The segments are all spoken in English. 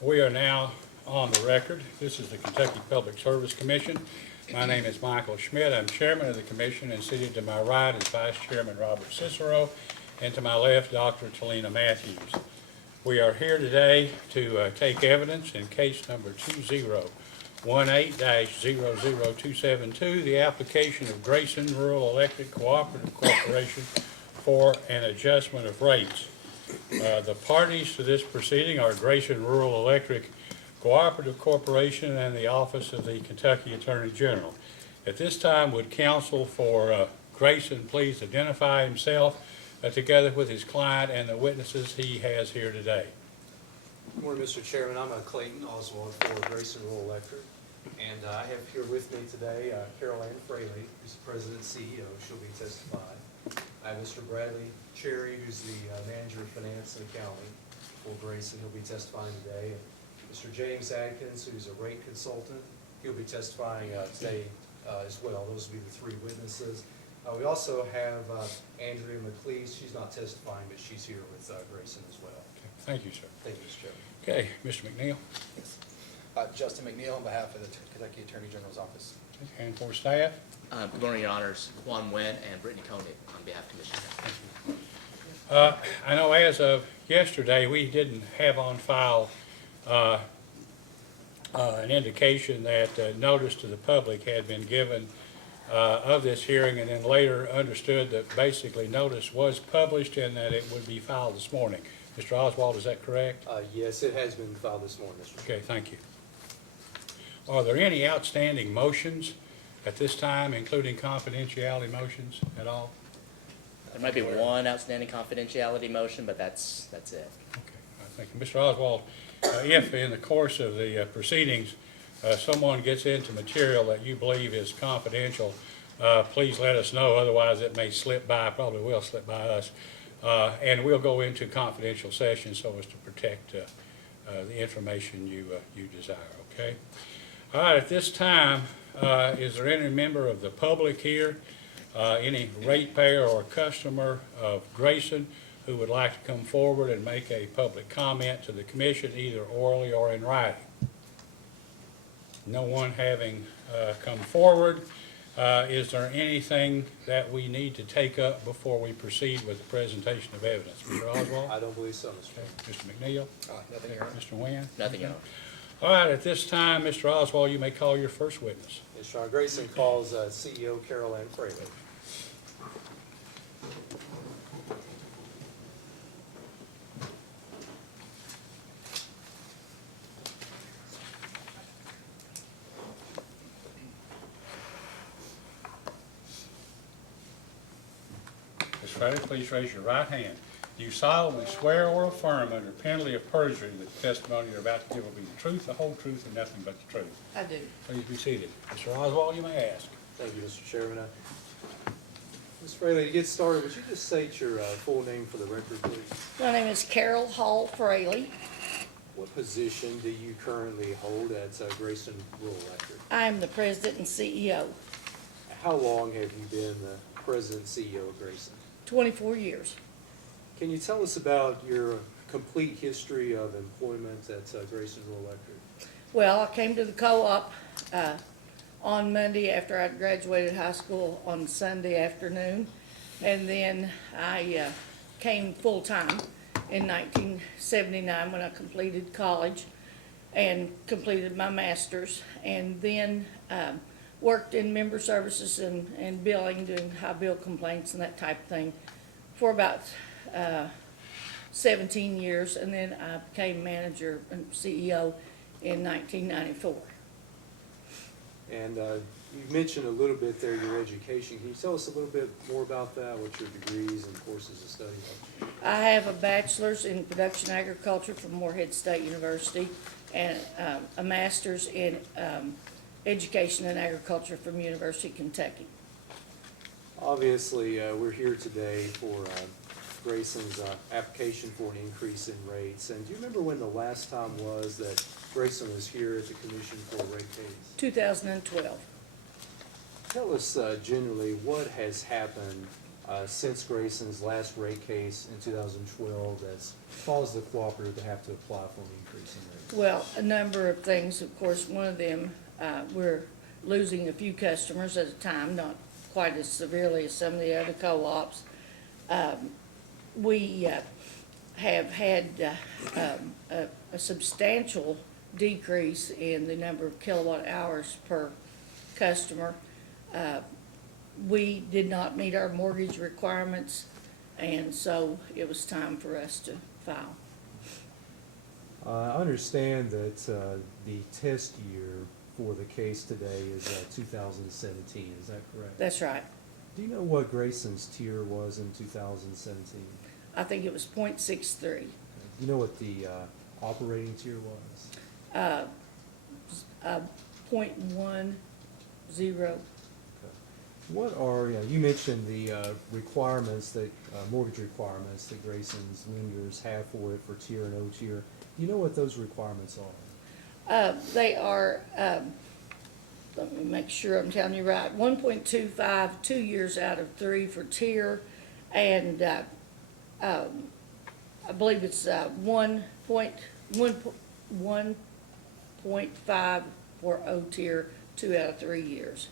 We are now on the record. This is the Kentucky Public Service Commission. My name is Michael Schmidt. I'm chairman of the commission, and seated to my right is Vice Chairman Robert Cicero, and to my left, Dr. Talina Matthews. We are here today to take evidence in case number 2018-00272, the application of Grayson Rural Electric Cooperative Corporation for an adjustment of rates. The parties to this proceeding are Grayson Rural Electric Cooperative Corporation and the Office of the Kentucky Attorney General. At this time, would counsel for Grayson please identify himself together with his client and the witnesses he has here today. Good morning, Mr. Chairman. I'm Clayton Oswald for Grayson Rural Electric, and I have here with me today Carol Ann Fraley, who's the President and CEO. She'll be testifying. I have Mr. Bradley Cherry, who's the Manager of Finance and Accounting for Grayson. He'll be testifying today. And Mr. James Adkins, who's a rate consultant, he'll be testifying today as well. Those will be the three witnesses. We also have Andrea McLeese. She's not testifying, but she's here with Grayson as well. Okay. Thank you, sir. Thank you, Mr. Chairman. Okay, Mr. McNeil. Justin McNeil on behalf of the Kentucky Attorney General's Office. Okay. And for staff. Good morning, Your Honors. Juan Nguyen and Brittany Koenig on behalf of Commissioner. I know as of yesterday, we didn't have on file an indication that notice to the public had been given of this hearing, and then later understood that basically notice was published and that it would be filed this morning. Mr. Oswald, is that correct? Yes, it has been filed this morning, Mr. Chairman. Okay, thank you. Are there any outstanding motions at this time, including confidentiality motions at all? There might be one outstanding confidentiality motion, but that's it. Okay, thank you. Mr. Oswald, if in the course of the proceedings someone gets into material that you believe is confidential, please let us know. Otherwise, it may slip by, probably will slip by us. And we'll go into confidential sessions so as to protect the information you desire, okay? All right, at this time, is there any member of the public here, any ratepayer or customer of Grayson who would like to come forward and make a public comment to the commission, either orally or in writing? No one having come forward, is there anything that we need to take up before we proceed with the presentation of evidence? Mr. Oswald? I don't believe so, Mr. Chairman. Mr. McNeil? Nothing, Your Honor. Mr. Nguyen? Nothing else. All right, at this time, Mr. Oswald, you may call your first witness. Mr. Chairman, Grayson calls CEO Carol Ann Fraley. Ms. Fraley, please raise your right hand. Do you solemnly swear or affirm under penalty of perjury that the testimony you're about to give will be the truth, the whole truth, and nothing but the truth? I do. Please be seated. Mr. Oswald, you may ask. Thank you, Mr. Chairman. Ms. Fraley, to get started, would you just state your full name for the record, please? My name is Carol Hall Fraley. What position do you currently hold at Grayson Rural Electric? I am the president and CEO. How long have you been the president and CEO of Grayson? 24 years. Can you tell us about your complete history of employment at Grayson Rural Electric? Well, I came to the co-op on Monday after I'd graduated high school on Sunday afternoon. And then I came full-time in 1979 when I completed college and completed my master's. And then worked in member services and billing, doing high bill complaints and that type of thing for about 17 years, and then I became manager and CEO in 1994. And you mentioned a little bit there your education. Can you tell us a little bit more about that, what your degrees and courses of study are? I have a bachelor's in production agriculture from Morehead State University and a master's in education and agriculture from University of Kentucky. Obviously, we're here today for Grayson's application for an increase in rates. And do you remember when the last time was that Grayson was here at the Commission for a rate case? 2012. Tell us generally what has happened since Grayson's last rate case in 2012 that's caused the cooperative to have to apply for an increase in rates? Well, a number of things, of course, one of them, we're losing a few customers at a time, not quite as severely as some of the other co-ops. We have had a substantial decrease in the number of kilowatt hours per customer. We did not meet our mortgage requirements, and so it was time for us to file. I understand that the test year for the case today is 2017, is that correct? That's right. Do you know what Grayson's tier was in 2017? I think it was .63. Do you know what the operating tier was? 0.10. What are, you mentioned the requirements that, mortgage requirements that Grayson's lenders have for it for tier and O tier. Do you know what those requirements are? They are, let me make sure I'm telling you right, 1.25, 2 years out of 3 for tier, and I believe it's 1.5 for O tier, 2 out of 3 years.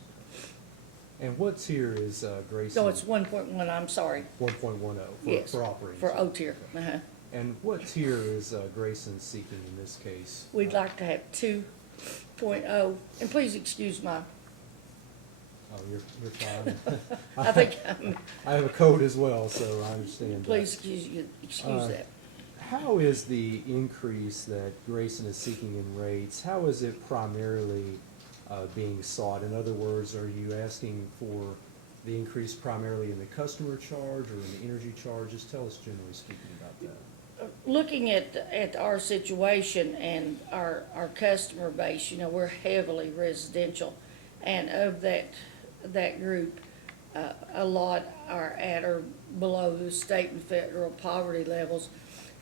And what tier is Grayson? No, it's 1.1, I'm sorry. 1.10 Yes, for operating. for tier. O tier. Uh-huh. And what tier is Grayson seeking in this case? We'd like to have 2.0, and please excuse my, Oh, you're fine. I think, I have a code as well, so I understand that. please excuse that. How is the increase that Grayson is seeking in rates, how is it primarily being sought? In other words, are you asking for the increase primarily in the customer charge or in the energy charge? Just tell us generally speaking about that. Looking at our situation and our customer base, we're heavily residential. And of that group, a lot are at or below the state and federal poverty levels.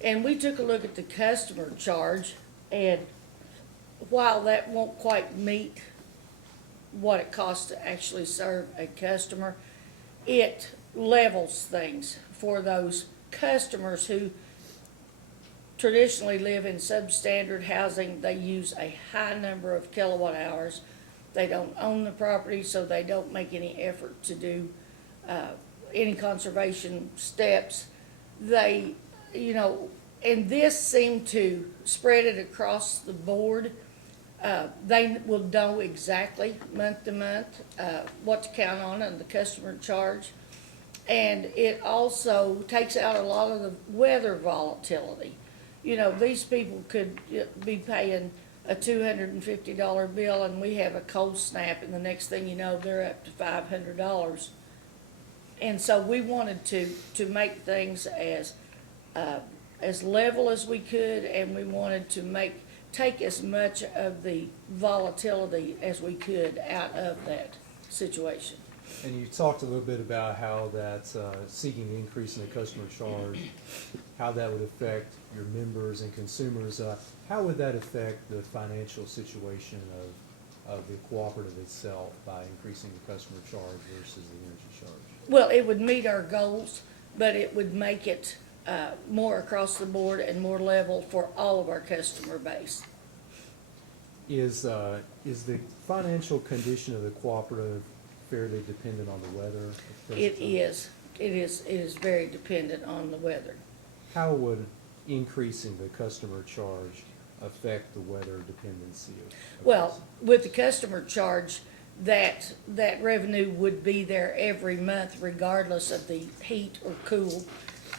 And we took a look at the customer charge, and while that won't quite meet what it costs to actually serve a customer, it levels things for those customers who traditionally live in substandard housing. They use a high number of kilowatt hours. They don't own the property, so they don't make any effort to do any conservation steps. They, and this seemed to spread it across the board. They will know exactly month to month what to count on and the customer charge. And it also takes out a lot of the weather volatility. These people could be paying a $250 bill, and we have a cold snap, and the next thing you know, they're up to $500. And so we wanted to make things as level as we could, and we wanted to take as much of the volatility as we could out of that situation. And you talked a little bit about how that seeking an increase in the customer charge, how that would affect your members and consumers. How would that affect the financial situation of the cooperative itself by increasing the customer charge versus the energy charge? Well, it would meet our goals, but it would make it more across the board and more level for all of our customer base. Is the financial condition of the cooperative fairly dependent on the weather? It is very dependent on the weather. How would increasing the customer charge affect the weather dependency of Well, Grayson? with the customer charge, that revenue would be there every month regardless of the heat or cool.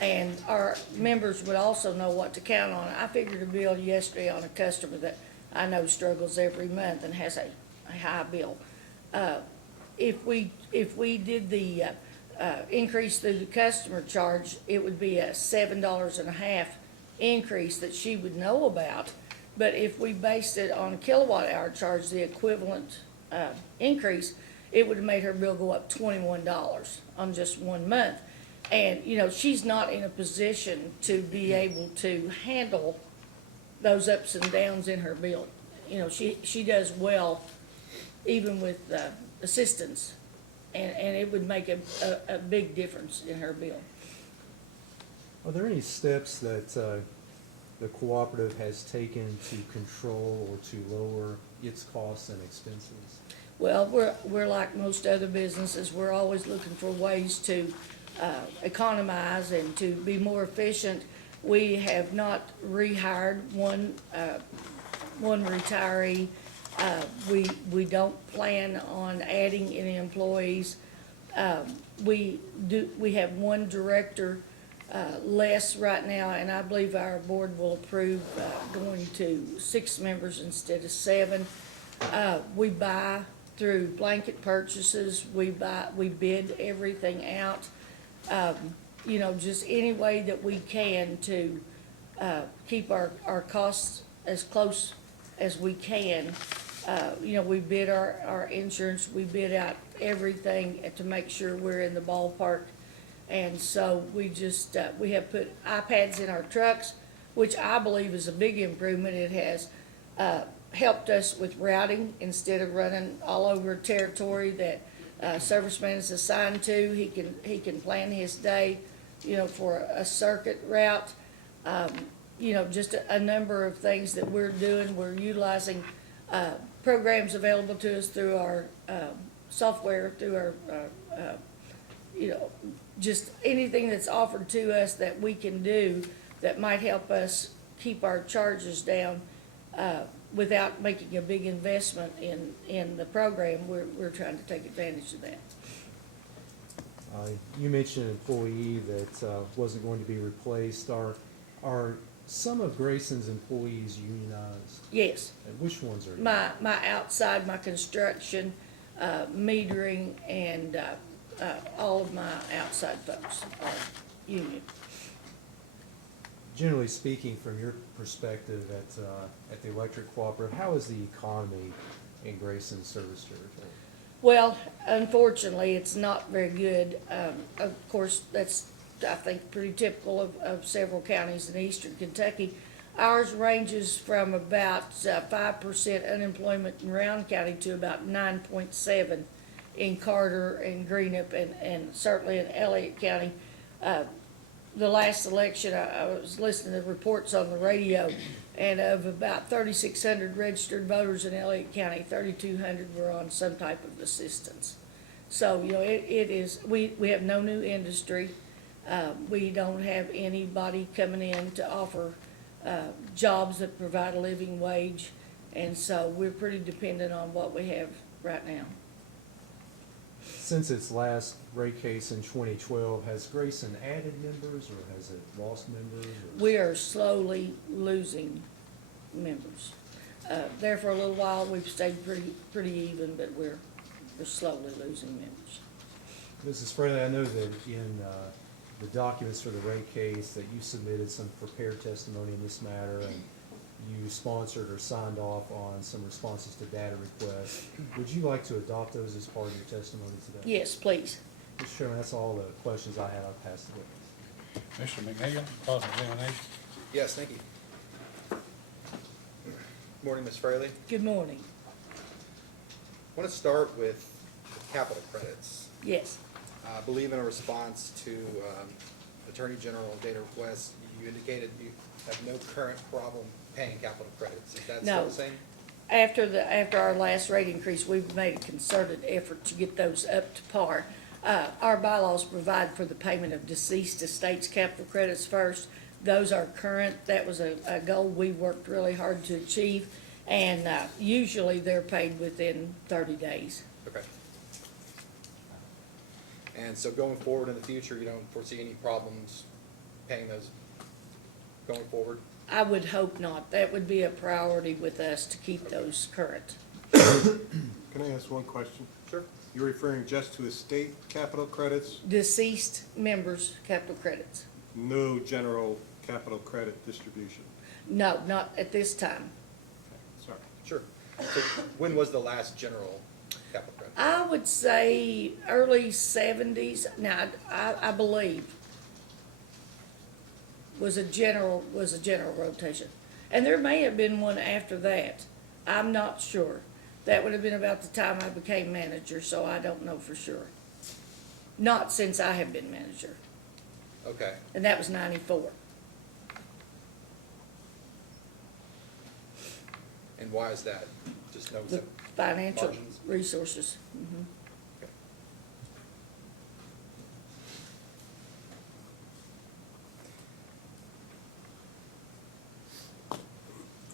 And our members would also know what to count on. I figured a bill yesterday on a customer that I know struggles every month and has a high bill. If we did the increase through the customer charge, it would be a $7.50 increase that she would know about. But if we based it on a kilowatt hour charge, the equivalent increase, it would have made her bill go up $21 on just 1 month. And, she's not in a position to be able to handle those ups and downs in her bill. She does well even with assistance. and it would make a big difference in her bill. Are there any steps that the cooperative has taken to control or to lower its costs and expenses? Well, we're like most other businesses, we're always looking for ways to economize and to be more efficient. We have not rehired one retiree. We don't plan on adding any employees. We have one director less right now, and I believe our board will approve going to 6 members instead of 7. We buy through blanket purchases, we bid everything out. You know, just any way that we can to keep our costs as close as we can. You know, we bid our insurance, we bid out everything to make sure we're in the ballpark. And so we just, we have put iPads in our trucks, which I believe is a big improvement. It has helped us with routing instead of running all over territory that serviceman is assigned to. He can plan his day, you know, for a circuit route. You know, just a number of things that we're doing. We're utilizing programs available to us through our software, through our, you know, just anything that's offered to us that we can do that might help us keep our charges down without making a big investment in the program. We're trying to take advantage of that. You mentioned an employee that wasn't going to be replaced. Are some of Grayson's employees unionized? Yes. And which ones are? My outside, my construction, metering, and all of my outside folks are union. Generally speaking, from your perspective at the electric cooperative, how is the economy in Grayson's service territory? Well, unfortunately, it's not very good. Of course, that's, I think, pretty typical of several counties in eastern Kentucky. Ours ranges from about 5% unemployment in Round County to about 9.7 in Carter and Greenup, and certainly in Elliott County. The last election, I was listening to reports on the radio, and of about 3,600 registered voters in Elliott County, 3,200 were on some type of assistance. So, you know, it is, we have no new industry. We don't have anybody coming in to offer jobs that provide a living wage, and so we're pretty dependent on what we have right now. Since its last rate case in 2012, has Grayson added members or has it lost members? Or? We are slowly losing members. There for a little while, we've stayed pretty even, but we're slowly losing members. Mrs. Fraley, I know that in the documents for the rate case that you submitted some prepared testimony in this matter, and you sponsored or signed off on some responses to data requests. Would you like to adopt those as part of your testimony today? Yes, please. Mr. Chairman, that's all the questions I had. I'll pass the witness. Mr. McNeil, cross-examination. Yes, thank you. Morning, Ms. Fraley. Good morning. I want to start with capital credits. Yes. I believe in a response to Attorney General data requests, you indicated you have no current problem paying capital credits. Is that still No. the same? After our last rate increase, we've made a concerted effort to get those up to par. Our bylaws provide for the payment of deceased estates capital credits first. Those are current. That was a goal we worked really hard to achieve, and usually they're paid within 30 days. Okay. And so going forward in the future, you don't foresee any problems paying those going forward? I would hope not. That would be a priority with us to keep those current. Can I ask one question? Sure. You're referring just to estate capital credits, Deceased members' capital credits. no general capital credit distribution? No, not at this time. Sorry. Sure. So when was the last general capital credit? I would say early 70s. Now, I believe was a general rotation, and there may have been one after that. I'm not sure. That would have been about the time I became manager, so I don't know for sure. Not since I have been manager, Okay. and that was 94. And why is that? Just no. The financial Margins. resources. Mhm.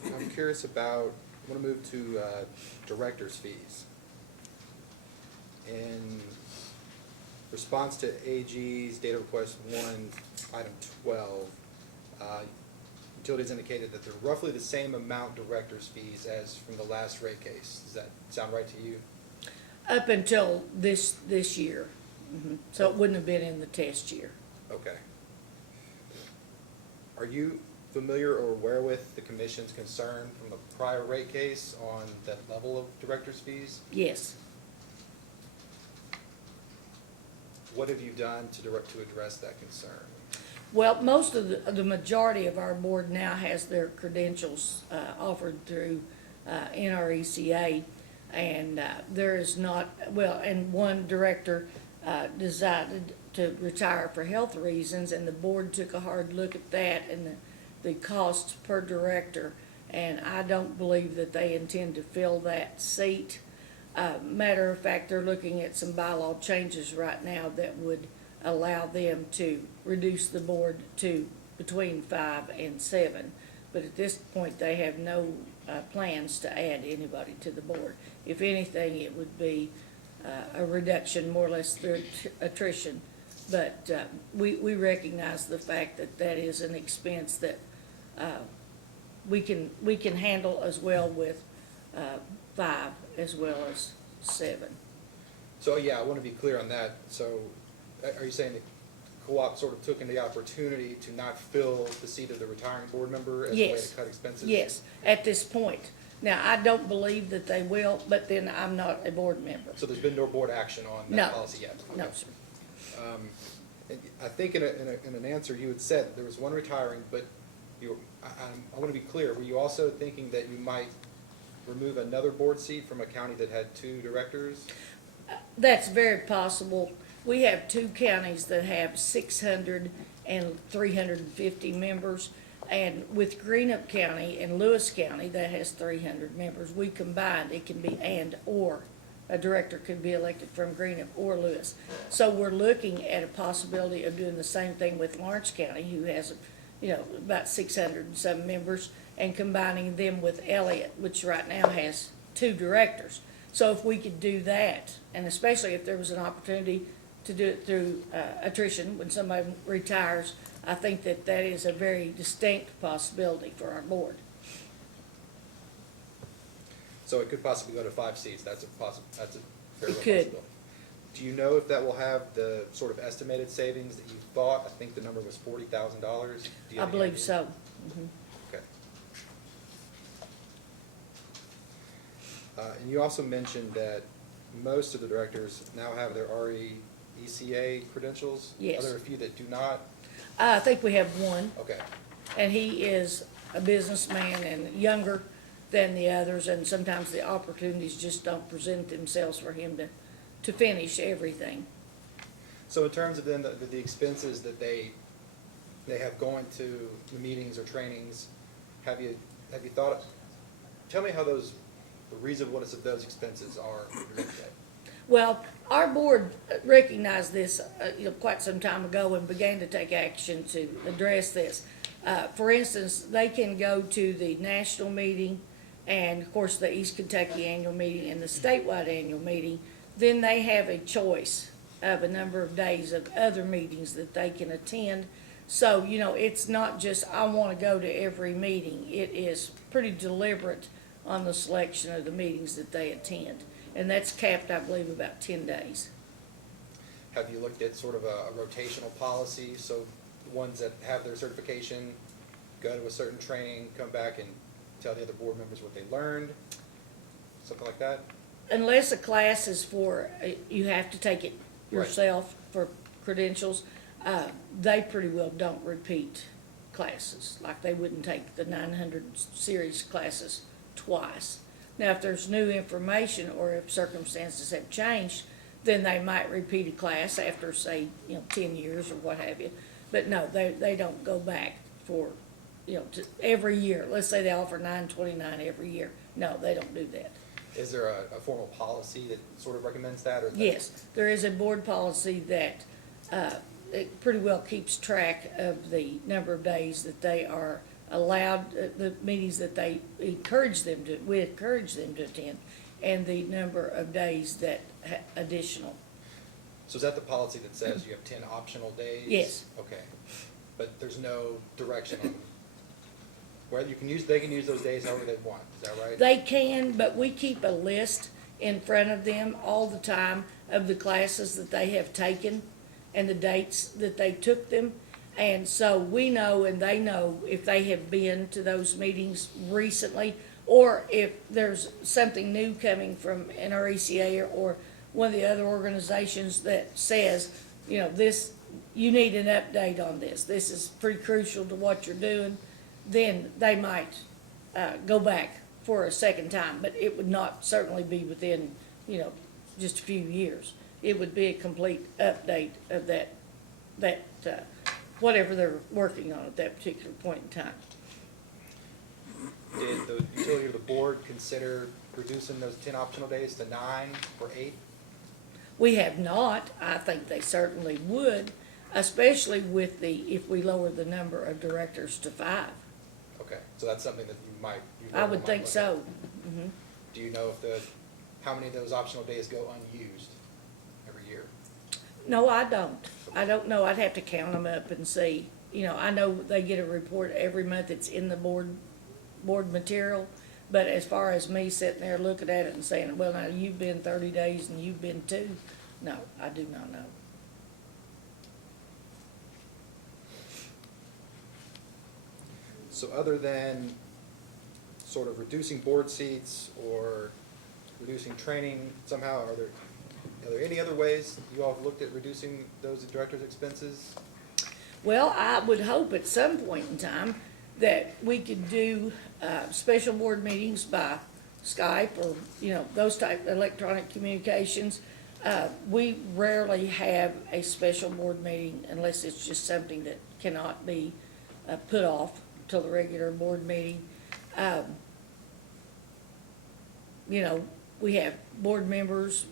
I'm curious about, I want to move to director's fees. In response to AG's data request 1, item 12, utilities indicated that they're roughly the same amount director's fees as from the last rate case. Does that sound right to you? Up until this year. Mhm. So it wouldn't have been in the test year. Okay. Are you familiar or aware with the commission's concern from the prior rate case on that level of director's fees? Yes. What have you done to address that concern? Well, most of the majority of our board now has their credentials offered through NRECA, and there is not, well, and one director decided to retire for health reasons, and the board took a hard look at that and the costs per director, and I don't believe that they intend to fill that seat. Matter of fact, they're looking at some bylaw changes right now that would allow them to reduce the board to between 5 and 7. But at this point, they have no plans to add anybody to the board. If anything, it would be a reduction more or less through attrition. But we recognize the fact that that is an expense that we can handle as well with 5 as well as 7. So, yeah, I want to be clear on that. So, are you saying that co-op sort of took in the opportunity to not fill the seat of the retiring board member as a way Yes. to cut expenses? Yes, at this point. Now, I don't believe that they will, but then I'm not a board member. So there's been no board action on No. that policy yet? No, Okay. sir. And I think in an answer you had said there was one retiring, but I want to be clear, were you also thinking that you might remove another board seat from a county that had 2 directors? That's very possible. We have 2 counties that have 600 and 350 members. And with Greenup County and Lewis County, that has 300 members, we combined, it can be and/or. A director could be elected from Greenup or Lewis. So we're looking at a possibility of doing the same thing with Lawrence County, who has, about 600 and some members, and combining them with Elliott, which right now has 2 directors. So if we could do that, and especially if there was an opportunity to do it through attrition, when somebody retires, I think that that is a very distinct possibility for our board. So it could possibly go to 5 seats, that's a very It real could. possibility. Do you know if that will have the sort of estimated savings that you thought? I think the number was $40,000. Do you I have any believe idea? so. Mhm. Okay. And you also mentioned that most of the directors now have their RECCA credentials? Yes. Are there a few that do not? I think we have one, Okay. and he is a businessman and younger than the others, and sometimes the opportunities just don't present themselves for him to finish everything. So in terms of then the expenses that they have going to the meetings or trainings, have you thought, tell me how the reasonableness of those expenses are looked at? Well, our board recognized this, quite some time ago and began to take action to address this. For instance, they can go to the national meeting and, of course, the East Kentucky annual meeting and the statewide annual meeting. Then they have a choice of a number of days of other meetings that they can attend. So, it's not just, I want to go to every meeting. It is pretty deliberate on the selection of the meetings that they attend. And that's capped, I believe, about 10 days. Have you looked at sort of a rotational policy, so the ones that have their certification go to a certain training, come back and tell the other board members what they learned, something like that? Unless a class is for, you have to take it Right. yourself for credentials, they pretty well don't repeat classes, like they wouldn't take the 900 series classes twice. Now, if there's new information or if circumstances have changed, then they might repeat a class after, say, 10 years or what have you. But no, they don't go back for, every year. Let's say they offer 929 every year. No, they don't do that. Is there a formal policy that sort of recommends that, or? Yes, there is a board policy that, it pretty well keeps track of the number of days that they are allowed, the meetings that we encourage them to attend, and the number of days that additional. So is that the policy that says you have 10 optional days? Yes. Okay, but there's no direction on whether they can use those days however they want, is that right? They can, but we keep a list in front of them all the time of the classes that they have taken and the dates that they took them. And so we know and they know if they have been to those meetings recently, or if there's something new coming from NRECA or one of the other organizations that says, this, you need an update on this. This is pretty crucial to what you're doing. Then they might go back for a second time, but it would not certainly be within, just a few years. It would be a complete update of that whatever they're working on at that particular point in time. Did the utility or the board consider reducing those 10 optional days to 9 or 8? We have not. I think they certainly would, especially if we lower the number of directors to 5. Okay, so that's something that I would think so. Do you know how many of those optional days go unused every year? No, I don't. I don't know. I'd have to count them up and see. I know they get a report every month. It's in the board material. But as far as me sitting there looking at it and saying, well, now you've been 30 days and you've been 2, no, I do not know. So other than sort of reducing board seats or reducing training somehow, are there any other ways you all have looked at reducing those directors' expenses? Well, I would hope at some point in time that we could do special board meetings by Skype or, those type of electronic communications. We rarely have a special board meeting unless it's just something that cannot be put off till the regular board meeting. We have board members,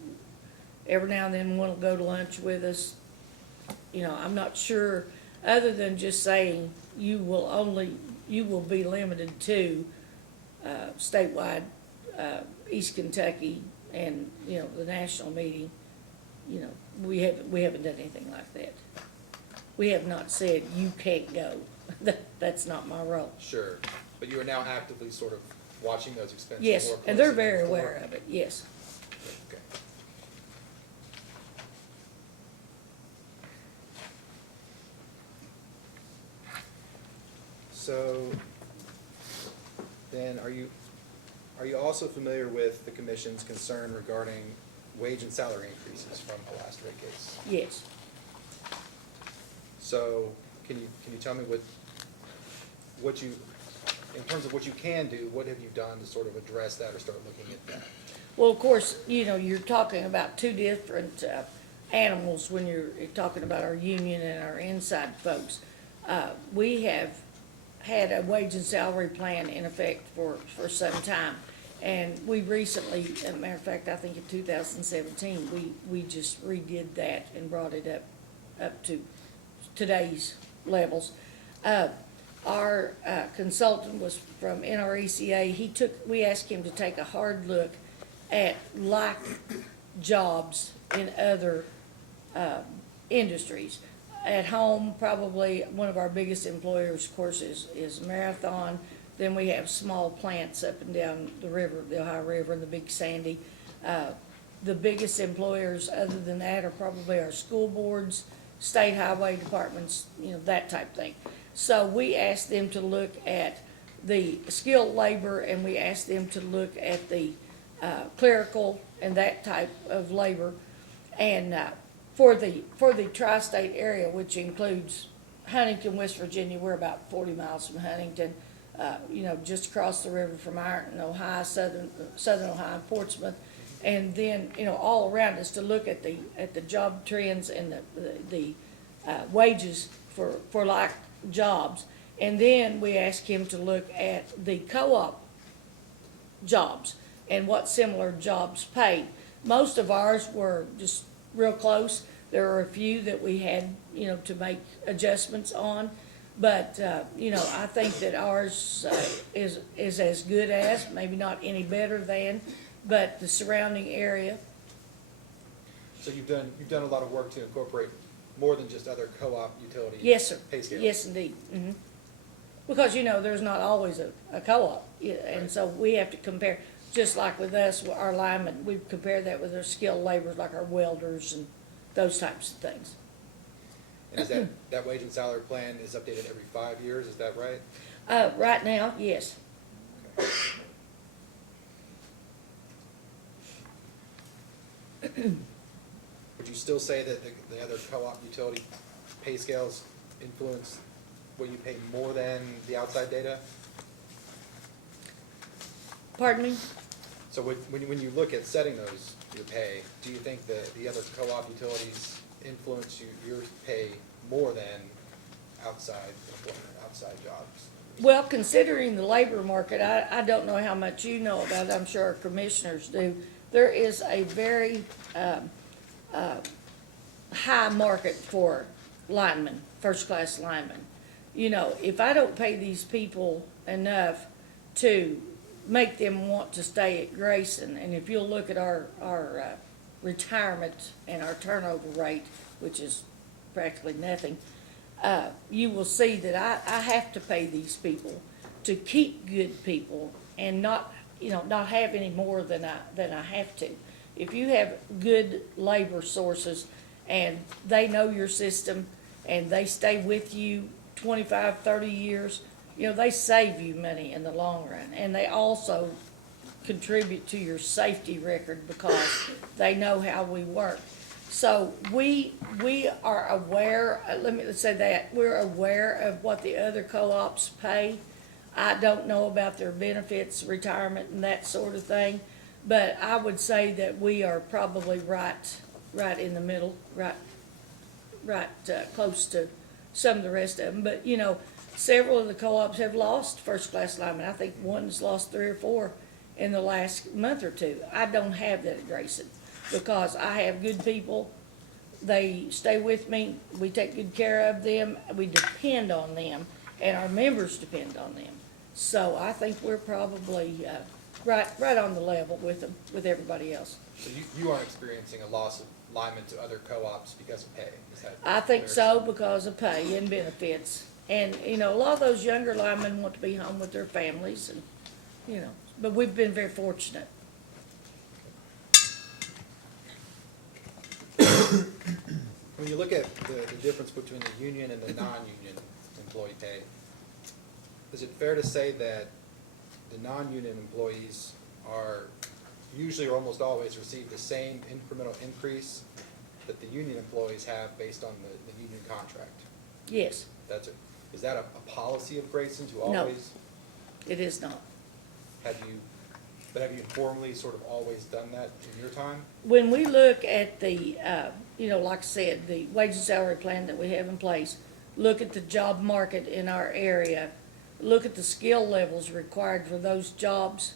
every now and then want to go to lunch with us. I'm not sure, other than just saying you will be limited to statewide, East Kentucky and, the national meeting. We haven't done anything like that. We have not said you can't go. That's not my role. Sure, but you are now actively sort of watching those expenses Yes, more and they're closely than very before? aware of it, yes. Okay. So, then, are you also familiar with the commission's concern regarding wage and salary increases from the last rate case? Yes. So, can you tell me what you, in terms of what you can do, what have you done to sort of address that or start looking at that? Well, of course, you're talking about two different animals when you're talking about our union and our inside folks. We have had a wage and salary plan in effect for some time. And we recently, as a matter of fact, I think in 2017, we just redid that and brought it up to today's levels. Our consultant was from NRECA. We asked him to take a hard look at like jobs in other industries. At home, probably one of our biggest employers, of course, is Marathon. Then we have small plants up and down the river, the Ohio River and the Big Sandy. The biggest employers other than that are probably our school boards, state highway departments, that type of thing. So we asked them to look at the skilled labor and we asked them to look at the clerical and that type of labor. And for the tri-state area, which includes Huntington, West Virginia, we're about 40 miles from Huntington, just across the river from Ironton, Ohio, southern Ohio, Portsmouth, And then, all around us to look at the job trends and the wages for like jobs. And then we asked him to look at the co-op jobs and what similar jobs paid. Most of ours were just real close. There were a few that we had, to make adjustments on. But, I think that ours is as good as, maybe not any better than, but the surrounding area. So you've done a lot of work to incorporate more than just other co-op utility Yes, sir. pay scales. Yes, indeed. Because, there's not always a co-op. And Right. so we have to compare, just like with us, our linemen, we compare that with our skilled laborers, like our welders and those types of things. And is that wage and salary plan is updated every 5 years, is that right? Right now, yes. Would you still say that the other co-op utility pay scales influence what you pay more than the outside data? Pardon me? So when you look at setting your pay, do you think the other co-op utilities influence your pay more than outside employment, outside jobs? Well, considering the labor market, I don't know how much you know about it, I'm sure our commissioners do. There is a very high market for linemen, first-class linemen. If I don't pay these people enough to make them want to stay at Grayson, and if you'll look at our retirement and our turnover rate, which is practically nothing, you will see that I have to pay these people to keep good people and not have any more than I have to. If you have good labor sources and they know your system and they stay with you 25, 30 years, they save you money in the long run. And they also contribute to your safety record because they know how we work. So we are aware, let's say that, we're aware of what the other co-ops pay. I don't know about their benefits, retirement, and that sort of thing, but I would say that we are probably right in the middle, close to some of the rest of them. But, several of the co-ops have lost first-class linemen. I think one's lost 3 or 4 in the last month or two. I don't have that at Grayson because I have good people. They stay with me. We take good care of them. We depend on them, and our members depend on them. So I think we're probably right on the level with them, with everybody else. So you aren't experiencing a loss of linemen to other co-ops because of pay? Is that I think fair? so because of pay and benefits. And, a lot of those younger linemen want to be home with their families and, but we've been very fortunate. When you look at the difference between the union and the non-union employee pay, is it fair to say that the non-union employees are usually or almost always receive the same incremental increase that the union employees have based on the union contract? Yes, Is that a policy of Grayson to No. always, it is not. have you informally sort of always done that in your time? When we look at the, like I said, the wage and salary plan that we have in place, look at the job market in our area, look at the skill levels required for those jobs,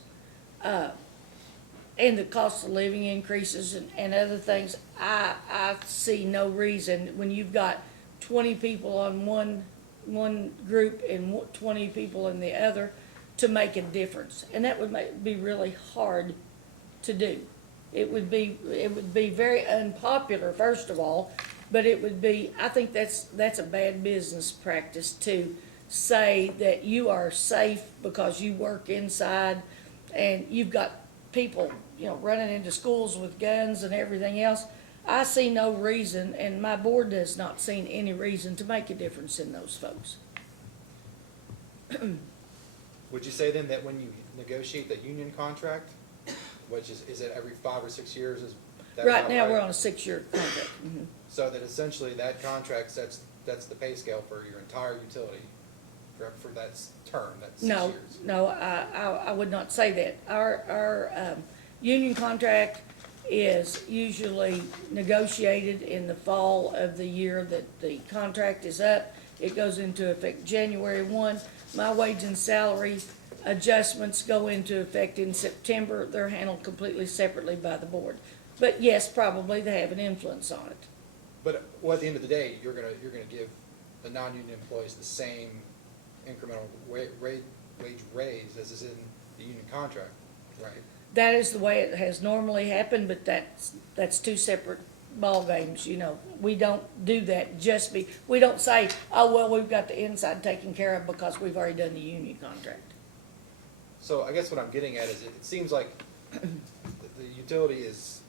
and the cost of living increases and other things, I see no reason when you've got 20 people on one group and 20 people in the other to make a difference. And that would be really hard to do. It would be very unpopular, first of all, but it would be, I think that's a bad business practice to say that you are safe because you work inside and you've got people, running into schools with guns and everything else. I see no reason, and my board does not see any reason to make a difference in those folks. Would you say then that when you negotiate the union contract, which is it every 5 or 6 years? Is that Right about now, we're on a 6-year contract. So that essentially that contract sets the pay scale for your entire utility for that term, that's 6 No, years? no, I would not say that. Our union contract is usually negotiated in the fall of the year that the contract is up. It goes into effect January 1. My wage and salary adjustments go into effect in September. They're handled completely separately by the board. But yes, probably they have an influence on it. But, well, at the end of the day, you're gonna give the non-union employees the same incremental wage raise as is in the union contract, right? That is the way it has normally happened, but that's two separate ballgames, you know. We don't do that we don't say, oh, well, we've got the inside taken care of because we've already done the union contract. So I guess what I'm getting at is it seems like the utility is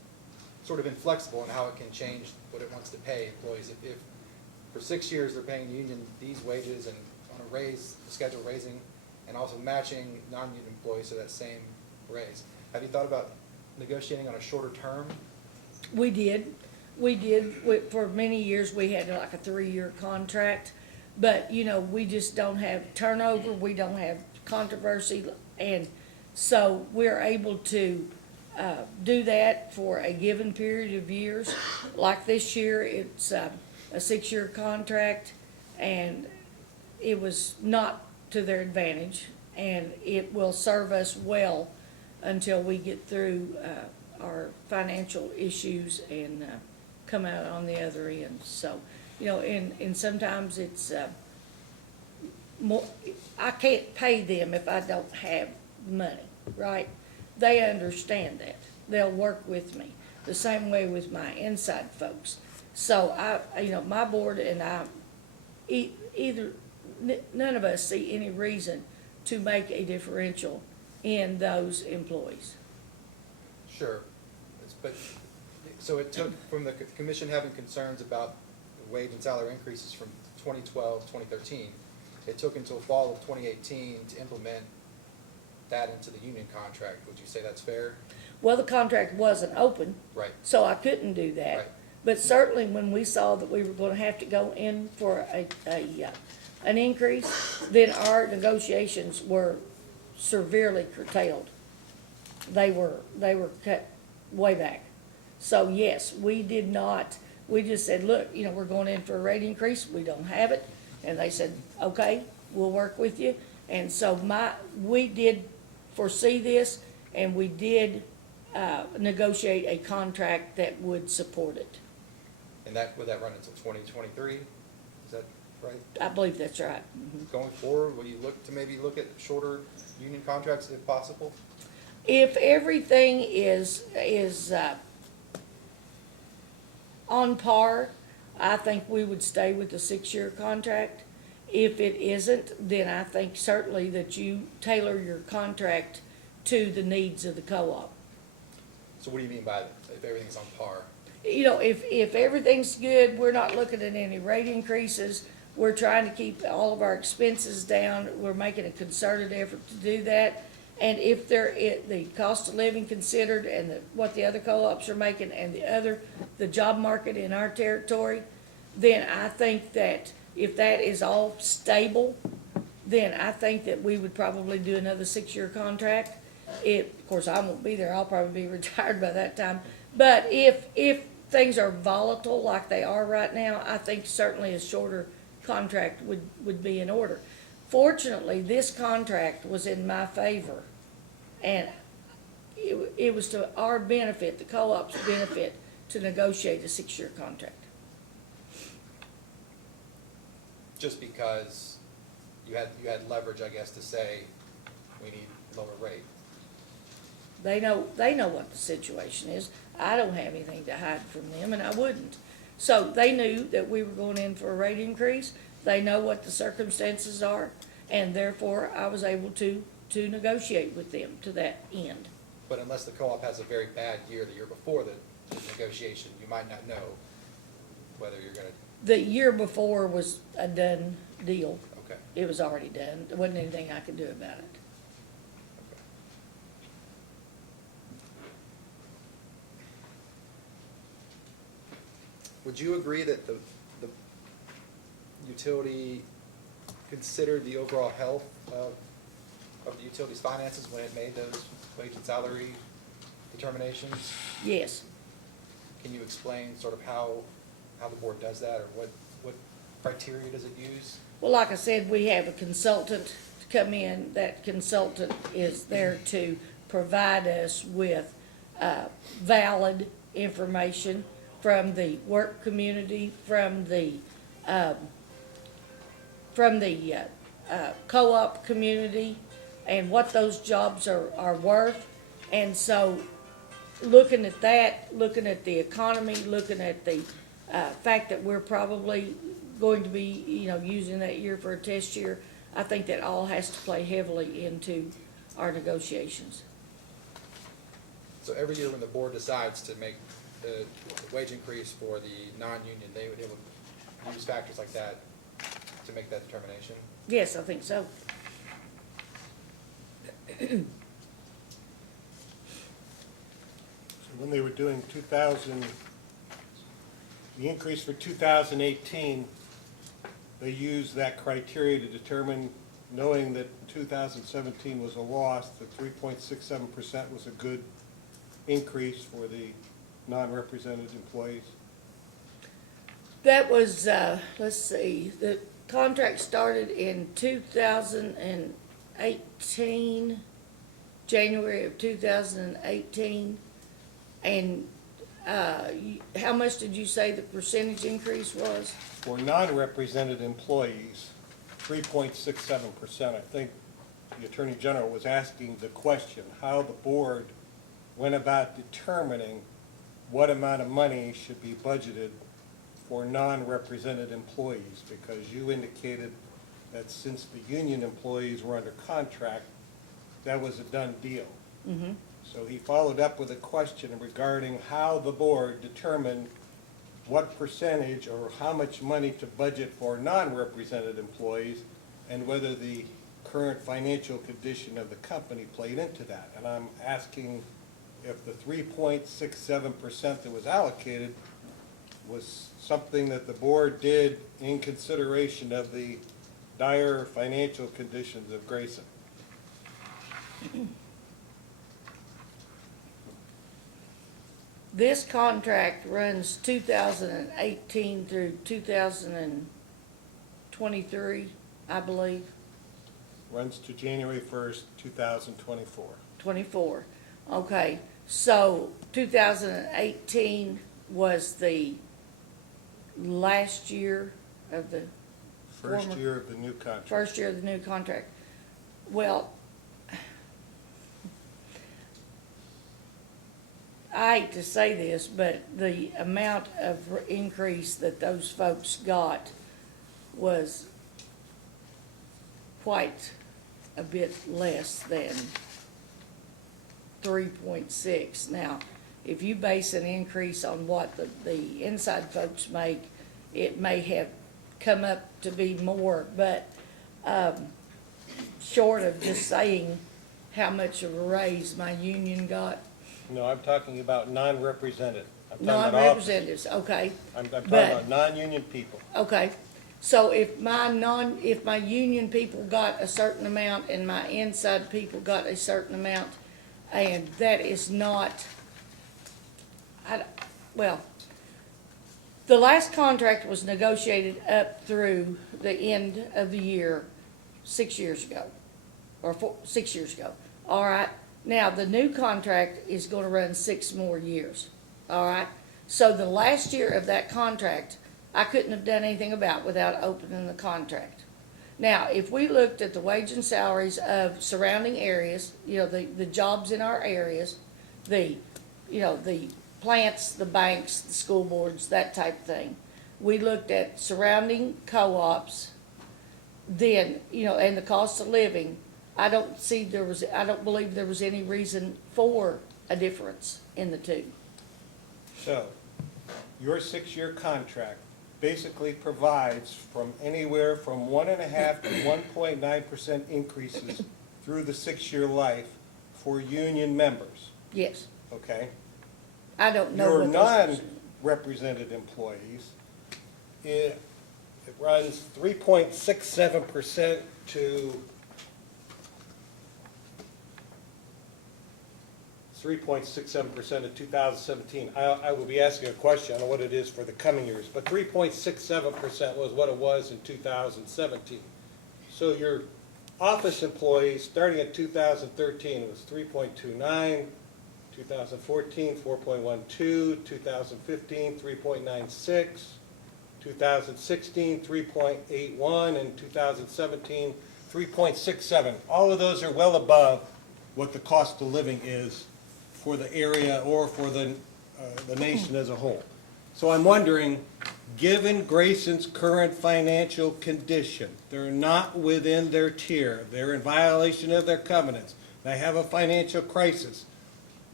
sort of inflexible in how it can change what it wants to pay employees. If for 6 years they're paying the union these wages and on a raise, schedule raising, and also matching non-union employees to that same raise. Have you thought about negotiating on a shorter term? We did. For many years, we had like a 3-year contract. But, you know, we just don't have turnover, we don't have controversy. And so we're able to do that for a given period of years. Like this year, it's a 6-year contract, and it was not to their advantage. And it will serve us well until we get through our financial issues and come out on the other end. So, you know, and sometimes it's more, I can't pay them if I don't have money, right? They understand that. They'll work with me. The same way with my inside folks. So you know, my board and I, none of us see any reason to make a differential in those employees. Sure. So it took, from the commission having concerns about the wage and salary increases from 2012 to 2013, it took until fall of 2018 to implement that into the union contract. Would you say that's fair? Well, the contract wasn't open. Right. So I couldn't do that. Right. But certainly when we saw that we were gonna have to go in for an increase, then our negotiations were severely curtailed. They were cut way back. So yes, we did not, we just said, look, you know, we're going in for a rate increase, we don't have it. And they said, okay, we'll work with you. And so we did foresee this, and we did negotiate a contract that would support it. And would that run until 2023? Is that right? I believe that's right. Mhm. Going forward, will you maybe look at shorter union contracts if possible? If everything is on par, I think we would stay with the 6-year contract. If it isn't, then I think certainly that you tailor your contract to the needs of the co-op. So what do you mean by if everything's on par? You know, if everything's good, we're not looking at any rate increases. We're trying to keep all of our expenses down. We're making a concerted effort to do that. And if the cost of living considered and what the other co-ops are making and the job market in our territory, then I think that if that is all stable, then I think that we would probably do another 6-year contract. Of course, I won't be there. I'll probably be retired by that time. But if things are volatile like they are right now, I think certainly a shorter contract would be in order. Fortunately, this contract was in my favor, and it was to our benefit, the co-op's benefit, to negotiate a 6-year contract. Just because you had leverage, I guess, to say we need lower rate. They know what the situation is. I don't have anything to hide from them, and I wouldn't. So they knew that we were going in for a rate increase. They know what the circumstances are, and therefore I was able to negotiate with them to that end. But unless the co-op has a very bad year the year before the negotiation, you might not know whether you're gonna. The year before was a done deal. Okay. It was already done. There wasn't anything I could do about it. Okay. Would you agree that the utility considered the overall health of the utility's finances when it made those wage and salary determinations? Yes, Can you explain sort of how the board does that, or what criteria does it use? Well, like I said, we have a consultant to come in. That consultant is there to provide us with valid information from the work community, from the co-op community, and what those jobs are worth. And so, looking at that, looking at the economy, looking at the fact that we're probably going to be, using that year for a test year, I think that all has to play heavily into our negotiations. So every year when the board decides to make the wage increase for the non-union, they would use factors like that to make that determination? Yes, I think so. When they were doing the increase for 2018, they used that criteria to determine, knowing that 2017 was a loss, that 3.67% was a good increase for the non-represented employees. That was, let's see, the contract started in 2018, January of 2018. And how much did you say the percentage increase was? For non-represented employees, 3.67%. I think the Attorney General was asking the question, how the board went about determining what amount of money should be budgeted for non-represented employees, because you indicated that since the union employees were under contract, that was a done deal. Mm-hmm. So he followed up with a question regarding how the board determined what percentage or how much money to budget for non-represented employees, and whether the current financial condition of the company played into that. And I'm asking if the 3.67% that was allocated was something that the board did in consideration of the dire financial conditions of Grayson. This contract runs 2018 through 2023, I believe, Runs to January 1st, 2024. 24. Okay, so 2018 was the last year of the First former- year of the new contract. first year of the new contract. Well, I hate to say this, but the amount of increase that those folks got was quite a bit less than 3.6. Now, if you base an increase on what the inside folks make, it may have come up to be more, but short of just saying how much of a raise my union got, No, I'm talking about non-represented. I'm talking about non-representatives, okay, I'm talking but- about non-union people. okay. So if my union people got a certain amount and my inside people got a certain amount, and that is not, well, the last contract was negotiated up through the end of the year 6 years ago, or 6 years ago. All right, now the new contract is gonna run 6 more years, all right? So the last year of that contract, I couldn't have done anything about without opening the contract. Now, if we looked at the wage and salaries of surrounding areas, the jobs in our areas, the plants, the banks, the school boards, that type of thing. We looked at surrounding co-ops, then, and the cost of living. I don't believe there was any reason for a difference in the two. So, your 6-year contract basically provides from anywhere from 1.5% to 1.9% increases through the 6-year life for union members, Yes, okay? I don't know Your what those. non-represented employees, it runs 3.67% to 3.67% in 2017. I will be asking a question on what it is for the coming years, but 3.67% was what it was in 2017. So your office employees, starting at 2013, it was 3.29, 2014, 4.12, 2015, 3.96, 2016, 3.81, and 2017, 3.67. All of those are well above what the cost of living is for the area or for the nation as a whole. So I'm wondering, given Grayson's current financial condition, they're not within their tier, they're in violation of their covenants, they have a financial crisis,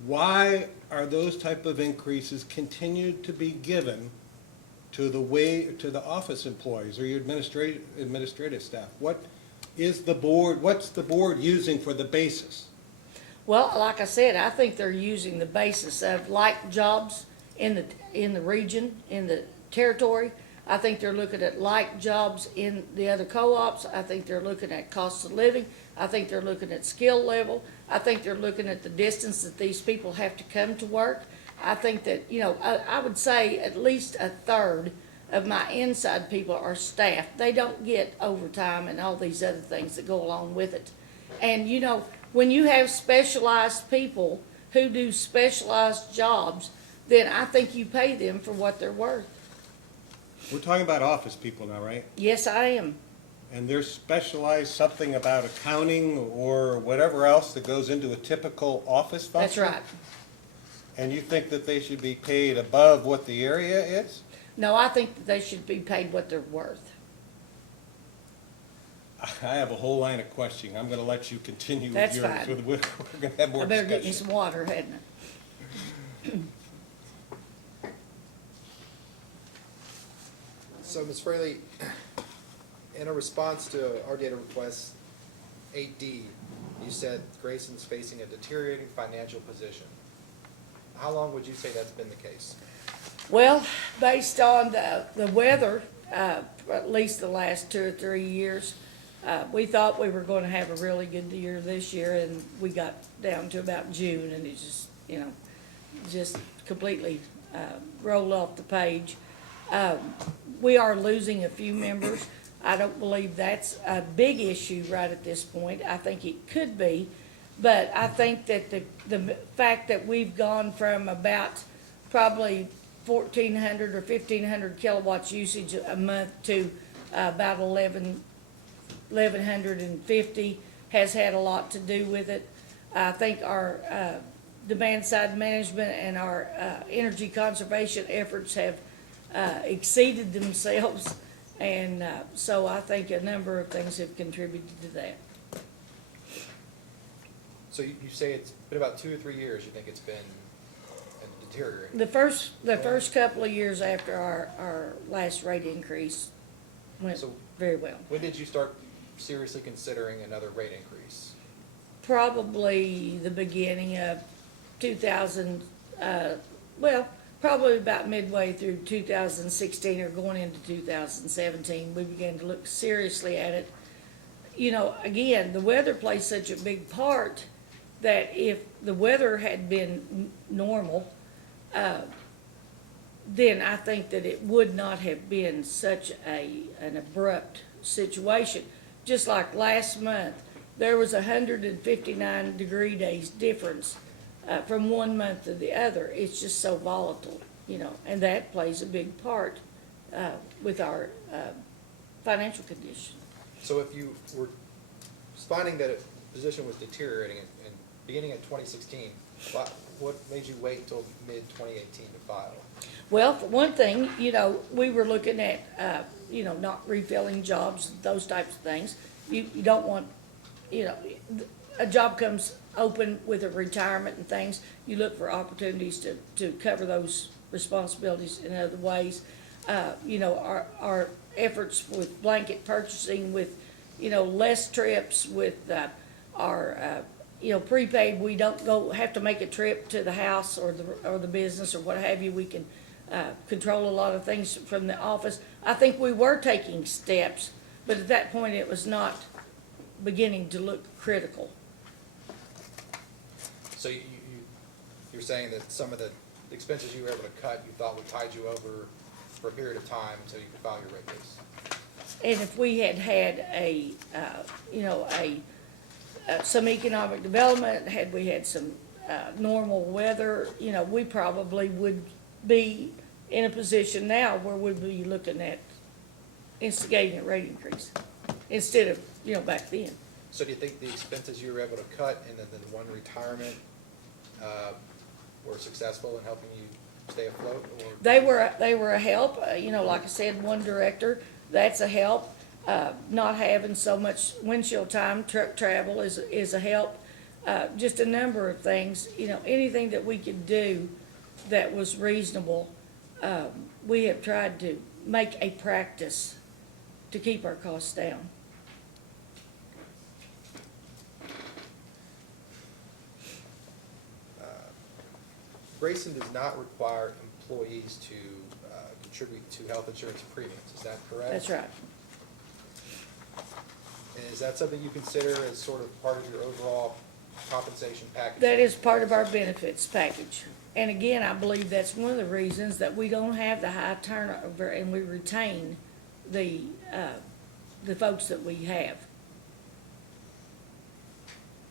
why are those type of increases continued to be given to the office employees or your administrative staff? What is the board, what's the board using for the basis? Well, like I said, I think they're using the basis of like jobs in the region, in the territory. I think they're looking at like jobs in the other co-ops. I think they're looking at cost of living. I think they're looking at skill level. I think they're looking at the distance that these people have to come to work. I think that, I would say at least a third of my inside people are staff. They don't get overtime and all these other things that go along with it. And, when you have specialized people who do specialized jobs, then I think you pay them for what they're worth. We're talking about office people now, right? Yes, I am. And they're specialized something about accounting or whatever else that goes into a typical office That's function? right. And you think that they should be paid above what the area is? No, I think that they should be paid what they're worth. I have a whole line of questioning. I'm gonna let you continue with That's yours. fine. We're gonna have more I better get me discussion. some water, hadn't I? So, Ms. Fraley, in a response to our data request 8D, you said Grayson's facing a deteriorating financial position. How long would you say that's been the case? Well, based on the weather, at least the last 2 or 3 years, we thought we were going to have a really good year this year, and we got down to about June, and it just completely rolled off the page. We are losing a few members. I don't believe that's a big issue right at this point. I think it could be, but I think that the fact that we've gone from about probably 1,400 or 1,500 kilowatts usage a month to about 1,150 has had a lot to do with it. I think our demand side management and our energy conservation efforts have exceeded themselves, and so I think a number of things have contributed to that. So you say it's been about 2 or 3 years, you think it's been deteriorating? The first couple of years after our last rate increase went So- very well. When did you start seriously considering another rate increase? Probably the beginning of 2000, probably about midway through 2016 or going into 2017, we began to look seriously at it. Again, the weather plays such a big part that if the weather had been normal, then I think that it would not have been such an abrupt situation. Just like last month, there was 159 degree days difference from one month to the other. It's just so volatile, and that plays a big part with our financial condition. So if you were finding that a position was deteriorating and beginning in 2016, what made you wait till mid-2018 to file? Well, for one thing, we were looking at, not refilling jobs, those types of things. You don't want, a job comes open with a retirement and things, you look for opportunities to cover those responsibilities in other ways. Our efforts with blanket purchasing, with, less trips, with our prepaid, we don't have to make a trip to the house or the business or what have you. We can control a lot of things from the office. I think we were taking steps, but at that point it was not beginning to look critical. So you're saying that some of the expenses you were able to cut, you thought would tide you over for a period of time until you could file your rate case. And if we had had some economic development, had we had some, normal weather, we probably would be in a position now where we'd be looking at instigating a rate increase instead of, back then. So do you think the expenses you were able to cut and then the one retirement, were successful in helping you stay afloat, or? They were a help, like I said, one director, that's a help. Not having so much windshield time, truck travel is a help. Just a number of things, anything that we could do that was reasonable, we have tried to make a practice to keep our costs down. Grayson does not require employees to contribute to health insurance premiums, is that correct? That's right. And is that something you consider as sort of part of your overall compensation package? That is part of our benefits package. And again, I believe that's one of the reasons that we don't have the high turnover and we retain the folks that we have.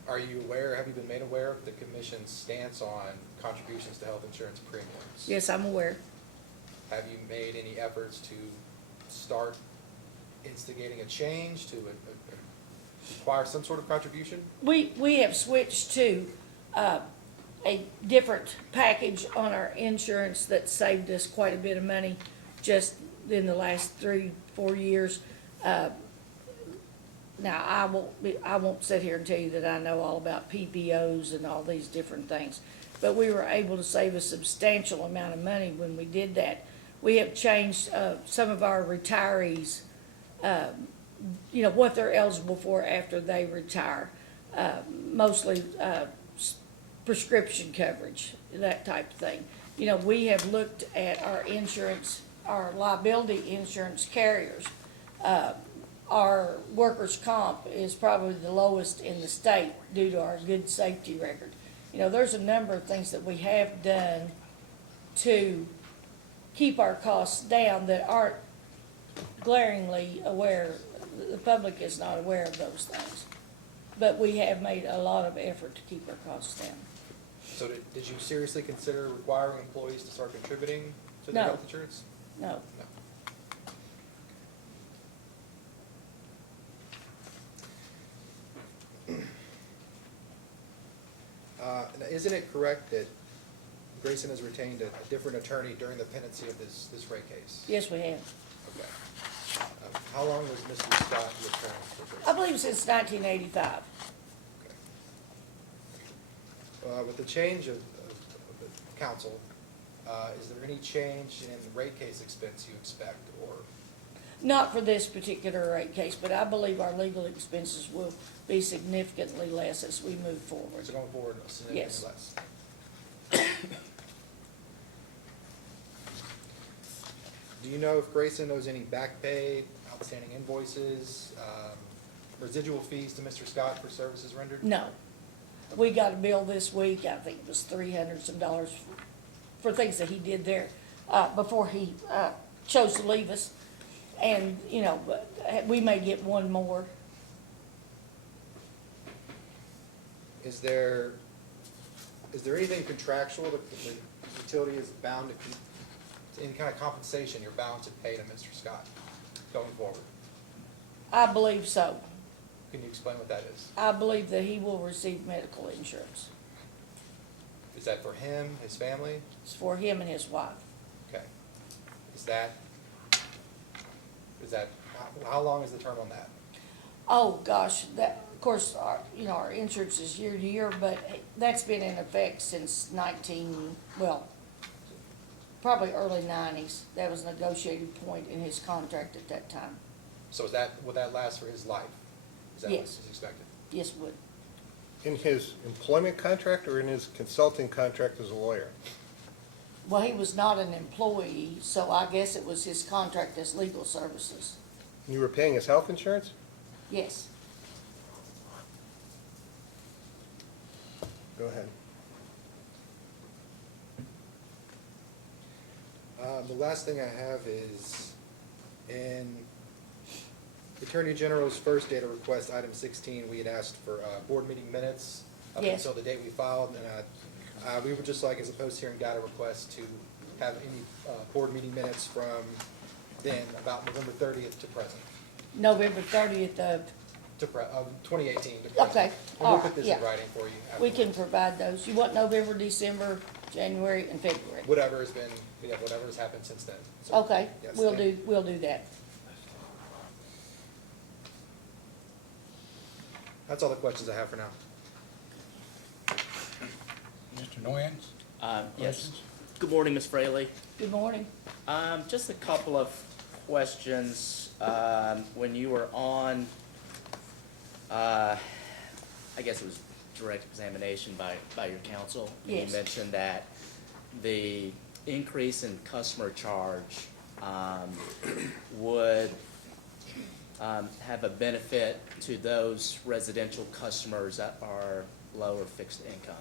Are you aware, have you been made aware of the commission's stance on contributions to health insurance premiums? Yes, I'm aware. Have you made any efforts to start instigating a change to require some sort of contribution? We have switched to a different package on our insurance that saved us quite a bit of money just in the last 3-4 years. Now, I won't sit here and tell you that I know all about PPOs and all these different things, but we were able to save a substantial amount of money when we did that. We have changed some of our retirees, what they're eligible for after they retire, mostly prescription coverage, that type of thing. We have looked at our insurance, our liability insurance carriers. Our workers' comp is probably the lowest in the state due to our good safety record. There's a number of things that we have done to keep our costs down that aren't glaringly aware, the public is not aware of those things. But we have made a lot of effort to keep our costs down. So did you seriously consider requiring employees to start contributing to their No. health insurance? No. No. Now, isn't it correct that Grayson has retained a different attorney during the pendency of this rate case? Yes, we have. Okay. How long was Mr. Scott the attorney for I Grayson? believe since 1985. Okay. With the change of the council, is there any change in the rate case expense you expect, or? Not for this particular rate case, but I believe our legal expenses will be significantly less as we move forward. So going forward, significantly Yes. less? Do you know if Grayson owes any back pay, outstanding invoices, residual fees to Mr. Scott for services rendered? No. We got a bill this week, I think it was $300 some dollars for things that he did there, before he, chose to leave us. And, but we may get one more. Is there anything contractual that the utility is bound to keep, any kind of compensation you're bound to pay to Mr. Scott going forward? I believe so. Can you explain what that is? I believe that he will receive medical insurance. Is that for him, his family? It's for him and his wife. Okay. Is that, how long is the term on that? Oh, gosh, that, of course, our insurance is year to year, but that's been in effect since probably early 90s. That was a negotiated point in his contract at that time. So would that last for his life? Is that what Yes. is expected? Yes, it would. In his employment contract or in his consulting contract as a lawyer? Well, he was not an employee, so I guess it was his contract as legal services. You were paying his health insurance? Yes. Go ahead. The last thing I have is in the Attorney General's first data request, item 16, we had asked for board meeting minutes up Yes. until the date we filed, and we would just like, as a post-hearing data request, to have any board meeting minutes from then, about November 30th to present, November 30th of, 2018 to present. Okay, And we'll all put right, this yeah. in writing for you. we afterwards. can provide those. You want November, December, January, and February? Whatever has been, whatever has happened since then. So, Okay, yes, we'll thank you. we'll do that. That's all the questions I have for now. Mr. Noyens? Yes. Questions? Good morning, Ms. Fraley. Good morning. Just a couple of questions. When you were on, I guess it was direct examination by your counsel. Yes. You mentioned that the increase in customer charge would have a benefit to those residential customers that are lower fixed income.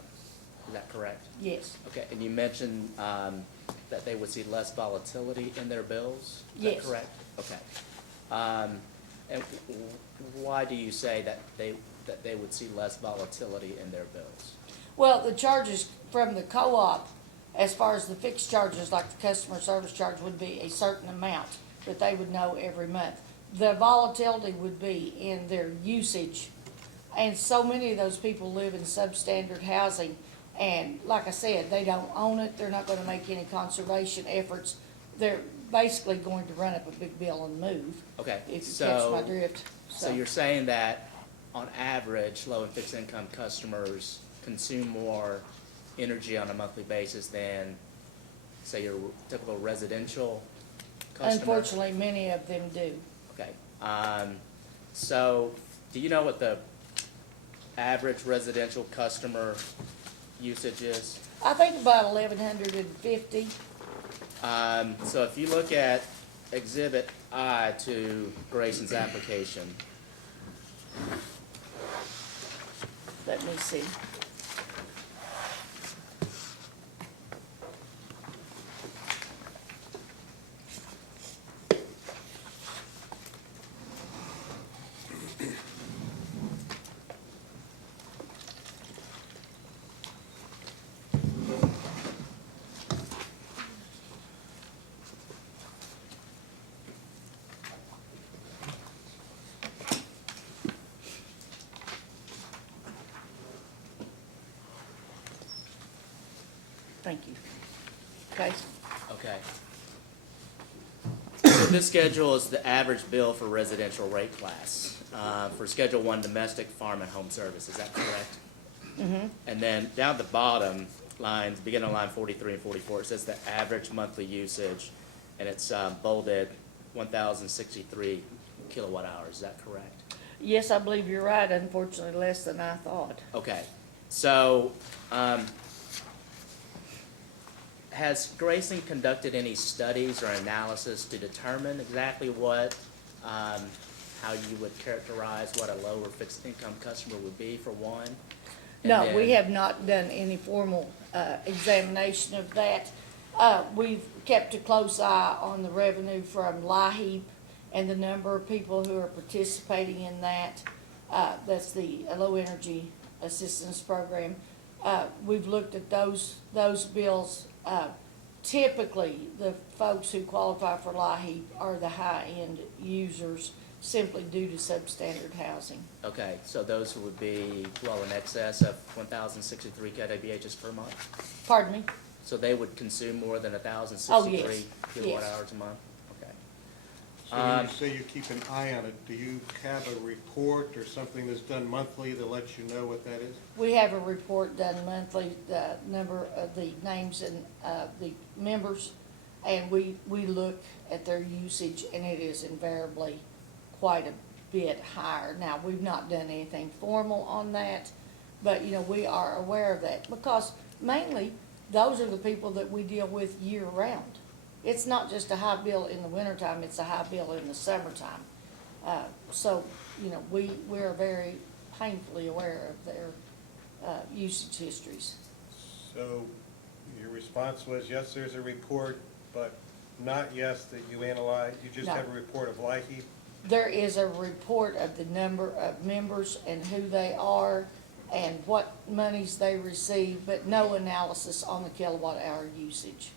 Is that correct? Yes. Okay, and you mentioned that they would see less volatility in their bills? Is Yes. that correct? Okay. And why do you say that they would see less volatility in their bills? Well, the charges from the co-op, as far as the fixed charges, like the customer service charge, would be a certain amount that they would know every month. The volatility would be in their usage, and so many of those people live in substandard housing, and like I said, they don't own it, they're not gonna make any conservation efforts. They're basically going to run up a big bill and move, Okay, if you catch my so, drift. so you're saying that on average, low and fixed income customers consume more energy on a monthly basis than, say, your typical residential customer? Unfortunately, many of them do. Okay, so do you know what the average residential customer usage is? I think about 1,150. So if you look at Exhibit I to Grayson's application, Let me see. Thank you. Okay, okay. So this schedule is the average bill for residential rate class, for Schedule 1 domestic, farm, and home service, is that correct? mm-hmm, And then down the bottom lines, beginning on line 43 and 44, it says the average monthly usage, and it's bolded 1,063 kilowatt hours, is that correct? yes, I believe you're right, unfortunately less than I thought. Okay, so, has Grayson conducted any studies or analysis to determine exactly what, how you would characterize what a lower fixed income customer would be, for one? And No, we then- have not done any formal examination of that. We've kept a close eye on the revenue from LIHEAP and the number of people who are participating in that. That's the Low Energy Assistance Program. We've looked at those bills. Typically, the folks who qualify for LIHEAP are the high-end users, simply due to substandard housing. Okay, so those would be well in excess of 1,063 kWhs per month? Pardon me? So they would consume more than Oh, 1,063 yes, kilowatt yes. hours a month? Okay. So when you say you keep an eye on it, do you have a report or something that's done monthly that lets you know what that is? We have a report done monthly, the number of the names and the members, and we look at their usage, and it is invariably quite a bit higher. Now, we've not done anything formal on that, but, you know, we are aware of that, because mainly, those are the people that we deal with year-round. It's not just a high bill in the wintertime, it's a high bill in the summertime. So, you know, we're very painfully aware of their usage histories. So your response was, yes, there's a report, but not yes, that you analyzed? You just No. have a report of LIHEAP? There is a report of the number of members and who they are and what monies they receive, but no analysis on the kilowatt hour usage.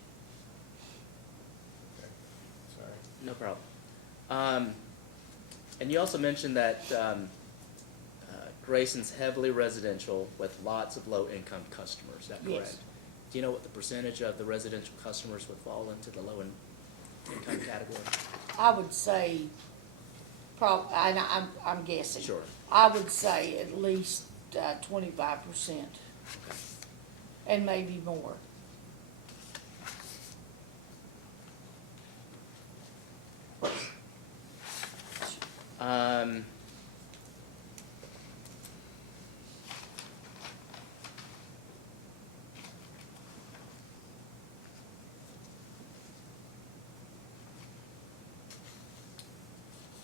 Sorry. No problem. And you also mentioned that Grayson's heavily residential with lots of low-income customers, is that correct? Yes. Do you know what the percentage of the residential customers would fall into the low-income category? I would say, and I'm guessing. Sure. I would say at least 25%, Okay. and maybe more. Um,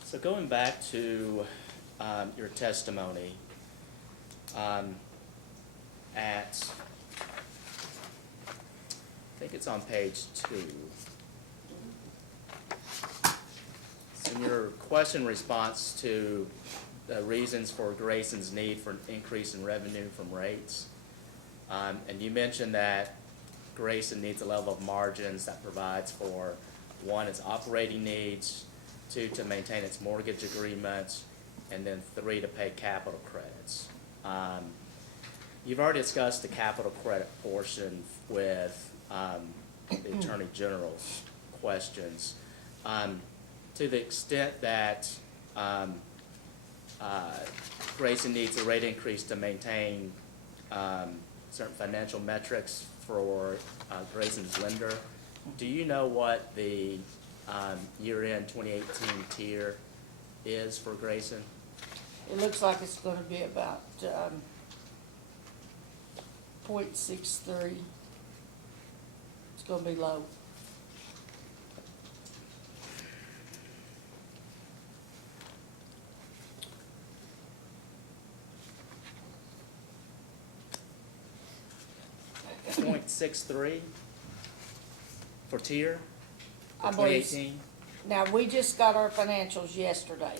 So going back to your testimony, at, I think it's on page 2. In your question response to the reasons for Grayson's need for an increase in revenue from rates, and you mentioned that Grayson needs a level of margins that provides for, 1, its operating needs, 2, to maintain its mortgage agreements, and then 3, to pay capital credits. You've already discussed the capital credit portion with the Attorney General's questions. To the extent that Grayson needs a rate increase to maintain certain financial metrics for Grayson's lender, do you know what the year-end 2018 tier is for Grayson? It looks like it's gonna be about 0.63. It's gonna be low. .63 for tier I for believe 2018? Now, we just got our financials yesterday,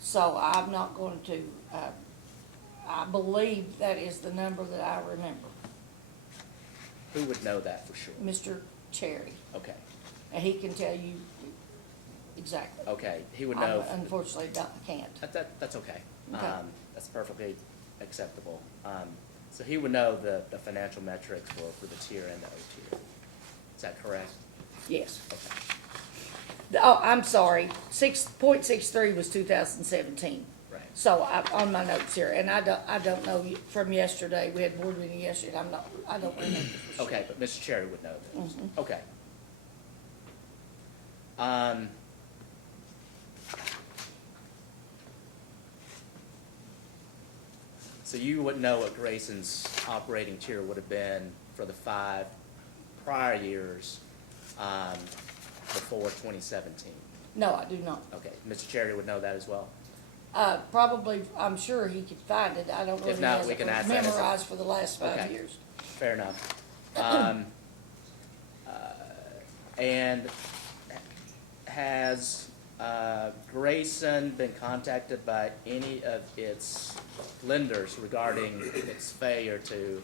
so I'm not going to, I believe that is the number that I remember, Who would know that for sure? Mr. Cherry, Okay, and he can tell you exactly. okay, he would I know. unfortunately can't. That's okay. Okay. That's perfectly acceptable. So he would know the financial metrics for the tier and the O tier. Is that correct? Yes. Okay. Oh, I'm sorry, 6.63 was 2017. Right. So on my notes here, and I don't know from yesterday, we had board meeting yesterday, I don't remember for sure. Okay, but Mr. Cherry would know that. Mhm. Okay. So you wouldn't know what Grayson's operating tier would have been for the 5 prior years before 2017? No, I do not. Okay, Mr. Cherry would know that as well? Probably, I'm sure he could find it, I don't know if If he not, has we it can ask that as a- memorized for the last 5 Okay. years. Fair enough. And has Grayson been contacted by any of its lenders regarding its failure to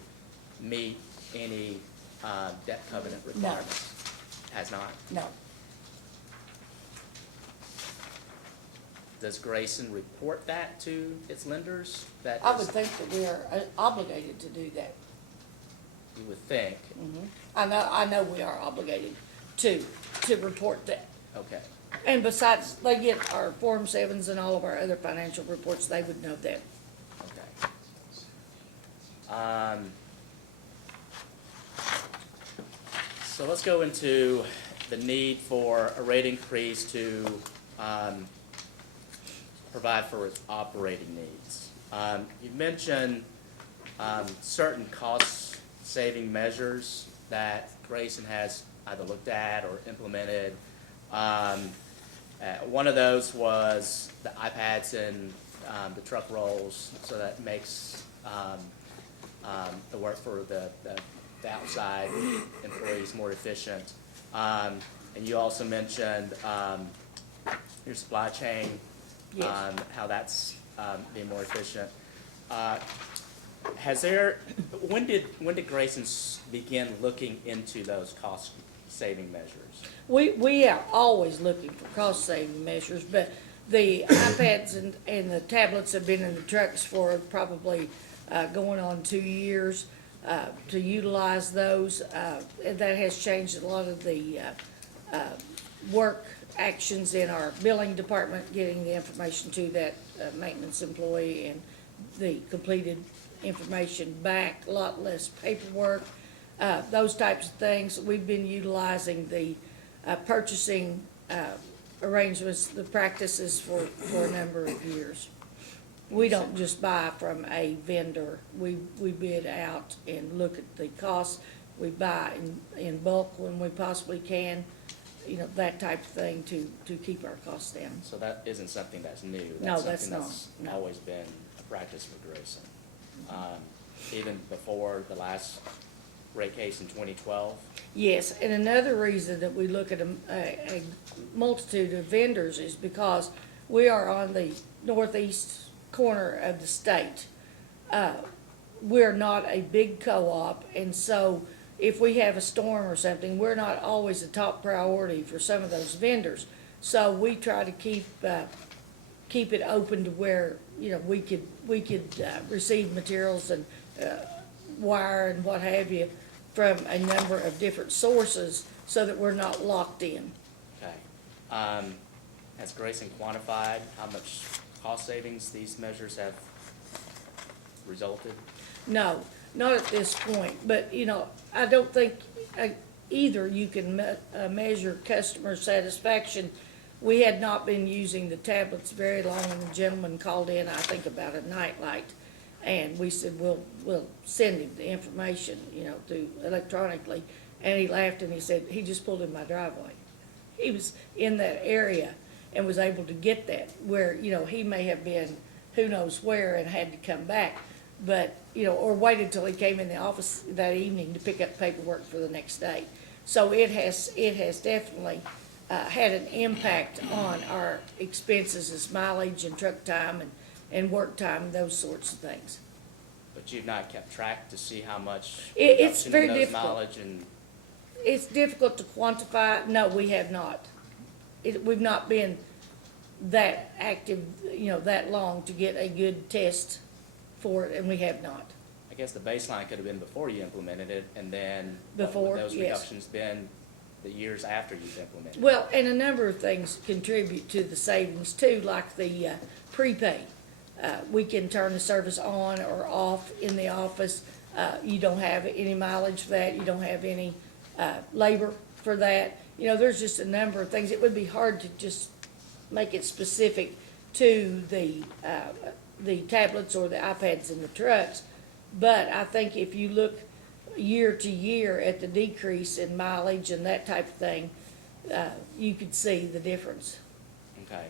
meet any debt covenant requirements? Has not? No, Does Grayson report that to its lenders? That I is- would think that we are obligated to do that. You would think. I know we are obligated to report that. Okay. And besides, they get our Form 7s and all of our other financial reports, they would know that. Okay. So let's go into the need for a rate increase to provide for its operating needs. You mentioned certain cost-saving measures that Grayson has either looked at or implemented. One of those was the iPads and the truck rolls, so that makes the work for the outside employees more efficient. And And you also mentioned, your supply chain. Yes. How that's, being more efficient. When did Grayson begin looking into those cost-saving measures? We are always looking for cost-saving measures, but the iPads and the tablets have been in the trucks for probably going on 2 years to utilize those. And that has changed a lot of the work actions in our billing department, getting the information to that maintenance employee and the completed information back, a lot less paperwork, those types of things. We've been utilizing the purchasing arrangements, the practices for a number of years. We don't just buy from a vendor. We bid out and look at the costs. We buy in bulk when we possibly can, that type of thing to keep our costs down. So that isn't something that's new? No, that's something not, no. always been a practice for Grayson. Even before the last rate case in 2012? Yes, and another reason that we look at a multitude of vendors is because we are on the northeast corner of the state. We're not a big co-op, and so if we have a storm or something, we're not always a top priority for some of those vendors. So we try to keep it open to where, we could receive materials and wire and what have you from a number of different sources so that we're not locked in. Okay. Has Grayson quantified how much cost savings these measures have resulted? No, not at this point, but, I don't think either you can measure customer satisfaction. We had not been using the tablets very long, and the gentleman called in, I think, about a nightlight. And we said, we'll send him the information, through electronically. And he laughed and he said, he just pulled in my driveway. He was in that area and was able to get that, where, he may have been who knows where and had to come back. But, or waited till he came in the office that evening to pick up paperwork for the next day. So it has definitely had an impact on our expenses as mileage and truck time and work time, those sorts of things. But you've not kept track to see how much It's reduction very in those difficult. mileage and, It's difficult to quantify. No, we have not. We've not been that active, that long to get a good test for it, and we have not. I guess the baseline could have been before you implemented it, and then what Before, would those yes. reductions been the years after you've implemented? Well, and a number of things contribute to the savings too, like the prepaid. We can turn the service on or off in the office. You don't have any mileage for that. You don't have any labor for that. There's just a number of things. It would be hard to just make it specific to the tablets or the iPads in the trucks. But I think if you look year to year at the decrease in mileage and that type of thing, you could see the difference. Okay.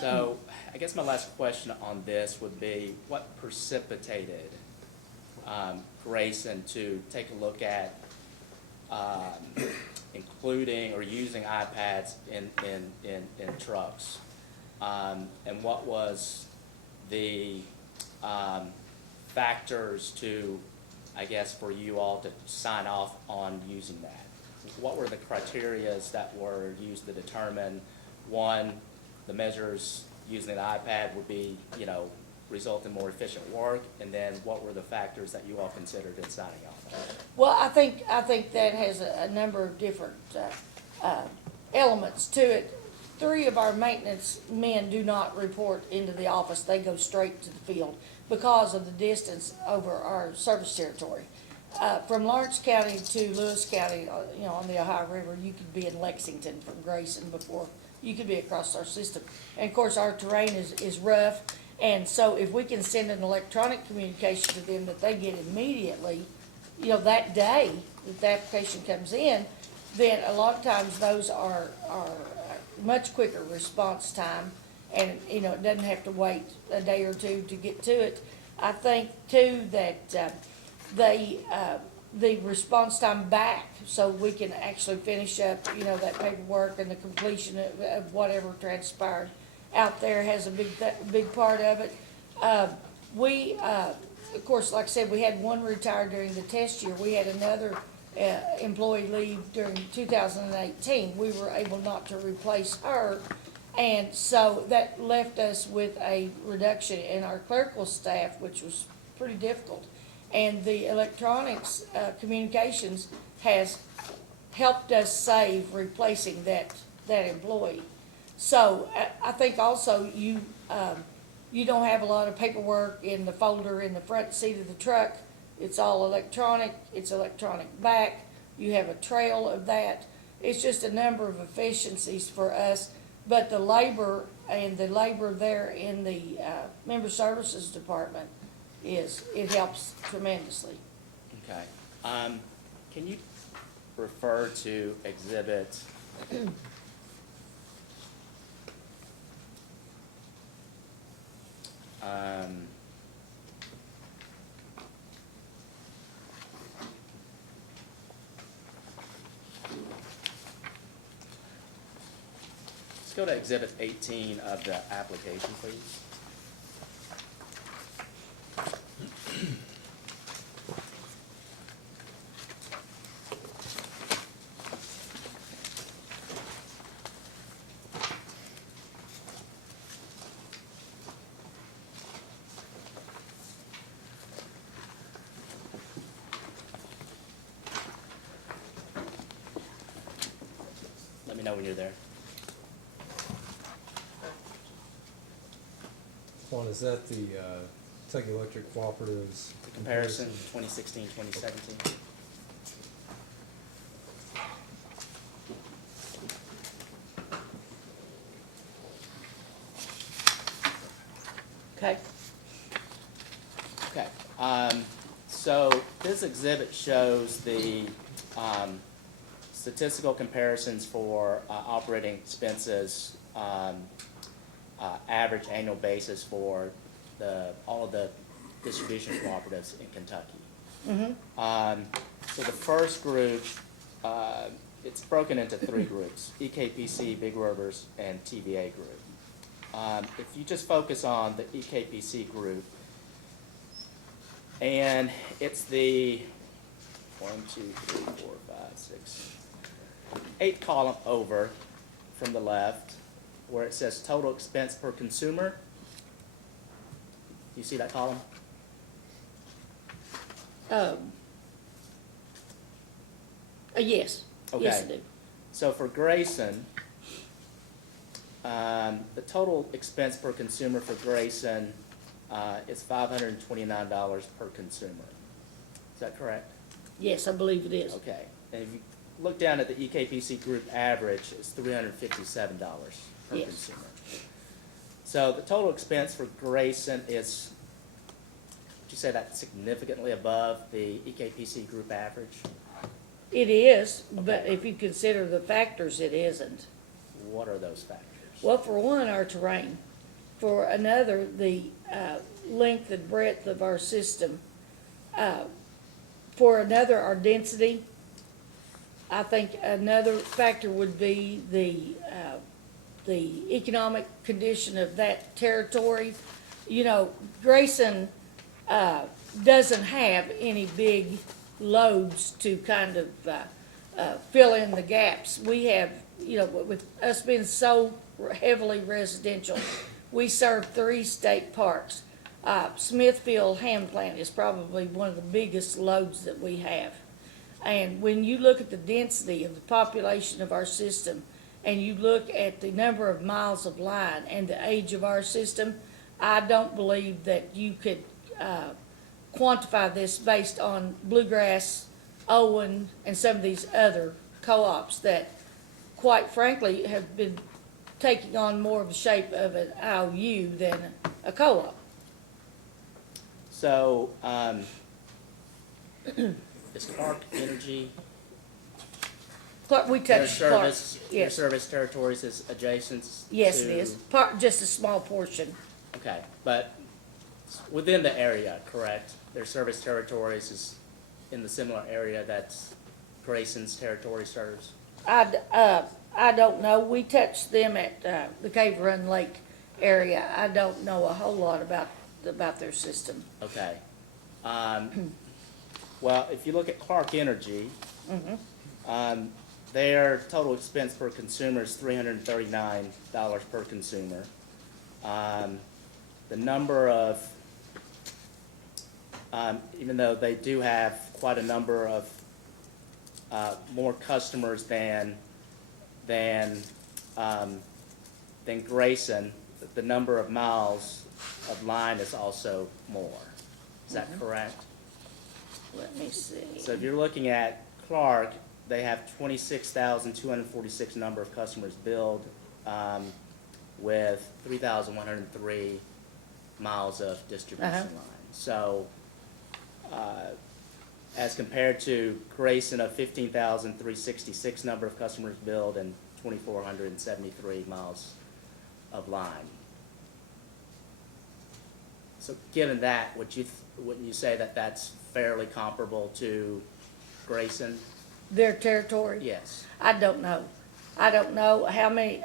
So I guess my last question on this would be, what precipitated Grayson to take a look at including or using iPads in trucks? And what was the factors to, I guess, for you all to sign off on using that? What were the criterias that were used to determine, one, the measures using an iPad would be, result in more efficient work, and then what were the factors that you all considered in signing off on it? Well, I think that has a number of different elements to it. 3 of our maintenance men do not report into the office. They go straight to the field because of the distance over our service territory. From Lawrence County to Lewis County, on the Ohio River, you could be in Lexington from Grayson before you could be across our system. And of course, our terrain is rough. And so if we can send an electronic communication to them that they get immediately, that day that the application comes in, then a lot of times those are much quicker response time, and, it doesn't have to wait a day or two to get to it. I think too that they the response time back so we can actually finish up, that paperwork and the completion of whatever transpired out there has a big part of it. Of course, like I said, we had one retire during the test year. We had another employee leave during 2018. We were able not to replace her. And so that left us with a reduction in our clerical staff, which was pretty difficult. And the electronics communications has helped us save replacing that employee. So I think also you don't have a lot of paperwork in the folder in the front seat of the truck. It's all electronic. It's electronic back. You have a trail of that. It's just a number of efficiencies for us. But the labor there in the member services department it helps tremendously. Okay. Can you refer to exhibit let's go to exhibit 18 of the application, please. Let me know when you're there. Juan, is that the Kentucky Electric Cooperatives? The comparison, 2016, 2017. Okay? Okay, so this exhibit shows the statistical comparisons for operating expenses, average annual basis for all of the distribution cooperatives in Kentucky. So the first group, it's broken into three groups: EKPC, Big Rivers, and TVA group. If you just focus on the EKPC group, and it's the 8th column over from the left, where it says total expense per consumer. Do you see that column? Yes. Okay. Yes, I do. So for Grayson, the total expense per consumer for Grayson is $529 per consumer. Is that correct? Yes, I believe it is. Okay. And if you look down at the EKPC group average, it's $357 per Yes. consumer. So the total expense for Grayson is, would you say that's significantly above the EKPC group average? It is, but if you consider the factors, it isn't. What are those factors? Well, for one, our terrain. For another, the length and breadth of our system. For another, our density. I think another factor would be the economic condition of that territory. Grayson doesn't have any big loads to kind of fill in the gaps. We have, with us being so heavily residential, we serve 3 state parks. Smithfield Ham Plant is probably one of the biggest loads that we have. And when you look at the density of the population of our system, and you look at the number of miles of line and the age of our system, I don't believe that you could quantify this based on Bluegrass, Owen, and some of these other co-ops that, quite frankly, have been taking on more of the shape of an IOU than a co-op. So, is Clark Energy, We their touched Clark, service, their yes. service territories is adjacent to? Yes, it is. Just a small portion. Okay, but within the area, correct? Their service territories is in the similar area that's Grayson's territory serves? I don't know. We touched them at, the Cave Run Lake area. I don't know a whole lot about their system. Okay. Well, if you look at Clark Energy, their total expense per consumer is $339 per consumer. The number of, even though they do have quite a number of more customers than Grayson, the number of miles of line is also more. Is that correct? Let me see. So if you're looking at Clark, they have 26,246 number of customers billed, with 3,103 miles of distribution line. So, as compared to Grayson of 15,366 number of customers billed and 2,473 miles of line. So given that, wouldn't you say that that's fairly comparable to Grayson? Their territory? Yes. I don't know. I don't know how many,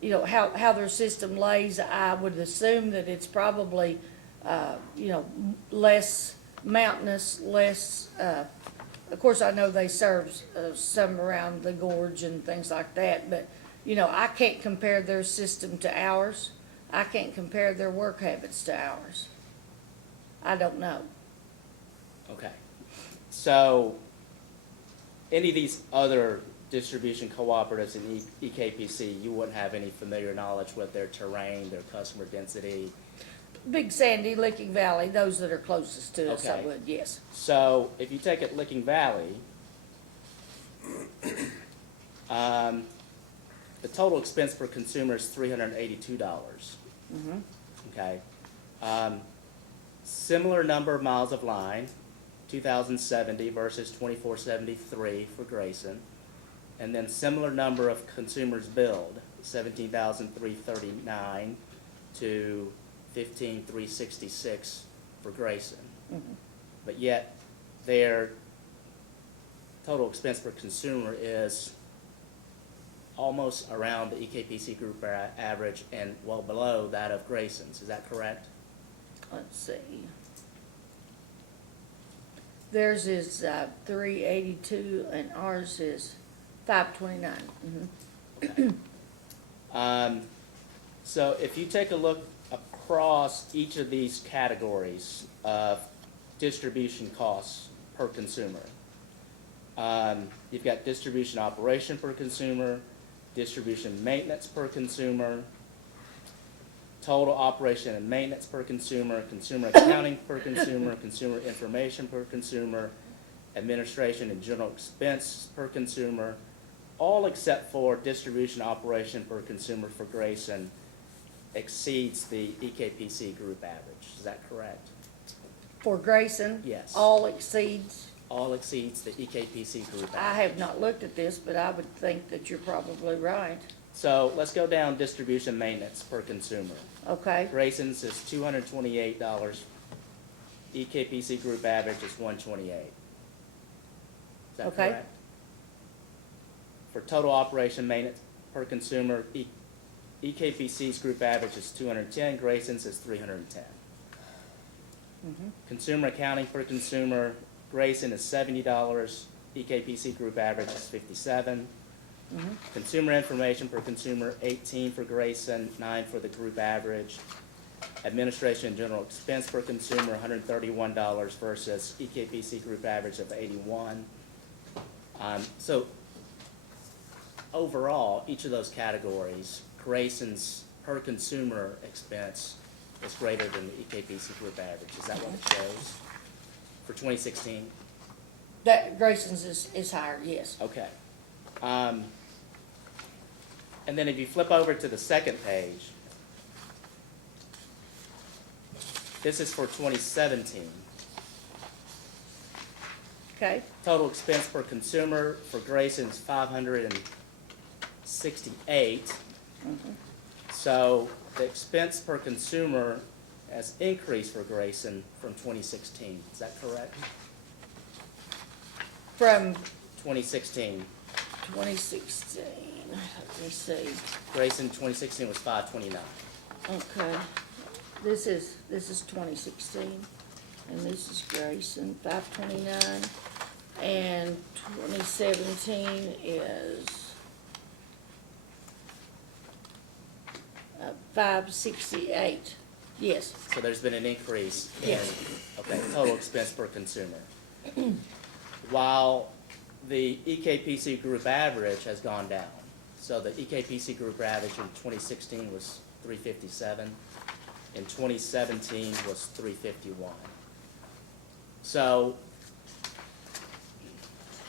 you know, how their system lays. I would assume that it's probably, you know, less mountainous, less, of course, I know they serve some around the gorge and things like that, but, you know, I can't compare their system to ours. I can't compare their work habits to ours. I don't know. Okay. So, any of these other distribution cooperatives in EKPC, you wouldn't have any familiar knowledge with their terrain, their customer density? Big Sandy, Licking Valley, those that are closest to us, I Okay. would, yes. So, if you take it Licking Valley, the total expense per consumer is $382. Okay. Similar number of miles of line, 2,070 versus 2,473 for Grayson. And then similar number of consumers billed, 17,339 to 15,366 for Grayson. But yet, their total expense per consumer is almost around the EKPC group average and well below that of Grayson's. Is that correct? Let's see. Theirs is 382 and ours is 529. So if you take a look across each of these categories of distribution costs per consumer, you've got distribution operation per consumer, distribution maintenance per consumer, total operation and maintenance per consumer, consumer accounting per consumer, consumer information per consumer, administration and general expense per consumer, all except for distribution operation per consumer for Grayson exceeds the EKPC group average. Is that correct? For Grayson? Yes. All exceeds? All exceeds the EKPC group I average. have not looked at this, but I would think that you're probably right. So let's go down distribution maintenance per consumer. Okay, Grayson's is $228. EKPC group average is $128. Is that Okay. correct? For total operation maintenance per consumer, EKPC's group average is $210. Grayson's is $310. Consumer accounting per consumer, Grayson is $70. EKPC group average is $57. Consumer information per consumer, $18 for Grayson, $9 for the group average. Administration and general expense per consumer, $131 versus EKPC group average of $81. So overall, each of those categories, Grayson's per consumer expense is greater than the EKPC group average. Is that what it shows for 2016? that Grayson's is higher, yes. Okay. And then if you flip over to the second page, this is for 2017. Okay, Total expense per consumer for Grayson's $568. So the expense per consumer has increased for Grayson from 2016. Is that correct? From 2016. 2016, let me see. Grayson 2016 was 529. Okay, this is 2016, and this is Grayson, 529, and 2017 is 568, yes. So there's been an increase in, Yes. okay, total expense per consumer. While the EKPC group average has gone down. So the EKPC group average in 2016 was 357, in 2017 was 351. So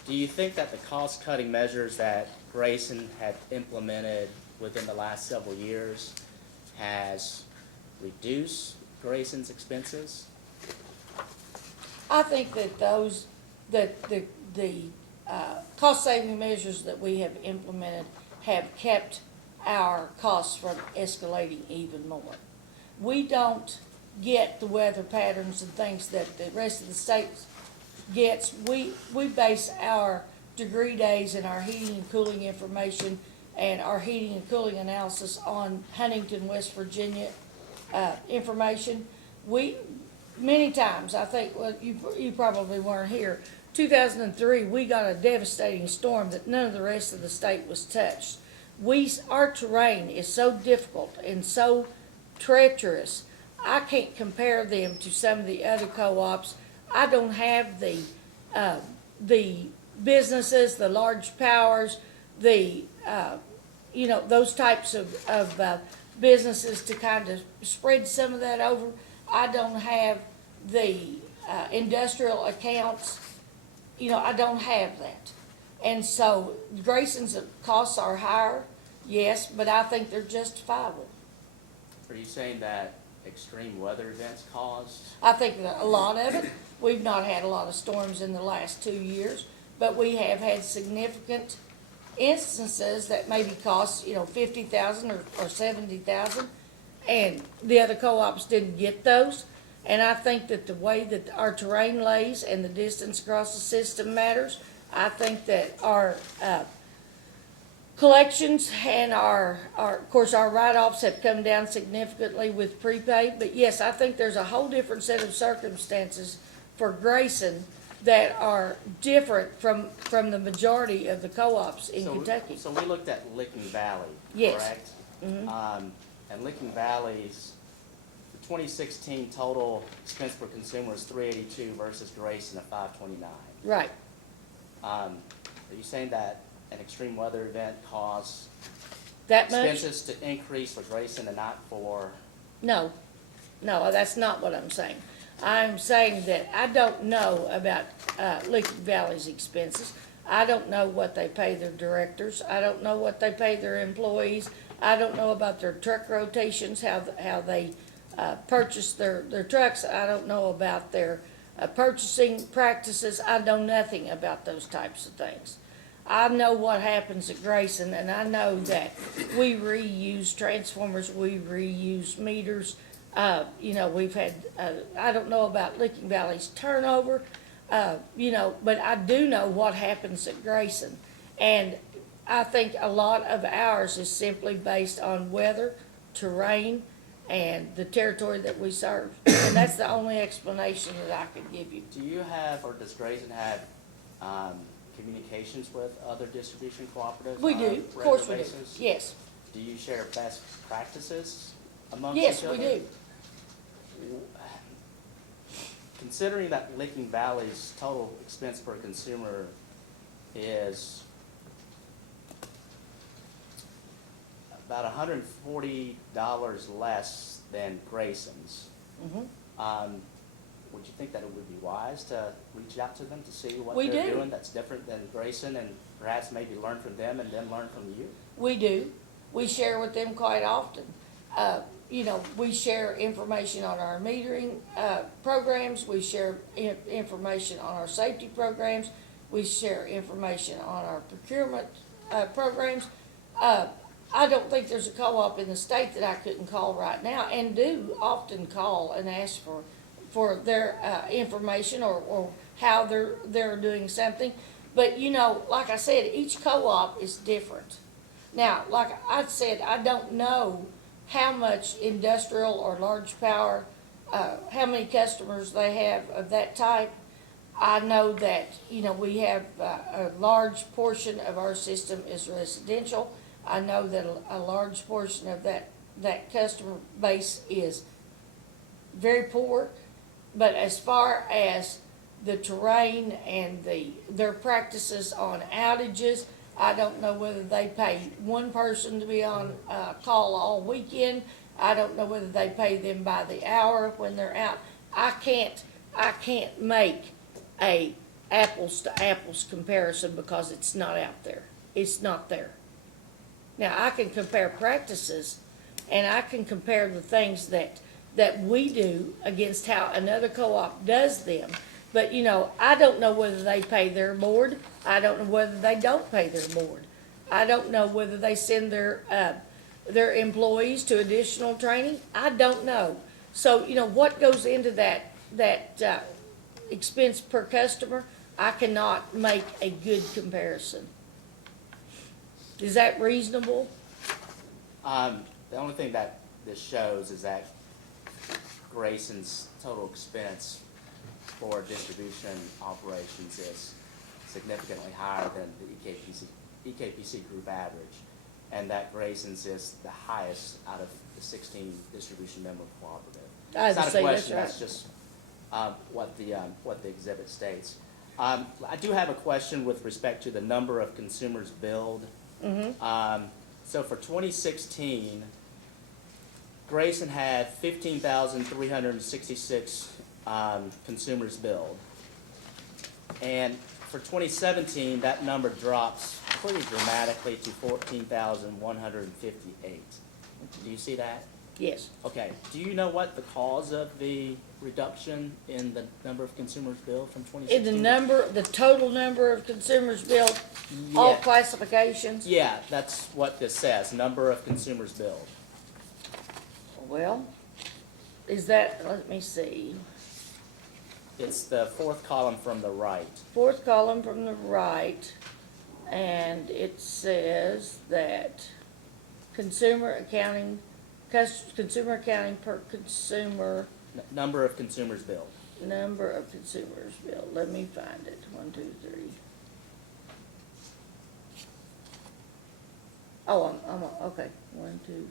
do you think that the cost-cutting measures that Grayson had implemented within the last several years has reduced Grayson's expenses? I think that the cost-saving measures that we have implemented have kept our costs from escalating even more. We don't get the weather patterns and things that the rest of the state gets. We base our degree days and our heating and cooling information and our heating and cooling analysis on Huntington, West Virginia, information. Many times, I think, well, you probably weren't here, 2003, we got a devastating storm that none of the rest of the state was touched. Our terrain is so difficult and so treacherous, I can't compare them to some of the other co-ops. I don't have the businesses, the large powers, those types of businesses to kind of spread some of that over. I don't have the industrial accounts. I don't have that. And so Grayson's costs are higher, yes, but I think they're justifiable. Are you saying that extreme weather events caused? I think that a lot of it, we've not had a lot of storms in the last 2 years, but we have had significant instances that maybe cost, $50,000 or $70,000, and the other co-ops didn't get those. And I think that the way that our terrain lays and the distance across the system matters. I think that our collections and of course, our write-offs have come down significantly with prepaid. But yes, I think there's a whole different set of circumstances for Grayson that are different from the majority of the co-ops in Kentucky. So we looked at Licking Valley, Yes. correct? And Licking Valley's, the 2016 total expense per consumer is $382 versus Grayson at $529. Right. Are you saying that an extreme weather event caused That much? expenses to increase for Grayson and not for? No, that's not what I'm saying. I'm saying that I don't know about Licking Valley's expenses. I don't know what they pay their directors. I don't know what they pay their employees. I don't know about their truck rotations, how they purchase their trucks. I don't know about their purchasing practices. I know nothing about those types of things. I know what happens at Grayson, and I know that we reuse transformers, we reuse meters. We've had, I don't know about Licking Valley's turnover, but I do know what happens at Grayson. And I think a lot of ours is simply based on weather, terrain, and the territory that we serve. And that's the only explanation that I could give you. Do you have, or does Grayson have, communications with other distribution cooperatives? We on do, a of course we do, regular basis? yes. Do you share best practices amongst each Yes, other? we do. Considering that Licking Valley's total expense per consumer is about $140 less than Grayson's, would you think that it would be wise to reach out to them to see what We they're do. doing that's different than Grayson, and perhaps maybe learn from them and then learn from you? We do. We share with them quite often. We share information on our metering programs. We share information on our safety programs. We share information on our procurement programs. I don't think there's a co-op in the state that I couldn't call right now, and do often call and ask for their, information or how they're doing something. But, you know, like I said, each co-op is different. Now, like I said, I don't know how much industrial or large power, how many customers they have of that type. I know that, you know, we have a large portion of our system is residential. I know that a large portion of that customer base is very poor. But as far as the terrain and their practices on outages, I don't know whether they pay one person to be on call all weekend. I don't know whether they pay them by the hour when they're out. I can't make a apples to apples comparison because it's not out there. It's not there. Now, I can compare practices, and I can compare the things that we do against how another co-op does them. But, you know, I don't know whether they pay their board. I don't know whether they don't pay their board. I don't know whether they send their employees to additional training. I don't know. So, you know, what goes into that expense per customer, I cannot make a good comparison. Is that reasonable? The only thing that this shows is that Grayson's total expense for distribution operations is significantly higher than the EKPC group average, and that Grayson's is the highest out of the 16 distribution member cooperative. I It's not a say that's question, right. that's just what the exhibit states. I do have a question with respect to the number of consumers billed. So for 2016, Grayson had 15,366 consumers billed. And for 2017, that number drops pretty dramatically to 14,158. Do you see that? Yes. Okay. Do you know what the cause of the reduction in the number of consumers billed from 2016? In the total number of consumers billed, all Yeah. classifications? Yeah, that's what this says, number of consumers billed. Well, is that, let me see, It's the fourth column from the right. fourth column from the right, and it says that consumer accounting per consumer, Number of consumers billed. number of consumers billed. Let me find it. 1, 2, 3. Oh, okay. 1, 2.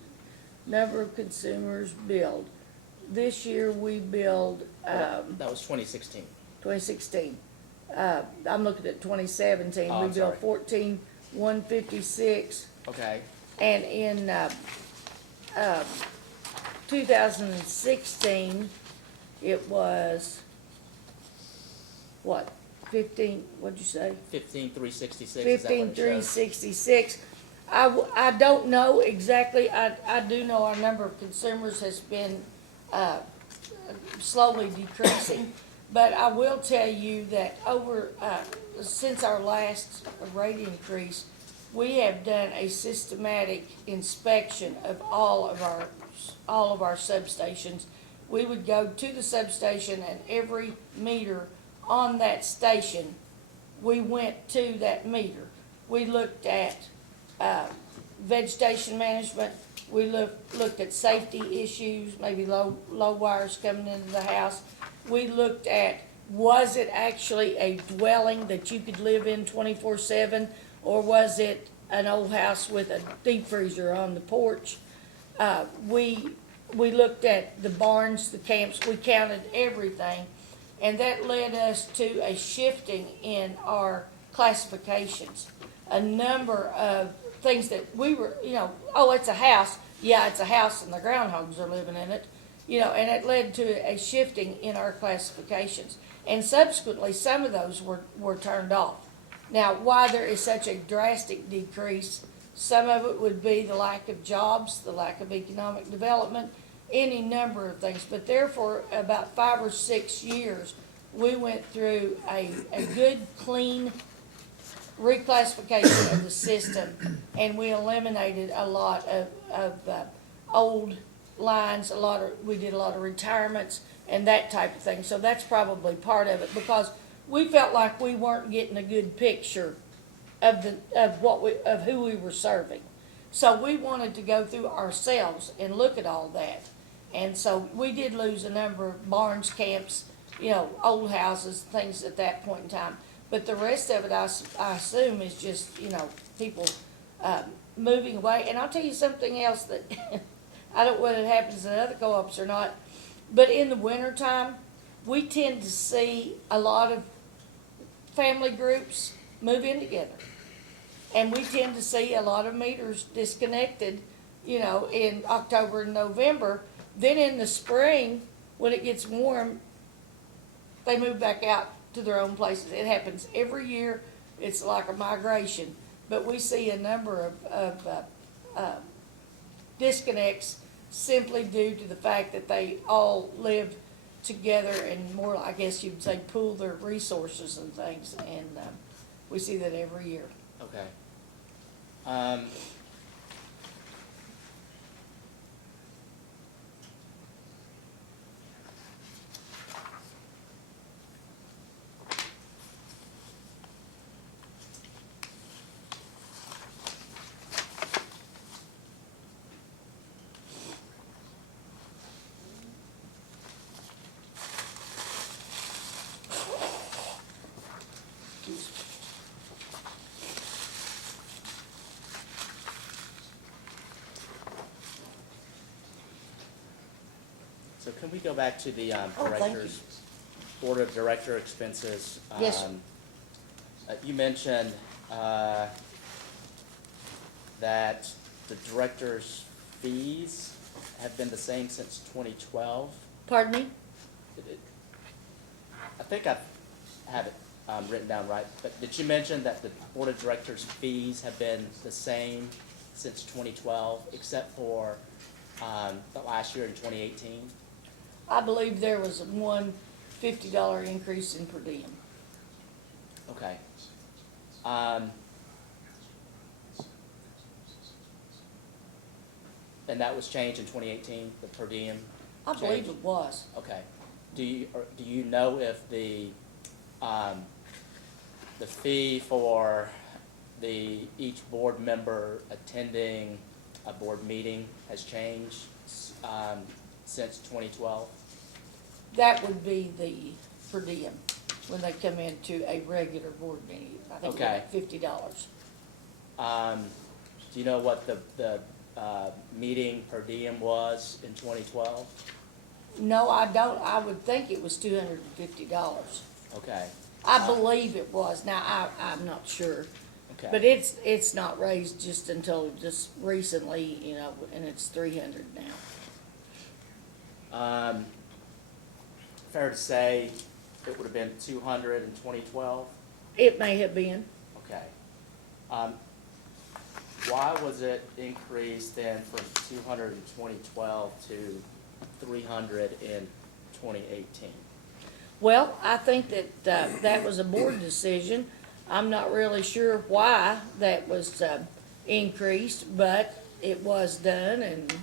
Number of consumers billed. This year we billed, That was 2016. 2016. I'm looking at 2017. Oh, We I'm billed sorry. 14,156. Okay. And in 2016, it was, what, 15, what'd you say? 15,366. 15,366. I don't know exactly. I do know our number of consumers has been slowly decreasing. But I will tell you that since our last rate increase, we have done a systematic inspection of all of our substations. We would go to the substation, and every meter on that station, we went to that meter. We looked at vegetation management. We looked at safety issues, maybe low wires coming into the house. We looked at, was it actually a dwelling that you could live in 24/7, or was it an old house with a deep freezer on the porch? We looked at the barns, the camps. We counted everything, and that led us to a shifting in our classifications. A number of things that we were, oh, it's a house. Yeah, it's a house and the groundhogs are living in it. And it led to a shifting in our classifications. And subsequently, some of those were turned off. Now, why there is such a drastic decrease, some of it would be the lack of jobs, the lack of economic development, any number of things. But therefore, about 5 or 6 years, we went through a good, clean reclassification of the system, and we eliminated a lot of old lines, we did a lot of retirements and that type of thing. So that's probably part of it, because we felt like we weren't getting a good picture of who we were serving. So we wanted to go through ourselves and look at all that. And so we did lose a number of barns, camps, old houses, things at that point in time. But the rest of it, I assume, is just, people moving away. And I'll tell you something else that, I don't know whether it happens in other co-ops or not, but in the wintertime, we tend to see a lot of family groups move in together. And we tend to see a lot of meters disconnected, in October and November. Then in the spring, when it gets warm, they move back out to their own places. It happens every year. It's like a migration. But we see a number of disconnects simply due to the fact that they all live together and more, I guess you'd say, pool their resources and things. And we see that every year. Okay. So can we go back to the Oh, thank you. director's, board of director expenses? Yes, sir. You mentioned that the director's fees have been the same since 2012. Pardon me? I think I have it written down right, but did you mention that the board of directors' fees have been the same since 2012, except for the last year in 2018? I believe there was one $50 increase in per diem. Okay. And that was changed in 2018, the per diem? I believe change? it was. Okay. Do you know if the fee for each board member attending a board meeting has changed since 2012? That would be the per diem when they come into a regular board meeting. I think it's Okay. like $50. Do you know what the meeting per diem was in 2012? No, I don't. I would think it was $250. Okay. I believe it was. Now, I'm not sure. Okay. But it's not raised just until just recently, and it's 300 now. Fair to say it would have been 200 in 2012? It may have been. Okay. Why was it increased then from 200 in 2012 to 300 in 2018? Well, I think that that was a board decision. I'm not really sure why that was increased, but it was done, and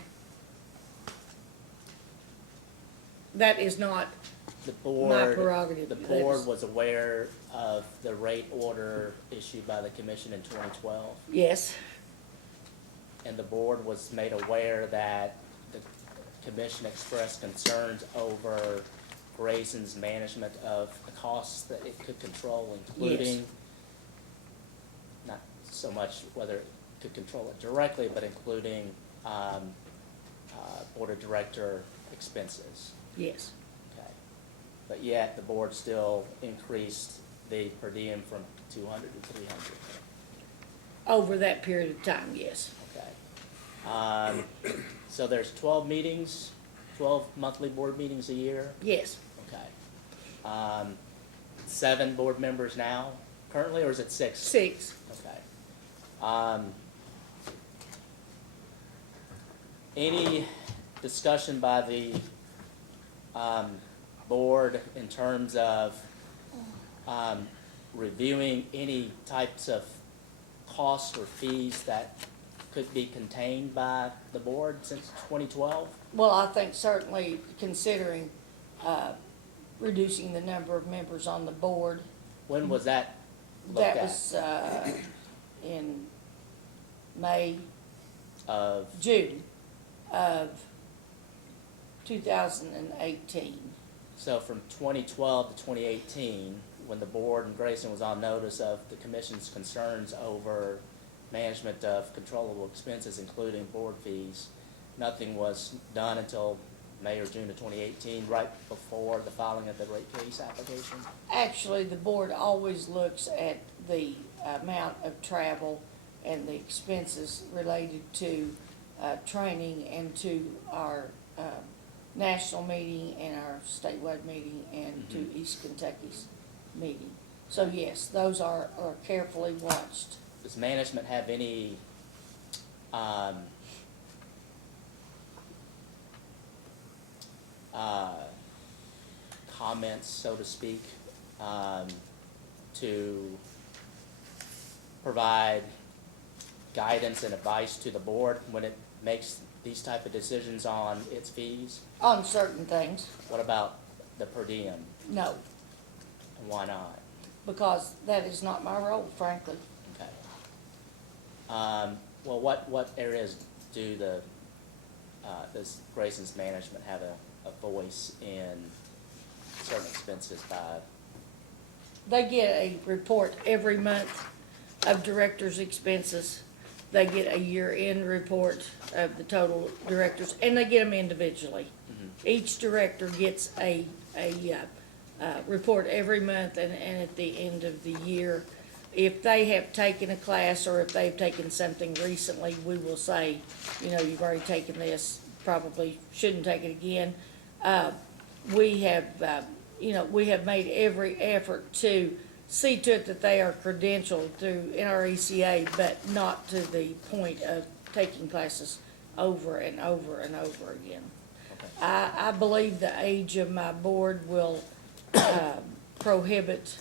that is not The my board, prerogative. the board was aware of the rate order issued by the commission in 2012, Yes, and the board was made aware that the commission expressed concerns over Grayson's management of the costs that it could control, including not so much whether it could control it directly, but including board of director expenses. yes. Okay. But yet, the board still increased the per diem from 200 to 300. Over that period of time, yes. Okay. So there's 12 meetings, 12 monthly board meetings a year? Yes. Okay. 7 board members now, currently, or is it 6? 6. Okay. Any discussion by the board in terms of reviewing any types of costs or fees that could be contained by the board since 2012? Well, I think certainly considering, reducing the number of members on the board, When was that looked that at? was, in May, Of, June of 2018. so from 2012 to 2018, when the board and Grayson was on notice of the commission's concerns over management of controllable expenses, including board fees, nothing was done until May or June of 2018, right before the filing of the rate case application? Actually, the board always looks at the amount of travel and the expenses related to training and to our national meeting and our statewide meeting and to East Kentucky's meeting. So yes, those are carefully watched. Does management have any comments, so to speak, to provide guidance and advice to the board when it makes these type of decisions on its fees? On certain things, What about the per diem, no, and why not? because that is not my role, frankly. Okay. Well, what areas does Grayson's management have a voice in certain expenses by? They get a report every month of directors' expenses. They get a year-end report of the total directors, and they get them individually. Each director gets a report every month, and at the end of the year, if they have taken a class or if they've taken something recently, we will say, you know, you've already taken this, probably shouldn't take it again. We have, we have made every effort to see to it that they are credentialed through NRECA, but not to the point of taking classes over and over and over again. Okay. I believe the age of my board will prohibit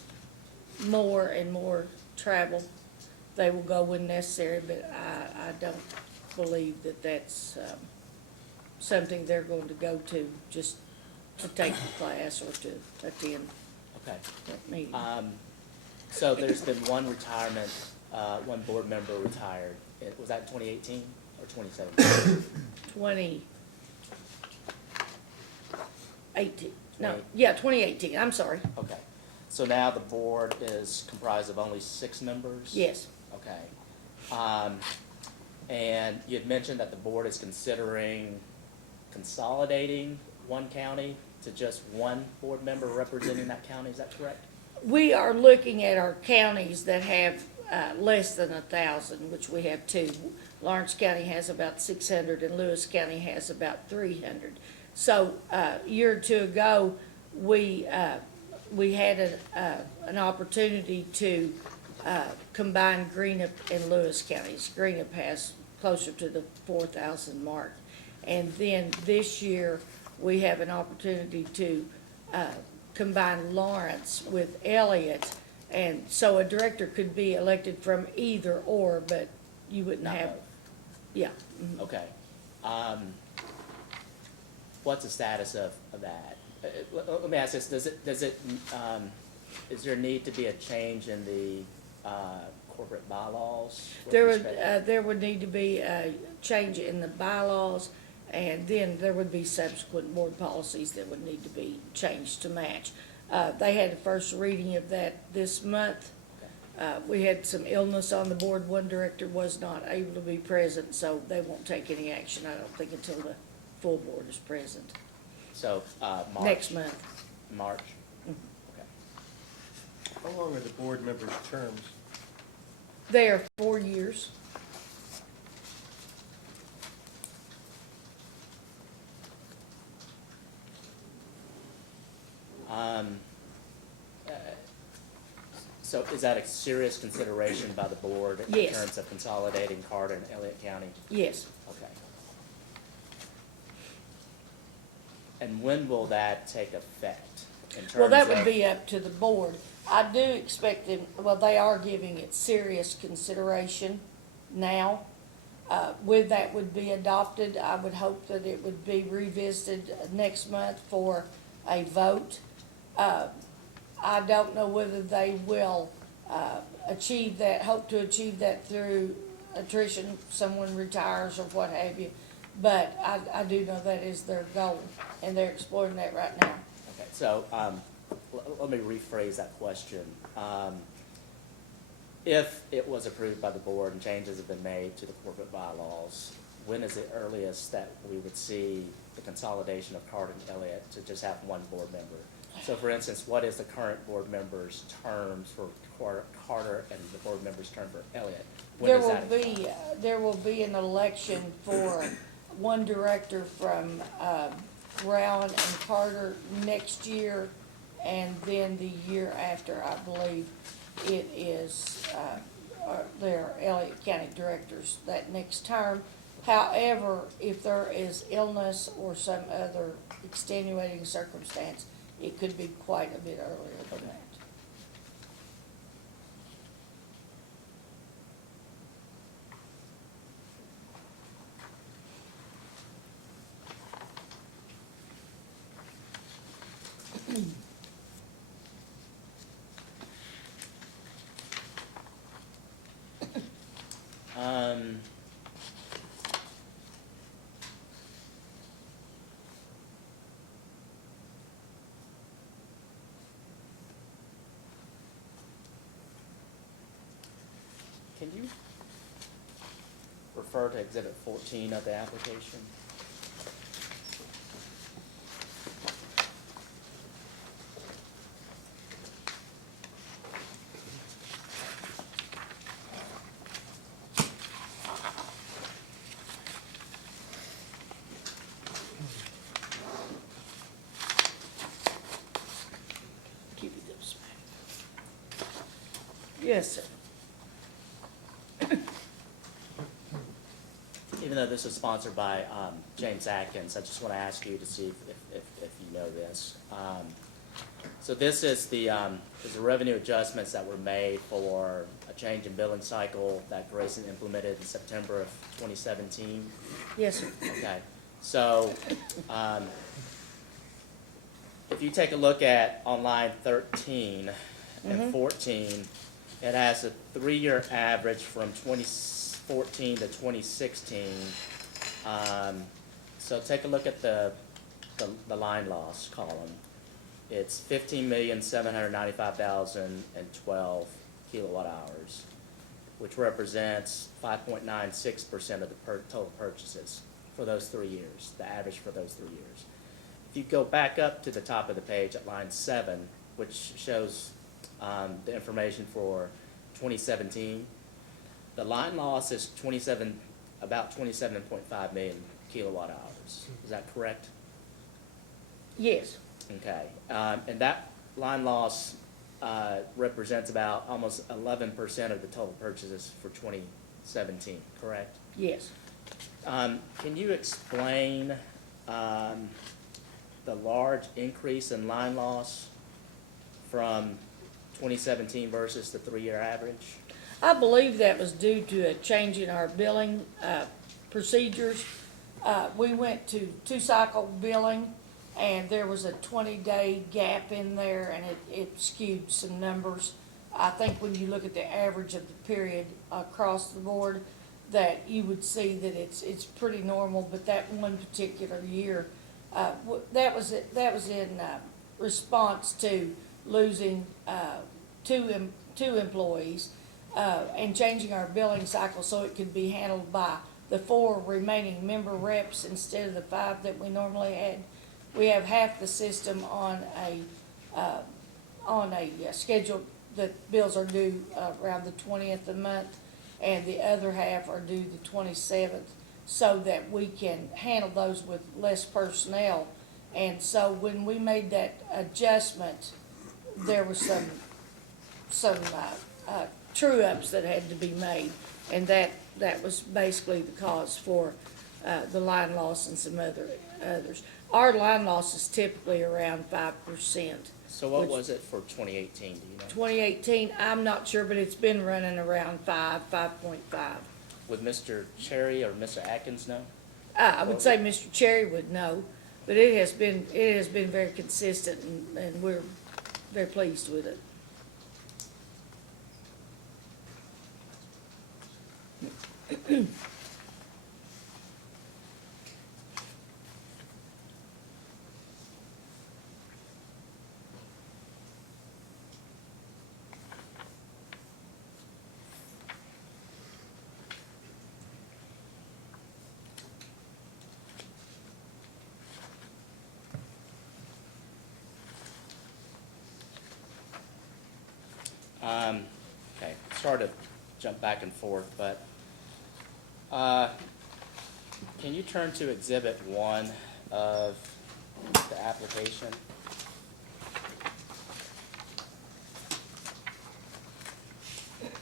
more and more travel. They will go when necessary, but I don't believe that that's something they're going to go to just to take the class or to attend Okay. that meeting. So there's been one retirement, one board member retired. Was that 2018 or 2017? 2018, no, Right. yeah, 2018, I'm sorry, Okay. So now the board is comprised of only 6 members? yes. Okay. And you had mentioned that the board is considering consolidating one county to just one board member representing that county, is that correct? We are looking at our counties that have less than 1,000, which we have 2. Lawrence County has about 600 and Lewis County has about 300. So a year or two ago, we had an opportunity to combine Greenup and Lewis counties. Greenup has closer to the 4,000 mark. And then this year, we have an opportunity to combine Lawrence with Elliott. And so a director could be elected from either or, but you wouldn't Not have, both. yeah. Mhm. Okay. What's the status of that? Let me ask this, is there a need to be a change in the corporate bylaws? with respect- There would need to be a change in the bylaws, and then there would be subsequent board policies that would need to be changed to match. They had the first reading of that this month. We had some illness on the board. One director was not able to be present, so they won't take any action, I don't think, until the full board is present. So, March? Next month. March? Okay. How long are the board members' terms? They are 4 years. So is that a serious consideration by the board in Yes. terms of consolidating Carter and Elliott County? Yes. Okay. And when will that take effect? in terms of? Well, that would be up to the board. I do expect them, well, they are giving it serious consideration now. With that would be adopted, I would hope that it would be revisited next month for a vote. I don't know whether they will, achieve that, hope to achieve that through attrition, someone retires or what have you. But I do know that is their goal, and they're exploring that right now. Okay, so, let me rephrase that question. If it was approved by the board and changes have been made to the corporate bylaws, when is the earliest that we would see the consolidation of Carter and Elliott to just have one board member? So for instance, what is the current board member's terms for Carter and the board member's term for Elliott? When There does will that be, there will be an election for one director from, Rowan and Carter next year, and then the year after, I believe, it is, they're Elliott County directors that next term. However, if there is illness or some other extenuating circumstance, it could be quite a bit earlier than that. Um, Can you refer to Exhibit 14 of the application? Give you those back. Yes, sir. Even though this is sponsored by James Atkins, I just want to ask you to see if you know this. So this is the revenue adjustments that were made for a change in billing cycle that Grayson implemented in September of 2017. Yes, sir. Okay, so if you take a look at on line 13 and 14, it has a 3-year average from 2014 to 2016. So take a look at the line loss column. It's 15,795,012 kilowatt hours, which represents 5.96% of the total purchases for those 3 years, the average for those 3 years. If you go back up to the top of the page at line 7, which shows the information for 2017, the line loss is about 27.5 million kilowatt hours. Is that correct? Yes, Okay, and that line loss represents about almost 11% of the total purchases for 2017, correct? yes. Can you explain the large increase in line loss from 2017 versus the 3-year average? I believe that was due to a change in our billing procedures. We went to 2-cycle billing, and there was a 20-day gap in there, and it skewed some numbers. I think when you look at the average of the period across the board, that you would see that it's pretty normal, but that one particular year, that was in response to losing two employees and changing our billing cycle so it could be handled by the 4 remaining member reps instead of the 5 that we normally had. We have half the system on a schedule that bills are due around the 20th of the month, and the other half are due the 27th, so that we can handle those with less personnel. And so when we made that adjustment, there was some true-ups that had to be made, and that was basically the cause for the line loss and some others. Our line loss is typically around 5%, So what Which- was it for 2018, do you know? 2018, I'm not sure, but it's been running around 5.5. Would Mr. Cherry or Mr. Atkins know? I would say Mr. Cherry would know, but it has been very consistent, and we're very pleased with it. Okay, sorry to jump back and forth, but, can you turn to Exhibit 1 of the application?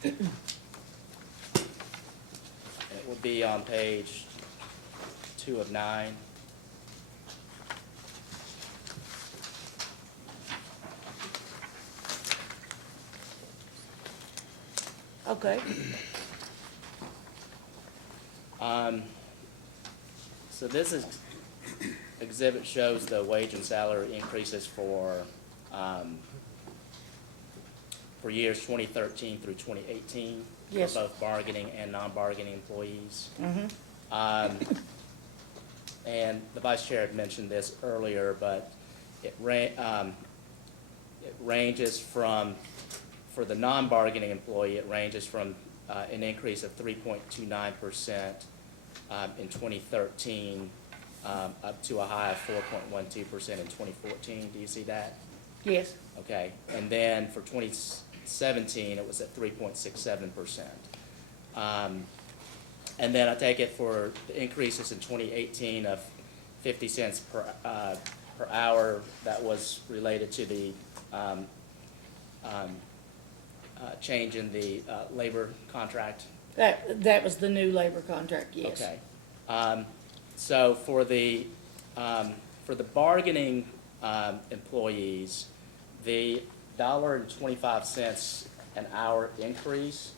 It will be on page 2 of 9. Okay, So this is, exhibit shows the wage and salary increases for years 2013 through 2018. Yes. For both bargaining and non-bargaining employees. And the vice chair had mentioned this earlier, but it ranges from, for the non-bargaining employee, it ranges from an increase of 3.29% in 2013 up to a high of 4.12% in 2014. Do you see that? yes, Okay, and then for 2017, it was at 3.67%. And then I take it for the increases in 2018 of 50 cents per hour, that was related to the change in the labor contract. that was the new labor contract, yes. Okay. So for the bargaining employees, the $1.25 an hour increase,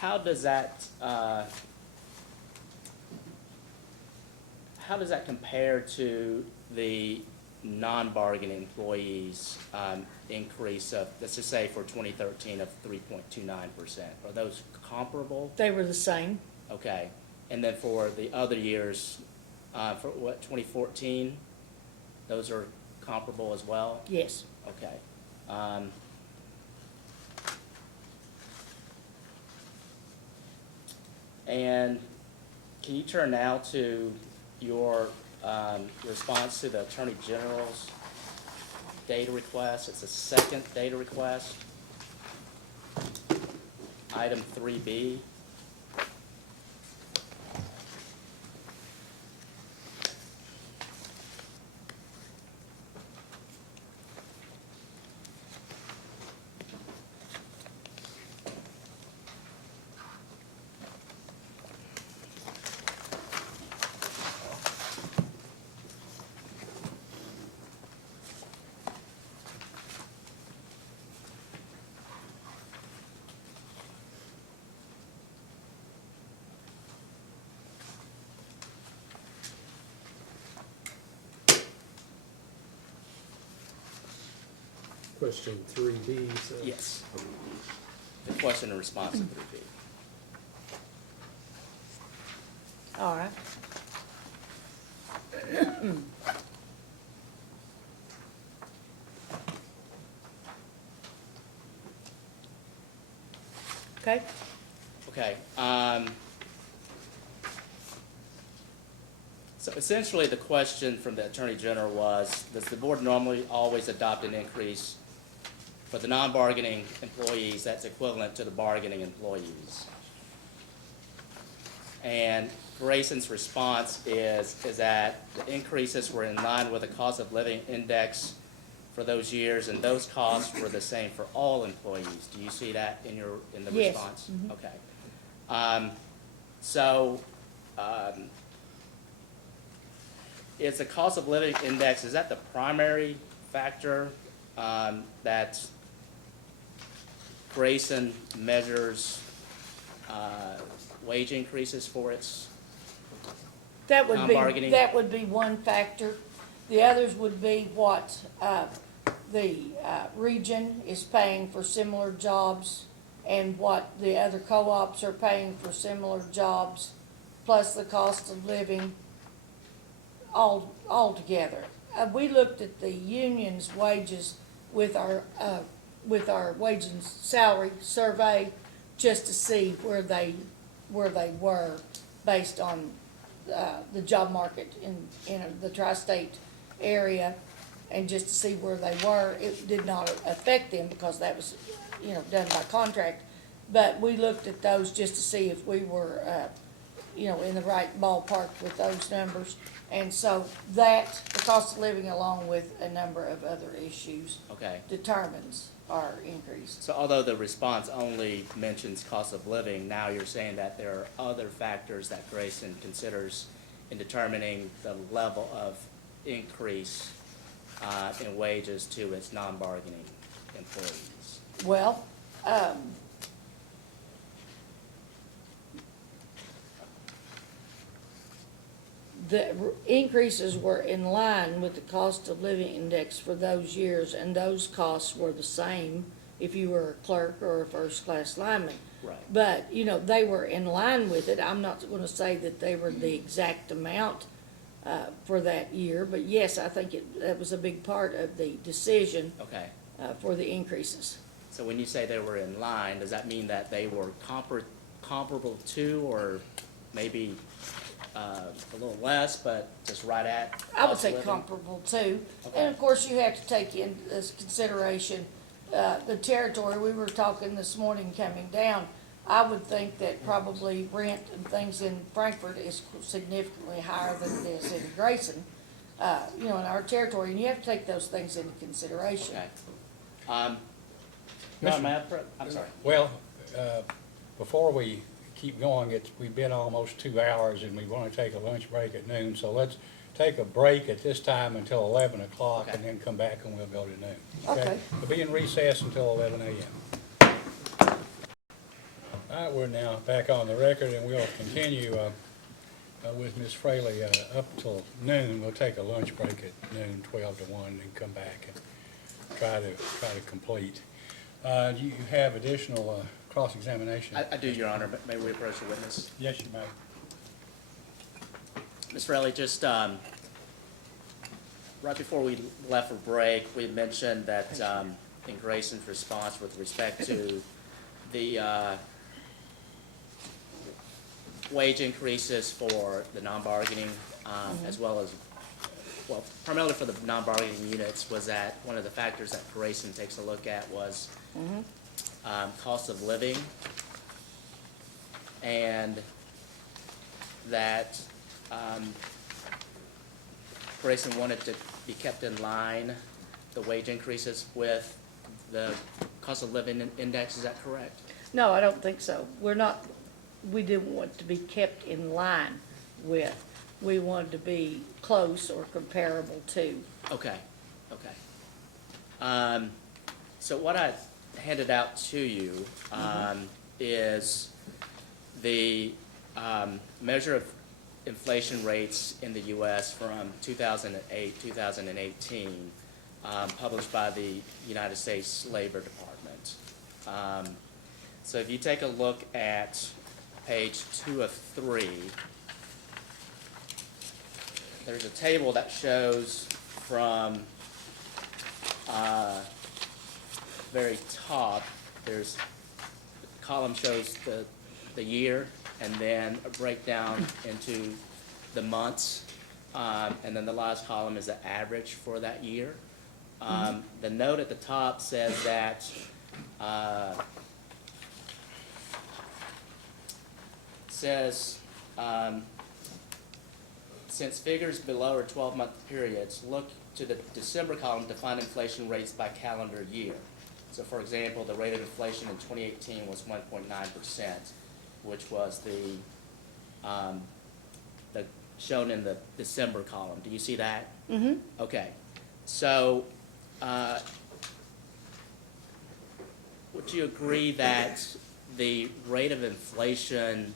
how does that compare to the non-bargaining employees increase of, let's just say for 2013 of 3.29%? Are those comparable? They were the same, Okay. And then for the other years, for what, 2014, those are comparable as well? yes. Okay. And can you turn now to your response to the Attorney General's data request? It's a second data request. Item 3B. Question 3B, so. Yes. The question and response to 3B. All right. Okay, Okay. So essentially, the question from the Attorney General was, does the board normally always adopt an increase for the non-bargaining employees that's equivalent to the bargaining employees? And Grayson's response is that the increases were in line with the cost of living index for those years, and those costs were the same for all employees. Do you see that in the Yes. response? Mhm. Okay. So, is the cost of living index, is that the primary factor that Grayson measures wage increases for its? Non-bargaining? That would be one factor. The others would be what, the, region is paying for similar jobs and what the other co-ops are paying for similar jobs, plus the cost of living all together. We looked at the union's wages with our wage and salary survey just to see where they were based on the job market in the tri-state area, and just to see where they were. It did not affect them because that was, done by contract. But we looked at those just to see if we were, in the right ballpark with those numbers. And so that, the cost of living along with a number of other issues Okay. determines our increase. So although the response only mentions cost of living, now you're saying that there are other factors that Grayson considers in determining the level of increase in wages to its non-bargaining employees. Well, the increases were in line with the cost of living index for those years, and those costs were the same if you were a clerk or a first-class lineman. Right. But, they were in line with it. I'm not gonna say that they were the exact amount for that year, but yes, I think that was a big part of the decision Okay. For the increases. So when you say they were in line, does that mean that they were comparable to, or maybe a little less, but just right at? I would cost say of living? comparable too. Okay. And of course, you have to take into consideration, the territory. We were talking this morning coming down. I would think that probably rent and things in Frankfurt is significantly higher than it is in Grayson, in our territory, and you have to take those things into consideration. Okay. I'm sorry. Well, before we keep going, we've been almost 2 hours and we want to take a lunch break at noon, so let's take a break at this time until 11 o'clock and then come back and we'll go to noon. Okay. We'll be in recess until 11 a.m. All right, we're now back on the record and we'll continue with Ms. Fraley up till noon. We'll take a lunch break at noon, 12 to 1, and come back and try to complete. Do you have additional cross-examination? I do, Your Honor, but may we approach the witness? Yes, you may. Ms. Fraley, just right before we left for break, we had mentioned that in Grayson's response with respect to the wage increases for the non-bargaining, as well as, well, primarily for the non-bargaining units, was that one of the factors that Grayson takes a look at was cost of living, and that Grayson wanted to be kept in line, the wage increases with the cost of living index. Is that correct? No, I don't think so. We didn't want to be kept in line with. We wanted to be close or comparable to. Okay, okay. So what I handed out to you is the measure of inflation rates in the U.S. from 2008, 2018, published by the United States Labor Department. So if you take a look at page 2 of 3, there's a table that shows from very top, there's the column shows the year, and then a breakdown into the months, and then the last column is the average for that year. The note at the top says that since figures below are 12-month periods, look to the December column to find inflation rates by calendar year. So for example, the rate of inflation in 2018 was 1.9%, which was the the, shown in the December column. Do you see that? Mm-hmm. Okay, so, would you agree that the rate of inflation,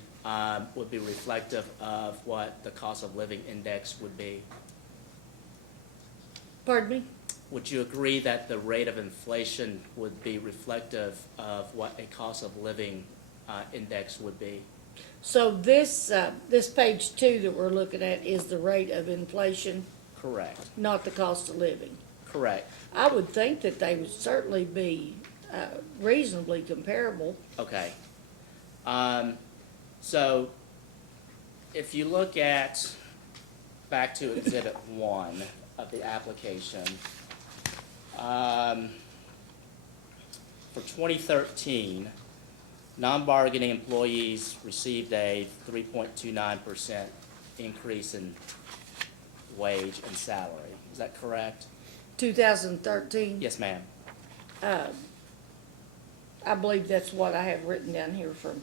would be reflective of what the cost of living index would be? Pardon me? Would you agree that the rate of inflation would be reflective of what a cost of living, index would be? So this page 2 that we're looking at is the rate of inflation, Correct, not the cost of living. correct. I would think that they would certainly be reasonably comparable. Okay. So if you look at, back to Exhibit 1 of the application, for 2013, non-bargaining employees received a 3.29% increase in wage and salary. Is that correct? 2013? Yes, ma'am. I believe that's what I have written down here from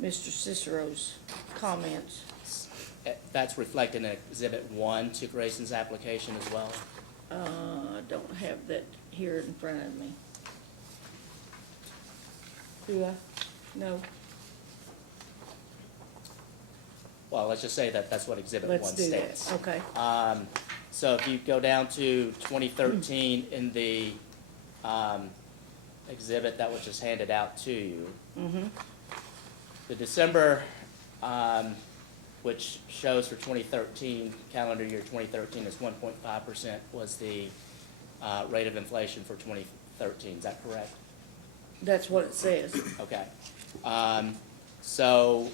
Mr. Cicero's comments. That's reflected in Exhibit 1 to Grayson's application as well? I don't have that here in front of me. Do I? No. Well, let's just say that that's what Exhibit 1 Let's do states. that. Okay. So if you go down to 2013 in the exhibit that was just handed out to you, Mm-hmm. the December, which shows for 2013, calendar year 2013 is 1.5% was the rate of inflation for 2013. Is that correct? That's what it says. Okay. So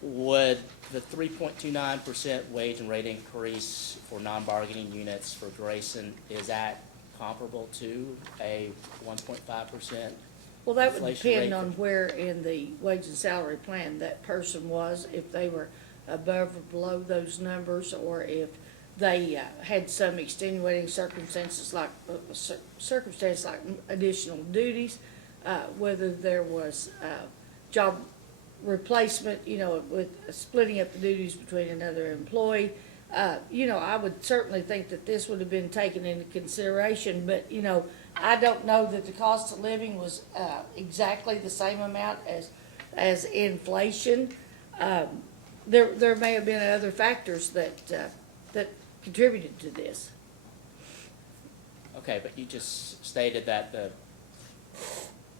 would the 3.29% wage and rate increase for non-bargaining units for Grayson, is that comparable to a 1.5%? Well, that would Inflation depend rate on for- where in the wage and salary plan that person was, if they were above or below those numbers, or if they had some extenuating circumstances like, additional duties, whether there was job replacement, with splitting up the duties between another employee. I would certainly think that this would have been taken into consideration, but, I don't know that the cost of living was exactly the same amount as inflation. There may have been other factors that contributed to this. Okay, but you just stated that the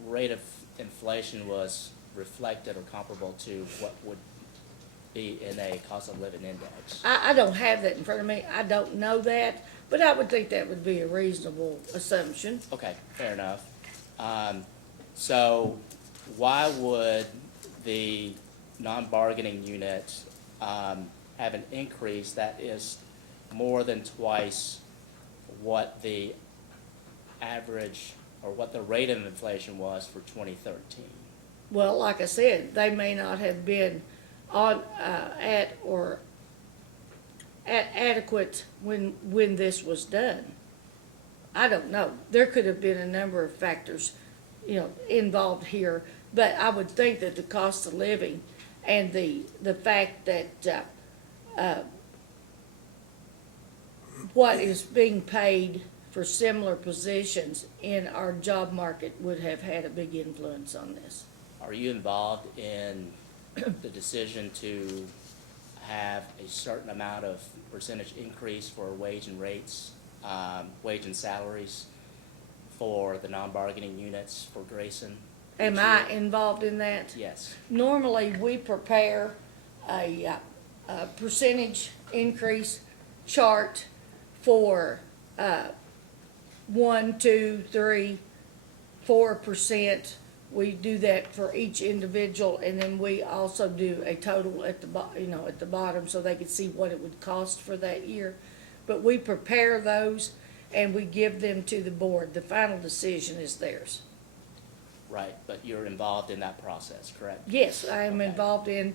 rate of inflation was reflected or comparable to what would be in a cost of living index. I don't have that in front of me. I don't know that, but I would think that would be a reasonable assumption. Okay, fair enough. So why would the non-bargaining unit have an increase that is more than twice what the average or what the rate of inflation was for 2013? Well, like I said, they may not have been on, at adequate when this was done. I don't know. There could have been a number of factors, involved here, but I would think that the cost of living and the fact that, what is being paid for similar positions in our job market would have had a big influence on this. Are you involved in the decision to have a certain amount of percentage increase for wage and rates, wage and salaries for the non-bargaining units for Grayson? Am each I year? involved in that? Yes. Normally, we prepare a percentage increase chart for 1, 2, 3, 4%. We do that for each individual, and then we also do a total at the bottom, so they can see what it would cost for that year. But we prepare those and we give them to the board. The final decision is theirs. Right, but you're involved in that process, correct? Yes, I am Okay. involved in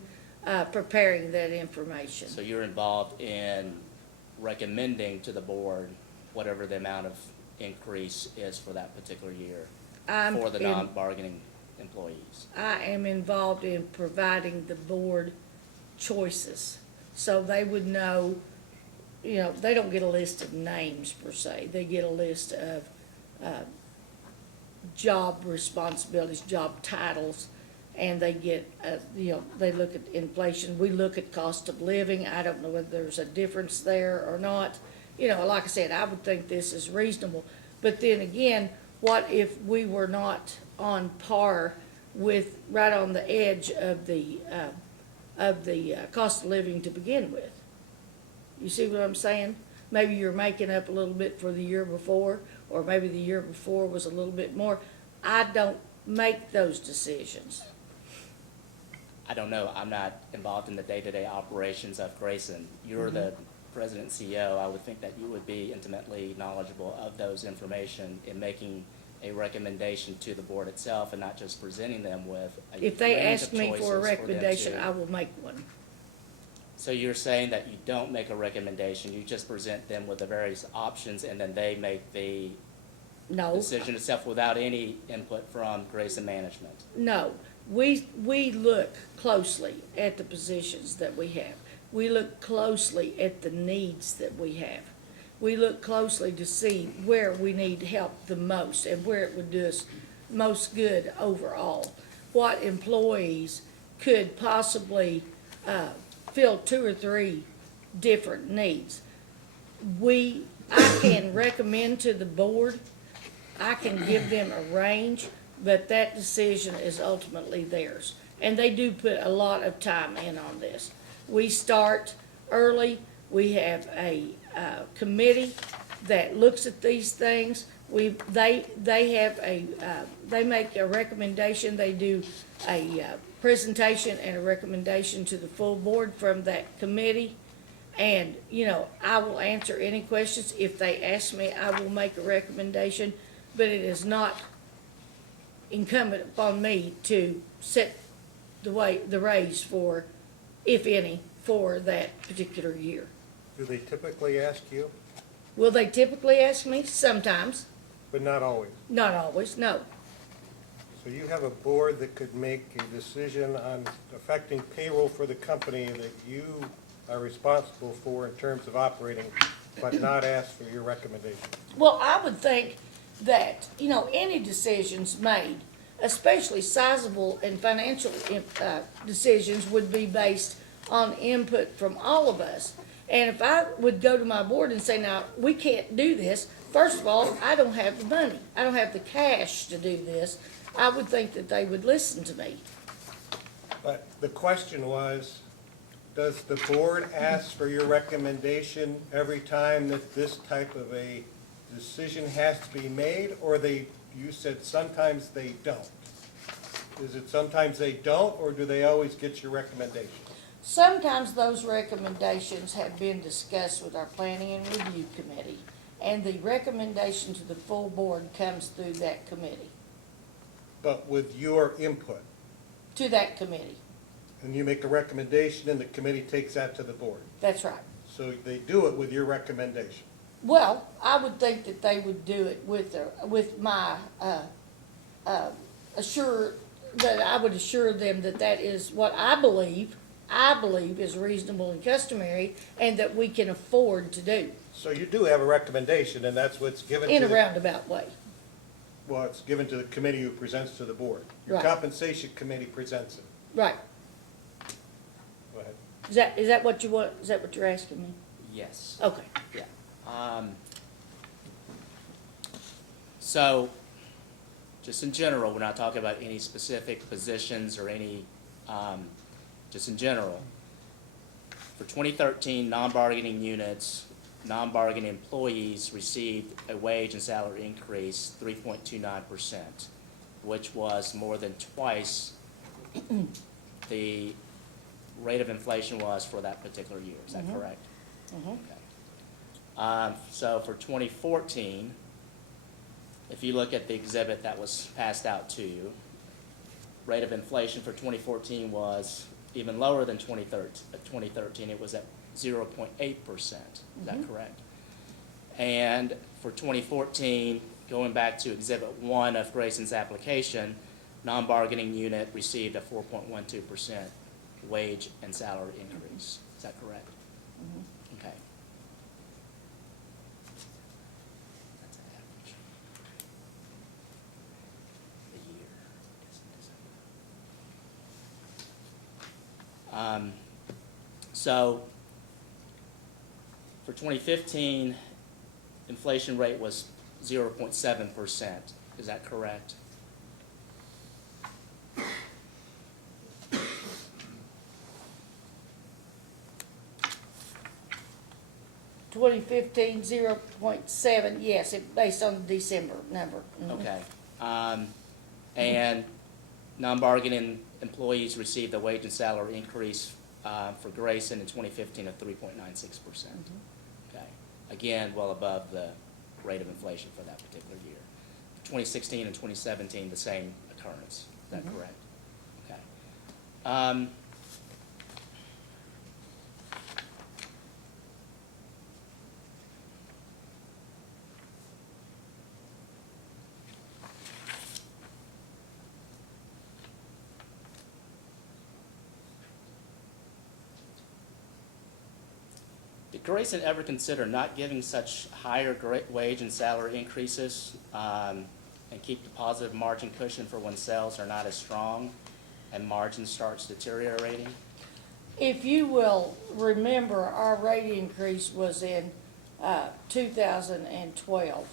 preparing that information. So you're involved in recommending to the board whatever the amount of increase is for that particular year I'm for the in- non-bargaining employees? I am involved in providing the board choices. So they would know, you know, they don't get a list of names per se. They get a list of job responsibilities, job titles, and they get, you know, they look at inflation. We look at cost of living. I don't know whether there's a difference there or not. You know, like I said, I would think this is reasonable. But then again, what if we were not on par with, right on the edge of the cost of living to begin with? You see what I'm saying? Maybe you're making up a little bit for the year before, or maybe the year before was a little bit more. I don't make those decisions. I don't know, I'm not involved in the day-to-day operations of Grayson. You're the president and CEO. I would think that you would be intimately knowledgeable of those information in making a recommendation to the board itself and not just presenting them with a If they range ask of me choices for a them recommendation, to- I will make one. So you're saying that you don't make a recommendation, you just present them with the various options and then they make the No, decision itself without any input from Grayson management? no. We look closely at the positions that we have. We look closely at the needs that we have. We look closely to see where we need help the most and where it would do us most good overall. What employees could possibly fill 2 or 3 different needs. I can recommend to the board, I can give them a range, but that decision is ultimately theirs. And they do put a lot of time in on this. We start early. We have a committee that looks at these things. They make a recommendation. They do a presentation and a recommendation to the full board from that committee. And, you know, I will answer any questions. If they ask me, I will make a recommendation, but it is not incumbent upon me to set the raise for, if any, for that particular year. Do they typically ask you? Will they typically ask me? Sometimes, But not always. not always, no. So you have a board that could make a decision on affecting payroll for the company that you are responsible for in terms of operating, but not ask for your recommendation. Well, I would think that, you know, any decisions made, especially sizable and financial decisions, would be based on input from all of us. And if I would go to my board and say, now, we can't do this, first of all, I don't have the money. I don't have the cash to do this. I would think that they would listen to me. But the question was, does the board ask for your recommendation every time that this type of a decision has to be made, or you said sometimes they don't? Is it sometimes they don't, or do they always get your recommendation? Sometimes those recommendations have been discussed with our planning and review committee, and the recommendation to the full board comes through that committee, But with your input, to that committee. and you make a recommendation and the committee takes that to the board. That's right. So they do it with your recommendation. Well, I would think that they would do it with my, that I would assure them that that is what I believe is reasonable and customary, and that we can afford to do, So you do have a recommendation, and that's what's given to in a the, roundabout way. well, it's given to the committee who presents to the board. Your Right. compensation committee presents it. Right. Go ahead. Is that what you want, is that what you're asking me? Yes. Okay. Yeah. So, just in general, we're not talking about any specific positions or any, just in general. For 2013, non-bargaining units, non-bargaining employees received a wage and salary increase 3.29%, which was more than twice the rate of inflation was for that particular year. Is that correct? Okay. So for 2014, if you look at the exhibit that was passed out to you, rate of inflation for 2014 was even lower than 2013. It was at 0.8%. Is that correct? And for 2014, going back to Exhibit 1 of Grayson's application, non-bargaining unit received a 4.12% wage and salary increase. Is that correct? Okay. That's an average. A year. So for 2015, inflation rate was 0.7%. Is that correct? Twenty 0.7, yes, based on the December number. Mhm. Okay. And non-bargaining employees received a wage and salary increase for Grayson in 2015 of 3.96%. Okay. Again, well above the rate of inflation for that particular year. 2016 and 2017, the same occurrence. Is that correct? Okay. Did Grayson ever consider not giving such higher wage and salary increases and keep the positive margin cushion for when sales are not as strong and margin starts deteriorating? If you will remember, our rate increase was in 2012.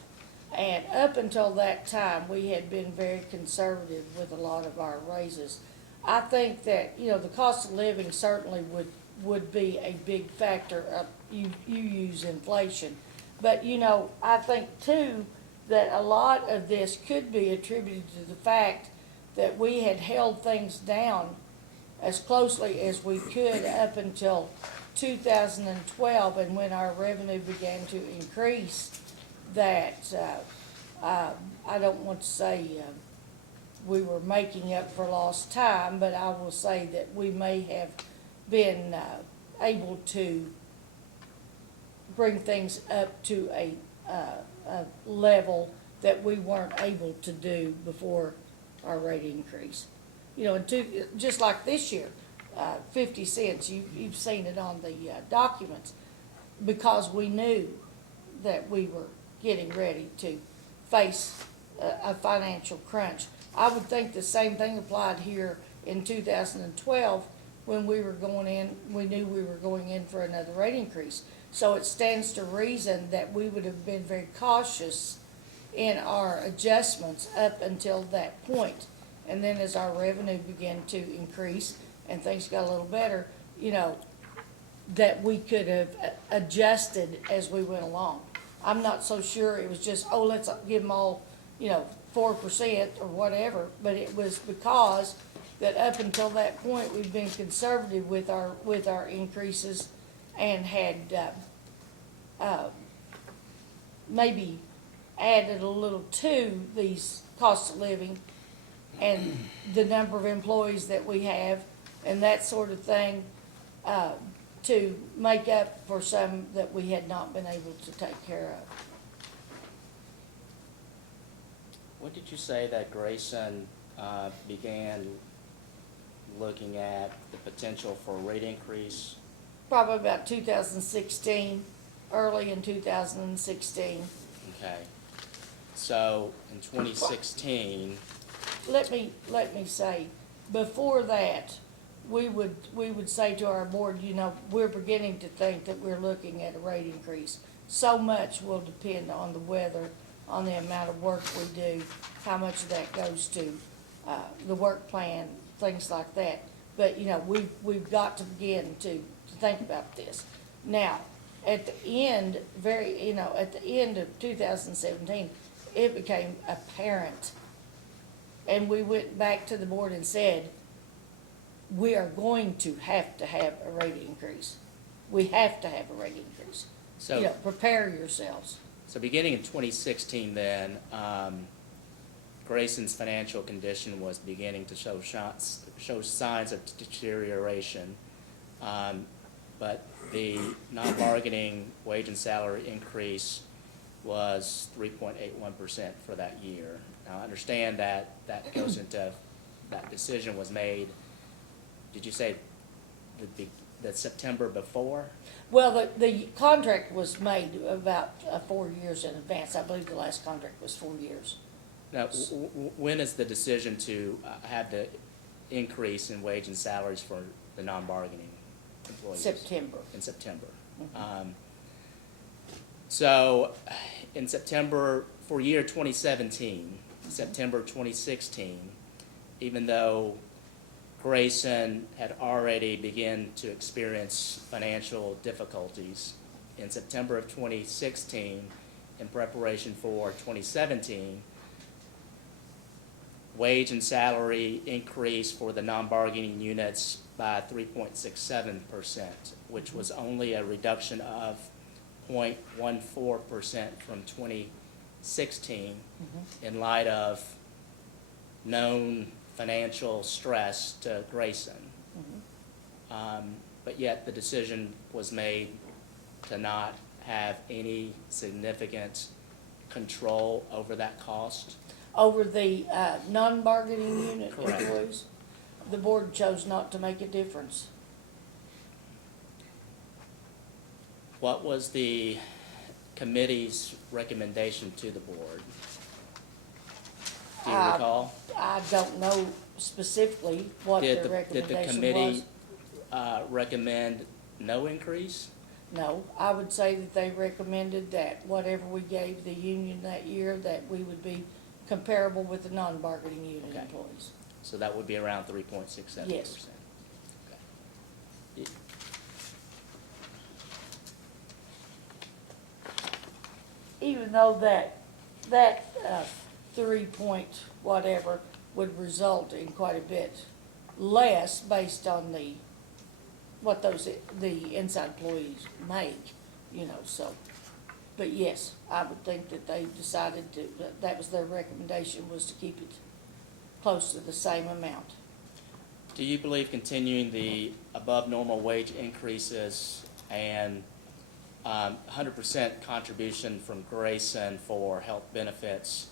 And up until that time, we had been very conservative with a lot of our raises. I think that, the cost of living certainly would be a big factor. You use inflation. But, I think too that a lot of this could be attributed to the fact that we had held things down as closely as we could up until 2012, and when our revenue began to increase, that I don't want to say we were making up for lost time, but I will say that we may have been able to bring things up to a level that we weren't able to do before our rate increase. Just like this year, 50 cents, you've seen it on the documents, because we knew that we were getting ready to face a financial crunch. I would think the same thing applied here in 2012 when we were going in, we knew we were going in for another rate increase. So it stands to reason that we would have been very cautious in our adjustments up until that point. And then as our revenue began to increase and things got a little better, that we could have adjusted as we went along. I'm not so sure it was just, let's give them all, 4% or whatever, but it was because that up until that point, we've been conservative with our increases and had maybe added a little to these costs of living and the number of employees that we have and that sort of thing, to make up for some that we had not been able to take care of. When did you say that Grayson began looking at the potential for a rate increase? Probably about 2016, early in 2016. Okay. So in 2016, Let me say, before that, we would say to our board, we're beginning to think that we're looking at a rate increase. So much will depend on the weather, on the amount of work we do, how much of that goes to the work plan, things like that. But, we've got to begin to think about this. Now, at the end, at the end of 2017, it became apparent. And we went back to the board and said, we are going to have a rate increase. We have to have a rate increase. So- Prepare yourselves. so beginning in 2016 then, Grayson's financial condition was beginning to show signs of deterioration. But the non-bargaining wage and salary increase was 3.81% for that year. Now, I understand that goes into, that decision was made, did you say the September before? Well, the contract was made about 4 years in advance. I believe the last contract was 4 years. Now, when is the decision to have the increase in wage and salaries for the non-bargaining employees? September. In September. So, in September, for year 2017, September 2016, even though Grayson had already begun to experience financial difficulties, in September of 2016, in preparation for 2017, wage and salary increased for the non-bargaining units by 3.67%, which was only a reduction of 0.14% from 2016 in light of known financial stress to Grayson. But yet the decision was made to not have any significant control over that cost. Over the non-bargaining unit Correct. employees, the board chose not to make a difference. What was the committee's recommendation to the board? Do you recall? I don't know specifically what Did their the recommendation committee was. recommend no increase? No, I would say that they recommended that whatever we gave the union that year, that we would be comparable with the non-bargaining unit Okay. employees. So that would be around 3.67%. Yes. Okay. Even though that 3 point whatever would result in quite a bit less based on what the inside employees make, so. But yes, I would think that they decided that was their recommendation, was to keep it close to the same amount. Do you believe continuing the above normal wage increases and 100% contribution from Grayson for health benefits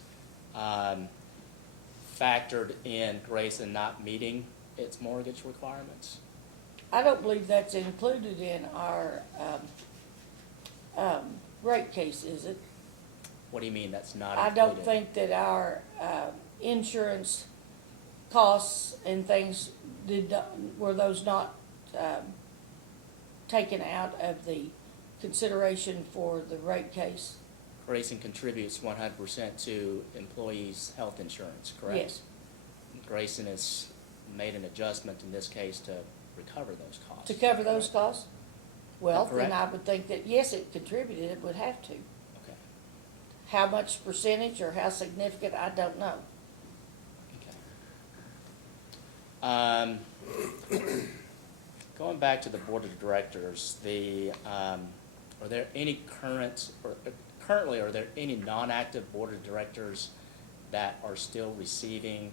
factored in Grayson not meeting its mortgage requirements? I don't believe that's included in our rate case, is it? What do you mean that's not I included? don't think that our insurance costs and things were those not taken out of the consideration for the rate case? Grayson contributes 100% to employees' health insurance, correct? Yes. Grayson has made an adjustment in this case to recover those costs. To cover those costs? Well, then Correct. I would think that, yes, it contributed, it would have to. Okay. How much percentage or how significant, I don't know. Okay. Going back to the board of directors, are there any currently are there any non-active board of directors that are still receiving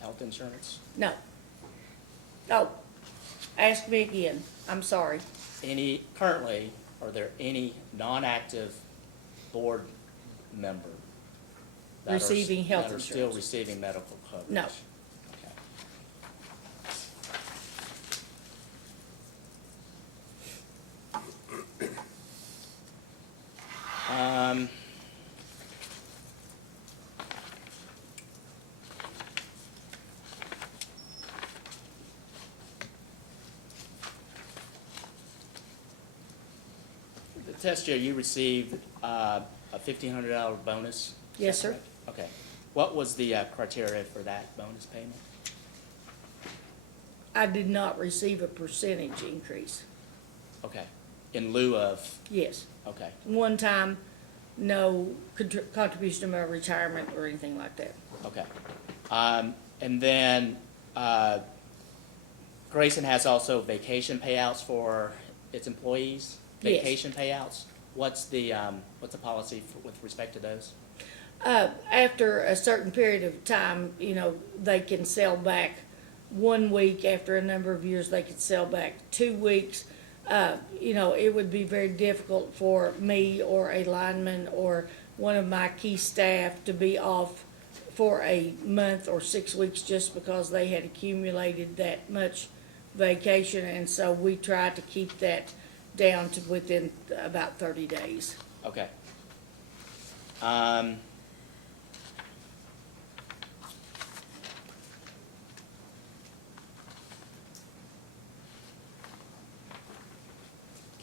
health insurance? No. Oh, ask me again, I'm sorry. Currently, are there any non-active board member that Receiving health that are still insurance? receiving medical coverage? No. Okay. The test year, you received a $1,500 bonus? Yes, sir. Okay. What was the criteria for that bonus payment? I did not receive a percentage increase. Okay. In lieu of, Yes. okay. One time, no contribution to my retirement or anything like that. Okay. And then Grayson has also vacation payouts for its employees? Yes. Vacation payouts? What's the policy with respect to those? After a certain period of time, they can sell back 1 week. After a number of years, they could sell back 2 weeks. It would be very difficult for me or a lineman or one of my key staff to be off for a month or 6 weeks just because they had accumulated that much vacation, and so we try to keep that down to within about 30 days. Okay.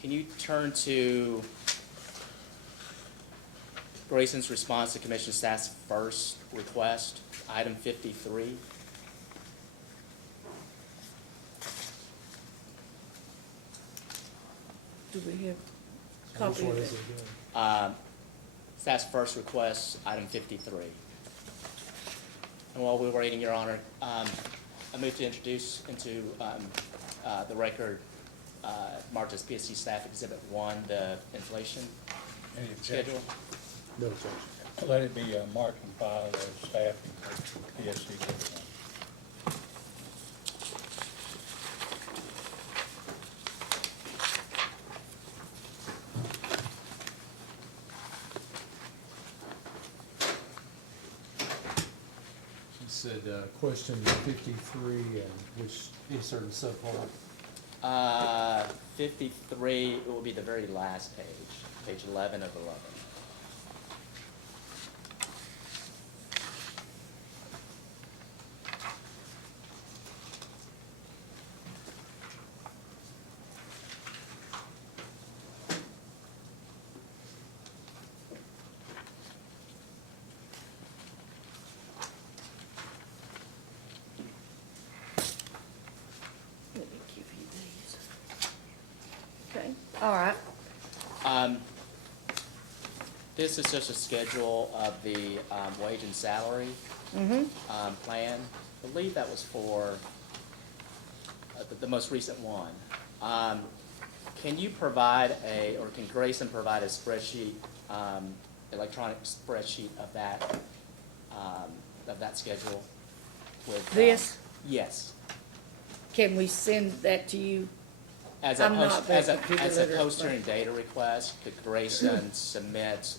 Can you turn to Grayson's response to Commissioner Staff's first request, item 53? Do we have Which copy one of is it? it again? Staff's first request, item 53. And while we're waiting, Your Honor, I move to introduce into the record marked as PSC Staff Exhibit 1, the inflation Any objection? schedule. No objection. Let it be marked and filed as staff PSC. You said, question 53, and which, insert in subpart. 53, it will be the very last page, page 11 of 11. Let me give you these. Okay, all right. This is just a schedule of the wage and salary plan. I believe that was for the most recent one. Can you provide or can Grayson provide a spreadsheet, electronic spreadsheet of that schedule? With This? Yes. Can we send that to you? As a I'm not post, very as a computer literate, post but- hearing data request, could Grayson submit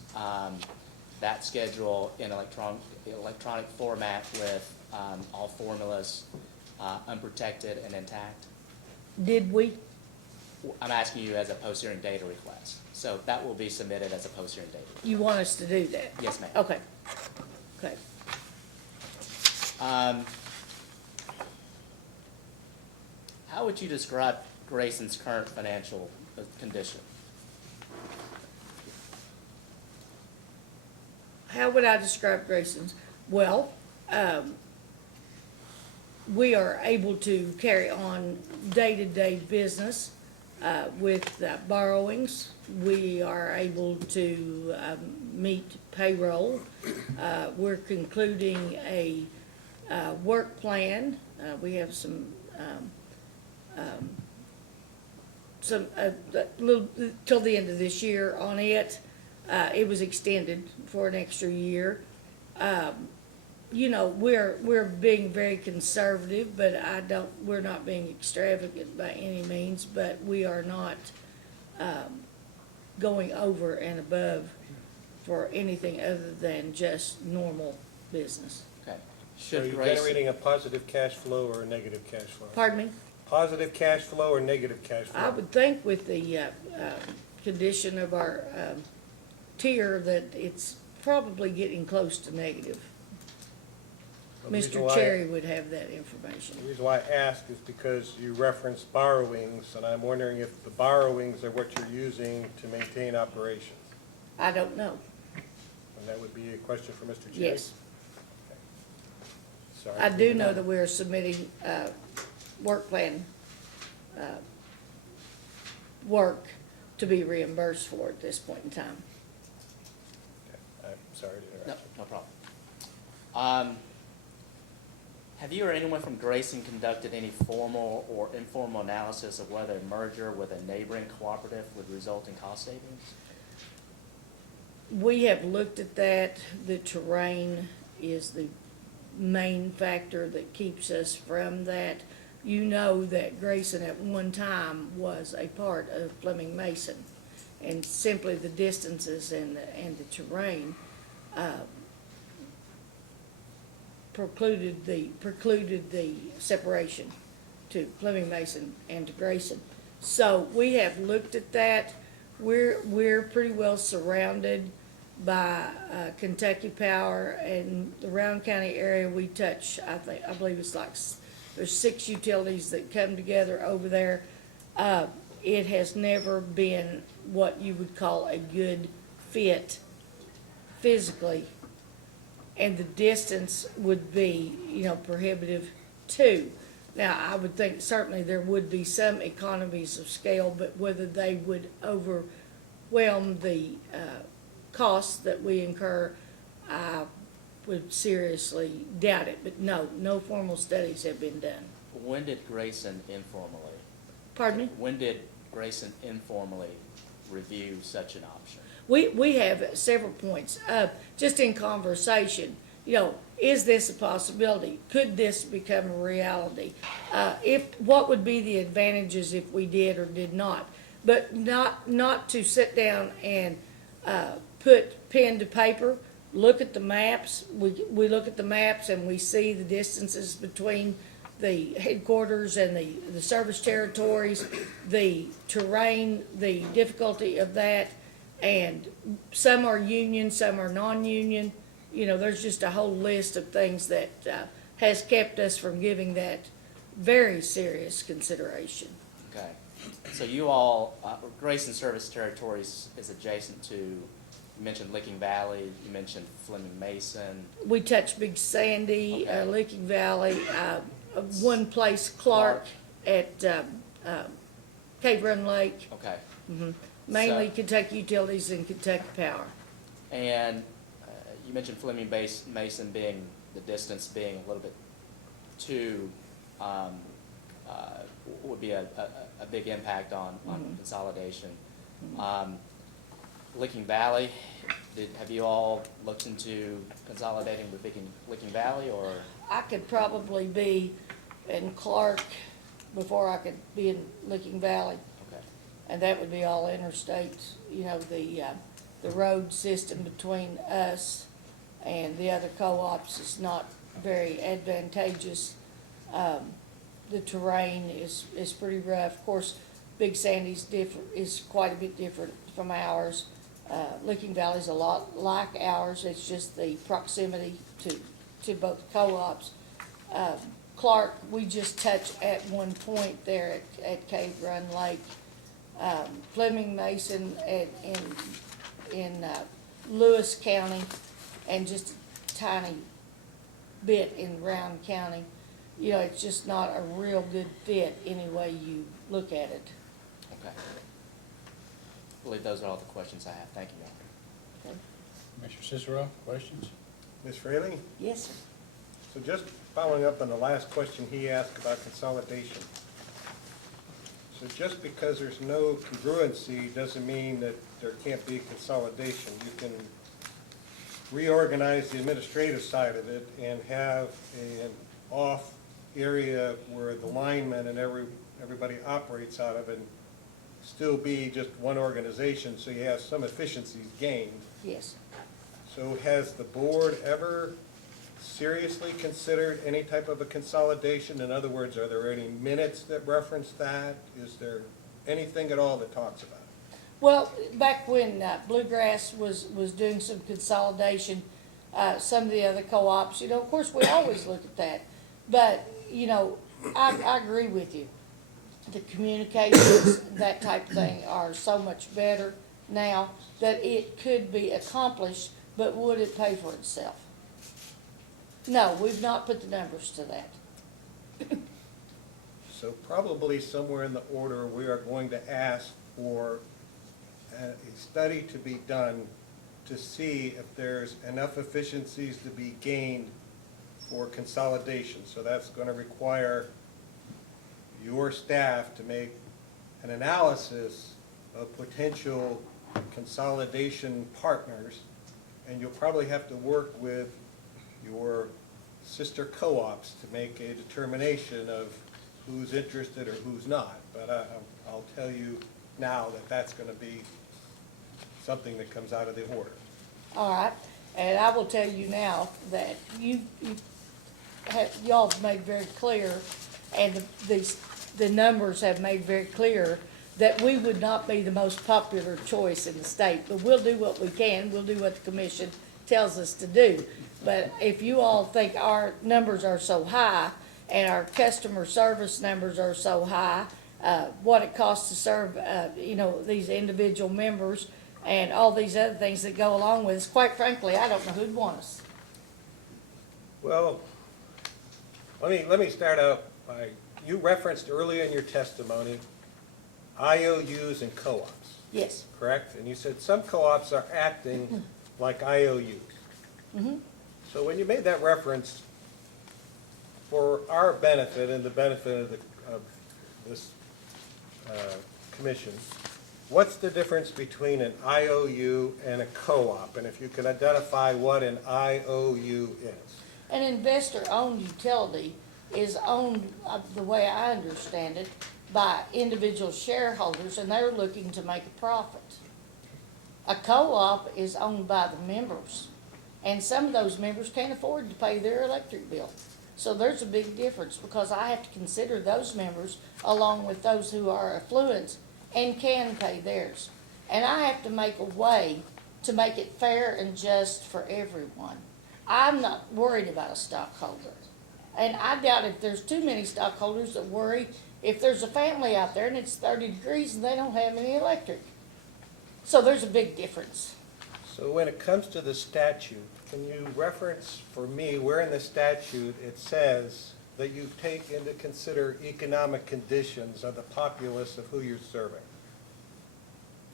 that schedule in electronic format with all formulas unprotected and intact? Did we? I'm asking you as a post hearing data request. So that will be submitted as a post hearing data. You want us to do that? Yes, ma'am. Okay. Okay. How would you describe Grayson's current financial condition? How would I describe Grayson's? Well, we are able to carry on day-to-day business with borrowings. We are able to meet payroll. We're concluding a work plan. We have some little till the end of this year on it. It was extended for an extra year. You know, we're being very conservative, but we're not being extravagant by any means, but we are not going over and above for anything other than just normal business. Okay. So Should you're Grayson, generating a positive cash flow or a negative cash flow? Pardon me? Positive cash flow or negative cash flow? I would think with the condition of our tier that it's probably getting close to negative. The reason Mr. why- Cherry would have that information. The reason why I ask is because you referenced borrowings, and I'm wondering if the borrowings are what you're using to maintain operations. I don't know. And that would be a question for Mr. Cherry? Yes. Sorry. I do know that we're submitting work plan work to be reimbursed for at this point in time. Okay, I'm sorry to no, interrupt. no problem. Have you or anyone from Grayson conducted any formal or informal analysis of whether a merger with a neighboring cooperative would result in cost savings? We have looked at that. The terrain is the main factor that keeps us from that. You know that Grayson at one time was a part of Fleming Mason, and simply the distances and the terrain precluded the separation. to Fleming Mason and to Grayson. So we have looked at that. We're pretty well surrounded by Kentucky Power, and the Round County area we touch, I believe it's like, there's 6 utilities that come together over there. It has never been what you would call a good fit physically, and the distance would be, prohibitive too. Now, I would think certainly there would be some economies of scale, but whether they would overwhelm the costs that we incur, I would seriously doubt it. But no formal studies have been done. When did Grayson informally? Pardon me? When did Grayson informally review such an option? We have several points, just in conversation, is this a possibility? Could this become a reality? What would be the advantages if we did or did not? But not to sit down and, put pen to paper, look at the maps. We look at the maps and we see the distances between the headquarters and the service territories, the terrain, the difficulty of that, and some are union, some are non-union. There's just a whole list of things that has kept us from giving that very serious consideration. Okay, so you all, Grayson Service Territories is adjacent to, you mentioned Licking Valley, you mentioned Fleming Mason. We touch Big Sandy, Okay. Licking Valley, one place, Clark, at Cave Run Lake, Okay, mainly So- Kentucky Utilities and Kentucky Power. and you mentioned Fleming Mason being, the distance being a little bit too, would be a big impact on consolidation. Licking Valley, have you all looked into consolidating with Licking Valley, or? I could probably be in Clark before I could be in Licking Valley, Okay, and that would be all interstate. The road system between us and the other co-ops is not very advantageous. The terrain is pretty rough. Of course, Big Sandy's is quite a bit different from ours. Licking Valley's a lot like ours. It's just the proximity to both co-ops. Clark, we just touch at one point there at Cave Run Lake. Fleming Mason in Lewis County, and just a tiny bit in Round County. It's just not a real good fit any way you look at it. okay. I believe those are all the questions I have. Thank you, Okay? Mr. Cicero, questions? Ms. Fraley? Yes, sir. So just following up on the last question he asked about consolidation. So just because there's no congruency doesn't mean that there can't be consolidation. You can reorganize the administrative side of it and have an off area where the linemen and everybody operates out of, and still be just one organization, so you have some efficiencies gained. Yes. So has the board ever seriously considered any type of a consolidation? In other words, are there any minutes that reference that? Is there anything at all that talks about it? Well, back when Bluegrass was doing some consolidation, some of the other co-ops, of course, we always look at that. But, I agree with you. The communications, that type of thing, are so much better now that it could be accomplished, but would it pay for itself? No, we've not put the numbers to that. So probably somewhere in the order, we are going to ask for a study to be done to see if there's enough efficiencies to be gained for consolidation. So that's going to require your staff to make an analysis of potential consolidation partners, and you'll probably have to work with your sister co-ops to make a determination of who's interested or who's not. But I'll tell you now that that's going to be something that comes out of the order. All right, and I will tell you now that y'all have made very clear And the numbers have made very clear that we would not be the most popular choice in the state, but we'll do what we can, we'll do what the commission tells us to do. But if you all think our numbers are so high, and our customer service numbers are so high, what it costs to serve, these individual members, and all these other things that go along with us, quite frankly, I don't know who'd want us. Well, let me start out by, you referenced earlier in your testimony IOUs and co-ops, Yes. correct? And you said some co-ops are acting like IOUs. So when you made that reference, for our benefit and the benefit of this commission, what's the difference between an IOU and a co-op? And if you can identify what an IOU is. An investor-owned utility is owned, the way I understand it, by individual shareholders, and they're looking to make a profit. A co-op is owned by the members, and some of those members can't afford to pay their electric bill. So there's a big difference, because I have to consider those members along with those who are affluent and can pay theirs. And I have to make a way to make it fair and just for everyone. I'm not worried about a stockholder. And I doubt if there's too many stockholders that worry if there's a family out there and it's 30 degrees and they don't have any electric. So there's a big difference. So when it comes to the statute, can you reference for me where in the statute it says that you take into consider economic conditions of the populace of who you're serving?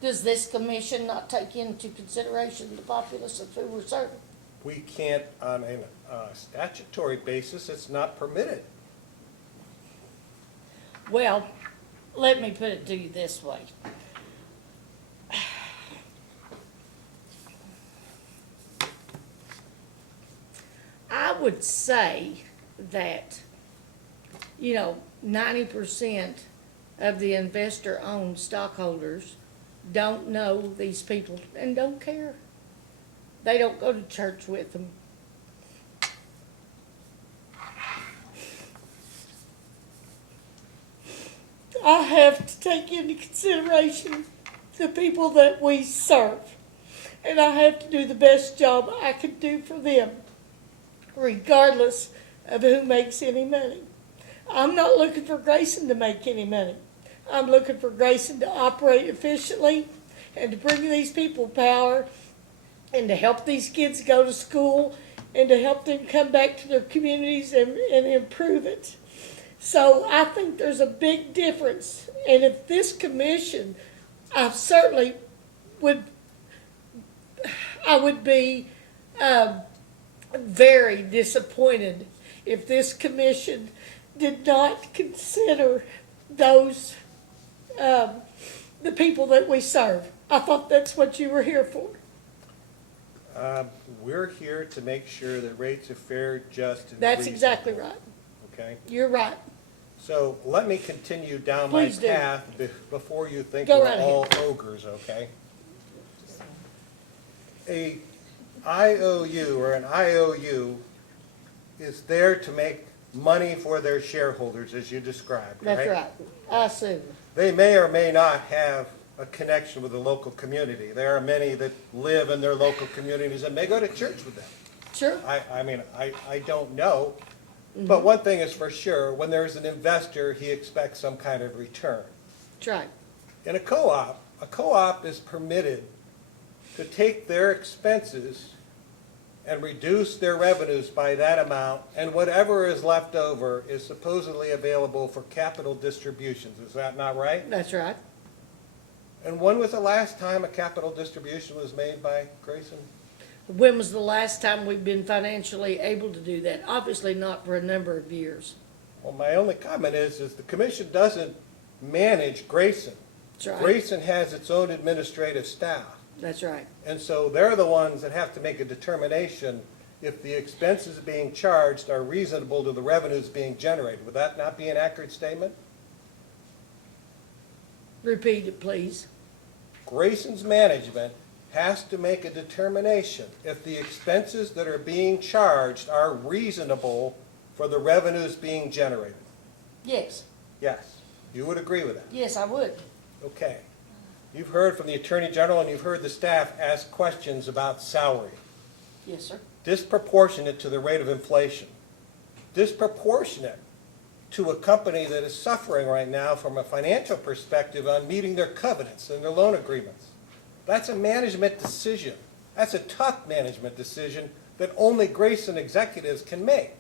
Does this commission not take into consideration the populace of who we're serving? We can't, on a statutory basis, it's not permitted. Well, let me put it to you this way. I would say that, 90% of the investor-owned stockholders don't know these people and don't care. They don't go to church with them. I have to take into consideration the people that we serve, and I have to do the best job I can do for them, regardless of who makes any money. I'm not looking for Grayson to make any money. I'm looking for Grayson to operate efficiently and to bring these people power and to help these kids go to school and to help them come back to their communities and improve it. So I think there's a big difference. And if this commission, I certainly would be very disappointed if this commission did not consider those, the people that we serve. I thought that's what you were here for. We're here to make sure that rates are fair, just, and That's reasonable. exactly right. Okay? You're right. So let me continue down Please my do. path before you think Go we're right all ogres, okay? A IOU or an IOU is there to make money for their shareholders, as you described, right? That's right. I assume. They may or may not have a connection with the local community. There are many that live in their local communities and may go to church with them. Sure. I don't know. But one thing is for sure, when there's an investor, he expects some kind of return. That's right. In a co-op is permitted to take their expenses and reduce their revenues by that amount, and whatever is left over is supposedly available for capital distributions. Is that not right? That's right. And when was the last time a capital distribution was made by Grayson? When was the last time we've been financially able to do that? Obviously not for a number of years. Well, my only comment is the commission doesn't manage Grayson. That's right. Grayson has its own administrative staff. That's right. And so they're the ones that have to make a determination if the expenses being charged are reasonable to the revenues being generated. Would that not be an accurate statement? Repeat it, please. Grayson's management has to make a determination if the expenses that are being charged are reasonable for the revenues being generated. Yes, Yes. You would agree with that? yes, I would. Okay. You've heard from the Attorney General and you've heard the staff ask questions about salary. Yes, sir. Disproportionate to the rate of inflation. Disproportionate to a company that is suffering right now from a financial perspective on meeting their covenants and their loan agreements. That's a management decision. That's a tough management decision that only Grayson executives can make.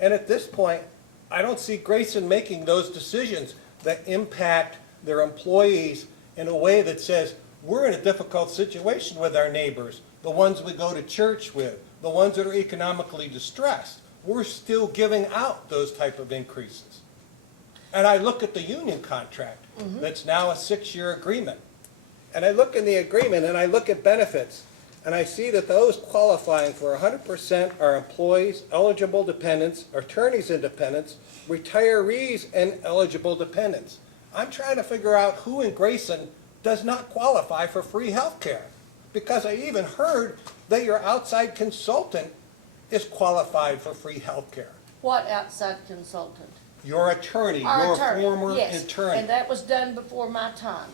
And at this point, I don't see Grayson making those decisions that impact their employees in a way that says, we're in a difficult situation with our neighbors, the ones we go to church with, the ones that are economically distressed. We're still giving out those type of increases. And I look at the union contract, that's now a 6-year agreement. And I look in the agreement and I look at benefits, and I see that those qualifying for 100% are employees, eligible dependents, attorneys and dependents, retirees and eligible dependents. I'm trying to figure out who in Grayson does not qualify for free health care. Because I even heard that your outside consultant is qualified for free health care. What outside consultant? Your attorney, Our your attorney, former yes, attorney. and that was done before my time.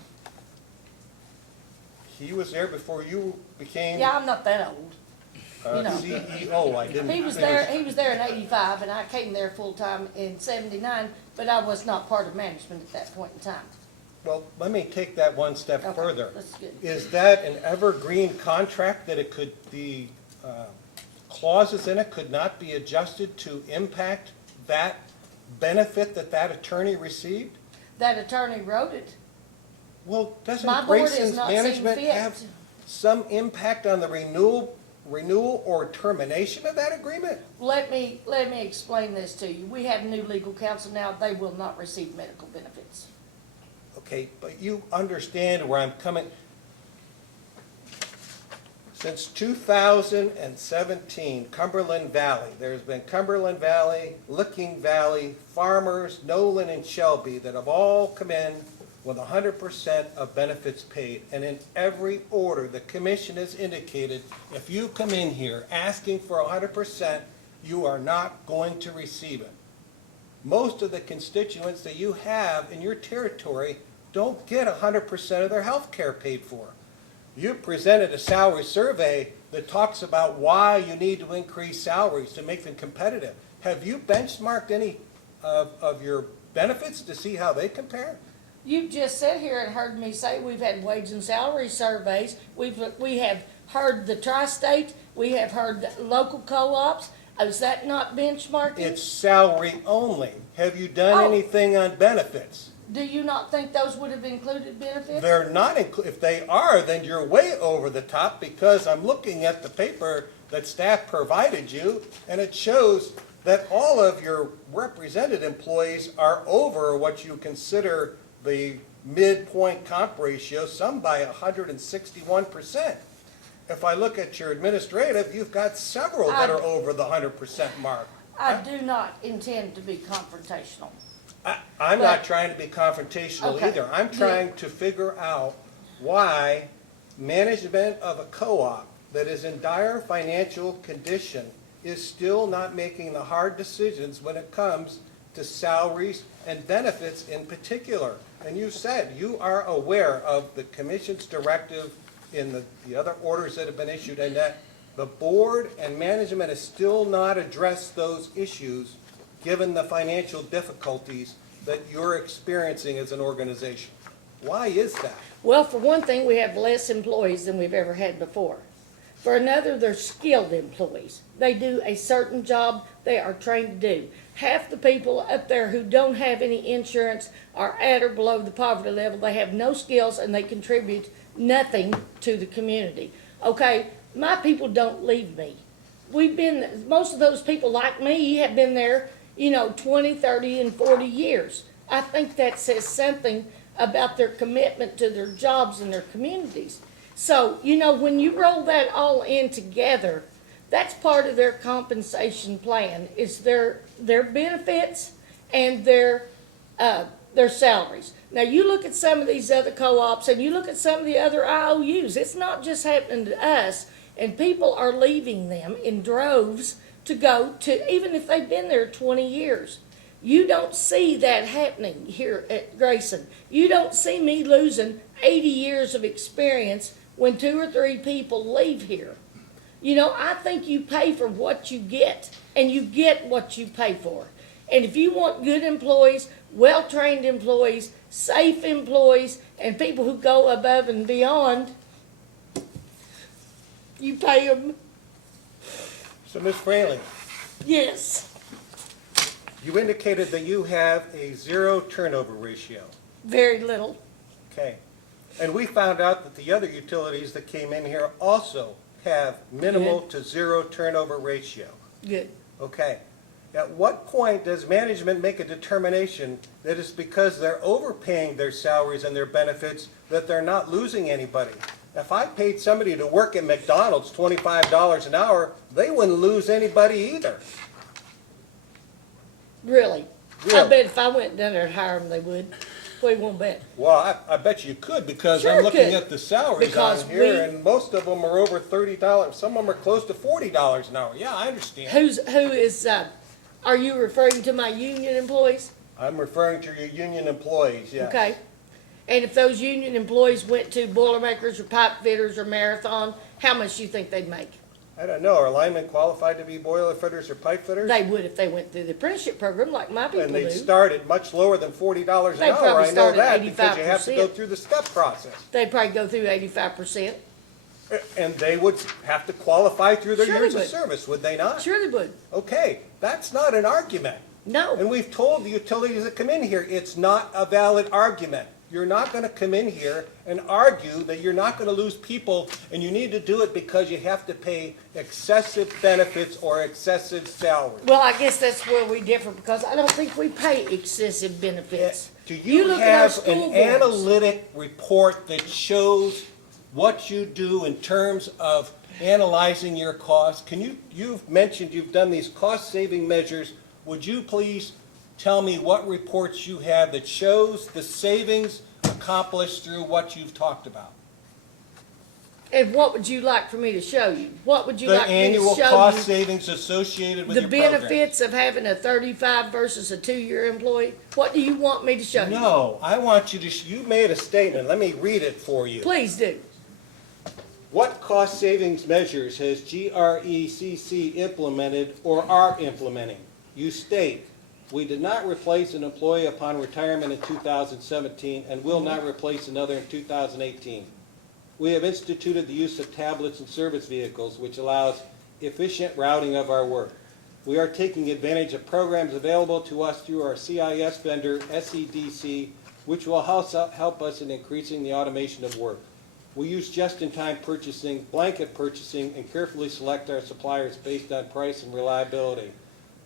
He was there before you became Yeah, I'm not that old. you know. CEO. I didn't. He was there in 85, and I came there full-time in 79, but I was not part of management at that point in time. Well, let me take that one step Okay, further. that's good. Is that an evergreen contract that it could, the clauses in it could not be adjusted to impact that benefit that that attorney received? That attorney wrote it. Well, doesn't My board is Grayson's not seeing management fit. have some impact on the renewal or termination of that agreement? Let me explain this to you. We have new legal counsel now. They will not receive medical benefits. Okay, but you understand where I'm coming. Since 2017, Cumberland Valley, there's been Cumberland Valley, Licking Valley, Farmers, Nolan, and Shelby that have all come in with 100% of benefits paid. And in every order, the commission has indicated, if you come in here asking for 100%, you are not going to receive it. Most of the constituents that you have in your territory don't get 100% of their health care paid for. You presented a salary survey that talks about why you need to increase salaries to make them competitive. Have you benchmarked any of your benefits to see how they compare? You just sat here and heard me say we've had wage and salary surveys. We have heard the tri-state. We have heard the local co-ops. Is that not benchmarking? It's salary only. Have you done Oh. anything on benefits? Do you not think those would have included benefits? They're not, if they are, then you're way over the top, because I'm looking at the paper that staff provided you, and it shows that all of your represented employees are over what you consider the midpoint comp ratio, some by 161%. If I look at your administrative, you've got several that are over the 100% mark. I do not intend to be confrontational. I'm not But- trying to be confrontational Okay. either. I'm trying to figure out why management of a co-op that is in dire financial condition is still not making the hard decisions when it comes to salaries and benefits in particular. And you said you are aware of the commission's directive in the other orders that have been issued, and that the board and management has still not addressed those issues given the financial difficulties that you're experiencing as an organization. Why is that? Well, for one thing, we have less employees than we've ever had before. For another, they're skilled employees. They do a certain job they are trained to do. Half the people up there who don't have any insurance are at or below the poverty level. They have no skills and they contribute nothing to the community. Okay, my people don't leave me. Most of those people like me have been there 20, 30, and 40 years. I think that says something about their commitment to their jobs and their communities. So, when you roll that all in together, that's part of their compensation plan, is their benefits and their salaries. Now, you look at some of these other co-ops and you look at some of the other IOUs, it's not just happening to us, and people are leaving them in droves to go to, even if they've been there 20 years. You don't see that happening here at Grayson. You don't see me losing 80 years of experience when 2 or 3 people leave here. You know, I think you pay for what you get, and you get what you pay for. And if you want good employees, well-trained employees, safe employees, and people who go above and beyond, you pay them. So, Ms. Fraley, Yes, you indicated that you have a 0 turnover ratio. very little. Okay. And we found out that the other utilities that came in here also have minimal to 0 turnover ratio. Good. Okay. At what point does management make a determination that it's because they're overpaying their salaries and their benefits that they're not losing anybody? If I paid somebody to work at McDonald's $25 an hour, they wouldn't lose anybody either. Really? I Really? bet if I went down there and hired them, they would. We won't bet. Well, I bet you could, because Sure I'm looking could. at the salaries Because on here, we- and most of them are over $30. Some of them are close to $40 an hour. Yeah, I understand. Who is, are you referring to my union employees? I'm referring to your union employees, yes. Okay. And if those union employees went to Boilermakers or pipe fitters or Marathon, how much do you think they'd make? I don't know, are linemen qualified to be boiler fitters or pipe fitters? They would if they went through the apprenticeship program like my people And they'd do. start at much lower than $40 an They'd hour. probably I know start at that, because you have to go 85%. through the step process. They'd probably go through 85%. And they would have to qualify through their Sure they years of would. service, would they not? Sure they would. Okay, that's not an argument. And No. we've told the utilities that come in here, it's not a valid argument. You're not gonna come in here and argue that you're not gonna lose people, and you need to do it because you have to pay excessive benefits or excessive salaries. Well, I guess that's where we differ because I don't think we pay excessive benefits. Do you look at our have school an boards. analytic report that shows what you do in terms of analyzing your costs? You've mentioned you've done these cost-saving measures. Would you please tell me what reports you have that shows the savings accomplished through what you've talked about? And what would you like for me to show you? What would you The like me to annual show cost you? savings associated with The your program. benefits of having a 35 versus a 2-year employee? What do you want me to show you? No, I want you to, you made a statement. Let me read it for you. Please do. What cost savings measures has GRECC implemented or are implementing? You state, we did not replace an employee upon retirement in 2017 and will not replace another in 2018. We have instituted the use of tablets and service vehicles, which allows efficient routing of our work. We are taking advantage of programs available to us through our CIS vendor, SEDC, which will help us in increasing the automation of work. We use just-in-time purchasing, blanket purchasing, and carefully select our suppliers based on price and reliability.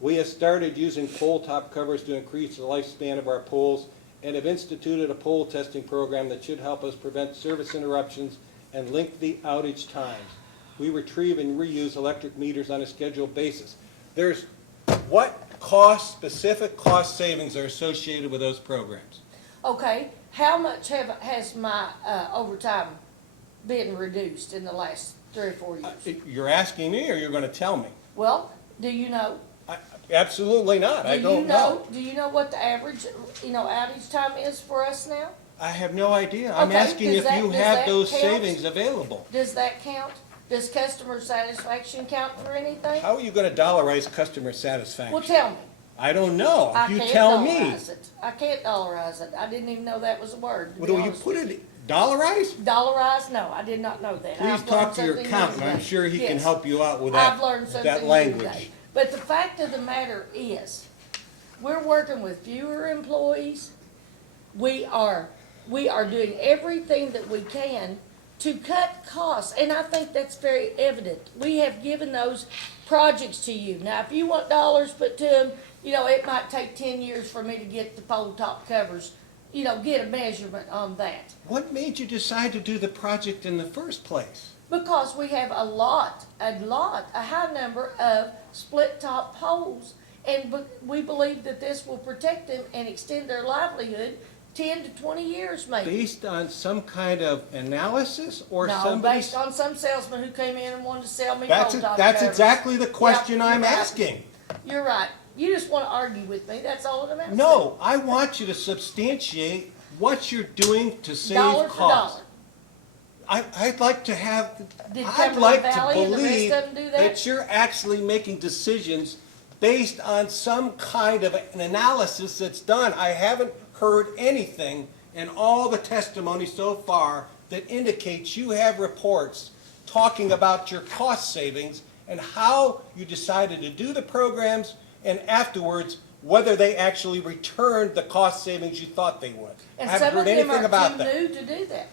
We have started using pole top covers to increase the lifespan of our poles and have instituted a pole testing program that should help us prevent service interruptions and lengthy outage times. We retrieve and reuse electric meters on a scheduled basis. There's what specific cost savings are associated with those programs? Okay, how much has my overtime been reduced in the last 3 or 4 years? You're asking me, or you're going to tell me? Well, do you know? Absolutely not. I don't know. Do you know what the average, outage time is for us now? I have no idea. I'm Okay, asking does if that- you does have that those count? savings available. Does that count? Does customer satisfaction count for anything? How are you going to dollarize customer satisfaction? Well, tell me. I don't know. I You can't tell me. dollarize it. I can't dollarize it. I didn't even know that was a word. to be Well, you honest put with you. it, dollarize? Dollarize? No, I did not know that. Please I've talk learned to your something new accountant. I'm today. sure he can Yes. help you out with I've learned something that new language. today. But the fact of the matter is, we're working with fewer employees. We are doing everything that we can to cut costs, and I think that's very evident. We have given those projects to you. Now, if you want dollars put to them, it might take 10 years for me to get the pole top covers, get a measurement on that. What made you decide to do the project in the first place? Because we have a high number of split top poles. And we believe that this will protect them and extend their livelihood 10 to 20 years maybe. Based on some kind of analysis or No, somebody's? based on some salesman who came in and wanted to sell me pole top That's covers. exactly the question Yep, I'm you're right. asking. You're right. You just wanna argue with me, that's all it amounts to. No, I want you to substantiate what you're doing to save Dollar for costs. dollar. I'd like to have, Did I'd Cumberland like to Valley and the rest believe of them do that? that you're actually making decisions based on some kind of an analysis that's done. I haven't heard anything in all the testimony so far that indicates you have reports talking about your cost savings and how you decided to do the programs, and afterwards, whether they actually returned the cost savings you thought they would. I And haven't some of heard them anything about are that. too new to do that.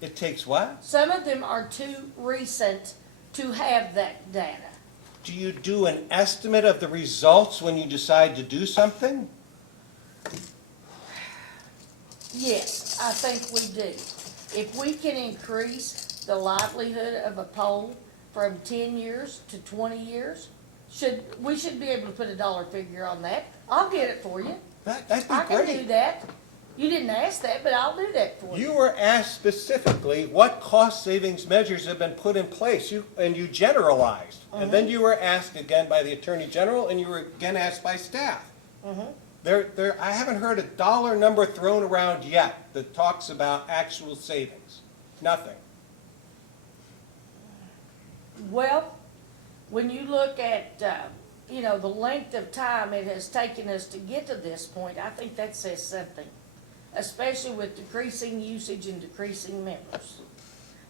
It takes what? Some of them are too recent to have that data. Do you do an estimate of the results when you decide to do something? Yes, I think we do. If we can increase the livelihood of a poll from 10 years to 20 years, we should be able to put a dollar figure on that. I'll get it for you. That'd be I can do great. that. You didn't ask that, but I'll do that for you. You were asked specifically what cost savings measures have been put in place, and you generalized. And then you were asked again by the Attorney General, and you were again asked by staff. I haven't heard a dollar number thrown around yet that talks about actual savings. Nothing. Well, when you look at, the length of time it has taken us to get to this point, I think that says something, especially with decreasing usage and decreasing members.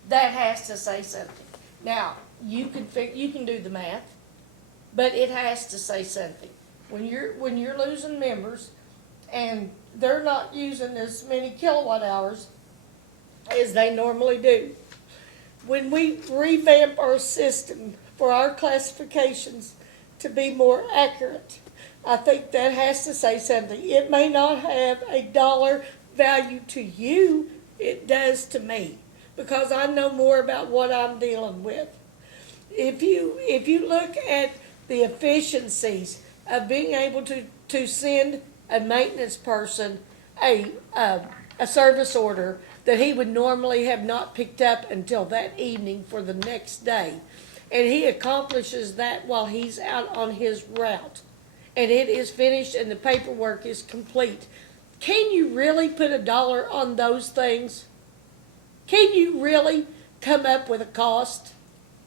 That has to say something. Now, you can do the math, but it has to say something. When you're losing members and they're not using as many kilowatt hours as they normally do, when we revamp our system for our classifications to be more accurate, I think that has to say something. It may not have a dollar value to you, it does to me, because I know more about what I'm dealing with. If you look at the efficiencies of being able to send a maintenance person a service order that he would normally have not picked up until that evening for the next day, and he accomplishes that while he's out on his route, and it is finished and the paperwork is complete. Can you really put a dollar on those things? Can you really come up with a cost?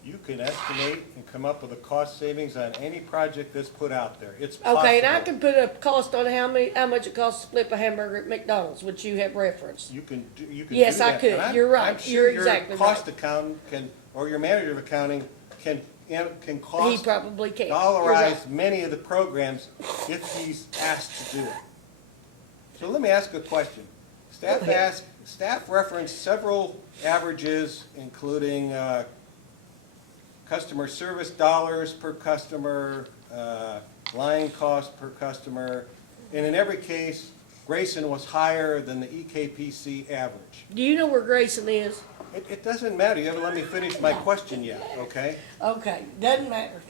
You can estimate and come up with a cost savings on any project that's put out there. It's possible. Okay, and I can put a cost on how much it costs to flip a hamburger at McDonald's, which you have referenced. You can do Yes, I that. could. And I'm- You're right. I'm sure You're your exactly cost right. accountant can, or your manager of accounting can He cost probably can. You're dollarize right. many of the programs if he's asked to do it. So let me ask a question. Go ahead. Staff referenced several averages, including customer service dollars per customer, line cost per customer, and in every case, Grayson was higher than the EKPC average. Do you know where Grayson is? It doesn't matter, you haven't let me finish my question yet, okay? Okay, doesn't matter.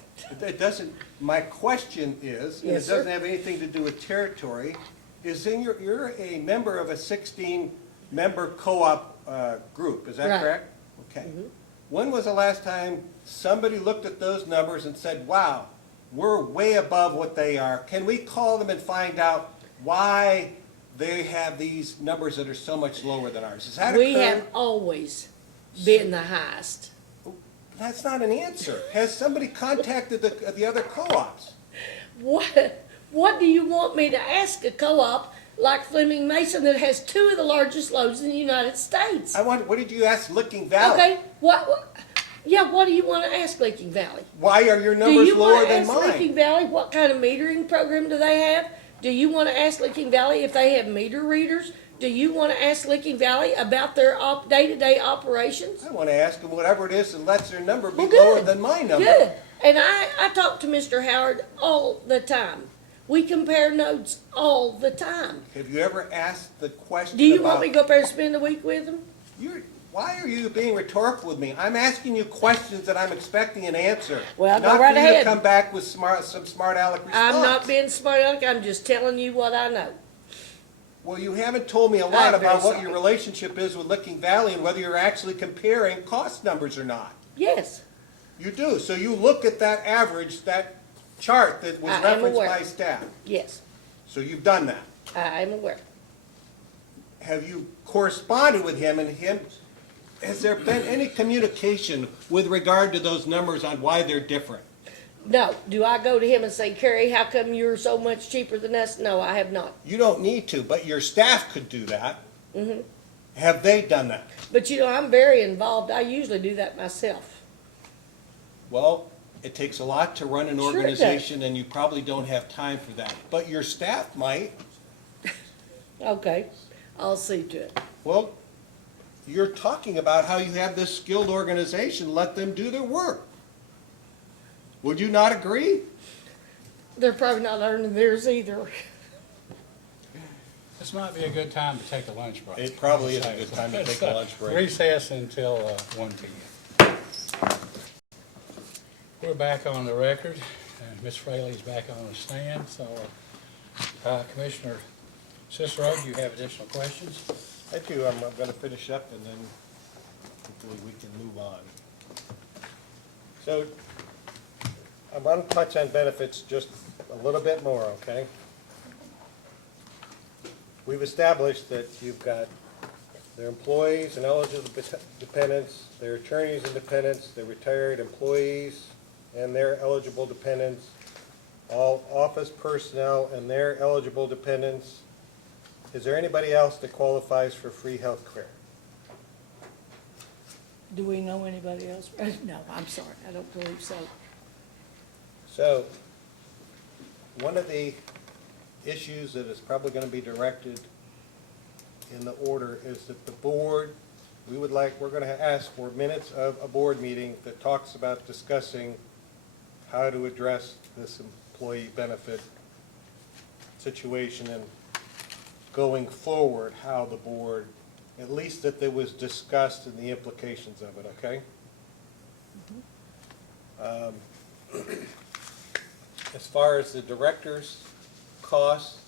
It doesn't, my question is, and it Yes, sir. doesn't have anything to do with territory, is you're a member of a 16-member co-op group, is that Right. correct? Okay. When was the last time somebody looked at those numbers and said, wow, we're way above what they are? Can we call them and find out why they have these numbers that are so much lower than ours? Has that We occurred? have always been the highest. That's not an answer. Has somebody contacted the other co-ops? What do you want me to ask a co-op like Fleming Mason that has two of the largest loads in the United States? What did you ask Licking Valley? Okay, what do you want to ask Licking Valley? Why are your Do numbers you lower want to than ask mine? Licking Valley what kind of metering program do they have? Do you want to ask Licking Valley if they have meter readers? Do you want to ask Licking Valley about their day-to-day operations? I want to ask them whatever it is that lets their number be Well, lower good. than my number. Good. And I talk to Mr. Howard all the time. We compare notes all the time. Have you ever asked the question Do you about... want me to go up there and spend a week with him? Why are you being rhetorical with me? I'm asking you questions that I'm expecting an answer. Well, go not right for you ahead. to come back with some smart aleck response. I'm not being smart aleck, I'm just telling you what I know. Well, you haven't told me a lot I'm very about what sorry. your relationship is with Licking Valley and whether you're actually comparing cost numbers or not. Yes. You do. So you look at that average, that chart that was I am referenced aware. by staff. Yes, So you've done that. I am aware. Have you corresponded with him, and has there been any communication with regard to those numbers on why they're different? No, do I go to him and say, Kerry, how come you're so much cheaper than us? No, I have not. You don't need to, but your staff could do that. Have they done that? But you know, I'm very involved. I usually do that myself. Well, it takes a lot to run an Sure it does. organization, and you probably don't have time for that. But your staff might. Okay, I'll see to it. Well, you're talking about how you have this skilled organization, let them do their work. Would you not agree? They're probably not earning theirs either. This might be a good time to take a lunch break. It probably is a good time to take a lunch break. Recess until 1 p.m. We're back on the record, and Ms. Fraley's back on the stand, so Commissioner Cicero, do you have additional questions? I do. I'm going to finish up, and then hopefully we can move on. So I want to touch on benefits just a little bit more, okay? We've established that you've got their employees and eligible dependents, their attorneys and dependents, their retired employees and their eligible dependents, all office personnel and their eligible dependents. Is there anybody else that qualifies for free health care? Do we know anybody else? No, I'm sorry, I don't believe so. So, one of the issues that is probably going to be directed in the order is that the board, we're going to ask for minutes of a board meeting that talks about discussing how to address this employee benefit situation and going forward, how the board, at least that it was discussed and the implications of it, okay? As far as the director's costs,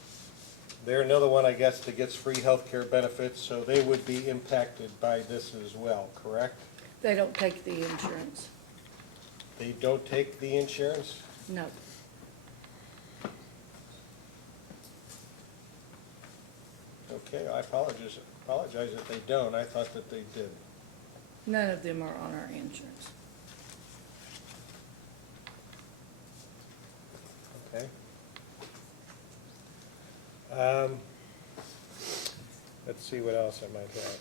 they're another one, I guess, that gets free health care benefits, so they would be impacted by this as well, correct? They don't take the insurance. They don't take the insurance? No. Okay, I apologize if they don't. I thought that they did. None of them are on our insurance. Okay. Let's see what else I might have.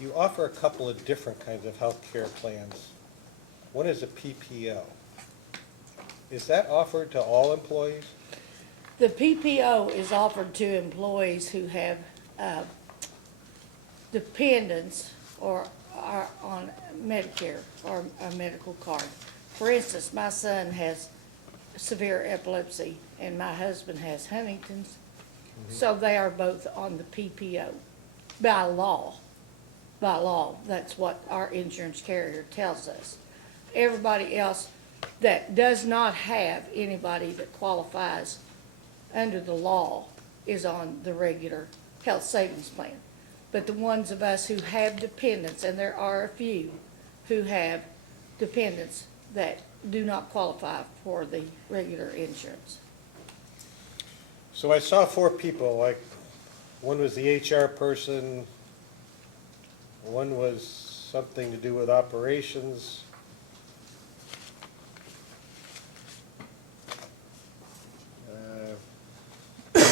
You offer a couple of different kinds of health care plans. One is a PPO. Is that offered to all employees? The PPO is offered to employees who have dependents or are on Medicare or a medical card. For instance, my son has severe epilepsy and my husband has Huntington's. So they are both on the PPO by law. By law, that's what our insurance carrier tells us. Everybody else that does not have anybody that qualifies under the law is on the regular health savings plan. But the ones of us who have dependents, and there are a few who have dependents that do not qualify for the regular insurance. So I saw 4 people, like, one was the HR person, one was something to do with operations. Let's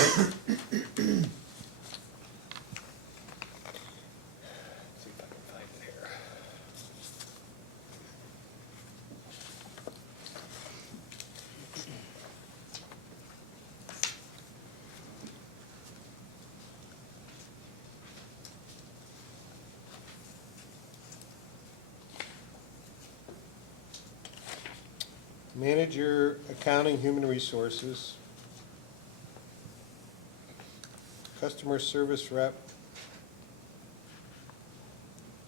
see if I can find it here. Manager, accounting, human resources, customer service rep,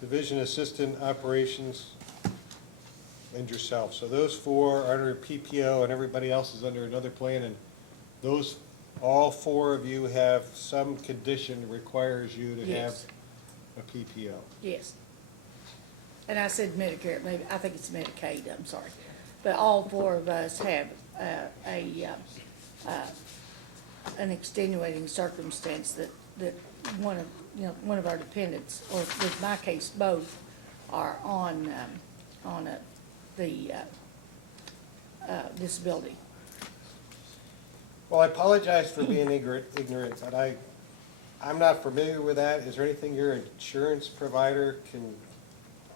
division assistant, operations, and yourself. So those 4 are under PPO and everybody else is under another plan, and those, all 4 of you have some condition that requires you to have Yes. a PPO. Yes. and I said Medicare, maybe, I think it's Medicaid, I'm sorry. But all four of us have an extenuating circumstance that one of our dependents, or in my case, both, are on the disability. Well, I apologize for being ignorant, but I'm not familiar with that. Is there anything your insurance provider can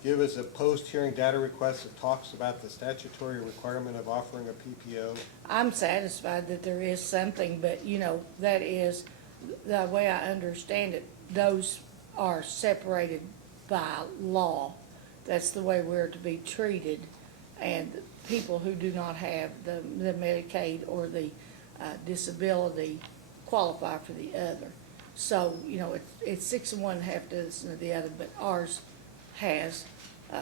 give us a post-hearing data request that talks about the statutory requirement of offering a PPO? I'm satisfied that there is something, but, that is, the way I understand it, those are separated by law. That's the way we're to be treated, and people who do not have the Medicaid or the disability qualify for the other. So, it's 6 of one, half dozen of the other, but ours has.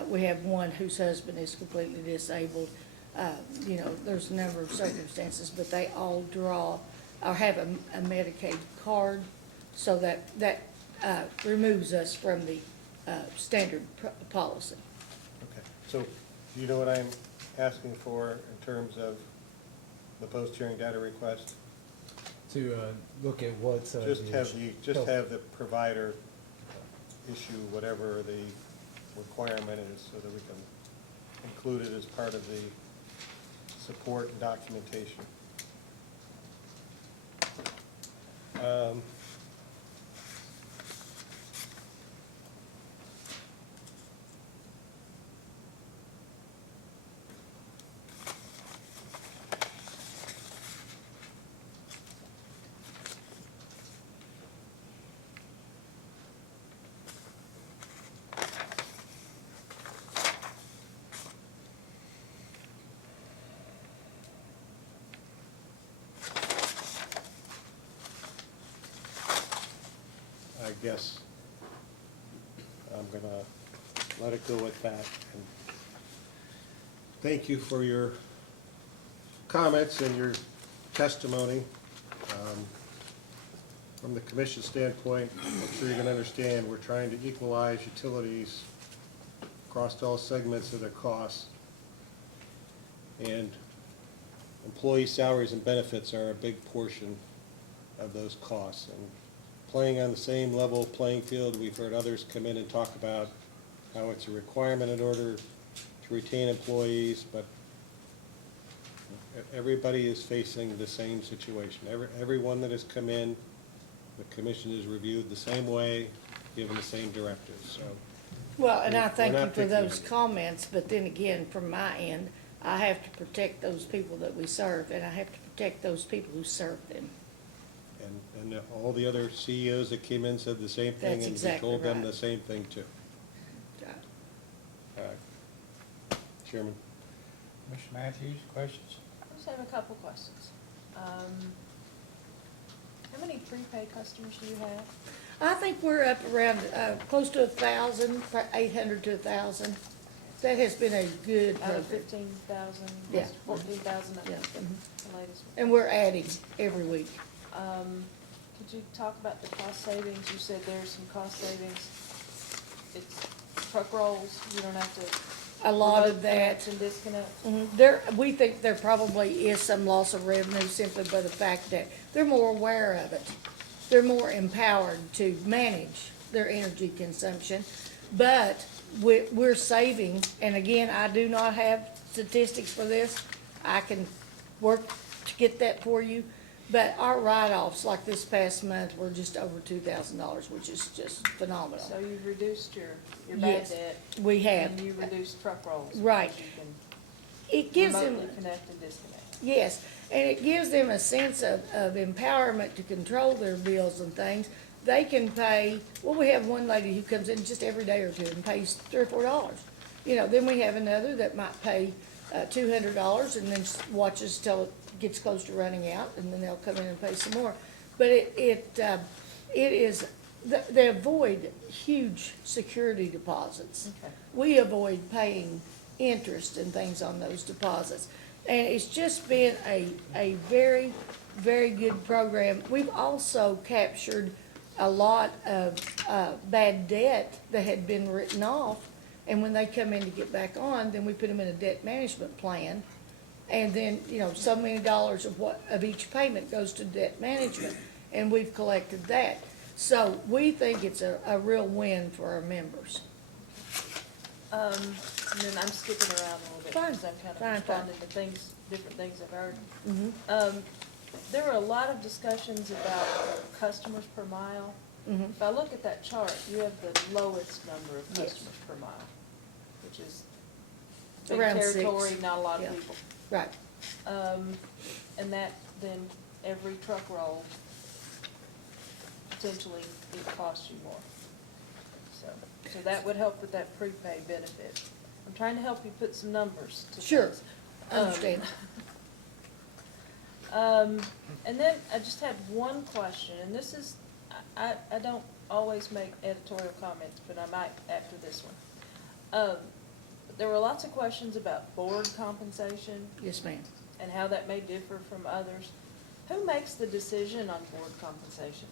We have one whose husband is completely disabled. There's a number of circumstances, but they all draw or have a Medicaid card, so that removes us from the standard policy. Okay, so do you know what I'm asking for in terms of the post-hearing data request? To look at what. Just have the provider issue whatever the requirement is so that we can include it as part of the support and documentation. I guess I'm gonna let it go with that. And thank you for your comments and your testimony. From the commission standpoint, I'm sure you can understand, we're trying to equalize utilities across all segments of their costs. And employee salaries and benefits are a big portion of those costs. And playing on the same level playing field, we've heard others come in and talk about how it's a requirement in order to retain employees, but everybody is facing the same situation. Everyone that has come in, the commission is reviewed the same way, given the same directives, so. Well, and I thank We're you not for picking those on you. comments, but then again, from my end, I have to protect those people that we serve, and I have to protect those people who serve them. And all the other CEOs that came in said the same thing, That's and we exactly told them right. the same thing too. Chairman? Mr. Matthews, questions? I just have a couple questions. How many prepaid customers do you have? I think we're up around, close to 1,000, 800 to 1,000. That has been a good Out of program. 15,000? Yeah. 14,000, Yeah, that's mhm. the latest one. And we're adding every week. Could you talk about the cost savings? You said there's some cost savings. It's truck rolls, you don't have to. A lot remote of that. connects and disconnects. We think there probably is some loss of revenue simply by the fact that they're more aware of it. They're more empowered to manage their energy consumption. But we're saving, and again, I do not have statistics for this. I can work to get that for you. But our write-offs, like this past month, were just over $2,000, which is just phenomenal. So you've reduced your bad Yes, debt. we have. And you reduced truck rolls. Right. because It You gives can them. remotely connect and disconnect. Yes, and it gives them a sense of empowerment to control their bills and things. They can pay, well, we have one lady who comes in just every day or two and pays $3 or $4. Then we have another that might pay $200 and then watches till it gets close to running out, and then they'll come in and pay some more. But it is, they avoid huge security deposits. Okay. We avoid paying interest and things on those deposits. And it's just been a very, very good program. We've also captured a lot of bad debt that had been written off, And when they come in to get back on, then we put them in a debt management plan. And then, so many dollars of each payment goes to debt management, and we've collected that. So we think it's a real win for our members. And then I'm skipping around a little bit Fine, because I'm kind of fine, responding to things, different things I've heard. Mhm. There were a lot of discussions about customers per mile. Mhm. If I look at that chart, you have the lowest number of Yes. customers per mile, which is big Around 6. territory, not a lot of Yeah. people. Right. And that, then every truck roll, potentially it costs you more. So that would help with that prepaid benefit. I'm trying to help you put some numbers to Sure. things. Understand. And then I just had one question, and this is, I don't always make editorial comments, but I might after this one. There were lots of questions about board compensation Yes, ma'am. and how that may differ from others. Who makes the decision on board compensation?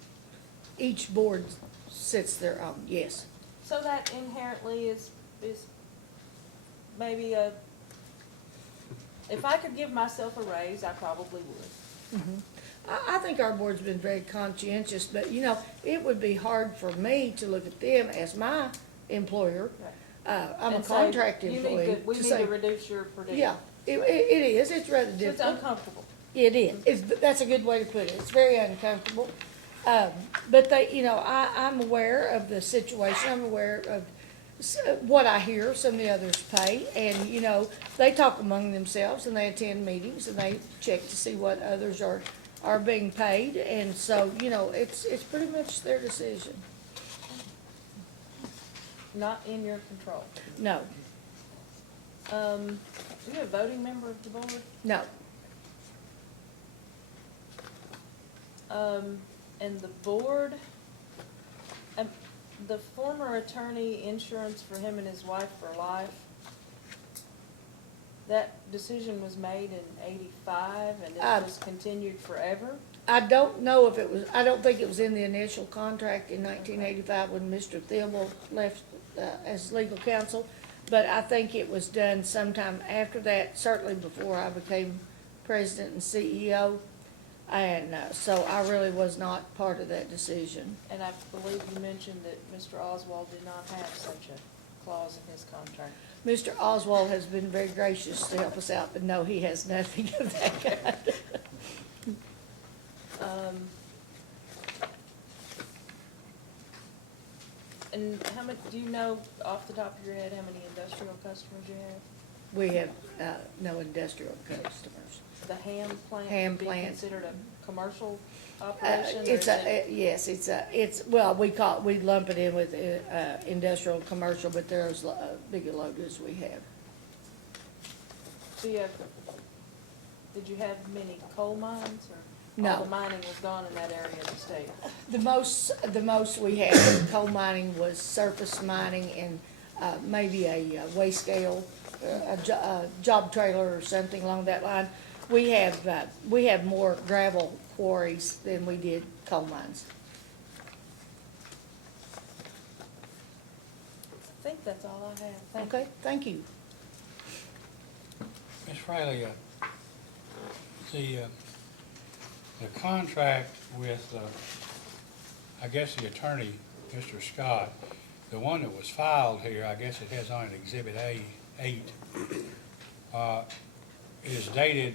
Each board sets their own, yes. So that inherently is maybe if I could give myself a raise, I probably would. I think our board's been very conscientious, but, it would be hard for me to look at them as my employer. I'm a And say, contract "You need employee. We need say, to reduce your per diem." Yeah, it is. It's rather So it's difficult. uncomfortable. It is. That's a good way to put it. It's very uncomfortable. But I'm aware of the situation. I'm aware of what I hear some of the others pay. And, they talk among themselves and they attend meetings and they check to see what others are being paid. And so, it's pretty much their decision. Not in your control. No, Are you a voting member of the board? no. And the board, the former attorney, insurance for him and his wife for life, that decision was made in 85 and it was continued forever? I don't know if it was, I don't think it was in the initial contract in 1985 when Mr. Thibault left as legal counsel, but I think it was done sometime after that, certainly before I became president and CEO. And so I really was not part of that decision. And I believe you mentioned that Mr. Oswald did not have such a clause in his contract. Mr. Oswald has been very gracious to help us out, but no, he has nothing of that kind. And how much, do you know off the top of your head how many industrial customers you have? We have no industrial customers. The ham plant Ham would be plant. considered a commercial operation? or It's is it- yes, well, we lump it in with industrial, commercial, but they're as big a load as we have. So did you have many coal mines, or? No. All the mining was gone in that area of the state? The most we had in coal mining was surface mining and maybe a waste scale, a job trailer or something along that line. We have more gravel quarries than we did coal mines. I think that's all I have. Thank you. Okay, thank you. Ms. Fraley, the contract with, I guess the attorney, Mr. Scott, the one that was filed here, I guess it has on it Exhibit A8, is dated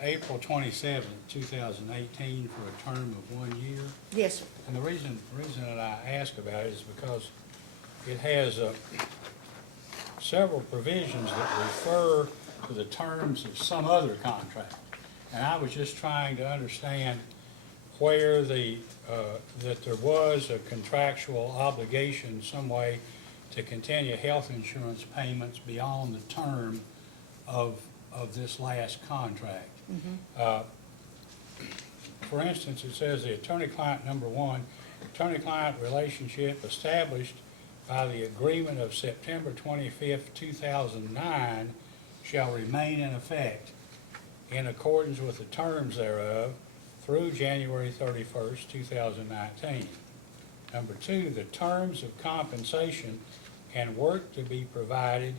April 27th, 2018 for a term of 1 year. Yes, sir. And the reason that I ask about it is because it has several provisions that refer to the terms of some other contract. And I was just trying to understand where that there was a contractual obligation some way to continue health insurance payments beyond the term of this last contract. For instance, it says the attorney-client number 1, attorney-client relationship established by the agreement of September 25th, 2009 shall remain in effect in accordance with the terms thereof through January 31st, 2019. Number 2, the terms of compensation and work to be provided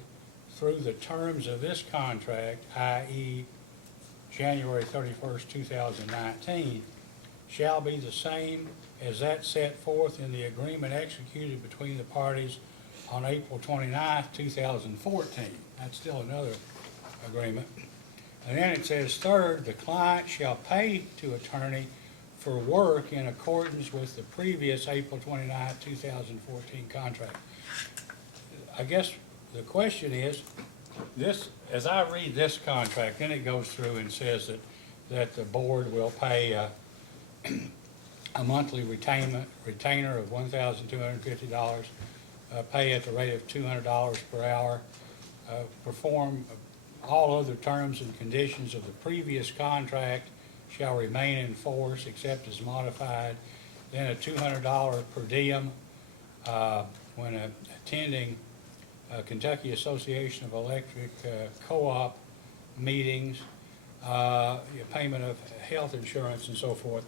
through the terms of this contract, i.e. January 31st, 2019, shall be the same as that set forth in the agreement executed between the parties on April 29th, 2014. That's still another agreement. And then it says, third, the client shall pay to attorney for work in accordance with the previous April 29th, 2014 contract. I guess the question is, this, as I read this contract, then it goes through and says that the board will pay a monthly retainer of $1,250, pay at the rate of $200 per hour, perform all other terms and conditions of the previous contract shall remain in force except as modified. Then a $200 per diem when attending Kentucky Association of Electric co-op meetings, payment of health insurance and so forth.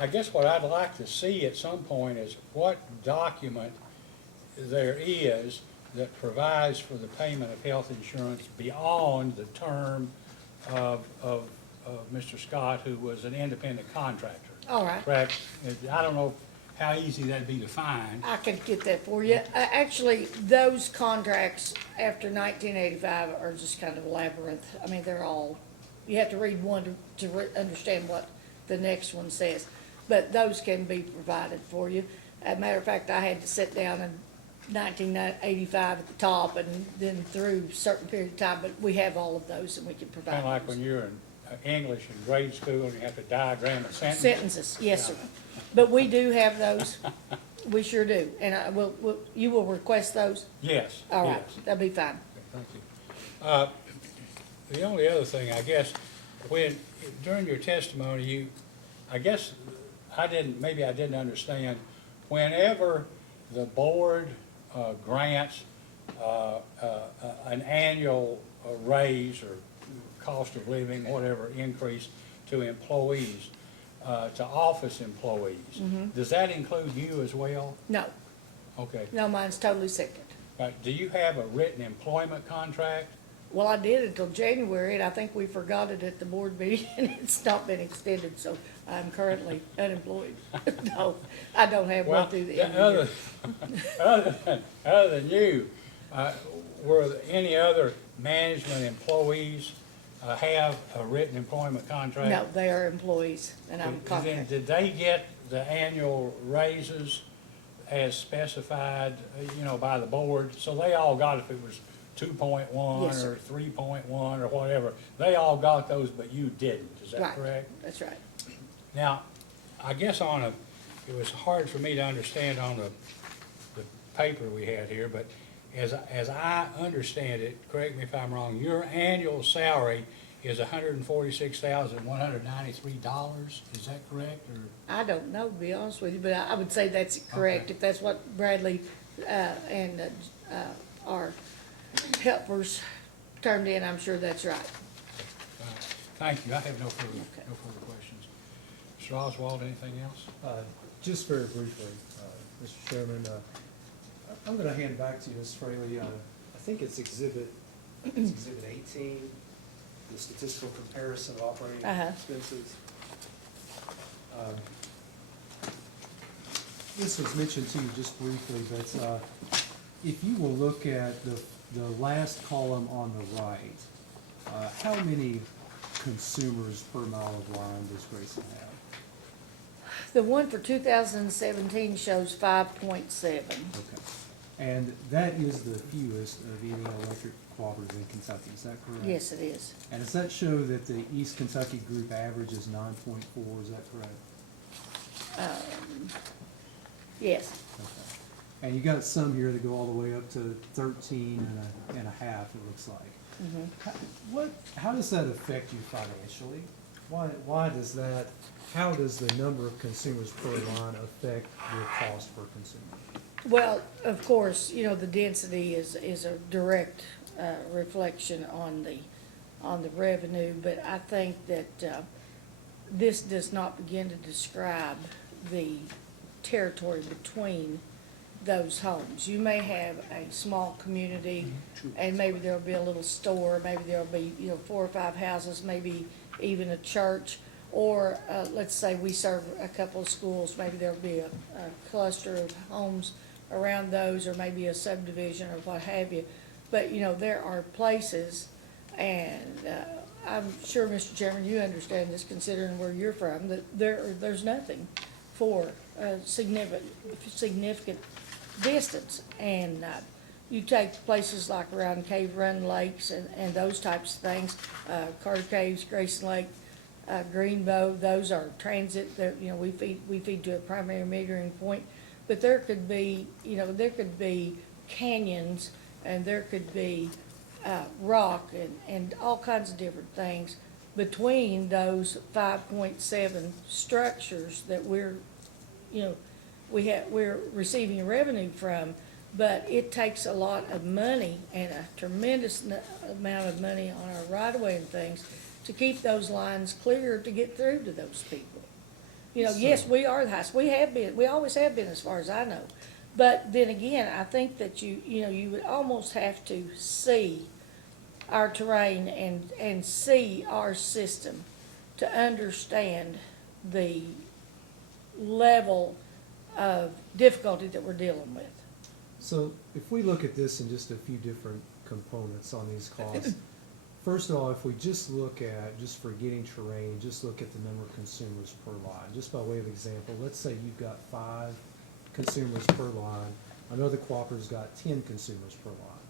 I guess what I'd like to see at some point is what document there is that provides for the payment of health insurance beyond the term of Mr. Scott, who was an independent contractor. All right. Correct? I don't know how easy that'd be to find. I can get that for you. Actually, those contracts after 1985 are just kind of a labyrinth. I mean, they're all, you have to read one to understand what the next one says. But those can be provided for you. As a matter of fact, I had to sit down in 1985 at the top and then through a certain period of time, but we have all of those and we can provide Kind of like those. when you're in English in grade school and you have to diagram a sentence. Sentences, yes, sir. But we do have those. We sure do. And you will request those? Yes. All right, yes. that'll be fine. Thank you. The only other thing, I guess, during your testimony, I guess maybe I didn't understand, whenever the board grants an annual raise or cost of living, whatever, increase to employees, to office employees, does that include you as well? No, Okay. no, mine's totally separate. Do you have a written employment contract? Well, I did until January, and I think we forgot it at the board meeting, and it's not been extended, so I'm currently unemployed. No, I don't have one Well, through the end of the year. other than you, were there any other management employees have a written employment contract? No, they are employees, and I'm And then contracted. did they get the annual raises as specified, by the board? So they all got, if it was 2.1 Yes, sir. or 3.1 or whatever, they all got those, but you didn't, is that Right. correct? That's right. Now, I guess it was hard for me to understand on the paper we had here, but as I understand it, correct me if I'm wrong, your annual salary is $146,193, is that correct, or? I don't know, to be honest with you, but I would say that's correct. Okay. If that's what Bradley and our helpers turned in, I'm sure that's right. Thank you, I have no further Okay. questions. Mr. Oswald, anything else? Just very briefly, Mr. Chairman, I'm going to hand back to you, Ms. Fraley. I think it's Exhibit 18, the statistical comparison of operating expenses. This was mentioned to you just briefly, but if you will look at the last column on the right, how many consumers per mile of line does Grayson have? The one for 2017 shows 5.7. Okay. And that is the fewest of any electric cooperatives in Kentucky, is that correct? Yes, it is. And does that show that the East Kentucky group average is 9.4, is that correct? Yes. Okay. And you got some here that go all the way up to 13 and a half, it looks like. How does that affect you financially? Why does that, how does the number of consumers per line affect your cost per consumer? Well, of course, the density is a direct reflection on the revenue, but I think that this does not begin to describe the territory between those homes. You may have a small community, and maybe there'll be a little store, maybe there'll be, 4 or 5 houses, maybe even a church, or, let's say we serve a couple of schools, maybe there'll be a cluster of homes around those, or maybe a subdivision or what have you. But, there are places, and, I'm sure, Mr. Chairman, you understand this, considering where you're from, that there's nothing for a significant distance. And you take places like around Cave Run Lakes and those types of things, Carter Caves, Grayson Lake, Greenbow, those are transit, that, we feed to a primary metering point. But there could be, canyons, and there could be rock and all kinds of different things between those 5.7 structures that we're receiving revenue from. But it takes a lot of money and a tremendous amount of money on our right-of-way and things to keep those lines clear to get through to those people. Yes, we are the highest, we always have been, as far as I know. But then again, I think that you would almost have to see our terrain and see our system to understand the level of difficulty that we're dealing with. So if we look at this in just a few different components on these costs, first of all, if we just look at, just for getting terrain, just look at the number of consumers per line. Just by way of example, let's say you've got 5 consumers per line. I know the cooperator's got 10 consumers per line,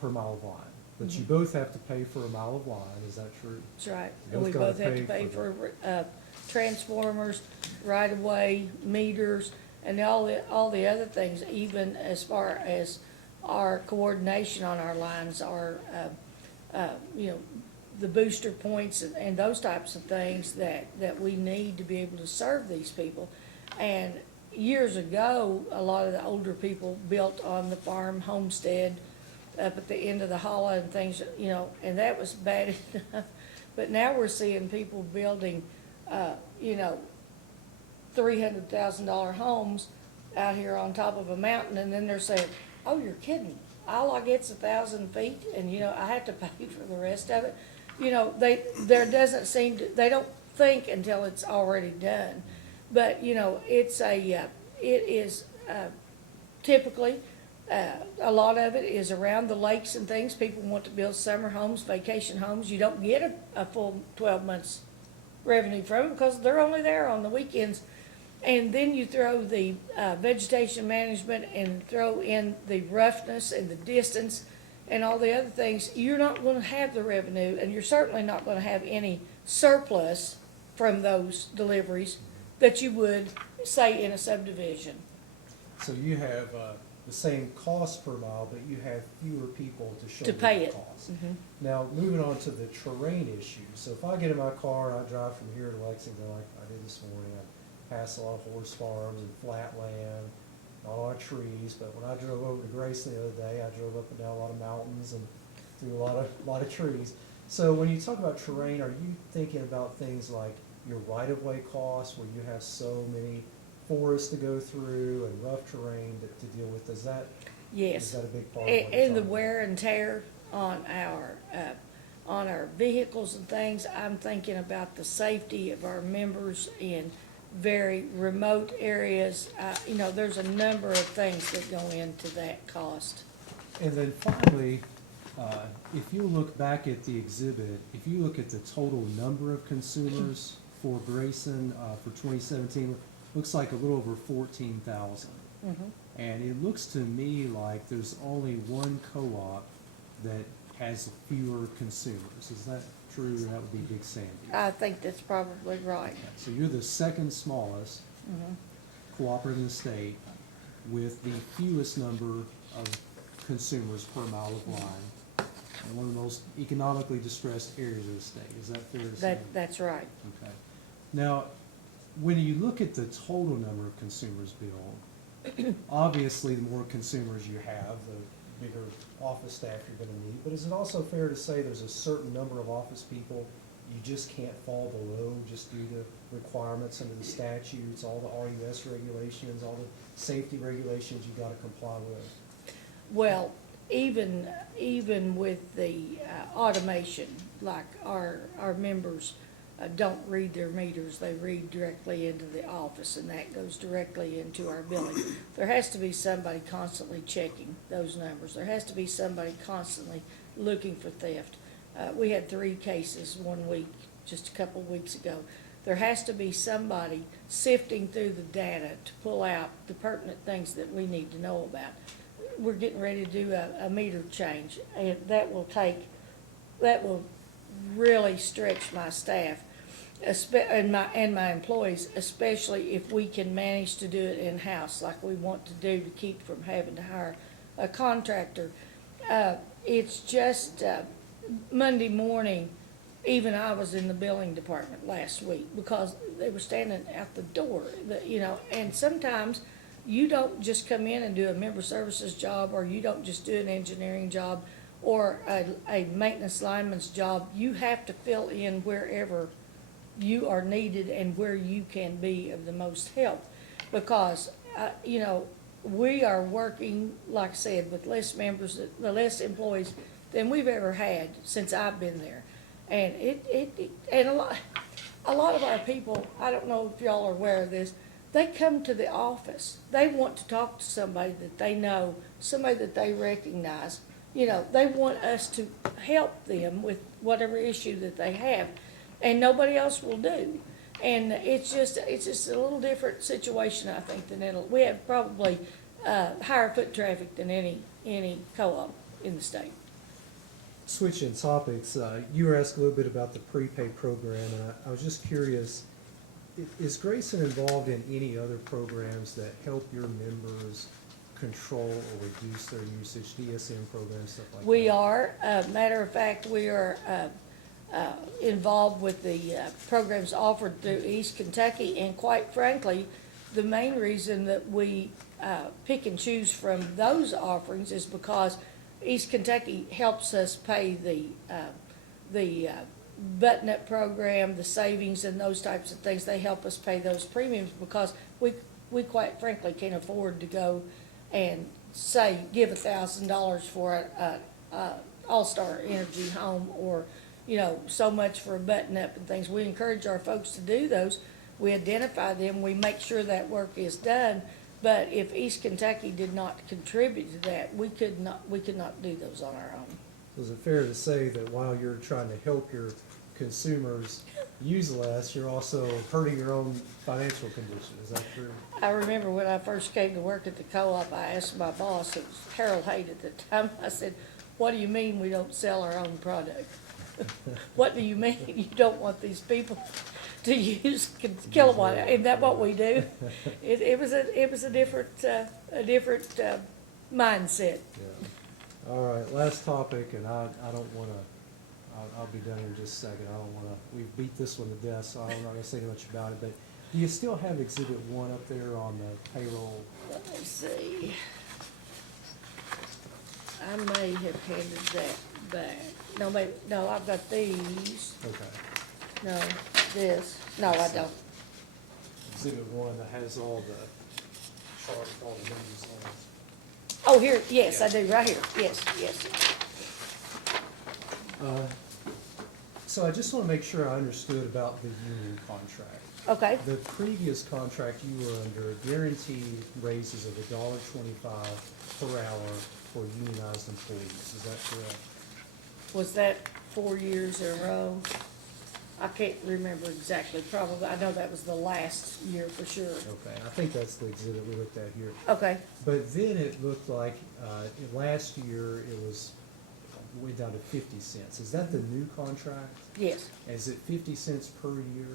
per mile of line. But you both have to pay for a mile of line, is that true? That's right. You And we gotta both have to pay for for transformers, right-of-way, meters, and all the other things, even as far as our coordination on our lines, our, the booster points and those types of things that we need to be able to serve these people. And years ago, a lot of the older people built on the farm homestead up at the end of the hollow and things, and that was bad enough. But now we're seeing people building, $300,000 homes out here on top of a mountain, and then they're saying, "Oh, you're kidding. All I get's 1,000 feet, and, I have to pay for the rest of it." They don't think until it's already done. But, it is typically, a lot of it is around the lakes and things. People want to build summer homes, vacation homes. You don't get a full 12 months revenue from it because they're only there on the weekends. And then you throw the vegetation management and throw in the roughness and the distance and all the other things. You're not going to have the revenue, and you're certainly not going to have any surplus from those deliveries that you would, say, in a subdivision. So you have the same cost per mile, but you have fewer people to shoulder To pay the it. cost. Now, moving on to the terrain issue. So if I get in my car and I drive from here to Lexington, like I did this morning, I pass a lot of horse farms and flat land, not a lot of trees, but when I drove over to Grayson the other day, I drove up and down a lot of mountains and through a lot of trees. So when you talk about terrain, are you thinking about things like your right-of-way costs, where you have so many forests to go through and rough terrain to deal with? Yes. Is that a big part of what you're And the talking about? wear and tear on our vehicles and things, I'm thinking about the safety of our members in very remote areas. There's a number of things that go into that cost. And then finally, if you look back at the exhibit, if you look at the total number of consumers for Grayson for 2017, looks like a little over 14,000. And it looks to me like there's only one co-op that has fewer consumers. Is that true? That would be Big Sandy. I think that's probably right. So you're the second smallest cooperative in the state with the fewest number of consumers per mile of line, and one of the most economically distressed areas of the state. Is that fair to say? That's right. Okay. Now, when you look at the total number of consumers billed, obviously the more consumers you have, the bigger office staff you're gonna need, but is it also fair to say there's a certain number of office people you just can't fall below just due to requirements under the statutes, all the RUS regulations, all the safety regulations you gotta comply with? Well, even with the automation, like our members don't read their meters, they read directly into the office, and that goes directly into our billing. There has to be somebody constantly checking those numbers. There has to be somebody constantly looking for theft. We had 3 cases one week, just a couple weeks ago. There has to be somebody sifting through the data to pull out the pertinent things that we need to know about. We're getting ready to do a meter change, and that will really stretch my staff and my employees, especially if we can manage to do it in-house like we want to do to keep from having to hire a contractor. It's just Monday morning, even I was in the billing department last week because they were standing out the door, and sometimes you don't just come in and do a member services job, or you don't just do an engineering job or a maintenance lineman's job. You have to fill in wherever you are needed and where you can be of the most help. Because, we are working, like I said, with less less employees than we've ever had since I've been there. And and a lot of our people, I don't know if y'all are aware of this, they come to the office. They want to talk to somebody that they know, somebody that they recognize. They want us to help them with whatever issue that they have, and nobody else will do. And it's just a little different situation, I think, we have probably higher foot traffic than any co-op in the state. Switching topics, you were asked a little bit about the prepaid program, and I was just curious, is Grayson involved in any other programs that help your members control or reduce their usage, DSM programs, stuff like that? We are, matter of fact, we are involved with the programs offered through East Kentucky, and quite frankly, the main reason that we pick and choose from those offerings is because East Kentucky helps us pay the button-up program, the savings and those types of things. They help us pay those premiums because we quite frankly can't afford to go and give $1,000 for a All-Star Energy home, or so much for a button-up and things. We encourage our folks to do those. We identify them, we make sure that work is done. But if East Kentucky did not contribute to that, we could not do those on our own. Is it fair to say that while you're trying to help your consumers use less, you're also hurting your own financial condition? Is that true? I remember when I first came to work at the co-op, I asked my boss, it was Harold Hayden at the time, I said, "What do you mean we don't sell our own product? What do you mean you don't want these people to use kilowatt? Isn't that what we do?" It was a different mindset. Yeah. All right, last topic, and I don't want to, I'll be done here in just a second. I don't want to, we've beat this one to death, so I'm not going to say much about it. But do you still have Exhibit 1 up there on the payroll? Let me see. I may have handed that back. No, I've got these. Okay. No, this. No, I don't. Exhibit 1 that has all the chart with all the numbers on it. Oh, here, yes, I do, right here. Yes. So I just want to make sure I understood about the union contract. Okay, The previous contract you were under guaranteed raises of $1.25 per hour for unionized employees. Is that correct? was that 4 years in a row? I can't remember exactly, probably, I know that was the last year for sure. Okay, I think that's the exhibit we looked at here. Okay, But then it looked like, last year it went down to 50 cents. Is that the new contract? yes. Is it 50 cents per year?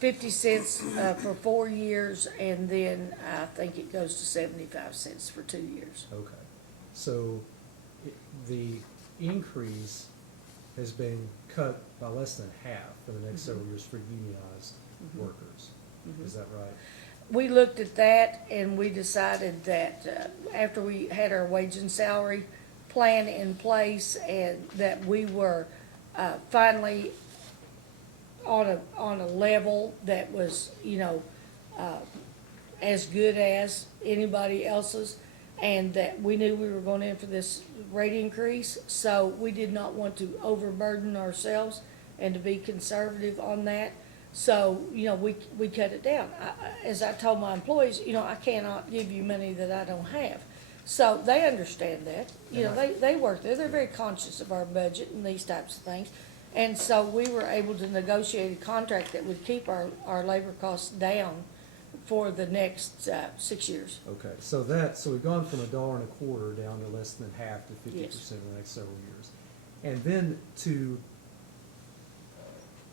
50 cents for 4 years, and then I think it goes to 75 cents for 2 years. Okay. So the increase has been cut by less than half for the next several years for unionized workers. Is that right? We looked at that and we decided that after we had our wage and salary plan in place, and that we were finally on a level that was, as good as anybody else's, and that we knew we were going in for this rate increase, so we did not want to overburden ourselves and to be conservative on that. So, we cut it down. As I told my employees, I cannot give you money that I don't have. So they understand that, they work there, they're very conscious of our budget and these types of things. And so we were able to negotiate a contract that would keep our labor costs down for the next 6 years. Okay, so we've gone from $1.25 down to less than half to 50% in the next several years. And then to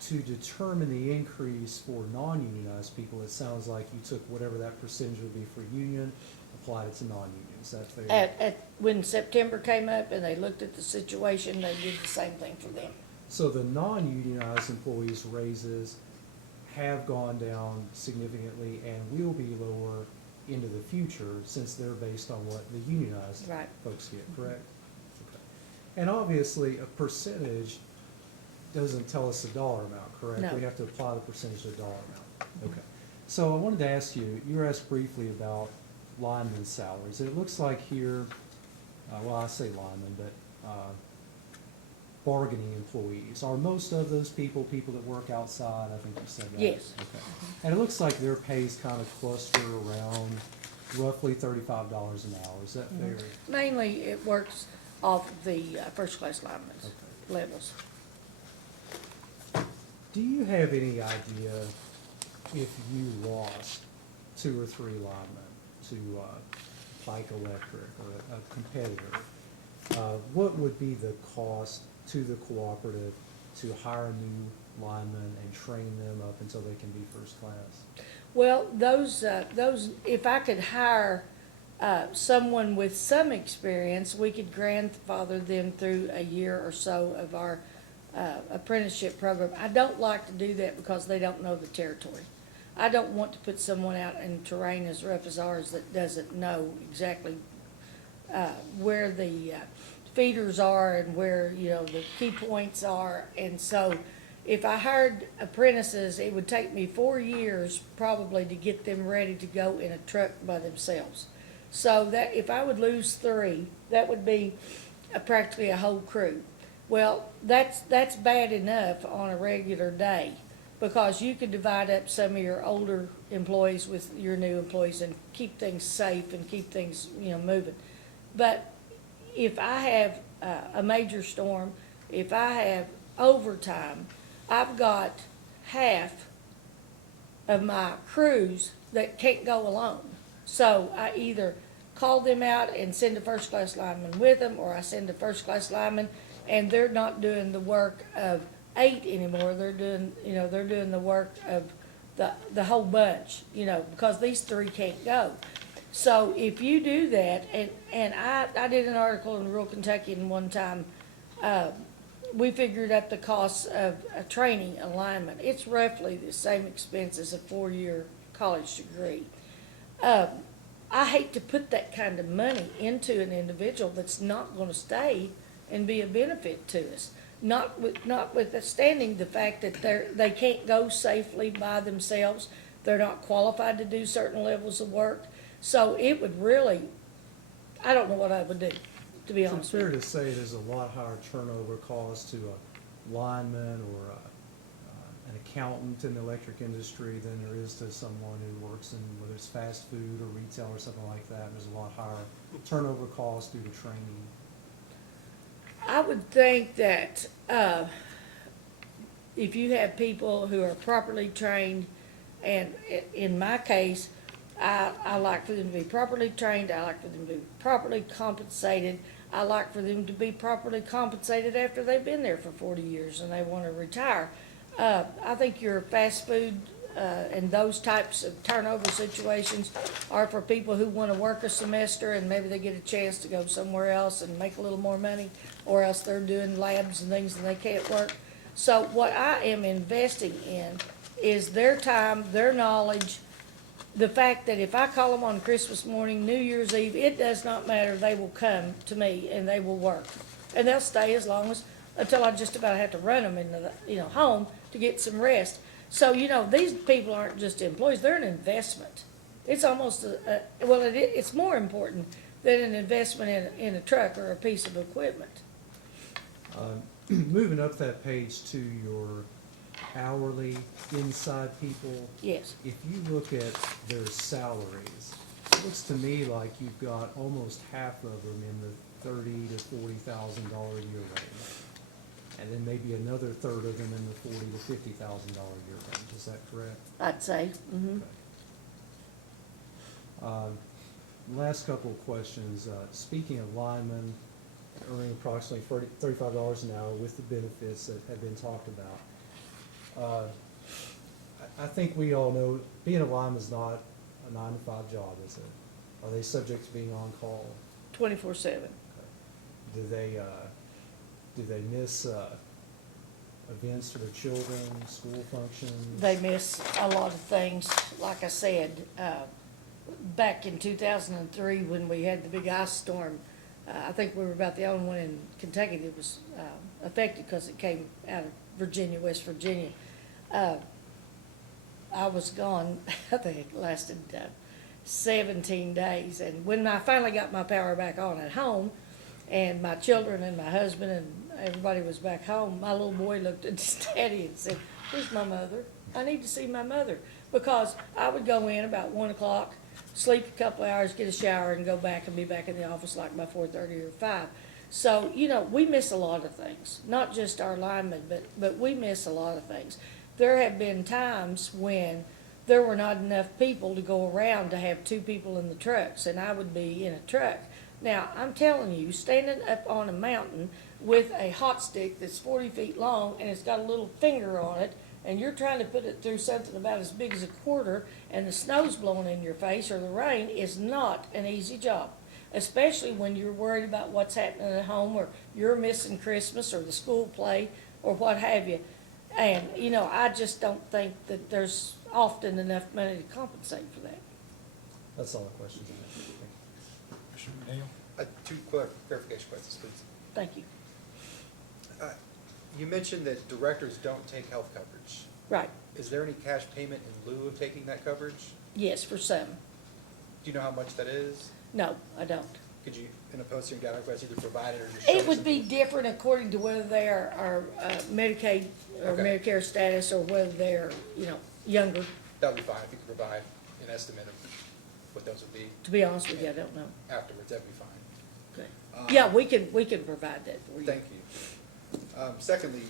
determine the increase for non-unionized people, it sounds like you took whatever that percentage would be for union, applied it to non-union. Is that fair? When September came up and they looked at the situation, they did the same thing for them. So the non-unionized employees' raises have gone down significantly and will be lower into the future since they're based on what the unionized Right. folks get, correct? Okay. And obviously, a percentage doesn't tell us the dollar amount, correct? No. We have to apply the percentage to the dollar amount. Okay. So I wanted to ask you, you were asked briefly about linemen's salaries. And it looks like here, well, I say linemen, but bargaining employees. Are most of those people that work outside? I think you said that. Yes. Okay. And it looks like their pays kind of cluster around roughly $35 an hour. Is that fair? Mainly, it works off of the first-class linemen's Okay. levels. Do you have any idea if you lost 2 or 3 linemen to Pike Electric or a competitor, what would be the cost to the cooperative to hire new linemen and train them up until they can be first class? Well, those, if I could hire someone with some experience, we could grandfather them through a year or so of our apprenticeship program. I don't like to do that because they don't know the territory. I don't want to put someone out in terrain as rough as ours that doesn't know exactly where the feeders are and where, the key points are. And so if I hired apprentices, it would take me 4 years probably to get them ready to go in a truck by themselves. So that if I would lose 3, that would be practically a whole crew. Well, that's bad enough on a regular day, because you could divide up some of your older employees with your new employees and keep things safe and keep things, moving. But if I have a major storm, if I have overtime, I've got half of my crews that can't go alone. So I either call them out and send a first-class lineman with them, or I send a first-class lineman, and they're not doing the work of 8 anymore. They're doing, they're doing the work of the whole bunch, because these 3 can't go. So if you do that, and I did an article in Rural Kentuckian one time, we figured up the costs of a training alignment. It's roughly the same expense as a 4-year college degree. I hate to put that kind of money into an individual that's not gonna stay and be a benefit to us. Notwithstanding the fact that they can't go safely by themselves, they're not qualified to do certain levels of work. So it would really, I don't know what I would do, to be So it's honest with fair you. to say there's a lot higher turnover cost to a lineman or an accountant in the electric industry than there is to someone who works in, whether it's fast food or retail or something like that. There's a lot higher turnover cost due to training. I would think that if you have people who are properly trained, and in my case, I like for them to be properly trained, I like for them to be properly compensated, I like for them to be properly compensated after they've been there for 40 years and they want to retire. I think your fast food and those types of turnover situations are for people who want to work a semester and maybe they get a chance to go somewhere else and make a little more money, or else they're doing labs and things and they can't work. So what I am investing in is their time, their knowledge, the fact that if I call them on Christmas morning, New Year's Eve, it does not matter, they will come to me and they will work. And they'll stay as long as, until I just about have to run them into the, home, to get some rest. So, you know, these people aren't just employees, they're an investment. It's almost well, it's more important than an investment in a truck or a piece of equipment. Moving up that page to your hourly inside people, Yes, if you look at their salaries, it looks to me like you've got almost half of them in the $30,000 to $40,000 a year range. And then maybe another third of them in the $40,000 to $50,000 a year range. Is that correct? I'd say, Okay. Last couple of questions. Speaking of linemen earning approximately $35 an hour with the benefits that have been talked about, I think we all know being a lineman is not a 9 to 5 job, is it? Are they subject to being on call? 24/7. Do they miss events for their children, school functions? They miss a lot of things. Like I said, back in 2003, when we had the big ice storm, I think we were about the only one in Kentucky that was affected because it came out of Virginia, West Virginia. I was gone, I think it lasted 17 days. And when I finally got my power back on at home, and my children and my husband and everybody was back home, my little boy looked at his daddy and said, "Where's my mother? I need to see my mother." Because I would go in about 1 o'clock, sleep a couple of hours, get a shower, and go back and be back in the office like by 4:30 or 5. So, you know, we miss a lot of things, not just our linemen, but we miss a lot of things. There have been times when there were not enough people to go around to have 2 people in the trucks, and I would be in a truck. Now, I'm telling you, standing up on a mountain with a hot stick that's 40 feet long and it's got a little finger on it, and you're trying to put it through something about as big as a quarter, and the snow's blowing in your face or the rain, is not an easy job. Especially when you're worried about what's happening at home, or you're missing Christmas or the school play or what have you. And, you know, I just don't think that there's often enough money to compensate for that. That's all the questions I have. Thank you. Mr. McNeil? 2 clarification questions, please. Thank you. You mentioned that directors don't take health coverage. Right, Is there any cash payment in lieu of taking that coverage? yes, for some. Do you know how much that is? No, I don't. Could you, in a post-hearing data request, either provide it or just show It us would be something? different according to whether they are Medicaid or Okay. Medicare status, or whether they're, you know, younger. That would be fine, if you could provide an estimate of what those would be To be honest with you, I don't know. afterwards, that'd be fine. Okay. Yeah, we can provide that for you. Thank you. Secondly,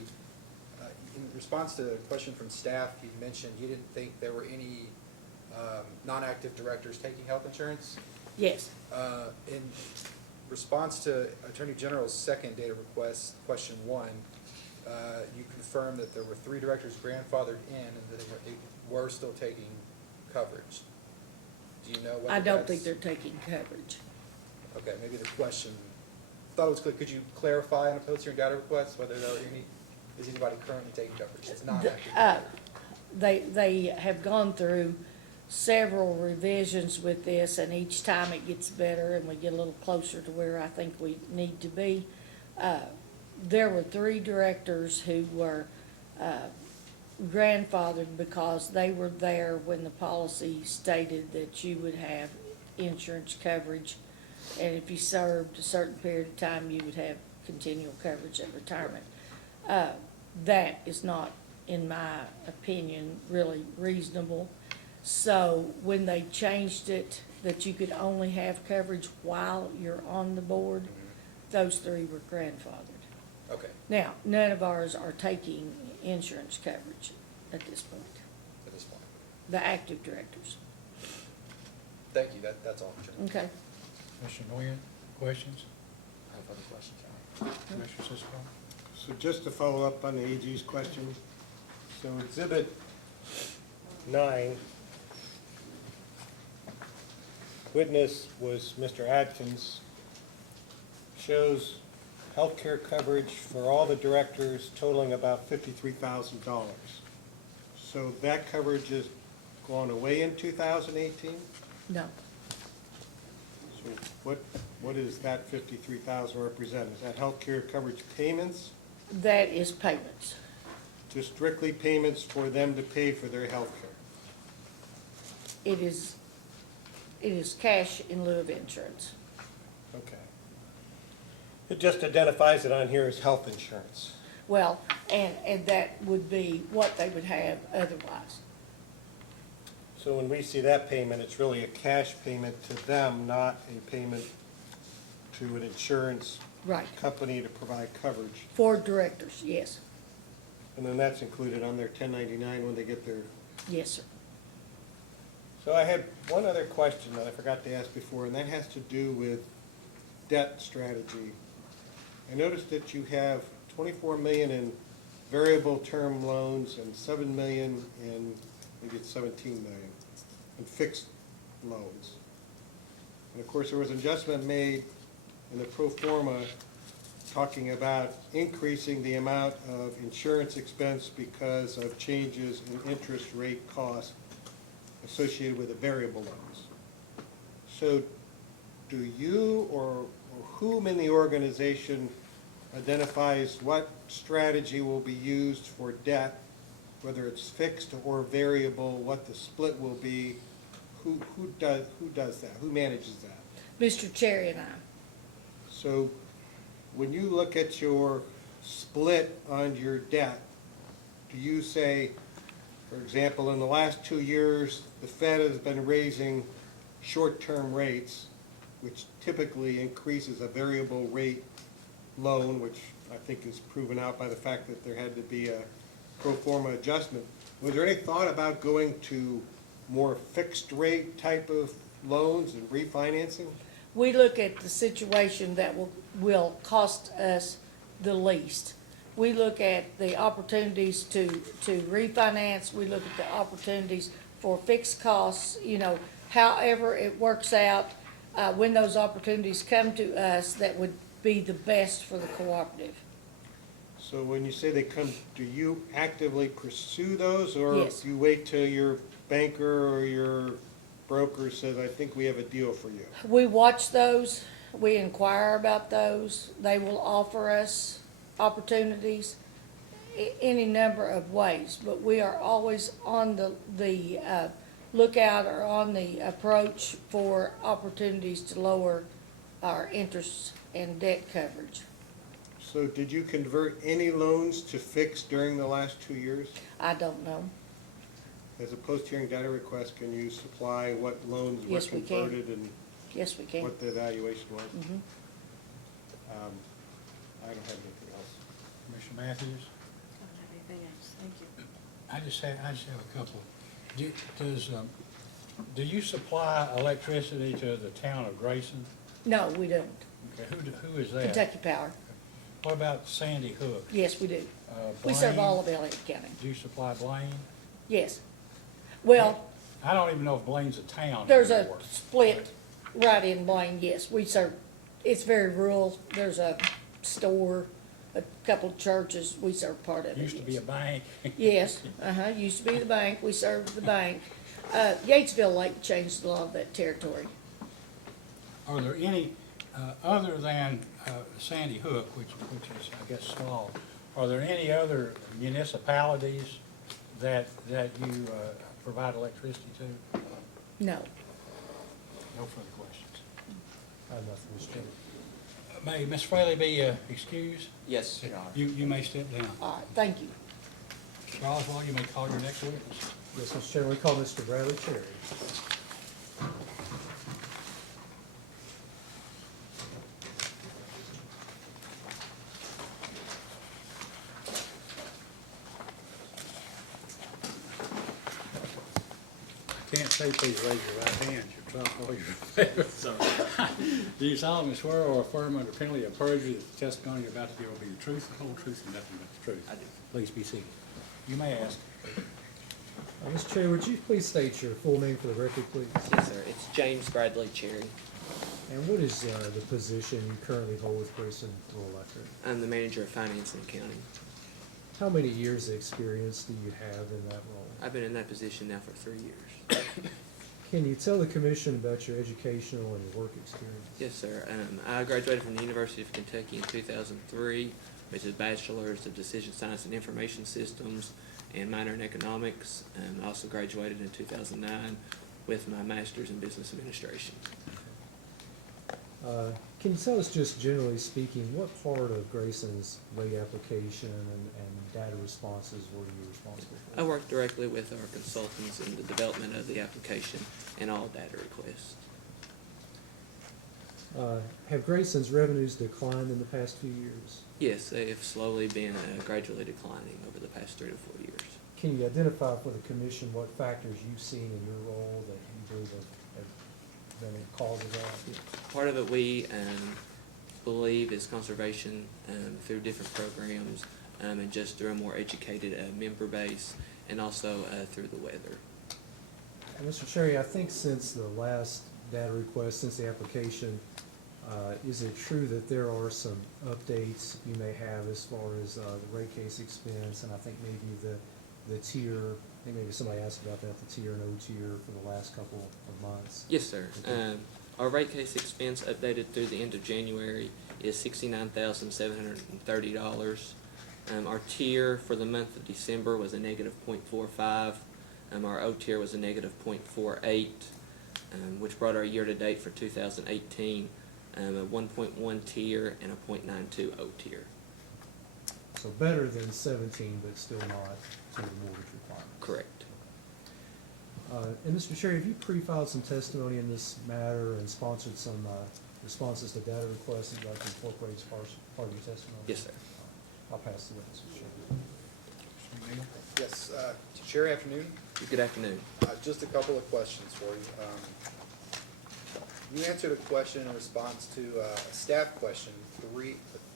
in response to a question from staff, you mentioned you didn't think there were any non-active directors taking health insurance. Yes, In response to Attorney General's second data request, question 1, you confirmed that there were 3 directors grandfathered in and that they were still taking coverage. Do you know whether I don't think that's- they're taking coverage. Okay, maybe the question, thought it was clear. Could you clarify in a post-hearing data request whether there are is anybody currently taking coverage? It's not active. They have gone through several revisions with this, and each time it gets better and we get a little closer to where I think we need to be. There were 3 directors who were grandfathered because they were there when the policy stated that you would have insurance coverage, and if you served a certain period of time, you would have continual coverage at retirement. That is not, in my opinion, really reasonable. So when they changed it, that you could only have coverage while you're on the board, those 3 were grandfathered. Okay, Now, none of ours are taking insurance coverage at this point, at this point. the active directors. Thank you, that's all, Chairman. Okay. Mr. Nguyen, questions? I have other questions. Mr. Cisco? So just to follow up on the AG's question, so Exhibit 9, witness was Mr. Adkins, shows healthcare coverage for all the directors totaling about $53,000. So that coverage is going away in 2018? No, So what is that 53,000 represent? Is that healthcare coverage payments? that is payments. just strictly payments for them to pay for their health care? It is cash in lieu of insurance. Okay. It just identifies it on here as health insurance. Well, and that would be what they would have otherwise. So when we see that payment, it's really a cash payment to them, not a payment to an insurance Right. company to provide coverage. For directors, yes. And then that's included on their 1099 when they get their... Yes, sir. So I had one other question that I forgot to ask before, and that has to do with debt strategy. I noticed that you have 24 million in variable term loans and 7 million in, maybe it's 17 million, in fixed loans. And of course, there was an adjustment made in the pro forma talking about increasing the amount of insurance expense because of changes in interest rate costs associated with the variable loans. So do you or whom in the organization identifies what strategy will be used for debt, whether it's fixed or variable, what the split will be? Who does that? Who manages that? Mr. Cherry and I. So when you look at your split on your debt, do you say, for example, in the last 2 years, the Fed has been raising short-term rates, which typically increases a variable rate loan, which I think is proven out by the fact that there had to be a pro forma adjustment. Was there any thought about going to more fixed rate type of loans and refinancing? We look at the situation that will cost us the least. We look at the opportunities to refinance, we look at the opportunities for fixed costs, however it works out, when those opportunities come to us, that would be the best for the cooperative. So when you say they come, do you actively pursue those, or Yes. do you wait till your banker or your broker says, I think we have a deal for you? We watch those, we inquire about those, they will offer us opportunities any number of ways, but we are always on the lookout or on the approach for opportunities to lower our interest and debt coverage. So did you convert any loans to fixed during the last 2 years? I don't know. As a post-hearing data request, can you supply what loans were Yes, we can. converted and Yes, we can. what the evaluation was? Mhm. I don't have anything else. Commissioner Matthews? I don't have anything else, thank you. I just have a couple. Do you supply electricity to the town of Grayson? No, we don't. Okay, who is that? Kentucky Power. What about Sandy Hook? Yes, we do. We serve Blaine? all of Elliott County. Do you supply Blaine? Yes. Well, I don't even know if Blaine's a town there's a anymore. split right in Blaine, yes. We serve, it's very rural. There's a store, a couple of churches. We serve part of it. Used to be yes. a bank. Yes, used to be the bank, we served the bank. Yatesville Lake changed a lot of that territory. Are there any, other than Sandy Hook, which is, I guess, small, are there any other municipalities that you provide electricity to? No. No further questions. I have nothing, Mr. Chairman. May Ms. Fraley be excused? Yes, Your Honor. You may step down. All right, thank you. Mr. Oswald, you may call your next witness. Yes, Mr. Chairman, we call Mr. Bradley Cherry. I can't say please raise your right hand. Your trust always Do you solemnly swear or affirm under penalty of perjury that the testimony you're about to give will be the truth, the whole truth, and nothing but the truth? I do. Please be seated. You may ask. Mr. Cherry, would you please state your full name for the record, please? Yes, sir. It's James Bradley Cherry. And what is the position you currently hold with Grayson Rural Electric? I'm the manager of finance and accounting. How many years of experience do you have in that role? I've been in that position now for 3 years. Can you tell the commission about your educational and your work experience? Yes, sir. I graduated from the University of Kentucky in 2003 which is Bachelor's of Decision Science and Information Systems and minor in Economics. I also graduated in 2009 with my Master's in Business Administration. Can you tell us, just generally speaking, what part of Grayson's rate application and data responses were you responsible for? I work directly with our consultants in the development of the application and all data requests. Have Grayson's revenues declined in the past few years? Yes, they have slowly been gradually declining over the past 3 to 4 years. Can you identify for the commission what factors you've seen in your role that you believe have been a cause of that? Part of it we believe is conservation through different programs and just through a more educated member base, and also through the weather. And Mr. Cherry, I think since the last data request, since the application, is it true that there are some updates you may have as far as the rate case expense, and I think maybe the tier, I think maybe somebody asked about that, the tier and O tier for the last couple of months? Yes, sir. Our rate case expense updated through the end of January is $69,730. Our tier for the month of December was a negative 0.45. Our O tier was a negative 0.48, which brought our year-to-date for 2018 a 1.1 tier and a 0.92 O tier. So better than 17, but still not to the mortgage requirement. Correct. And Mr. Cherry, have you pre-filed some testimony in this matter and sponsored some responses to data requests that you'd like to incorporate as part of your testimony? Yes, sir. I'll pass the witness, Mr. Cherry. Yes, Chair, afternoon. Good afternoon. Just a couple of questions for you. You answered a question in response to a staff question,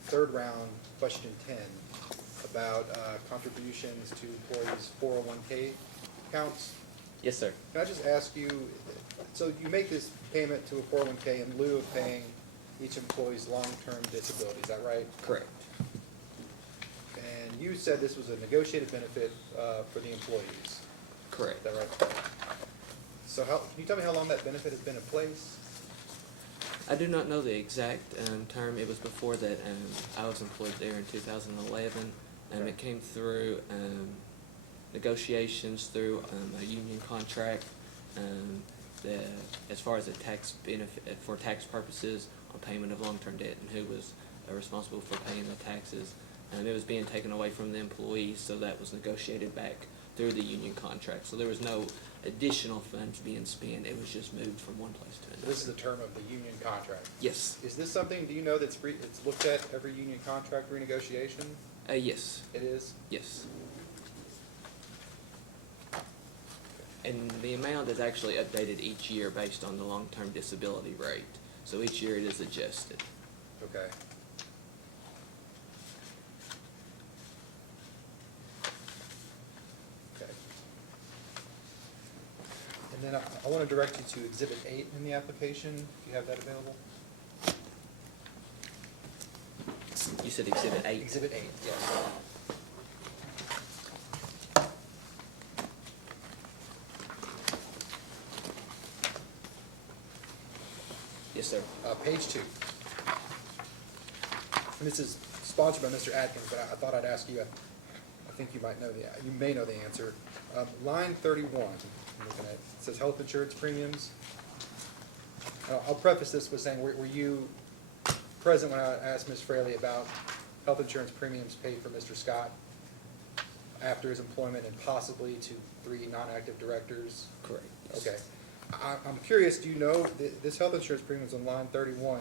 third round, question 10, about contributions to employees' 401k accounts. Yes, sir. Can I just ask you, so you make this payment to a 401k in lieu of paying each employee's long-term disability, is that right? Correct. And you said this was a negotiated benefit for the employees. Correct. Is that right? So can you tell me how long that benefit has been in place? I do not know the exact term. It was before that I was employed there in 2011. Okay. It came through negotiations through a union contract as far as a tax benefit for tax purposes on payment of long-term debt and who was responsible for paying the taxes. It was being taken away from the employees, so that was negotiated back through the union contract. So there was no additional funds being spent. It was just moved from one place to another. This is the term of the union contract. Yes. Is this something, do you know, it's looked at every union contract renegotiation? Yes. It is? Yes. And the amount is actually updated each year based on the long-term disability rate. So each year it is adjusted. Okay. Okay. And then I want to direct you to Exhibit 8 in the application, if you have that available. You said Exhibit 8? Exhibit 8, yes. Yes, sir. Page 2. And this is sponsored by Mr. Atkins, but I thought I'd ask you, I think you may know the answer. Line 31, I'm looking at, it says health insurance premiums. I'll preface this with saying, were you present when I asked Ms. Fraley about health insurance premiums paid for Mr. Scott after his employment and possibly to 3 non-active directors? Correct. Yes. Okay. I'm curious, do you know, this health insurance premium is on line 31,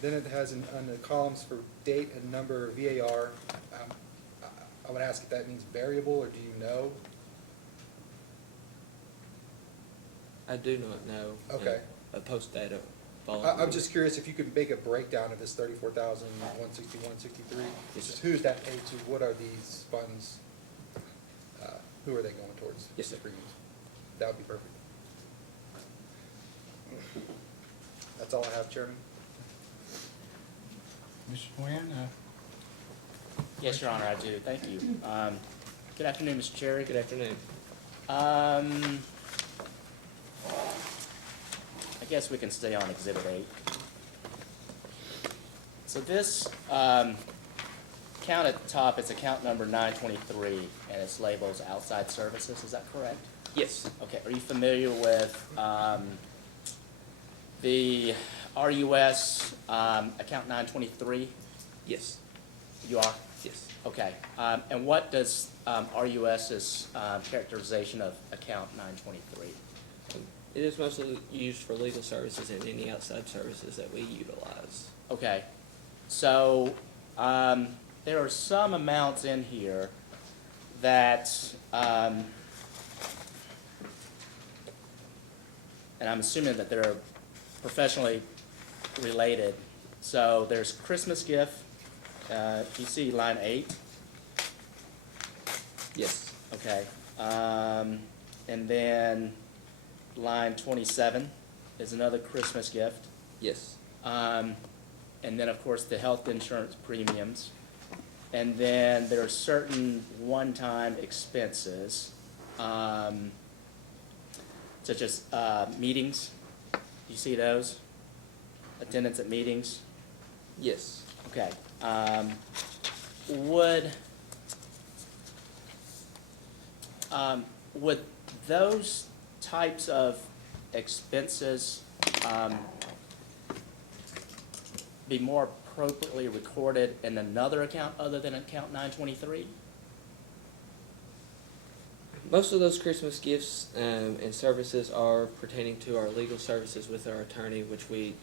then it has on the columns for date and number VAR. I would ask if that means variable, or do you know? I do not know. Okay. Post data. I'm just curious if you could make a breakdown of this 34,161, 63. Yes, sir. Who's that paid to? What are these funds? Who are they going towards? Yes, sir. The premiums? That would be perfect. That's all I have, Chairman. Mr. Nguyen, Yes, Your Honor, I do. Thank you. Good afternoon, Mr. Cherry. Good afternoon. I guess we can stay on Exhibit 8. So this account at the top, it's account number 923, and it's labeled outside services, is that correct? Yes. Okay, are you familiar with the RUS account 923? Yes. You are? Yes. Okay, and what does RUS's characterization of account 923? It is mostly used for legal services and any outside services that we utilize. Okay, so there are some amounts in here that, and I'm assuming that they're professionally related. So there's Christmas gift, you see line 8? Yes. Okay, and then line 27 is another Christmas gift. Yes. And then, of course, the health insurance premiums. And then there are certain one-time expenses, such as meetings. You see those? Attendance at meetings? Yes. Okay. Would those types of expenses be more appropriately recorded in another account other than account 923? Most of those Christmas gifts and services are pertaining to our legal services with our attorney, which we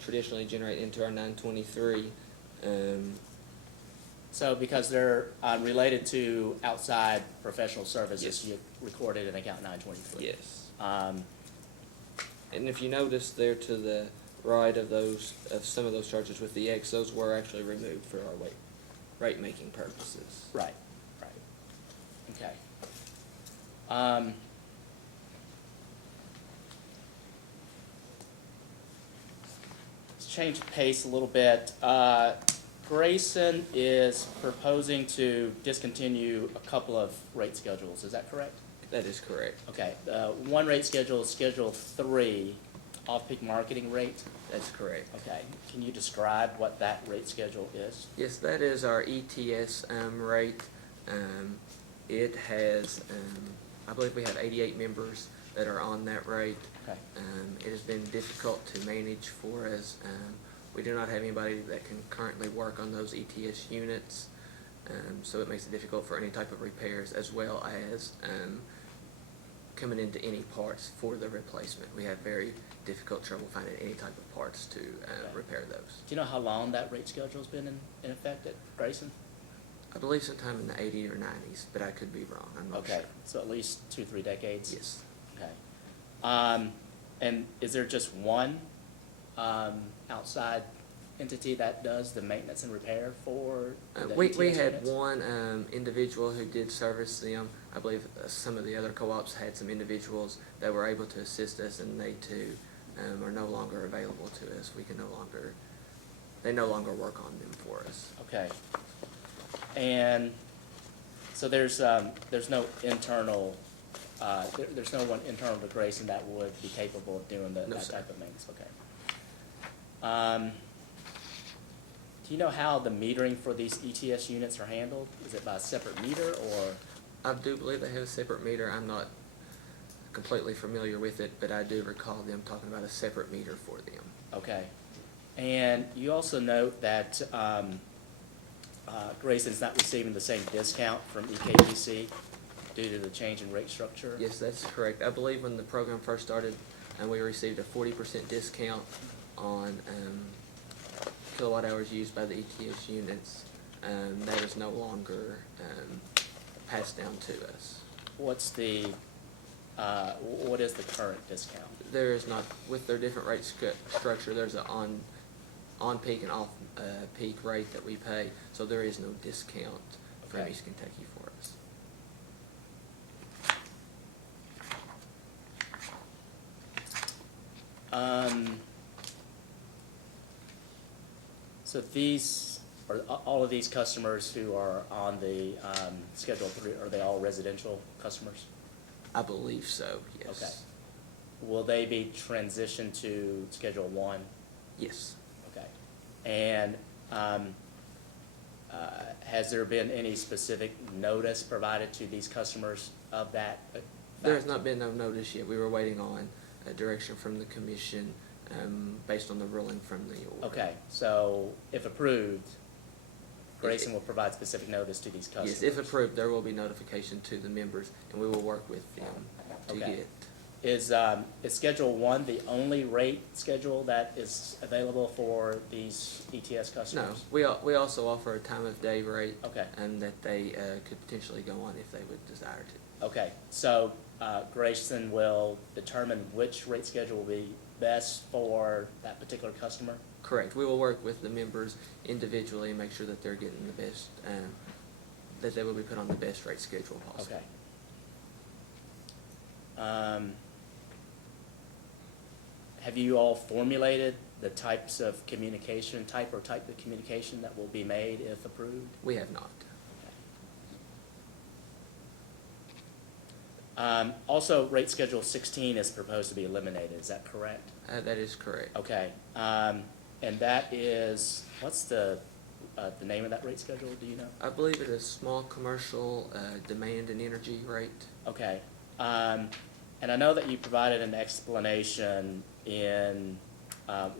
traditionally generate into our 923. So because they're related to outside professional services, Yes. you recorded in account 923? Yes. And if you notice there to the right of some of those charges with the X, those were actually removed for our rate making purposes. Right, right. Okay. Let's change the pace a little bit. Grayson is proposing to discontinue a couple of rate schedules, is that correct? That is correct. Okay, one rate schedule is Schedule 3, off-peak marketing rate. That's correct. Okay, can you describe what that rate schedule is? Yes, that is our ETS rate. It has, I believe we have 88 members that are on that rate. Okay. It has been difficult to manage for us. We do not have anybody that can currently work on those ETS units, so it makes it difficult for any type of repairs as well as coming into any parts for the replacement. We have very difficult trouble finding any type of parts to repair those. Do you know how long that rate schedule's been in effect at Grayson? I believe sometime in the 80s or 90s, but I could be wrong. I'm not sure. Okay, so at least 2-3 decades? Yes. Okay. And is there just one outside entity that does the maintenance and repair for the We ETS had units? one individual who did service them. I believe some of the other co-ops had some individuals that were able to assist us, and they too are no longer available to us. They no longer work on them for us. Okay. And so there's no internal, there's no one internal to Grayson that would be capable of doing No, that sir. type of maintenance, okay. Do you know how the metering for these ETS units are handled? Is it by a separate meter or? I do believe they have a separate meter. I'm not completely familiar with it, but I do recall them talking about a separate meter for them. Okay. And you also note that Grayson's not receiving the same discount from EKPC due to the change in rate structure? Yes, that's correct. I believe when the program first started, we received a 40% discount on kilowatt hours used by the ETS units. That is no longer passed down to us. What is the current discount? There is not, with their different rate structure, there's an on-peak and off-peak rate that we pay, so there is no discount from Okay. East Kentucky for us. So these, are all of these customers who are on the Schedule 3, are they all residential customers? I believe so, yes. Okay. Will they be transitioned to Schedule 1? Yes. Okay. And Has there been any specific notice provided to these customers of that? There has not been no notice yet. We were waiting on a direction from the commission based on the ruling from the order. Okay, so if approved, Grayson will provide specific notice to these customers? Yes, if approved, there will be notification to the members, and we will work with them to Okay. get. Is Schedule 1 the only rate schedule that is available for these ETS No, customers? we also offer a time of day rate. Okay. And that they could potentially go on if they would desire to. Okay, so Grayson will determine which rate schedule will be best for that particular customer? Correct. We will work with the members individually and make sure that they're getting the best, that they will be put on the best rate schedule possible. Okay. Have you all formulated the types of communication, type of communication that will be made if approved? We have not. Also, rate schedule 16 is proposed to be eliminated, is that correct? That is correct. Okay, and that is, what's the name of that rate schedule, do you know? I believe it is small commercial demand and energy rate. Okay, and I know that you provided an explanation in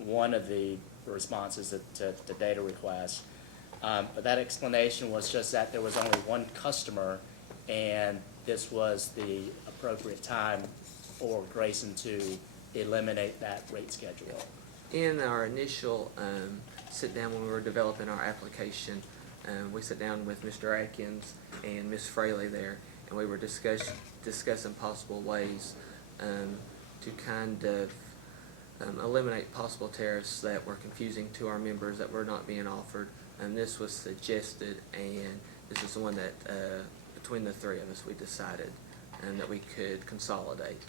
one of the responses to data requests, but that explanation was just that there was only one customer, and this was the appropriate time for Grayson to eliminate that rate schedule. In our initial sit-down when we were developing our application, we sat down with Mr. Atkins and Ms. Fraley there, and we were discussing possible ways to kind of eliminate possible tariffs that were confusing to our members that were not being offered. And this was suggested, and this is the one that between the three of us we decided and that we could consolidate.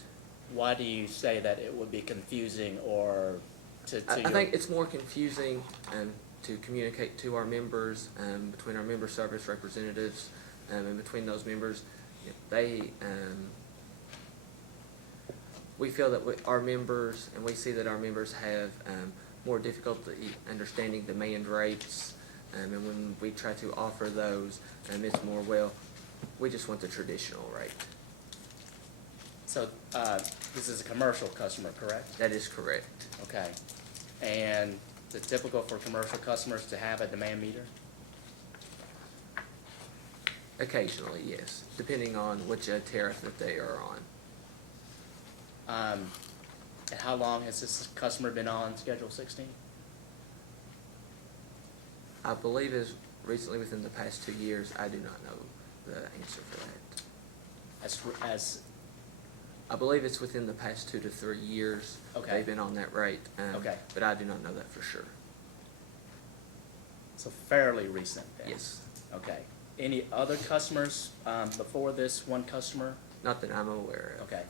Why do you say that it would be confusing or to I your... think it's more confusing to communicate to our members, between our member service representatives, and between those members. We feel that our members, and we see that our members have more difficulty understanding demand rates, and when we try to offer those, it's more, well, we just want the traditional rate. So, this is a commercial customer, correct? That is correct. Okay. And is it typical for commercial customers to have a demand meter? Occasionally, yes, depending on which tariff that they are on. And how long has this customer been on Schedule 16? I believe it's recently within the past 2 years. I do not know the answer for that. As I believe it's within the past 2 to 3 years. Okay. They've been on that rate. Okay. But I do not know that for sure. so fairly recent then? Yes. Okay. Any other customers before this one customer? Not that I'm aware of. Okay.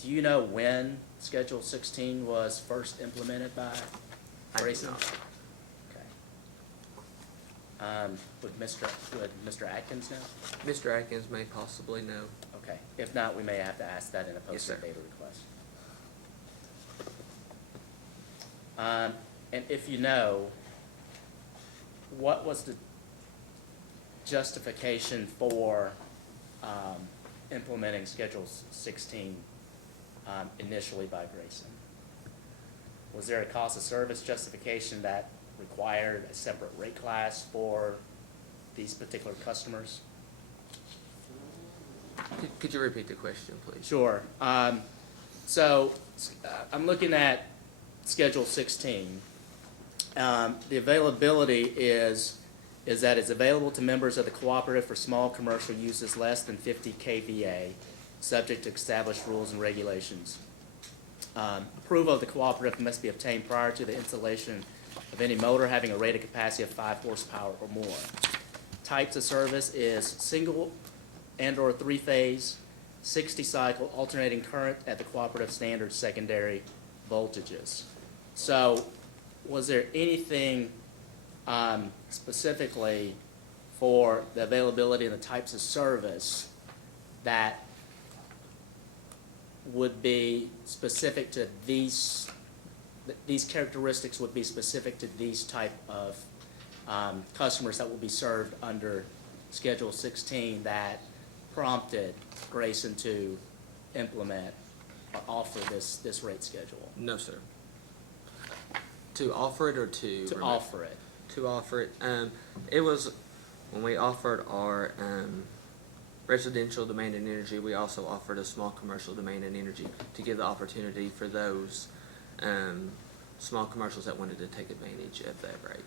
Do you know when Schedule 16 was first implemented by I do Grayson? not. Okay. Would Mr. Atkins know? Mr. Atkins may possibly know. Okay. If not, we may have to ask that in a Yes, sir. posted data request. And if you know, what was the justification for implementing Schedule 16 initially by Grayson? Was there a cost of service justification that required a separate rate class for these particular customers? Could you repeat the question, please? Sure. So I'm looking at Schedule 16. The availability is that it's available to members of the cooperative for small commercial uses less than 50 kVA, subject to established rules and regulations. Approval of the cooperative must be obtained prior to the installation of any motor having a rated capacity of 5 horsepower or more. Types of service is single and or three-phase, 60 cycle alternating current at the cooperative standard secondary voltages. So was there anything specifically for the availability and the types of service that would be specific to these characteristics would be specific to these type of customers that will be served under Schedule 16 that prompted Grayson to implement or offer this rate schedule? No, sir. To offer it or to? To remove? offer it. To offer it. It was, when we offered our residential demand and energy, we also offered a small commercial demand and energy to give the opportunity for those small commercials that wanted to take advantage of that rate.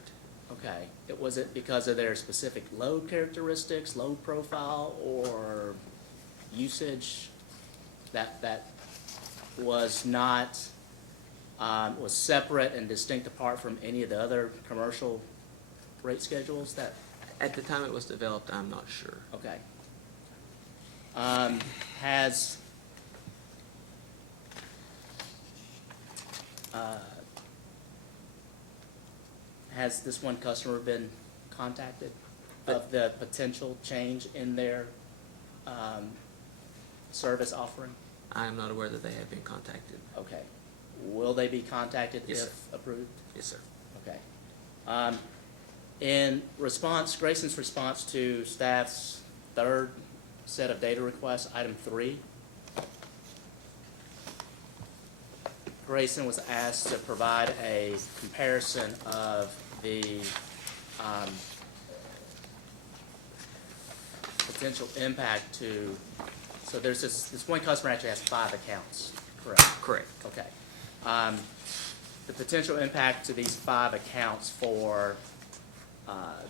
Okay. Was it because of their specific load characteristics, load profile, or usage that was not, was separate and distinct apart from any of the other commercial rate schedules that? At the time it was developed, I'm not sure. Okay. Has this one customer been contacted of the potential change in their service offering? I am not aware that they have been contacted. Okay. Will they be contacted Yes, if approved? Yes, sir. Okay. In response, Grayson's response to staff's third set of data requests, item 3, Grayson was asked to provide a comparison of the potential impact to, so there's this one customer actually has 5 accounts, correct? Correct. Okay. The potential impact to these 5 accounts for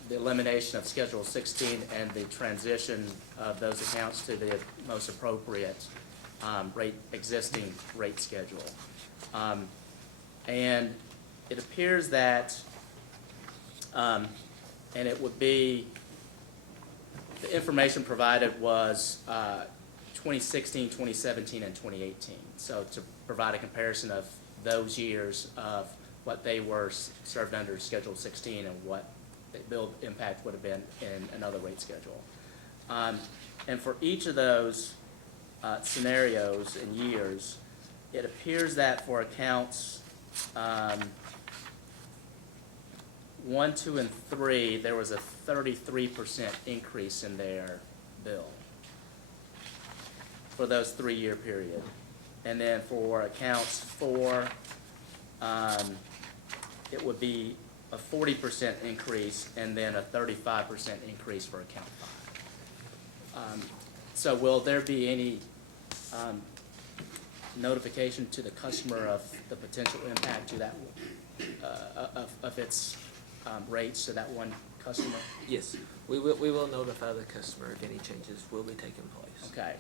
the elimination of Schedule 16 and the transition of those accounts to the most appropriate existing rate schedule. And it appears that, and it would be, the information provided was 2016, 2017, and 2018. So to provide a comparison of those years of what they were served under Schedule 16 and what the bill impact would have been in another rate schedule. And for each of those scenarios and years, it appears that for accounts 1, 2, and 3, there was a 33% increase in their bill for those 3-year period. And then for accounts 4, it would be a 40% increase and then a 35% increase for account 5. So will there be any notification to the customer of the potential impact to that, of its rates to that one customer? Yes, we will notify the customer if any changes will be taking place. Okay.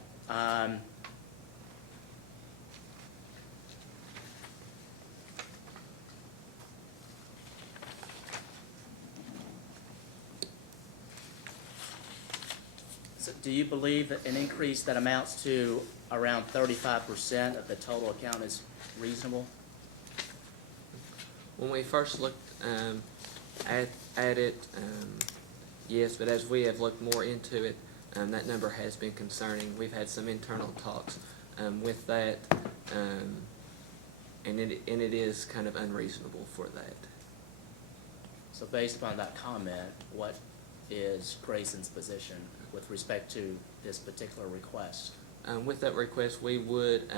So do you believe that an increase that amounts to around 35% of the total account is reasonable? When we first looked at it, yes, but as we have looked more into it, that number has been concerning. We've had some internal talks with that, and it is kind of unreasonable for that. So based upon that comment, what is Grayson's position with respect to this particular request? With that request, we would,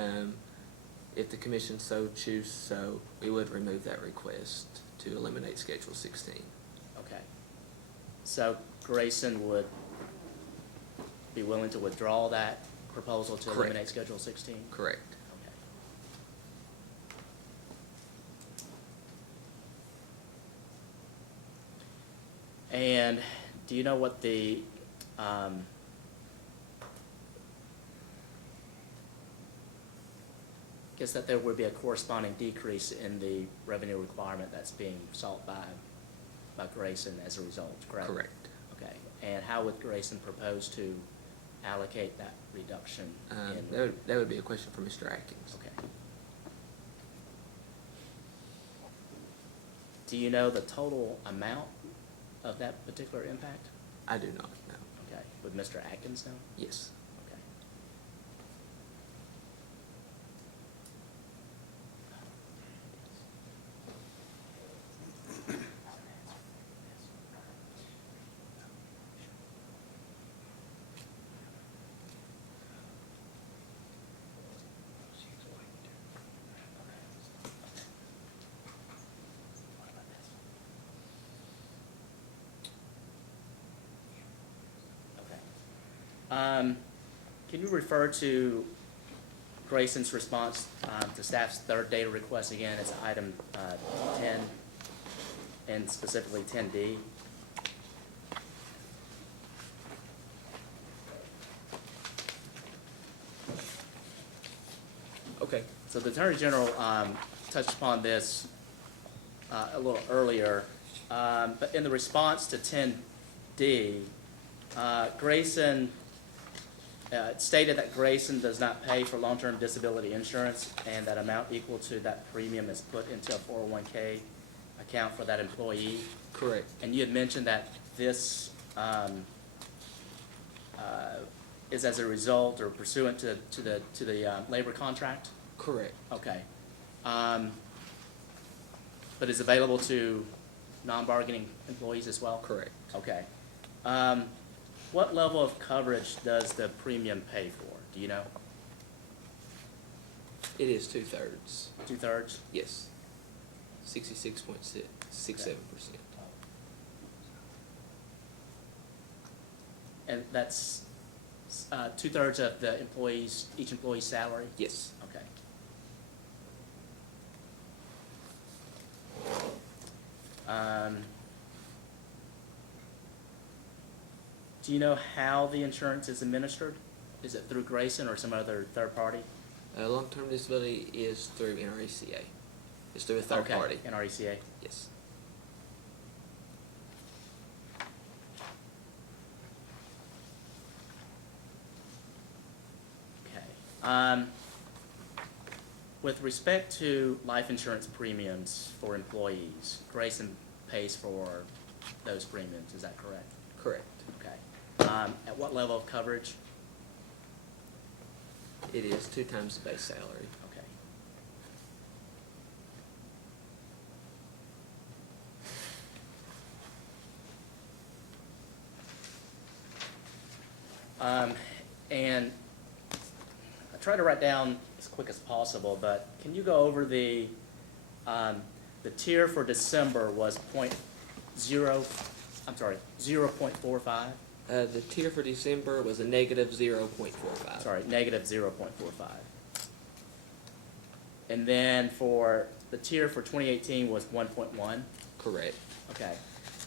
if the commission so choose so, we would remove that request to eliminate Schedule 16. Okay. So Grayson would be willing to withdraw that proposal to Correct. eliminate Schedule 16? Correct. Okay. And do you know what the guess that there would be a corresponding decrease in the revenue requirement that's being sought by Grayson as a result, correct? Correct. Okay. And how would Grayson propose to allocate that reduction? That would be a question for Mr. Atkins. Okay. Do you know the total amount of that particular impact? I do not know. Okay. Would Mr. Atkins know? Yes. Okay. Can you refer to Grayson's response to staff's third data request again? It's item 10, and specifically 10D. Okay. So the Attorney General touched upon this a little earlier, but in the response to 10D, Grayson stated that Grayson does not pay for long-term disability insurance, and that amount equal to that premium is put into a 401k account for that employee. Correct. And you had mentioned that this is as a result or pursuant to the labor contract? Correct. Okay. But is available to non-bargaining employees as well? Correct. Okay. What level of coverage does the premium pay for? Do you know? It is 2/3. 2/3? Yes. 66.67%. And that's 2/3 of the employees, each employee's salary? Yes. Okay. Do you know how the insurance is administered? Is it through Grayson or some other third party? Long-term disability is through NRECA. It's through a third Okay, party. NRECA. Yes. Okay. With respect to life insurance premiums for employees, Grayson pays for those premiums, is that correct? Correct. Okay. At what level of coverage? It is 2 times the base salary. Okay. And I try to write down as quick as possible, but can you go over the tier for December was 0.45? The tier for December was a negative 0.45. Sorry, negative 0.45. And then for the tier for 2018 was 1.1? Correct. Okay.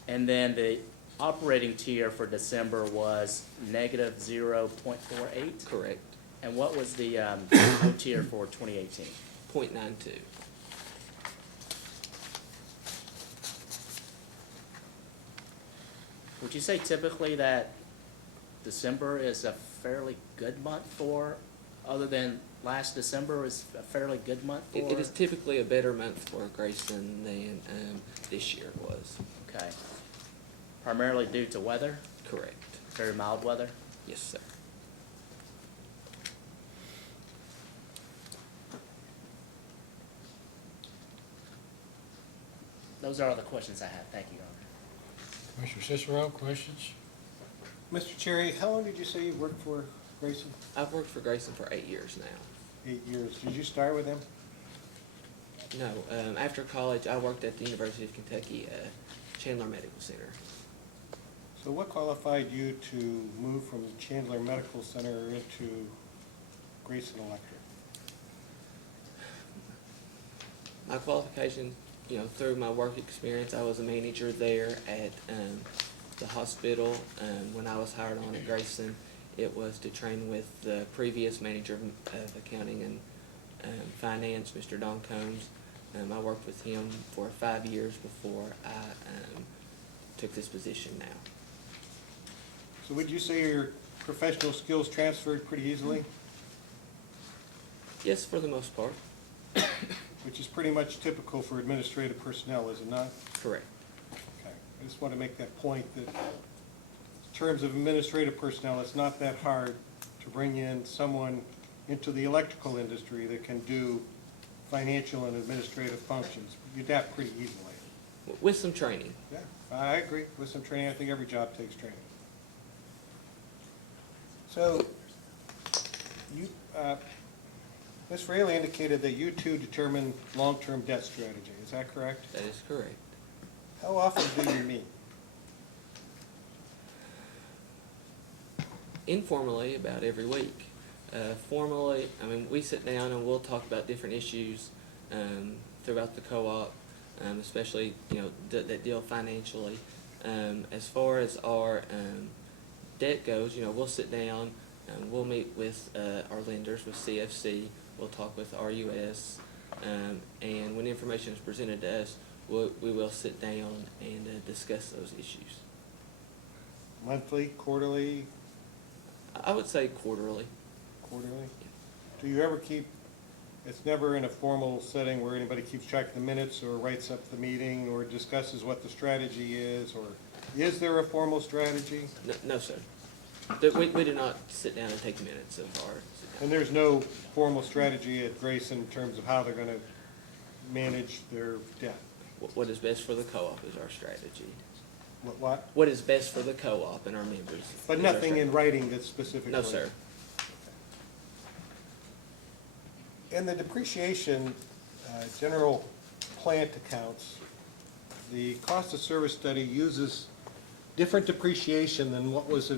And then the operating tier for December was negative 0.48? Correct. And what was the low tier for 2018? 0.92. Would you say typically that December is a fairly good month for, other than last December is a fairly good month for? It is typically a better month for Grayson than this year was. Okay. Primarily due to weather? Correct. Very mild weather? Yes, sir. Those are all the questions I have. Thank you, Your Honor. Commissioner Cicero, questions? Mr. Cherry, how long did you say you worked for Grayson? I've worked for Grayson for 8 years now. 8 years. Did you start with him? No, after college, I worked at the University of Kentucky Chandler Medical Center. So what qualified you to move from Chandler Medical Center into Grayson Electric? My qualification, through my work experience, I was a manager there at the hospital. When I was hired on at Grayson, it was to train with the previous manager of accounting and finance, Mr. Don Combs. I worked with him for 5 years before I took this position now. So would you say your professional skills transferred pretty easily? Yes, for the most part. Which is pretty much typical for administrative personnel, is it not? Correct. Okay. I just want to make that point that in terms of administrative personnel, it's not that hard to bring in someone into the electrical industry that can do financial and administrative functions. You adapt pretty easily. With some training. Yeah, I agree. With some training, I think every job takes training. So, Ms. Fraley indicated that you two determine long-term debt strategy. Is that correct? That is correct. How often do you meet? Informally, about every week. Formally, I mean, we sit down and we'll talk about different issues throughout the co-op, especially, that deal financially. As far as our debt goes, we'll sit down and we'll meet with our lenders, with CFC, we'll talk with RUS, and when information is presented to us, we will sit down and discuss those issues. Monthly, quarterly, I would say quarterly. quarterly? Do you ever keep, it's never in a formal setting where anybody keeps track of the minutes or writes up the meeting or discusses what the strategy is, or is there a formal strategy? No, sir. We do not sit down and take minutes of our sit down. And there's no formal strategy at Grayson in terms of how they're gonna manage their debt? What is best for the co-op is our strategy. What? What is best for the co-op and our members. But is our nothing in strategy. writing that's specifically? No, sir. In the depreciation, general plant accounts, the cost of service study uses different depreciation than what was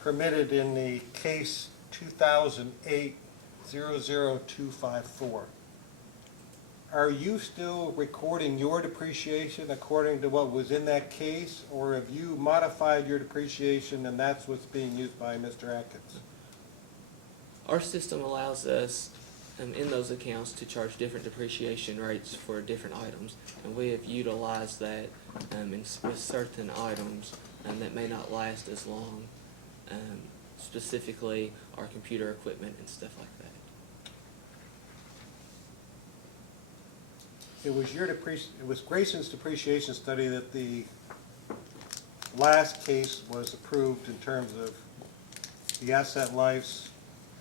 permitted in the case 2008-00254. Are you still recording your depreciation according to what was in that case, or have you modified your depreciation and that's what's being used by Mr. Atkins? Our system allows us, in those accounts, to charge different depreciation rates for different items, and we have utilized that with certain items that may not last as long, specifically our computer equipment and stuff like that. It was Grayson's depreciation study that the last case was approved in terms of the asset lives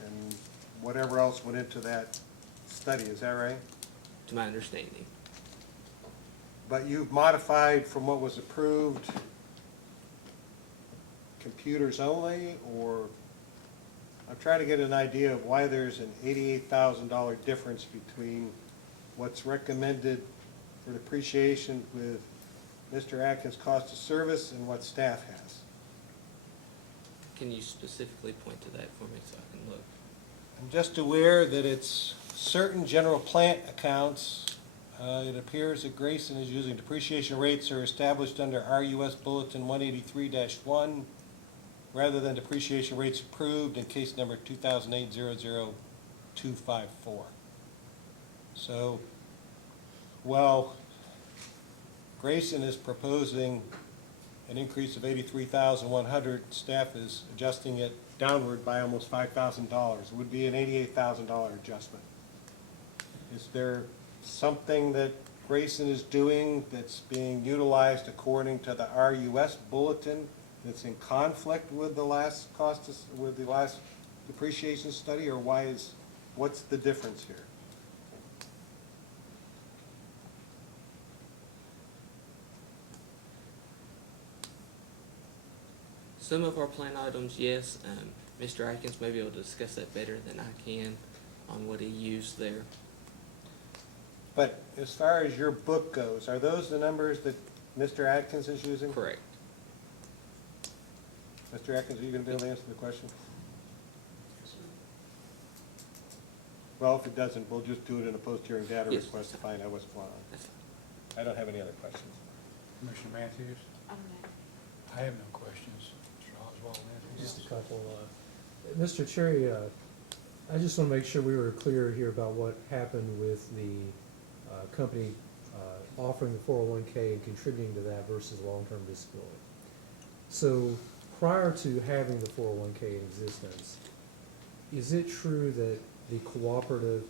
and whatever else went into that study, is that right? To my understanding. But you've modified from what was approved, computers only, or, I'm trying to get an idea of why there's an $88,000 difference between what's recommended for depreciation with Mr. Atkins' cost of service and what staff has. Can you specifically point to that for me so I can look? I'm just aware that it's certain general plant accounts. It appears that Grayson is using depreciation rates are established under RUS Bulletin 183-1 rather than depreciation rates approved in case number 2008-00254. So, well, Grayson is proposing an increase of $83,100. Staff is adjusting it downward by almost $5,000. It would be an $88,000 adjustment. Is there something that Grayson is doing that's being utilized according to the RUS bulletin that's in conflict with the last with the last depreciation study, or what's the difference here? Some of our plan items, yes. Mr. Atkins may be able to discuss that better than I can on what he used there. But as far as your book goes, are those the numbers that Mr. Atkins is using? Correct. Mr. Atkins, are you going to be able to answer the question? Well, if it doesn't, we'll just do it in a post-hearing data Yes. request to find out what's going on. That's fine. I don't have any other questions. Commissioner Matthews? I don't know. I have no questions. Mr. Oswald, anything Just a else? couple. Mr. Cherry, I just want to make sure we were clear here about what happened with the company offering the 401K and contributing to that versus long-term disability. So prior to having the 401K in existence, is it true that the cooperative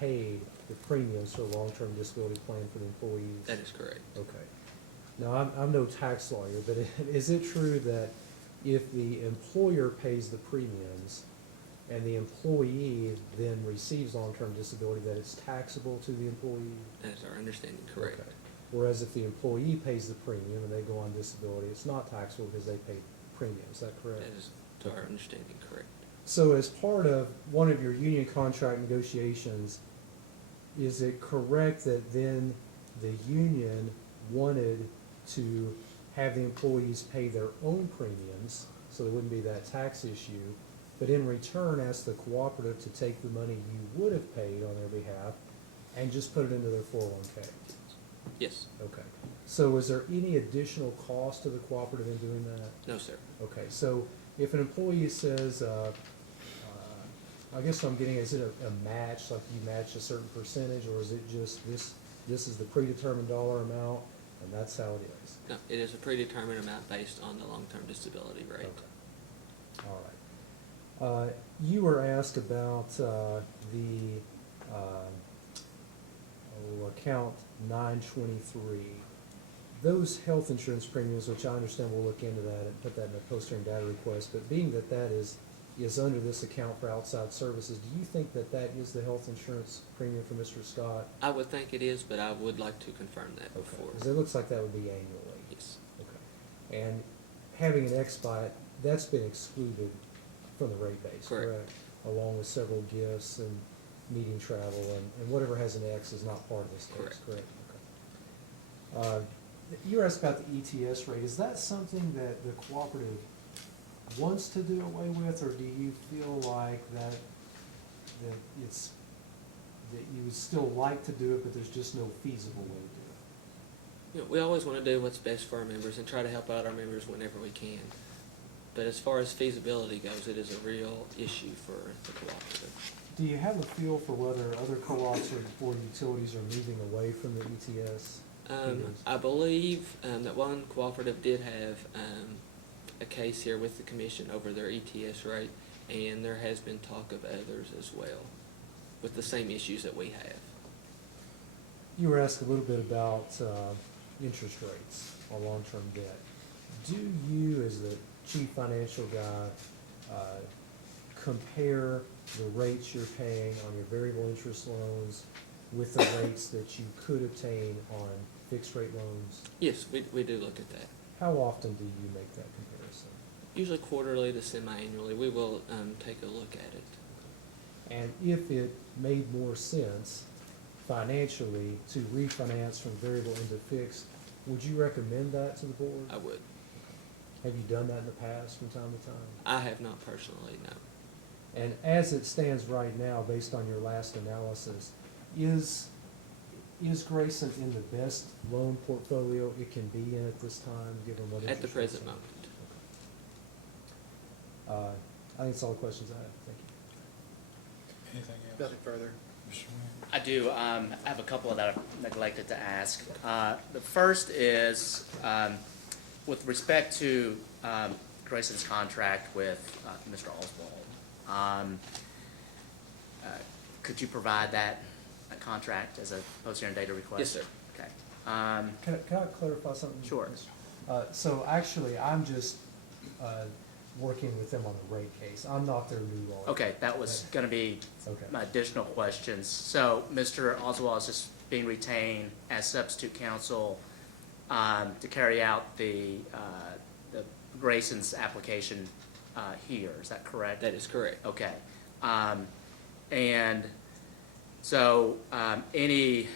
paid the premiums for a long-term disability plan for the employees? That is correct. Okay. Now, I'm no tax lawyer, but is it true that if the employer pays the premiums and the employee then receives long-term disability, that it's taxable to the employee? That is our understanding, correct. Okay. Whereas if the employee pays the premium and they go on disability, it's not taxable because they pay premium, is that correct? That is, to our understanding, correct. So as part of one of your union contract negotiations, is it correct that then the union wanted to have the employees pay their own premiums so there wouldn't be that tax issue. But in return, ask the cooperative to take the money you would have paid on their behalf and just put it into their 401k. Yes. Okay. So is there any additional cost to the cooperative in doing that? No, sir. Okay, so if an employee says, I guess what I'm getting, is it a match, like you match a certain percentage, or is it just this is the predetermined dollar amount, and that's how it is? No, it is a predetermined amount based on the long-term disability rate. Okay. All right. You were asked about the account 923. Those health insurance premiums, which I understand we'll look into that and put that in a post-hearing data request, but being that that is under this account for outside services, do you think that that is the health insurance premium for Mr. Scott? I would think it is, but I would like to confirm that Okay, before. because it looks like that would be annually. Yes. Okay. And having an expite, that's been excluded from the rate base, Correct. correct? Along with several gifts and meeting travel, and whatever has an X is not part of this case, Correct. Okay. You were asked about the ETS rate. Is that something that the cooperative wants to do away with, or do you feel like that it's, that you would still like to do it, but there's just no feasible way to do it? You know, we always want to do what's best for our members and try to help out our members whenever we can. But as far as feasibility goes, it is a real issue for the cooperative. Do you have a feel for whether other co-ops or utilities are moving away from the ETS? I believe that one cooperative did have a case here with the commission over their ETS rate, and there has been talk of others as well with the same issues that we have. You were asked a little bit about interest rates on long-term debt. Do you, as the chief financial guy, compare the rates you're paying on your variable interest loans with the rates that you could obtain on fixed-rate loans? Yes, we do look at that. How often do you make that comparison? Usually quarterly to semi-annually, we will take a look at it. And if it made more sense financially to refinance from variable into fixed, would you recommend that to the board? I would. Have you done that in the past from time to time? I have not personally, no. And as it stands right now, based on your last analysis, is Grayson in the best loan portfolio it can be in at this time, given what At the interest rates present are? moment. I think that's all the questions I have. Thank you. Anything else? Nothing further. Mr. Wynn? I do. I have a couple that I've neglected to ask. The first is with respect to Grayson's contract with Mr. Oswald. Could you provide that contract as a post-hearing data request? Yes, sir. Okay. Can I clarify something? Sure. So actually, I'm just working with them on the rate case. I'm not their new lawyer. Okay, that was going to be Okay. my additional questions. So Mr. Oswald is just being retained as substitute counsel to carry out the Grayson's application here. Is that correct? That is correct. Okay. And so any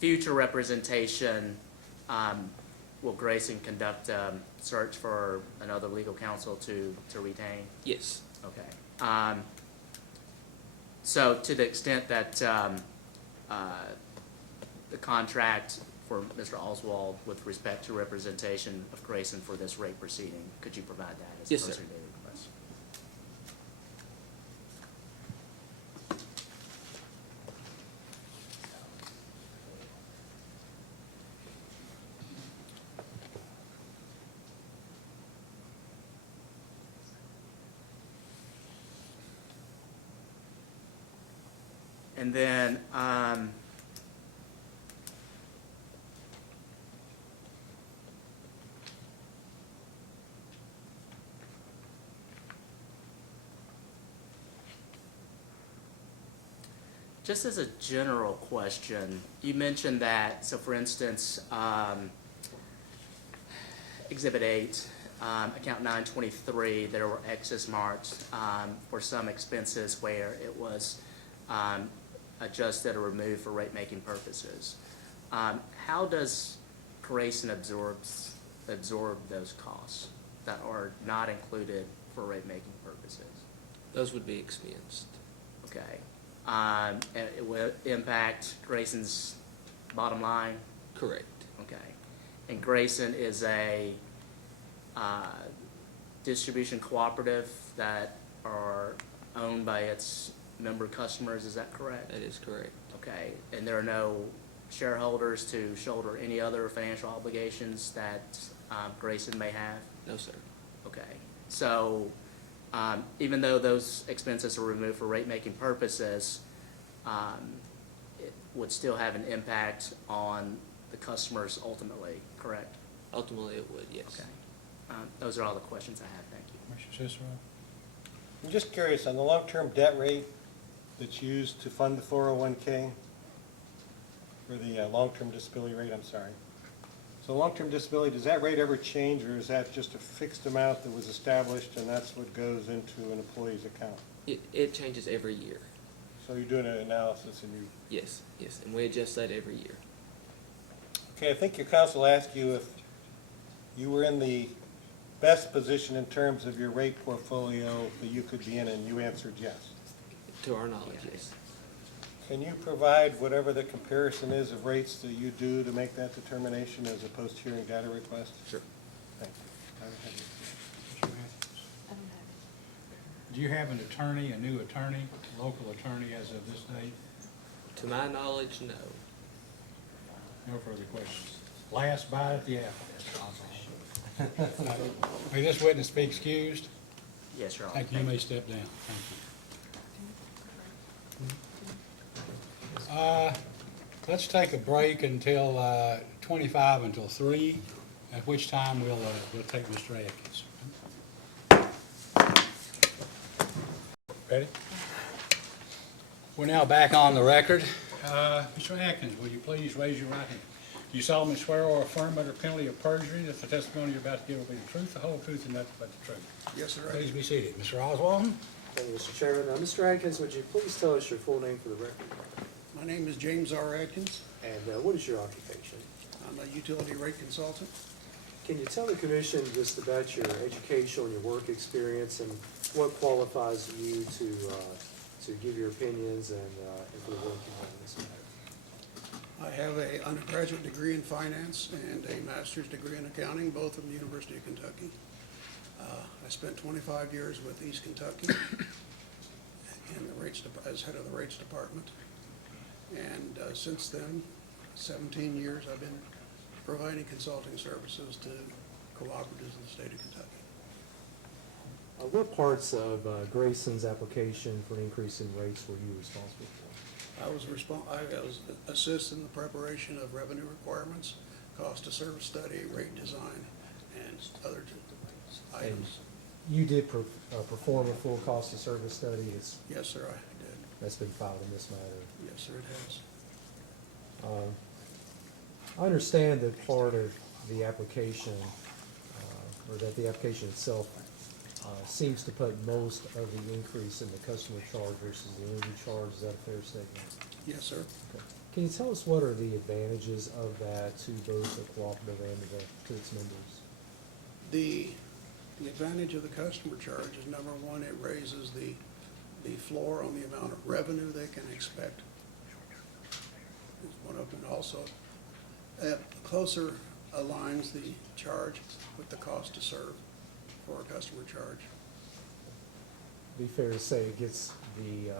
future representation, will Grayson conduct a search for another legal counsel to retain? Yes. Okay. So to the extent that the contract for Mr. Oswald with respect to representation of Grayson for this rate proceeding, could you provide that as a Yes, sir. post-hearing data request? And then, just as a general question, you mentioned that, so for instance, Exhibit 8, account 923, there were X's marked for some expenses where it was adjusted or removed for rate-making purposes. How does Grayson absorb those costs? that are not included for rate-making purposes? Those would be expensed. Okay. And it will impact Grayson's bottom line? Correct. Okay. And Grayson is a distribution cooperative that are owned by its member customers, is that correct? That is correct. Okay, and there are no shareholders to shoulder any other financial obligations that Grayson may have? No, sir. Okay, so even though those expenses are removed for rate-making purposes, it would still have an impact on the customers ultimately, correct? Ultimately, it would, yes. Okay. Those are all the questions I have, thank you. Commissioner Cicero? I'm just curious, on the long-term debt rate that's used to fund the 401K, or the long-term disability rate, I'm sorry. So long-term disability, does that rate ever change, or is that just a fixed amount that was established and that's what goes into an employee's account? It changes every year. So you're doing an analysis and you, Yes, yes, and we adjust that every year. okay, I think your counsel asked you if you were in the best position in terms of your rate portfolio that you could be in, and you answered yes. To our knowledge, yes. Can you provide whatever the comparison is of rates that you do to make that determination as opposed to hearing data requests? Sure. Thank you. Commissioner Matthews? Do you have an attorney, a new attorney, local attorney as of this date? To my knowledge, no. No further questions. Last bite at the apple. May this witness be excused? Yes, Your Honor. Thank you. You may step down. Thank you. Let's take a break until 25 until 3, at which time we'll take Mr. Atkins. Ready? We're now back on the record. Mr. Atkins, will you please raise your right hand? Do you solemnly swear or affirm under penalty of perjury that the testimony you're about to give will be the truth, the whole truth, and nothing but the truth? Yes, sir. Please be seated. Mr. Oswald? Thank you, Mr. Chairman. Mr. Atkins, would you please tell us your full name for the record? My name is James R. Atkins. And what is your occupation? I'm a utility rate consultant. Can you tell the commission just about your education and your work experience and what qualifies you to give your opinions and for the work you have in this matter? I have an undergraduate degree in finance and a master's degree in accounting, both from the University of Kentucky. I spent 25 years with East Kentucky in the rates as head of the rates department. And since then, 17 years, I've been providing consulting services to cooperatives in the state of Kentucky. What parts of Grayson's application for an increase in rates were you responsible for? I was assist in the preparation of revenue requirements, cost of service study, rate design, and other items. And you did perform a full cost of service study. Yes, sir, I did. That's been filed in this matter. Yes, sir, it has. I understand that part of the application, or that the application itself seems to put most of the increase in the customer charge versus the energy charge. Is that a fair statement? Yes, sir. Okay. Can you tell us what are the advantages of that to both the cooperative and to its members? The advantage of the customer charge is, number one, it raises the floor on the amount of revenue they can expect. Is one of them. Also, closer aligns the charge with the cost to serve for a customer charge. Be fair to say it gets the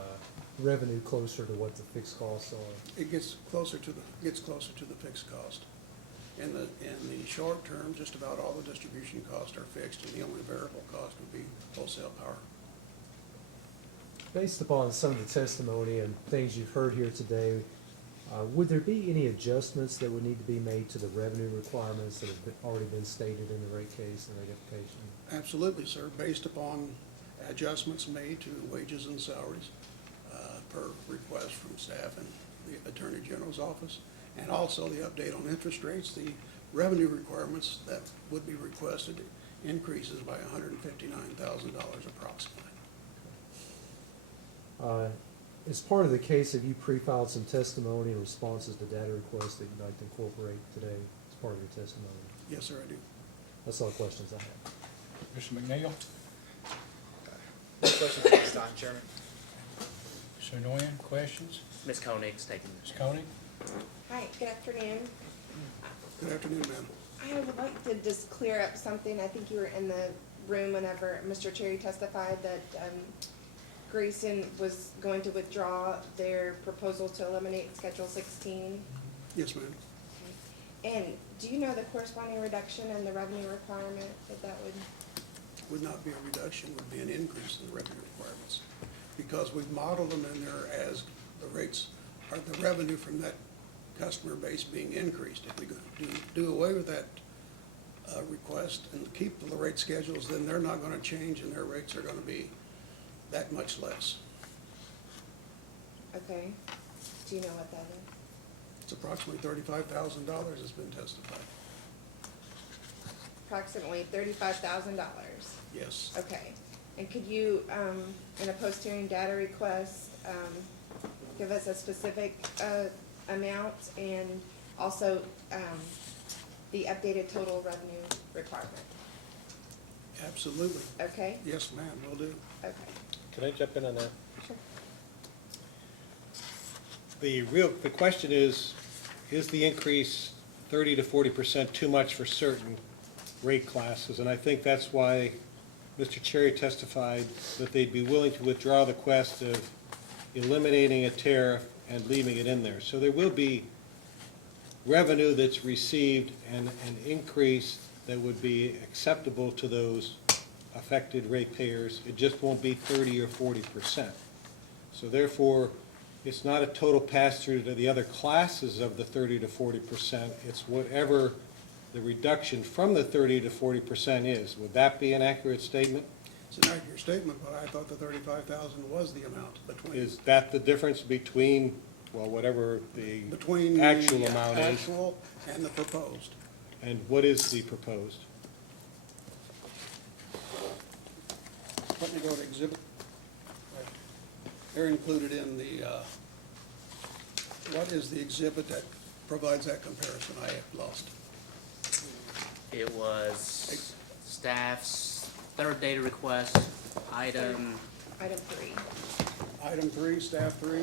revenue closer to what the fixed costs are. It gets closer to the fixed cost. In the short term, just about all the distribution costs are fixed, and the only variable cost would be wholesale power. Based upon some of the testimony and things you've heard here today, would there be any adjustments that would need to be made to the revenue requirements that have already been stated in the rate case and rate application? Absolutely, sir. Based upon adjustments made to wages and salaries per request from staff and the Attorney General's office, and also the update on interest rates, the revenue requirements that would be requested increases by $159,000 approximately. As part of the case, have you pre-filed some testimony and responses to data requests that you'd like to incorporate today as part of your testimony? Yes, sir, I do. That's all the questions I have. Mr. McNeil? No questions at this time, Chairman. Mr. Nguyen, questions? Ms. Koenig's taking Ms. Koenig? Hi, good afternoon. Good afternoon, ma'am. I would like to just clear up something. I think you were in the room whenever Mr. Cherry testified that Grayson was going to withdraw their proposal to eliminate Schedule 16. Yes, ma'am. And do you know the corresponding reduction in the revenue requirement that Would not be a reduction, would be an increase in the revenue requirements. Because we've modeled them in there as the rates, or the revenue from that customer base being increased. If we do away with that request and keep the rate schedules, then they're not gonna change and their rates are gonna be that much less. Okay, do you know what that is? It's approximately $35,000 has been testified. Approximately $35,000. Yes. Okay, and could you, in a post-hearing data request, give us a specific amount and also the updated total revenue requirement? Absolutely. Okay? Yes, ma'am, will do. Okay. Can I jump in on that? Sure. The question is the increase 30 to 40% too much for certain rate classes? And I think that's why Mr. Cherry testified that they'd be willing to withdraw the request of eliminating a tariff and leaving it in there. So there will be revenue that's received and an increase that would be acceptable to those affected ratepayers. It just won't be 30 or 40%. So therefore, it's not a total pass-through to the other classes of the 30 to 40%. It's whatever the reduction from the 30 to 40% is. Would that be an accurate statement? It's an accurate statement, but I thought the $35,000 was the amount between. Is that the difference between, well, whatever the Between actual the amount is? actual and the proposed. And what is the proposed? Let me go to exhibit. They're included in the, what is the exhibit that provides that comparison? I have lost. It was staff's third data request, item, Item 3. Item 3, staff 3.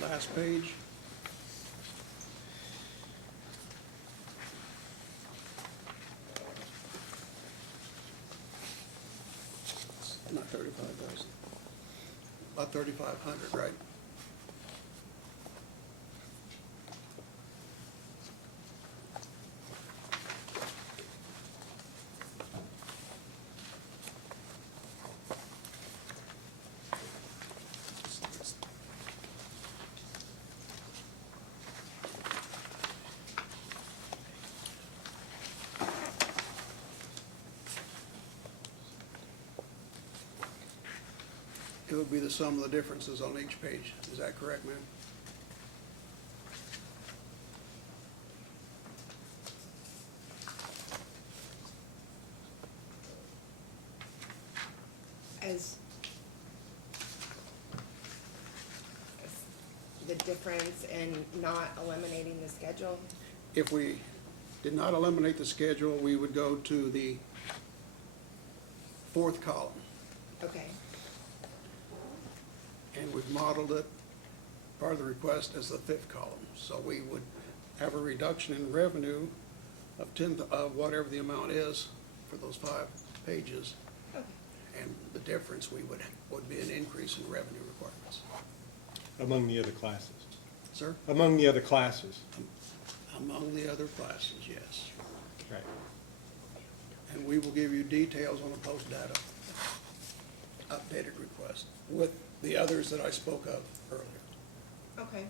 Last page. Not 35,000. About 3,500, right? It would be the sum of the differences on each page. Is that correct, ma'am? As the difference in not eliminating the schedule? If we did not eliminate the schedule, we would go to the fourth column. Okay, And we've modeled it, part of the request, as the fifth column. So we would have a reduction in revenue of whatever the amount is for those 5 pages. okay. And the difference would be an increase in revenue requirements. Among the other classes? Sir? Among the other classes? Among the other classes, yes. Right. And we will give you details on the post-data updated request with the others that I spoke of earlier. Okay.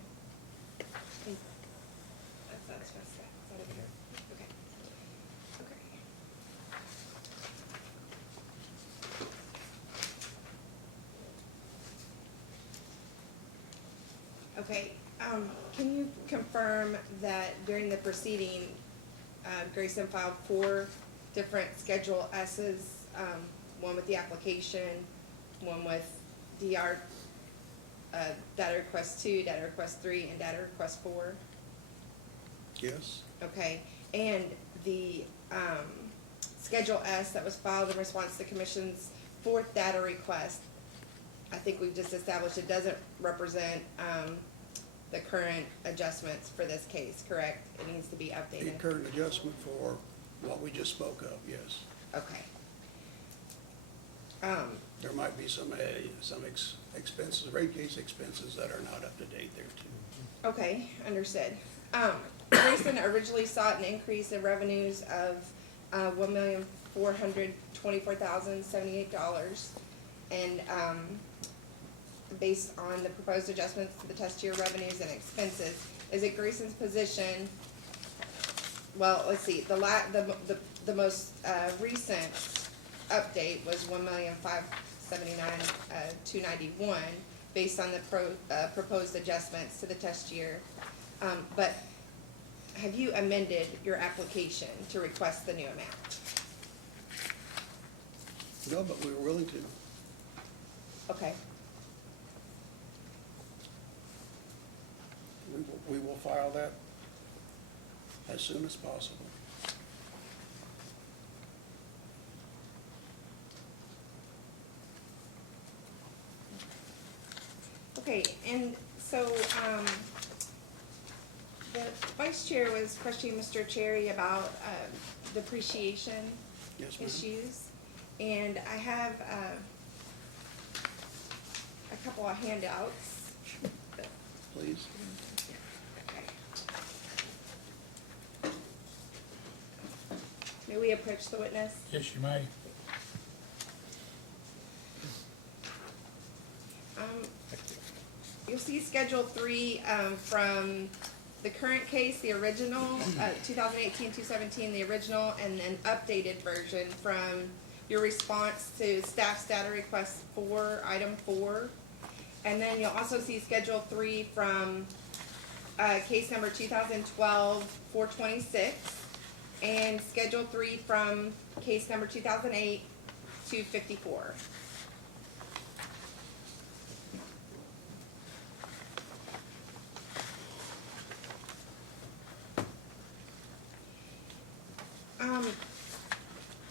That's just that. Is that okay? Okay. Okay, can you confirm that during the proceeding, Grayson filed 4 different Schedule S's, one with the application, one with DR, data request 2, data request 3, and data request 4. Yes, Okay, and the, Schedule S that was filed in response to the Commission's 4th data request, I think we've just established it doesn't represent, the current adjustments for this case, correct? It needs to be the updated. current adjustment for what we just spoke of, yes. Okay. There might be some expenses, rate case expenses that are not up to date there too. Okay, understood. Grayson originally sought an increase in revenues of $1,424,078, and based on the proposed adjustments to the test year revenues and expenses, is it Grayson's position? Well, let's see. The most recent update was $1,579,291 based on the proposed adjustments to the test year. But have you amended your application to request the new amount? No, but we were willing to. Okay. We will file that as soon as possible. Okay, and so, the vice chair was questioning Mr. Cherry about, depreciation Yes, ma'am. issues. And I have, a couple of handouts. Please. Okay. May we approach the witness? Yes, you may. You'll see Schedule 3 from the current case, the original, 2018-217, the original, and then updated version from your response to staff's data request 4, item 4. And then you'll also see Schedule 3 from case number 2012-426, and Schedule 3 from case number 2008-254.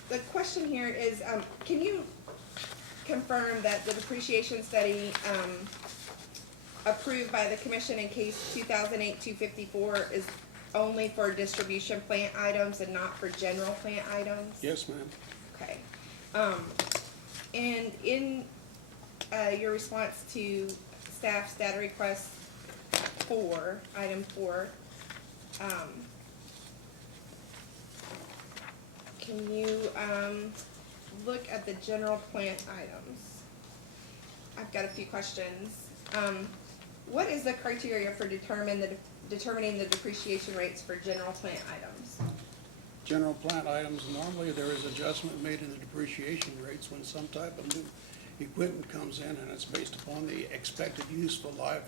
The question here is, can you confirm that the depreciation study, approved by the commission in case 2008-254 is only for distribution plant items and not for general plant items? Yes, ma'am. Okay. And in, your response to staff's data request 4, item 4, can you, look at the general plant items? I've got a few questions. What is the criteria for determining the depreciation rates for general plant items? General plant items, normally there is adjustment made in the depreciation rates when some type of new equipment comes in, and it's based upon the expected useful life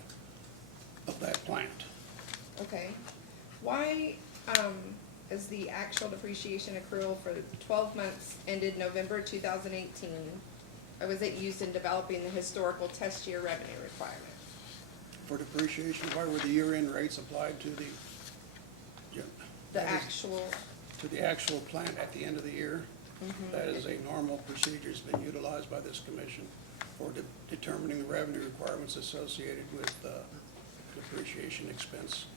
of that plant. Okay. Why, is the actual depreciation accrual for 12 months ended November 2018, or was it used in developing the historical test year revenue requirement? For depreciation, why were the year-end rates applied to the actual plant at the end of the year? That is a normal procedure, has been utilized by this commission for determining the revenue requirements associated with depreciation expense.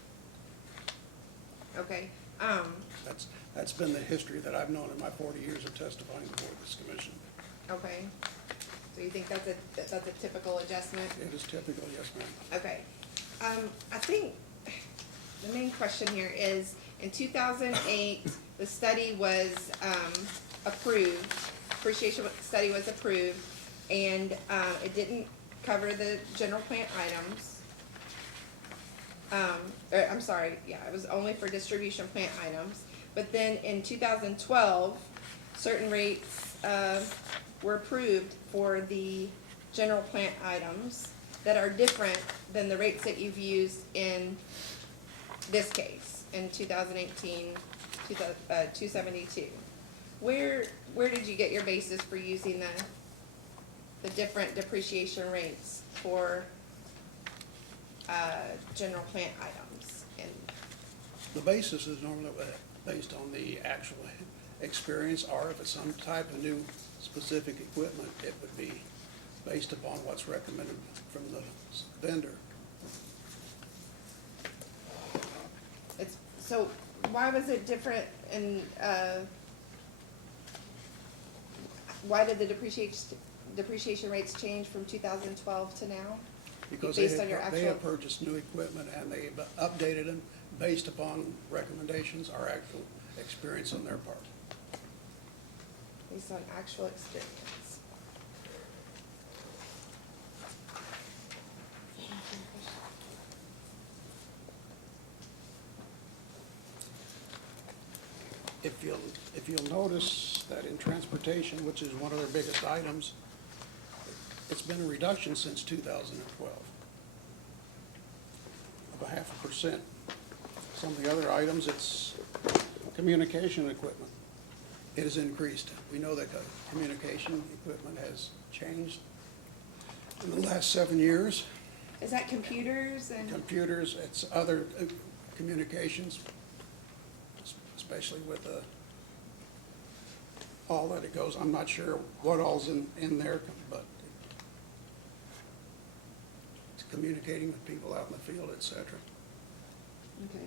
Okay. That's been the history that I've known in my 40 years of testifying before this commission. Okay. So you think that's a typical adjustment? It is typical, yes, ma'am. Okay. I think the main question here is, in 2008, the study was approved, depreciation study was approved, and it didn't cover the general plant items. I'm sorry, yeah, it was only for distribution plant items. But then in 2012, certain rates were approved for the general plant items that are different than the rates that you've used in this case, in 2018, 272. where did you get your basis for using the different depreciation rates for, general plant items? And, The basis is normally based on the actual experience, or if it's some type of new specific equipment, it would be based upon what's recommended from the vendor. so why was it different and, why did the depreciation rates change from 2012 to now? Because Based on your they have actual- purchased new equipment and they've updated them based upon recommendations or actual experience on their part. Based on actual experience. If you'll notice that in transportation, which is one of their biggest items, it's been a reduction since 2012 of 0.5%. Some of the other items, it's communication equipment. It has increased. We know that communication equipment has changed in the last 7 years. Is that computers and? Computers, it's other communications, especially with all that it goes. I'm not sure what all's in there, but it's communicating with people out in the field, et cetera. Okay.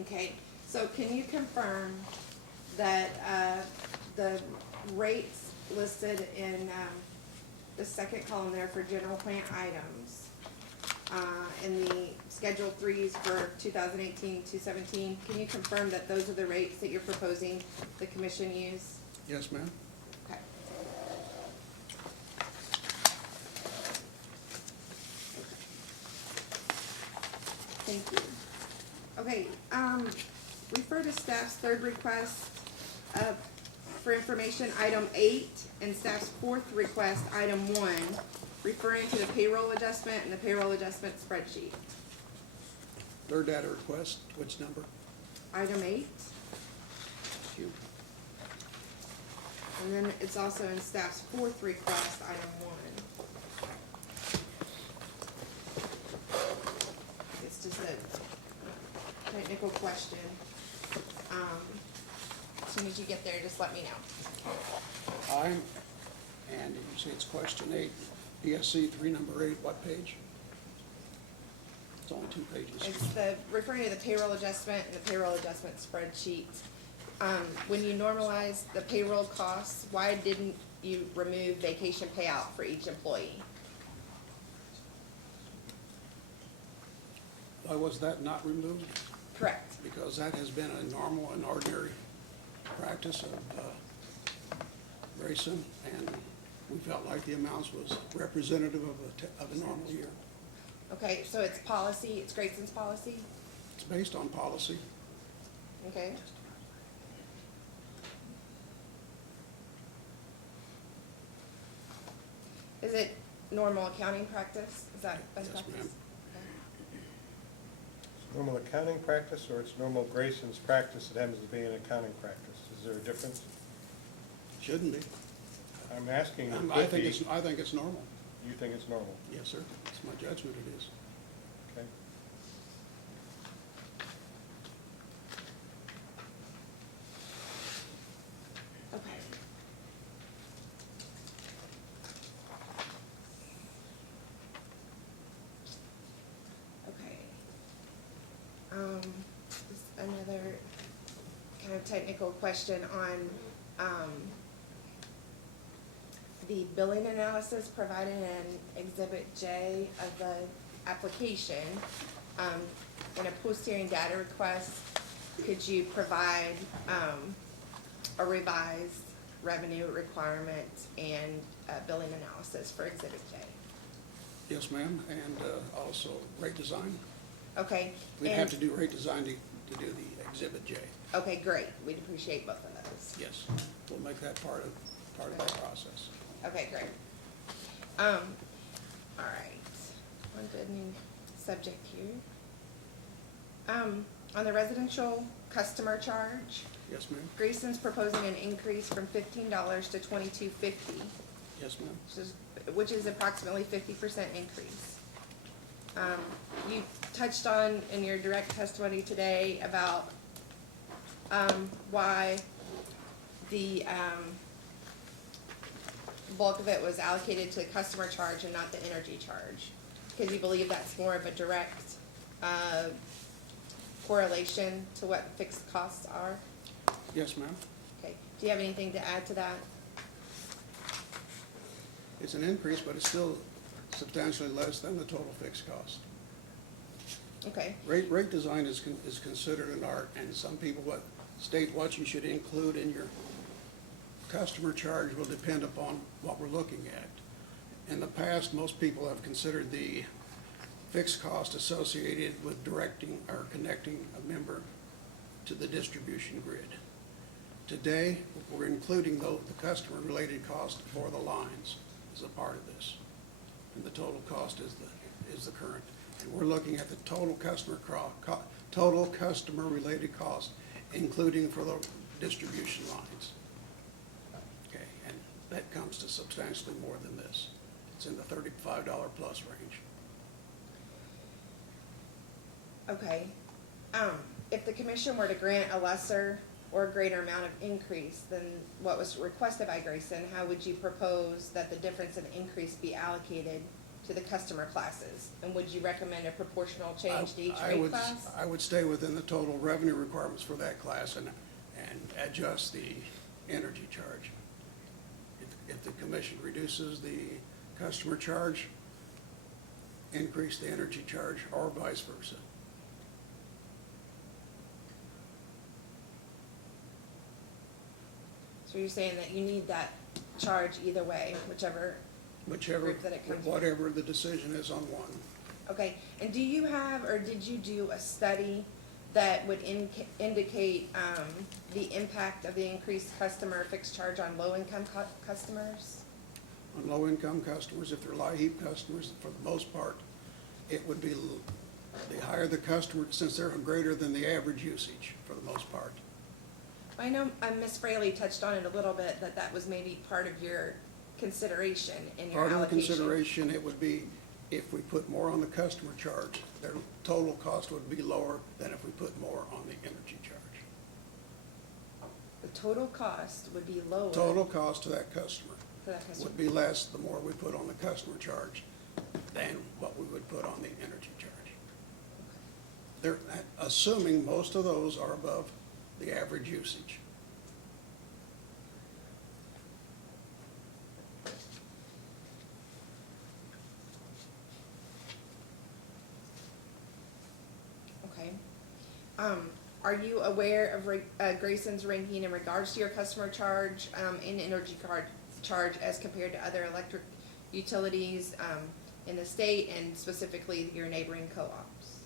Okay, so can you confirm that, the rates listed in, the second column there for general plant items, in the Schedule 3s for 2018-217, can you confirm that those are the rates that you're proposing the commission use? Yes, ma'am? Okay. Thank you. Okay, refer to staff's third request, for information, item 8, and staff's fourth request, item 1, referring to the payroll adjustment and the payroll adjustment spreadsheet. Third data request, which number? Item 8, Thank you. and then it's also in staff's fourth request, item 1. It's just a technical question. As soon as you get there, just let me know. And you say it's question 8, ESC 3, number 8, what page? It's only 2 pages. It's referring to the payroll adjustment and the payroll adjustment spreadsheet. When you normalize the payroll costs, why didn't you remove vacation payout for each employee? Why was that not removed? Correct. Because that has been a normal and ordinary practice of Grayson, and we felt like the amounts was representative of a normal year. Okay, so it's policy, it's Grayson's policy? It's based on policy. Okay. Is it normal accounting practice? Is that best Yes, practice? ma'am. Normal accounting practice, or it's normal Grayson's practice that happens to be an accounting practice? Is there a difference? Shouldn't be. I'm asking. It I could think be. it's normal. You think it's normal? Yes, sir. It's my judgment it is. Okay. Okay. Okay. Just another kind of technical question on, the billing analysis provided in Exhibit J of the application. In a post-hearing data request, could you provide, a revised revenue requirement and billing analysis for Exhibit J? Yes, ma'am, and also rate design. Okay. We'd and- have to do rate design to do the Exhibit J. Okay, great, we'd appreciate both of those. Yes, we'll make that part of that process. Okay, great. All right, on to a new subject here. On the residential customer charge, Yes, ma'am? Grayson's proposing an increase from $15 to $22.50, Yes, ma'am? which is approximately 50% increase. You touched on in your direct testimony today about why the bulk of it was allocated to the customer charge and not the energy charge, because you believe that's more of a direct correlation to what fixed costs are? Yes, ma'am. Okay, do you have anything to add to that? It's an increase, but it's still substantially less than the total fixed cost. Okay, Rate design is considered an art, and some people state what you should include in your customer charge will depend upon what we're looking at. In the past, most people have considered the fixed cost associated with directing or connecting a member to the distribution grid. Today, we're including the customer-related cost for the lines as a part of this, and the total cost is the current. And we're looking at the total customer-related cost, including for the distribution lines. Okay, and that comes to substantially more than this. It's in the $35 plus range. okay. If the commission were to grant a lesser or greater amount of increase than what was requested by Grayson, how would you propose that the difference in increase be allocated to the customer classes? And would you recommend a proportional change to each rate class? I would stay within the total revenue requirements for that class and adjust the energy charge. If the commission reduces the customer charge, increase the energy charge, or vice versa. So you're saying that you need that charge either way, whichever group that it comes from? Whatever the decision is on one. Okay, and do you have, or did you do a study that would indicate the impact of the increased customer fixed charge on low-income customers? On low-income customers, if they're LIHEAP customers, for the most part, it would be the higher the customer, since they're greater than the average usage for the most part. I know Ms. Fraley touched on it a little bit, that was maybe part of your consideration in your Part of the allocation. consideration, it would be if we put more on the customer charge, their total cost would be lower than if we put more on the energy charge. The total cost would be lower. Total cost to that customer For that customer. would be less the more we put on the customer charge than what we would put on the energy charge. They're assuming most of those are above the average usage. Okay. Are you aware of Grayson's ranking in regards to your customer charge and energy charge as compared to other electric utilities in the state and specifically your neighboring co-ops?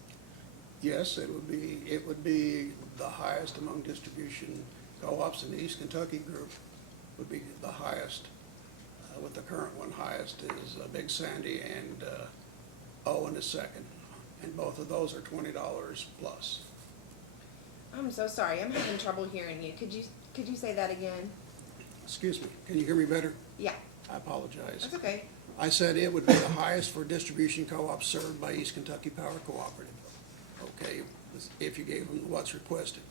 Yes, it would be the highest among distribution co-ops in the East Kentucky group would be the highest. With the current one, highest is Big Sandy and Owen is second. And both of those are $20 plus. I'm so sorry, I'm having trouble hearing you. Could you say that again? Excuse me, can you hear me better? Yeah, I apologize. that's okay. I said it would be the highest for distribution co-ops served by East Kentucky Power Cooperative. Okay, if you gave them what's requested.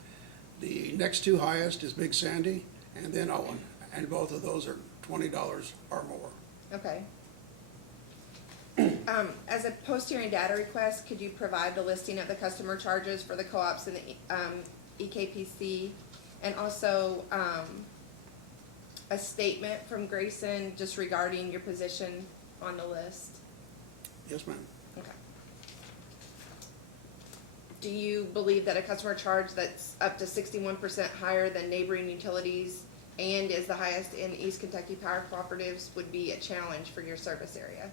The next two highest is Big Sandy and then Owen, and both of those are $20 or more. Okay. As a post-hearing data request, could you provide the listing of the customer charges for the co-ops in the EKPC? And also, a statement from Grayson just regarding your position on the list? Yes, ma'am. Okay. Do you believe that a customer charge that's up to 61% higher than neighboring utilities and is the highest in East Kentucky Power Cooperatives would be a challenge for your service area?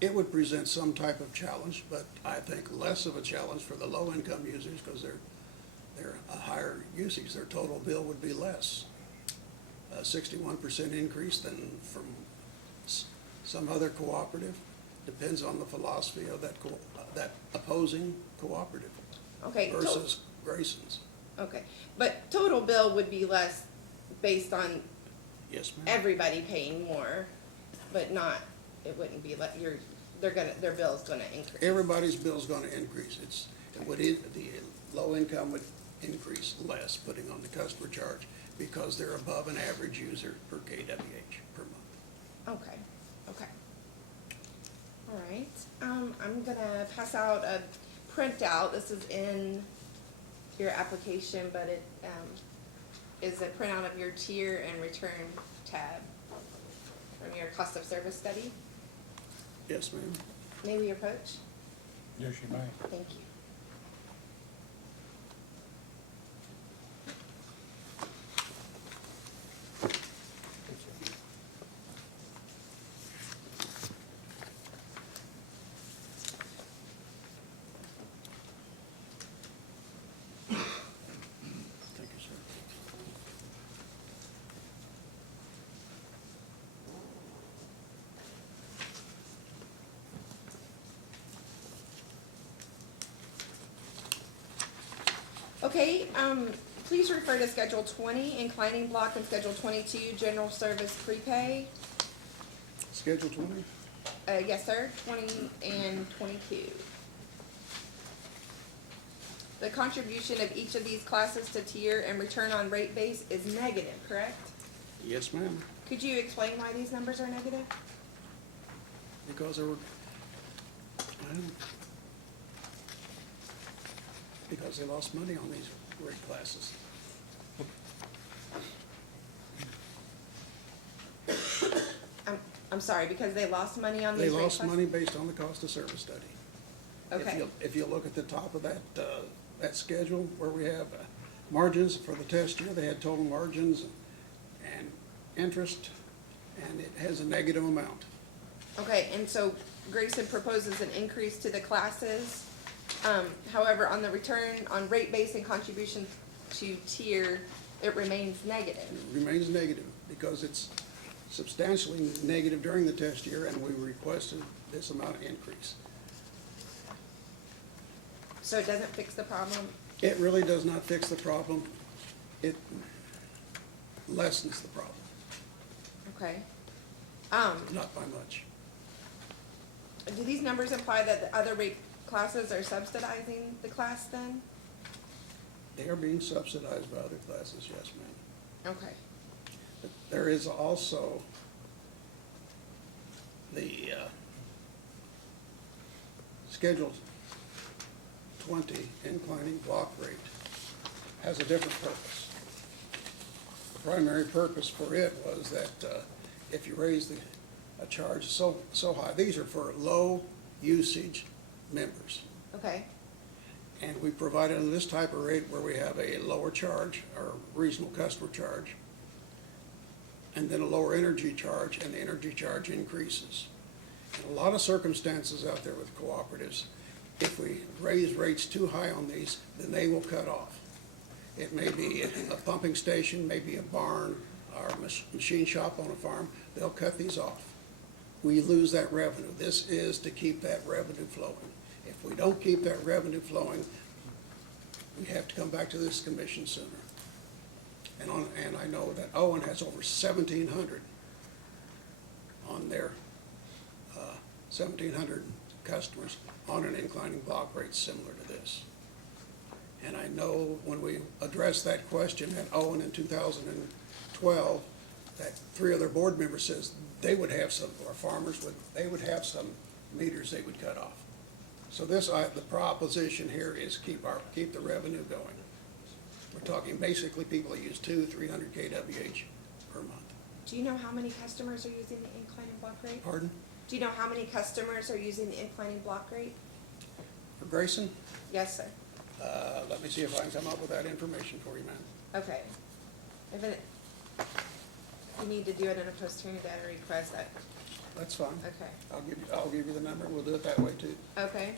It would present some type of challenge, but I think less of a challenge for the low-income users because they're a higher usage. Their total bill would be less. A 61% increase than from some other cooperative. Depends on the philosophy of that opposing cooperative Okay, versus Grayson's. okay, but total bill would be less based on Yes, ma'am. everybody paying more, but not, it wouldn't be like, their bill's gonna increase. Everybody's bill's gonna increase. The low income would increase less, putting on the customer charge, because they're above an average user per kWh per month. Okay, okay. All right, I'm gonna pass out a printout. This is in your application, but it, is a printout of your tier and return tab from your cost of service study. Yes, ma'am. May we approach? Yes, you may. Thank you. Thank you, sir. Okay, please refer to Schedule 20, inclining block, and Schedule 22, general service prepay. Schedule 20? Yes, sir, 20 and 22. The contribution of each of these classes to tier and return on rate base is negative, correct? Yes, ma'am. Could you explain why these numbers are negative? Because they were, because they lost money on these rate classes. I'm sorry, because they lost money on They these rate lost classes? money based on the cost of service study. Okay, If you look at the top of that schedule where we have margins for the test year, they had total margins and interest, and it has a negative amount. okay, and so Grayson proposes an increase to the classes. However, on the return on rate base and contribution to tier, it remains negative. It remains negative because it's substantially negative during the test year, and we requested this amount of increase. So it doesn't fix the problem? It really does not fix the problem. It lessens the problem, Okay. not by much. Do these numbers imply that the other rate classes are subsidizing the class then? They are being subsidized by other classes, yes, ma'am. Okay. But there is also the Schedule 20 inclining block rate has a different purpose. The primary purpose for it was that if you raise a charge so high, these are for low usage members. Okay. And we provided this type of rate where we have a lower charge or reasonable customer charge, and then a lower energy charge, and the energy charge increases. In a lot of circumstances out there with cooperatives, if we raise rates too high on these, then they will cut off. It may be a pumping station, maybe a barn, or a machine shop on a farm, they'll cut these off. We lose that revenue. This is to keep that revenue flowing. If we don't keep that revenue flowing, we have to come back to this commission sooner. And I know that Owen has over 1,700 on their 1,700 customers on an inclining block rate similar to this. And I know when we addressed that question at Owen in 2012, that 3 other board members says they would have some, or farmers they would have some meters they would cut off. So the proposition here is keep the revenue going. We're talking basically people that use 200-300 kWh per month. Do you know how many customers are using the inclining block rate? Pardon? Do you know how many customers are using the inclining block rate? For Grayson, Yes, sir. let me see if I can come up with that information for you, ma'am. Okay. If you need to do it in a post-hearing data request, That's fine. Okay, I'll give you the number, and we'll do it that way too. okay.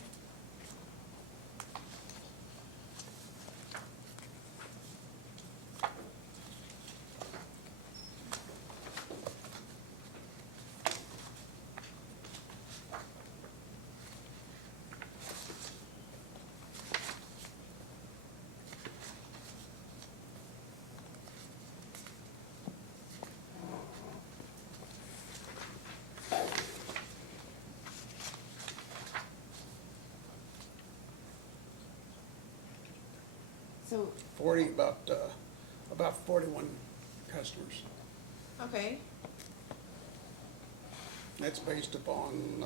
So, About 41 customers. okay, That's based upon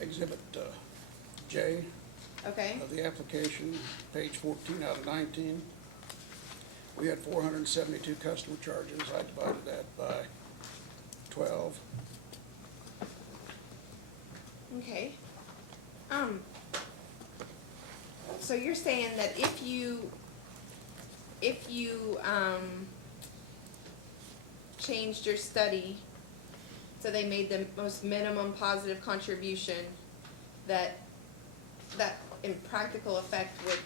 Exhibit J okay, of the application, page 14 out of 19. We had 472 customer charges. I divided that by 12. okay. So you're saying that if you, changed your study, so they made the most minimum positive contribution, that in practical effect would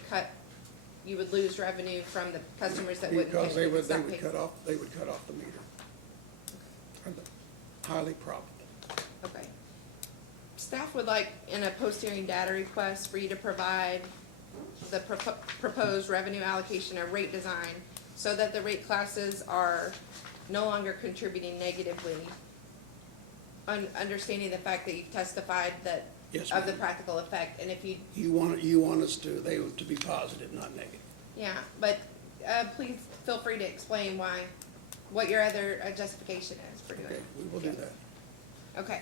you would lose revenue from the customers that wouldn't. Because pay- they would stop paying. cut off the meter. Highly probable. Okay. Staff would like, in a post-hearing data request, for you to provide the proposed revenue allocation or rate design so that the rate classes are no longer contributing negatively. Understanding the fact that you've testified that, Yes, of the ma'am. practical effect, and if you, You want us to be positive, not negative. yeah, but, please feel free to explain what your other justification is for doing Okay, it. we will do that. Okay.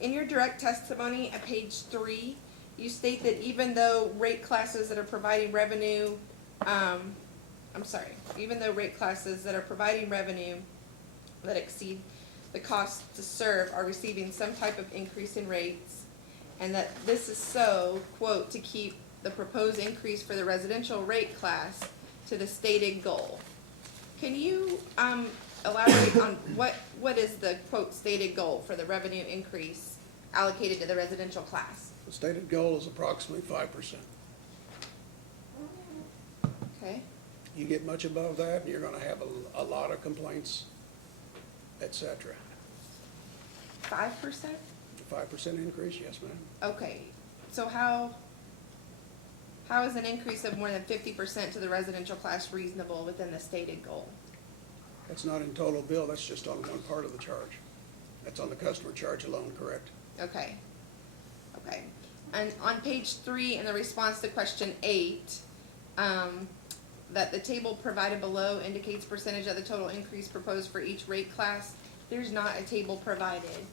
In your direct testimony at page 3, you state that even though rate classes that are providing revenue, even though rate classes that are providing revenue that exceed the cost to serve are receiving some type of increase in rates, and that this is so, quote, to keep the proposed increase for the residential rate class to the stated goal. Can you, elaborate on what is the, quote, stated goal for the revenue increase allocated to the residential class? The stated goal is approximately 5%. Okay, You get much above that, and you're gonna have a lot of complaints, et cetera. 5%? 5% increase, yes, ma'am. Okay, so how is an increase of more than 50% to the residential class reasonable within the stated goal? That's not in total bill, that's just on one part of the charge. That's on the customer charge alone, correct? Okay, okay. And on page 3, in the response to question 8, that the table provided below indicates percentage of the total increase proposed for each rate class. There's not a table provided.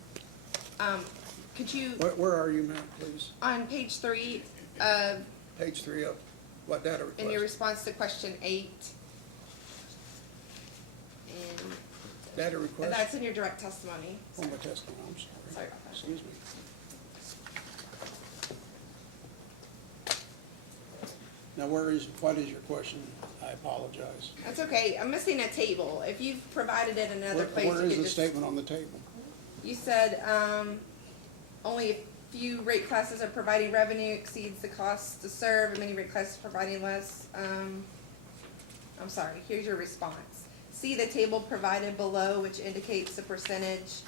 Could you, Where are you, ma'am, please? on page 3, Page 3 of what data request? in your response to question 8, Data and request? that's in your direct testimony. On my testimony, I'm sorry. Sorry about that. Excuse me. Now, what is your question? I apologize. That's okay, I'm missing a table. If you've provided it in another place, Where you is could the just. statement on the table? You said, only a few rate classes are providing revenue exceeds the cost to serve, and many rate classes providing less. I'm sorry, here's your response. See the table provided below, which indicates the percentage,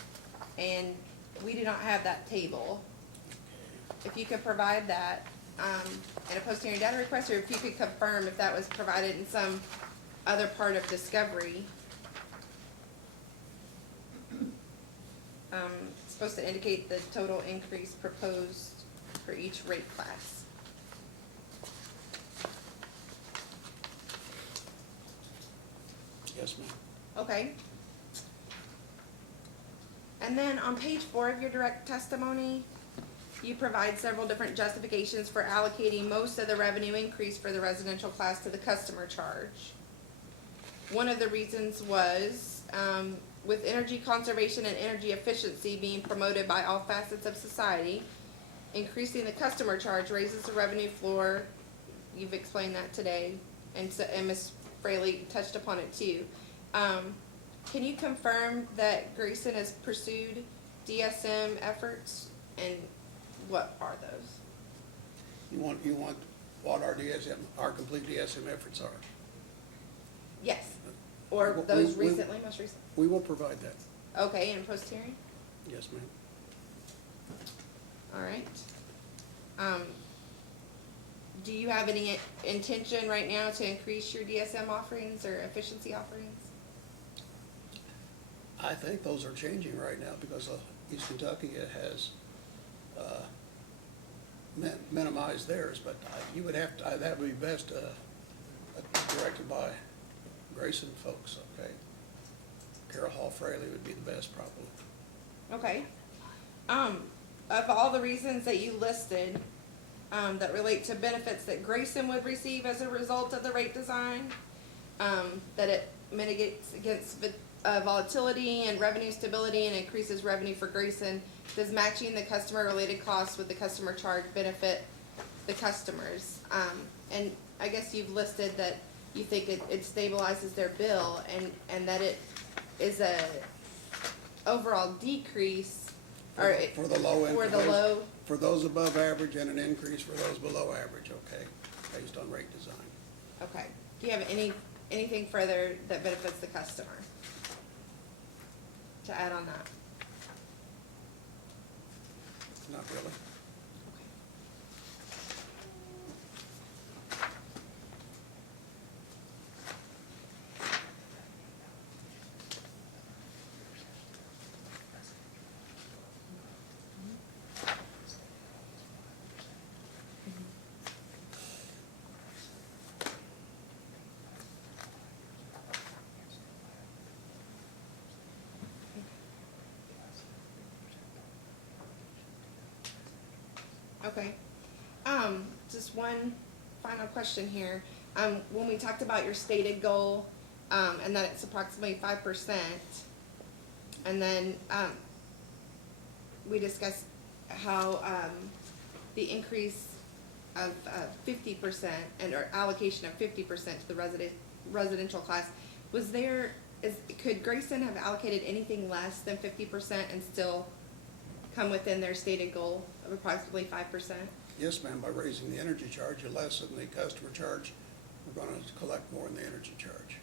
and we do not have that table. If you could provide that, in a post-hearing data request, or if you could confirm if that was provided in some other part of discovery. It's supposed to indicate the total increase proposed for each rate class. Yes, ma'am. Okay. And then on page 4 of your direct testimony, you provide several different justifications for allocating most of the revenue increase for the residential class to the customer charge. One of the reasons was, with energy conservation and energy efficiency being promoted by all facets of society, increasing the customer charge raises the revenue floor. You've explained that today, and Ms. Fraley touched upon it too. can you confirm that Grayson has pursued DSM efforts, and what are those? You want what our DSM, our complete DSM efforts are. Yes, or We- those we- recently, most recent? We will provide that. Okay, and post-hearing? Yes, ma'am. All right. Do you have any intention right now to increase your DSM offerings or efficiency offerings? I think those are changing right now because East Kentucky has minimized theirs, but you would have to, that would be best directed by Grayson folks, okay? Carol Hall Fraley would be the best probably. Okay. Of all the reasons that you listed, that relate to benefits that Grayson would receive as a result of the rate design, that it mitigates against volatility and revenue stability and increases revenue for Grayson, does matching the customer-related costs with the customer charge benefit the customers? And I guess you've listed that you think it stabilizes their bill, and that it is a overall decrease, or For the low end. for the low. For those above average and an increase for those below average, okay, based on rate design. Okay. Do you have anything further that benefits the customer to add on that? Not really. Okay. Just one final question here. When we talked about your stated goal, and that it's approximately 5%, and then, we discussed how, the increase of 50% or allocation of 50% to the residential class, could Grayson have allocated anything less than 50% and still come within their stated goal of approximately 5%? Yes, ma'am, by raising the energy charge, you lessen the customer charge, we're gonna collect more in the energy charge.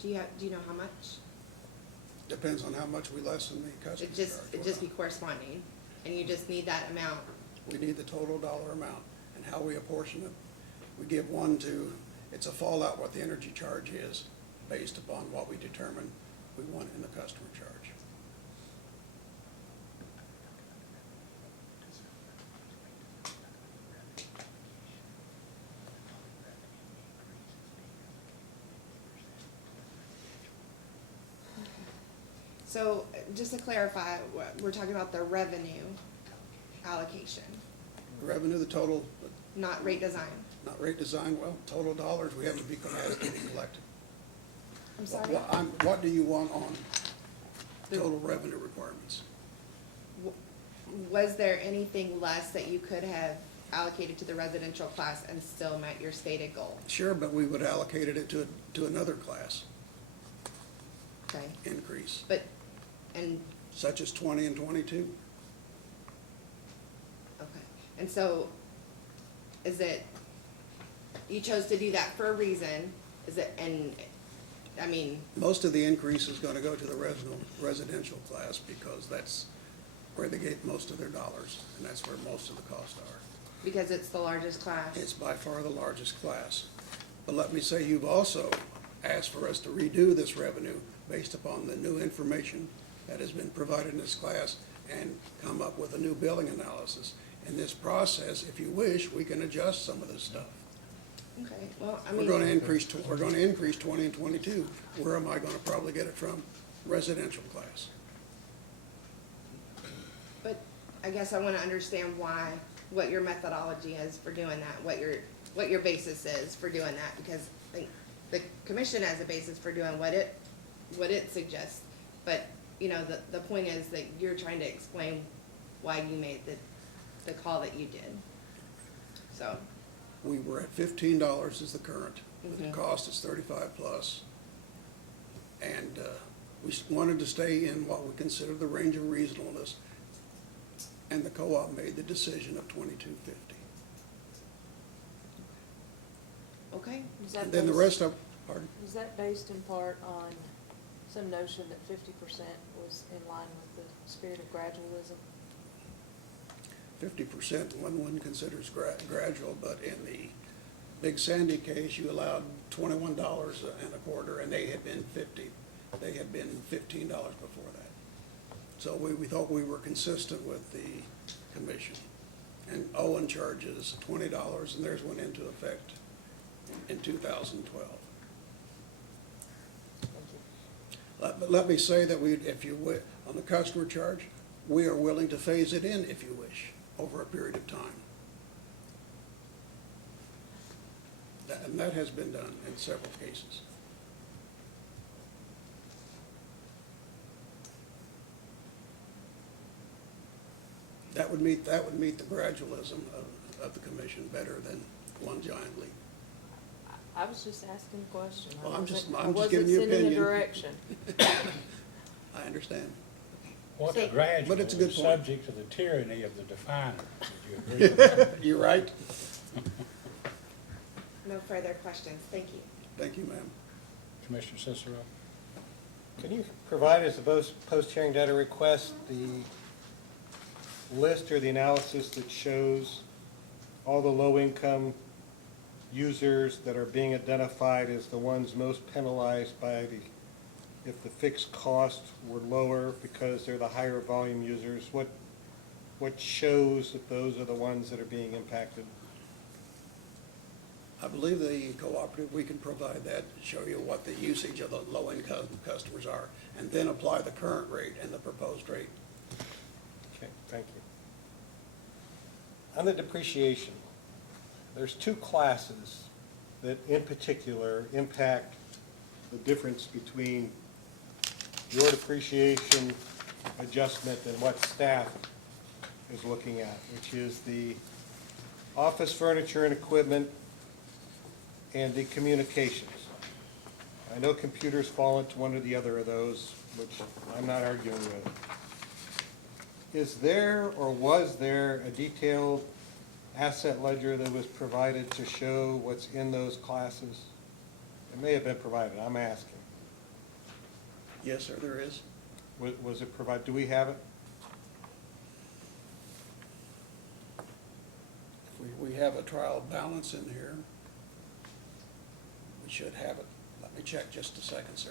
Do you know how much? Depends on how much we lessen the customer charge. It'd just be corresponding, and you just need that amount. We need the total dollar amount, and how we apportion it. We give one to, it's a fallout what the energy charge is, based upon what we determine we want in the customer charge. So, just to clarify, we're talking about the revenue allocation, Revenue, the total, not rate design. not rate design, well, total dollars, we have to be collected. I'm sorry? What do you want on total revenue requirements? Was there anything less that you could have allocated to the residential class and still met your stated goal? Sure, but we would allocate it to another class Okay, increase, and, such as 20 and 22. okay, and so, is it, you chose to do that for a reason, is it, and, I mean, Most of the increase is gonna go to the residential class because that's where they get most of their dollars, and that's where most of the costs are. because it's the largest class? It's by far the largest class. But let me say, you've also asked for us to redo this revenue based upon the new information that has been provided in this class and come up with a new billing analysis. In this process, if you wish, we can adjust some of this stuff. Okay, well, I We're mean. gonna increase 20 and 22. Where am I gonna probably get it from? Residential class. But I guess I wanna understand what your methodology is for doing that, what your basis is for doing that, because I think the commission has a basis for doing what it suggests. But, you know, the point is that you're trying to explain why you made the call that you did. So, We were at $15 is the current, with the Mhm. cost is 35 plus. And we wanted to stay in what we consider the range of reasonableness, and the co-op made the decision of $22.50. Okay, Is that And then the based- rest of, pardon? is that based in part on some notion that 50% was in line with the spirit of gradualism? 50% one considers gradual, but in the Big Sandy case, you allowed $21 and a quarter, and they had been $15 before that. So we thought we were consistent with the commission. And Owen charges $20, and theirs went into effect in 2012. But let me say that on the customer charge, we are willing to phase it in if you wish, over a period of time. And that has been done in several cases. That would meet the gradualism of the commission better than one giant leap. I was just asking a question. Well, I'm just I giving wasn't you sending a opinion. direction. I understand. What's See, gradual but it's a good is point. subject to the tyranny of the definer. Would you agree with that? You're right. no further questions, thank you. Thank you, ma'am. Commissioner Cicero? Can you provide as a post-hearing data request the list or the analysis that shows all the low-income users that are being identified as the ones most penalized by if the fixed costs were lower because they're the higher volume users? What shows that those are the ones that are being impacted? I believe the cooperative, we can provide that to show you what the usage of the low-income customers are, and then apply the current rate and the proposed rate. Okay, thank you. On the depreciation, there's two classes that in particular impact the difference between your depreciation adjustment and what staff is looking at, which is the office furniture and equipment and the communications. I know computers fall into one or the other of those, which I'm not arguing with. Is there or was there a detailed asset ledger that was provided to show what's in those classes? It may have been provided, I'm asking. Yes, sir, there is. Was it provided, do we have it? If we have a trial balance in here, we should have it. Let me check just a second, sir.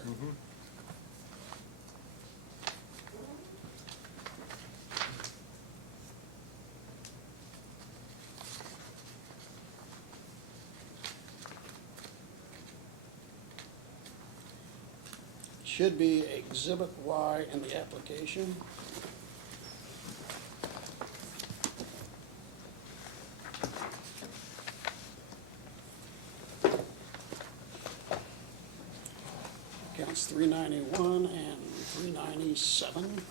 Should be Exhibit Y in the application. Accounts 391 and 397.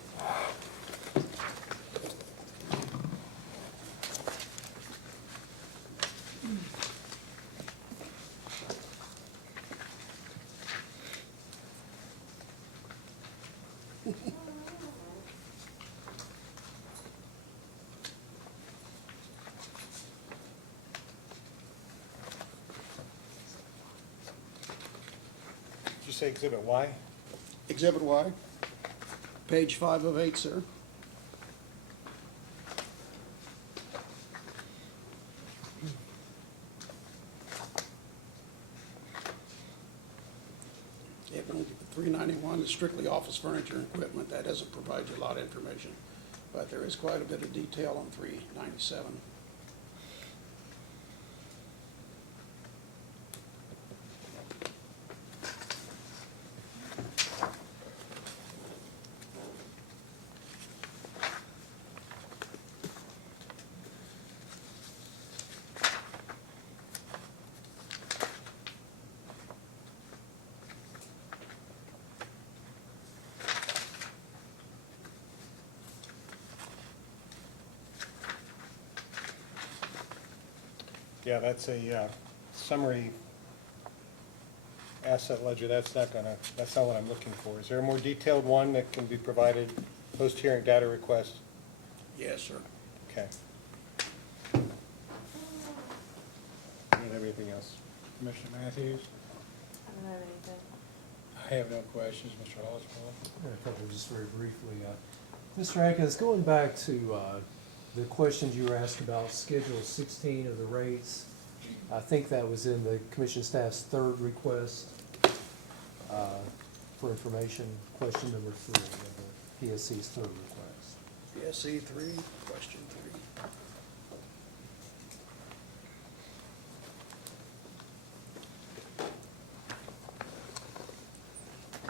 Did you say Exhibit Y? Exhibit Y, page 5 of 8, sir. Yeah, 391 is strictly office furniture and equipment. That doesn't provide you a lot of information, but there is quite a bit of detail on 397. Yeah, that's a summary asset ledger, that's not what I'm looking for. Is there a more detailed one that can be provided, post-hearing data request? Yes, sir. Okay. I don't have anything else. Commissioner Matthews? I don't have anything. I have no questions, Mr. Oswald. I'm going to cover just very briefly. Mr. Atkins, going back to the questions you were asked about Schedule 16 of the rates, I think that was in the commission staff's third request for information, question number 3 of the PSC's third request. PSC 3, question 3.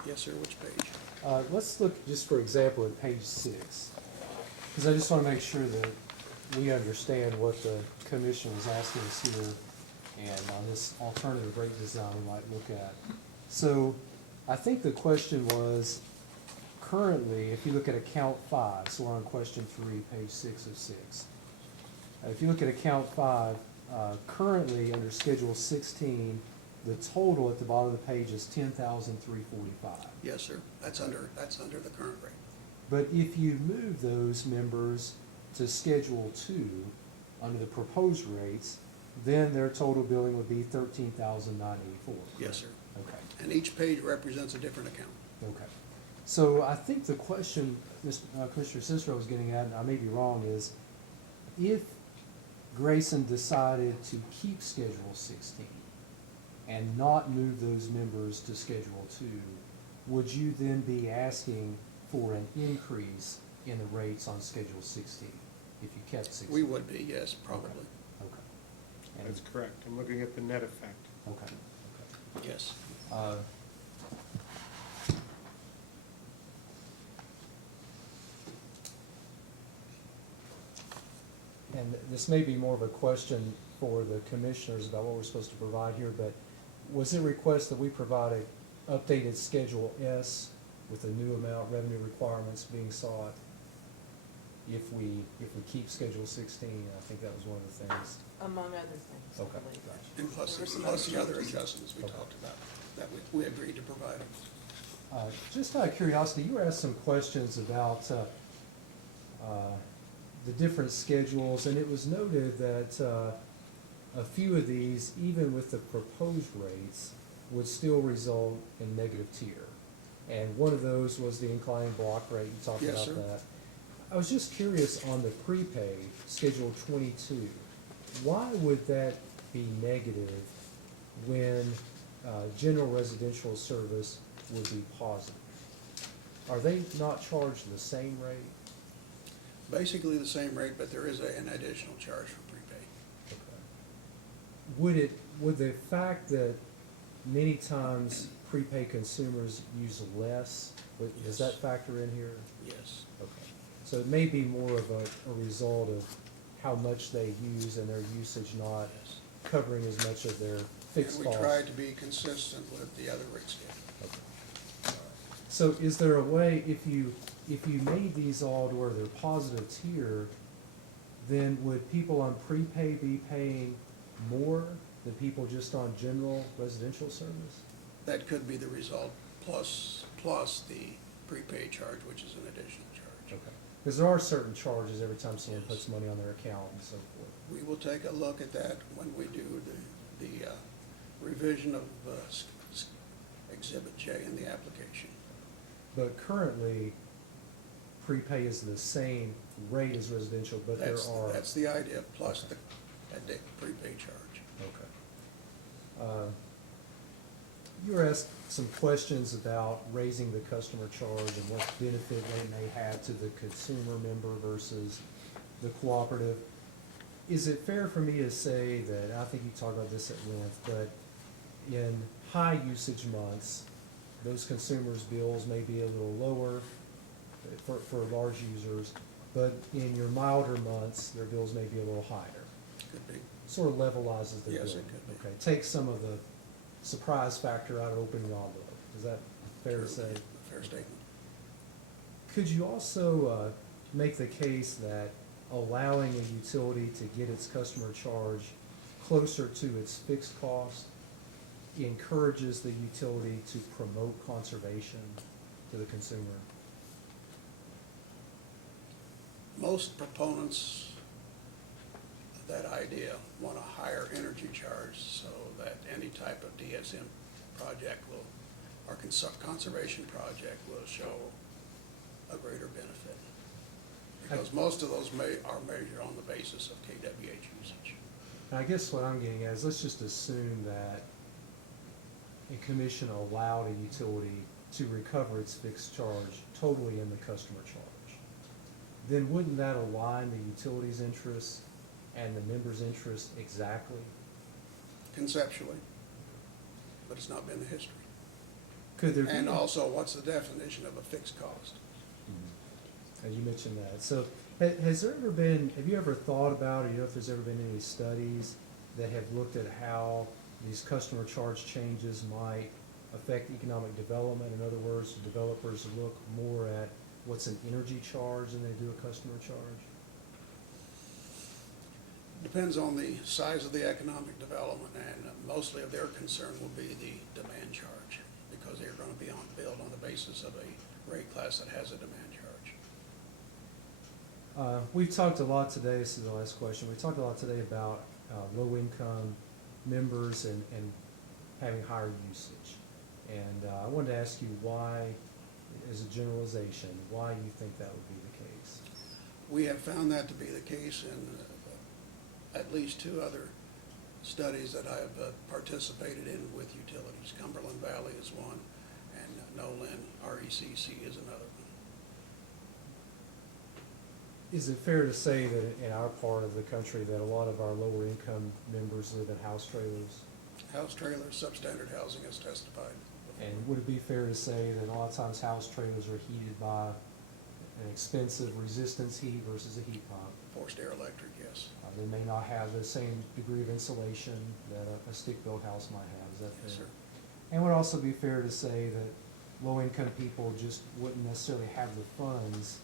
Yes, sir, which page? Let's look just for example at page 6, because I just want to make sure that we understand what the commission is asking us here, and on this alternative rate design we might look at. So I think the question was, currently, if you look at account 5, so we're on question 3, page 6 of 6. If you look at account 5, currently under Schedule 16, the total at the bottom of the page is $10,345. Yes, sir. That's under the current rate. But if you move those members to Schedule 2 under the proposed rates, then their total billing would be $13,984. Yes, sir. Okay. And each page represents a different account. Okay. So I think the question Commissioner Cicero was getting at, and I may be wrong, is if Grayson decided to keep Schedule 16 and not move those members to Schedule 2, would you then be asking for an increase in the rates on Schedule 16 if you kept 16? We would be, yes, probably. Okay. And- That's correct. I'm looking at the net effect. Okay. Okay. Yes. And this may be more of a question for the commissioners about what we're supposed to provide here, but was it a request that we provide an updated Schedule S with the new amount revenue requirements being sought if we keep Schedule 16? I think that was one of the things. Among other things, I Okay, believe. gotcha. And plus There were some the other other changes. adjustments we Okay. talked about, that we agreed to provide. Just out of curiosity, you were asked some questions about the different schedules, and it was noted that a few of these, even with the proposed rates, would still result in negative tier. And one of those was the inclining block rate. You talked Yes, about sir. that. I was just curious on the prepay, Schedule 22, why would that be negative when general residential service would be positive? Are they not charged the same rate? Basically the same rate, but there is an additional charge for prepay. Okay. Would the fact that many times prepay consumers use less, does that factor in here? Yes. Okay. So it may be more of a result of how much they use and their usage not Yes. covering as much of their fixed And costs. we tried to be consistent with the other rate scale. Okay. All right. So is there a way, if you made these all to where they're positive tier, then would people on prepay be paying more than people just on general residential service? That could be the result, plus the prepaid charge, which is an additional charge. Okay. Because there are certain charges every time someone Yes. puts money on their account and so forth. We will take a look at that when we do the revision of Exhibit J in the application. But currently, prepay is the same rate as residential, but there are. That's the idea, plus Okay. the prepaid charge. Okay. You were asked some questions about raising the customer charge and what benefit they may have to the consumer member versus the cooperative. Is it fair for me to say that, I think you talked about this at length, but in high usage months, those consumers' bills may be a little lower for large users, but in your milder months, their bills may be a little higher? Could be. Sort of levelizes the bill. Yes, it could be. Okay, takes some of the surprise factor out of opening the envelope. Is that fair to True. say? Fair statement. Could you also make the case that allowing a utility to get its customer charge closer to its fixed cost encourages the utility to promote conservation to the consumer? Most proponents of that idea want a higher energy charge so that any type of DSM project will, or conservation project will show a greater benefit. Because most of those are measured on the basis of kWh usage. And I guess what I'm getting at is, let's just assume that a commission allowed a utility to recover its fixed charge totally in the customer charge. Then wouldn't that align the utility's interests and the members' interests exactly? Conceptually, but it's not been the history. Could there be? And also, what's the definition of a fixed cost? And you mentioned that. So has there ever been, have you ever thought about, or you know if there's ever been any studies that have looked at how these customer charge changes might affect economic development? In other words, do developers look more at what's an energy charge than they do a customer charge? Depends on the size of the economic development, and mostly of their concern will be the demand charge, because they're going to be billed on the basis of a rate class that has a demand charge. We've talked a lot today, this is the last question, we talked a lot today about low-income members and having higher usage. And I wanted to ask you why, as a generalization, why you think that would be the case. We have found that to be the case in at least two other studies that I have participated in with utilities. Cumberland Valley is one, and Nolan R.E.C.C is another one. Is it fair to say that in our part of the country that a lot of our lower income members live in house trailers? House trailers, substandard housing has testified. And would it be fair to say that a lot of times house trailers are heated by an expensive resistance heat versus a heat pump? Forced air electric, yes. They may not have the same degree of insulation that a stick-built house might have, is that fair? Yes, sir. And would it also be fair to say that low-income people just wouldn't necessarily have the funds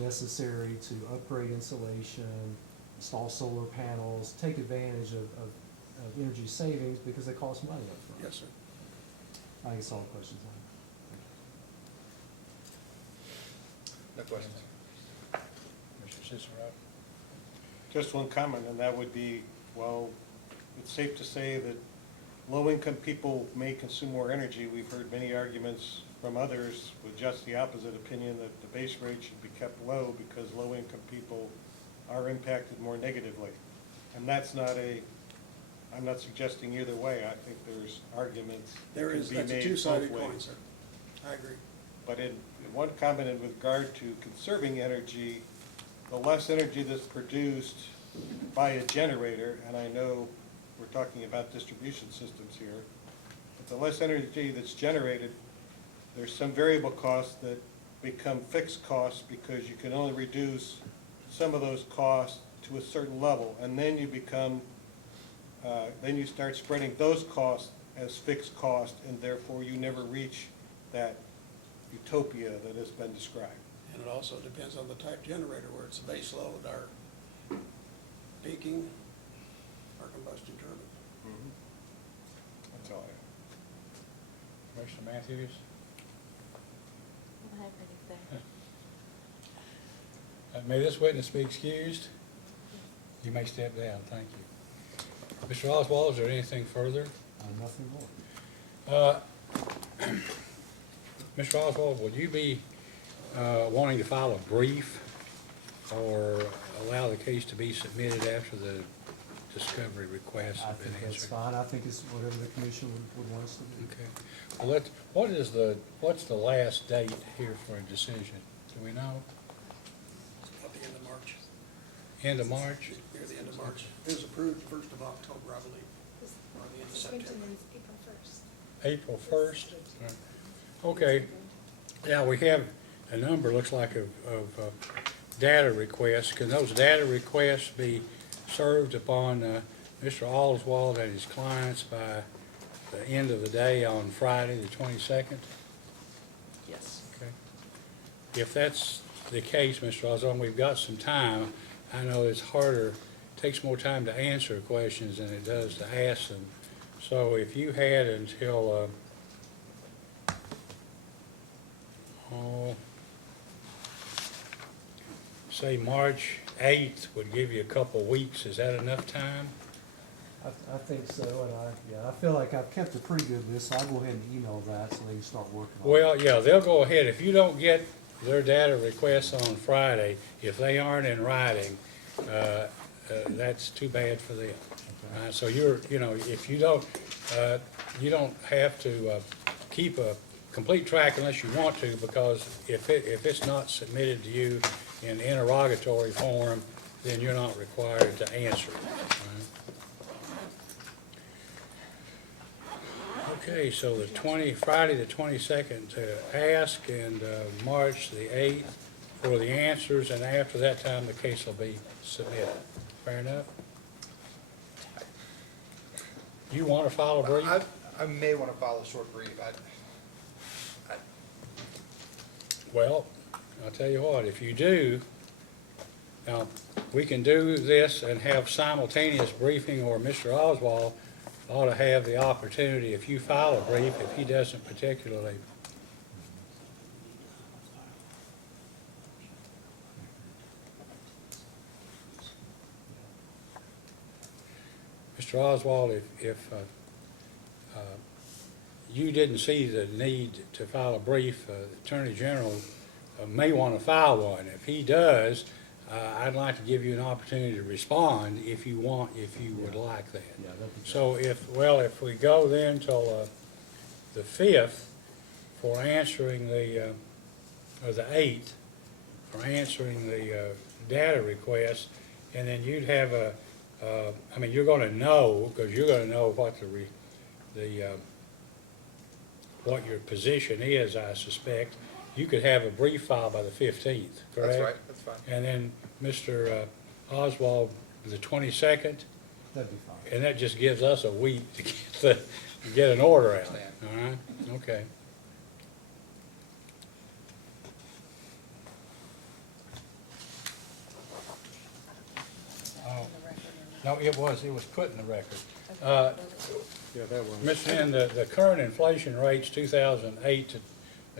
necessary to upgrade insulation, install solar panels, take advantage of energy savings because they cost money up front? Yes, sir. I think it's all the questions I have. No questions. Mr. Cicero? Just one comment, and that would be, well, it's safe to say that low-income people may consume more energy. We've heard many arguments from others with just the opposite opinion, that the base rate should be kept low because low-income people are impacted more negatively. And that's not I'm not suggesting either way. I think there's arguments that can be made both ways. That's a two-sided coin, sir. I agree. But in one comment in regard to conserving energy, the less energy that's produced by a generator, and I know we're talking about distribution systems here, but the less energy that's generated, there's some variable costs that become fixed costs because you can only reduce some of those costs to a certain level, and then you become, then you start spreading those costs as fixed costs, and therefore you never reach that utopia that has been described. And it also depends on the type generator, where it's a base load, or peaking, or combustion turbine. That's all I have. Commissioner Matthews? I don't have anything. May this witness be excused? You may step down, thank you. Mr. Oswald, is there anything further? Nothing more. Mr. Oswald, would you be wanting to file a brief or allow the case to be submitted after the discovery requests I have been think answered? that's fine. I think it's whatever the commission would want us to do. Okay. Well, what's the last date here for a decision? Do we know? It's about the end of March. End of March? Near the end of March. It was approved 1st of October, I believe, or the end of September. April 1st. April 1st? Okay. Now, we have a number, looks like, of data requests. Can those data requests be served upon Mr. Oswald and his clients by the end of the day on Friday, the 22nd? Yes. Okay. If that's the case, Mr. Oswald, we've got some time. I know it's harder, takes more time to answer questions than it does to ask them. So if you had until, say March 8th would give you a couple of weeks, is that enough time? I think so, and I feel like I've kept a pretty good list, so I'll go ahead and email that so they can start working on it. Well, yeah, they'll go ahead, if you don't get their data requests on Friday, if they aren't in writing, that's too bad for them. So you know, if you don't have to keep a complete track unless you want to, because if it's not submitted to you in interrogatory form, then you're not required to answer it. Okay, so Friday the 22nd to ask, and March the 8th for the answers, and after that time, the case will be submitted. Fair enough? You want to file a brief? I may want to file a short brief. Well, I'll tell you what, if you do, now, we can do this and have simultaneous briefing, or Mr. Oswald ought to have the opportunity, if you file a brief, if he doesn't particularly. Mr. Oswald, if you didn't see the need to file a brief, the Attorney General may want to file one. If he does, I'd like to give you an opportunity to respond if you would like that. Yeah, that'd be great. So if we go then till the 5th for answering or the 8th for answering the data request, and then you'd have I mean, you're gonna know, because you're gonna know what what your position is, I suspect. You could have a brief file by the 15th, correct? That's right, that's fine. And then Mr. Oswald, the 22nd, That'd be fine. and that just gives us a week to get an order out. All right, okay. Oh, no, it was put in the record. Yeah, that one. Mr. Hen, the current inflation rates 2008 to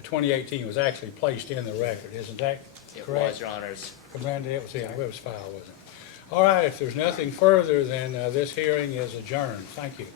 2018 was actually placed in the record, isn't that It correct? was, Your Honors. Commander, it was filed, wasn't it? All right, if there's nothing further, then this hearing is adjourned. Thank you.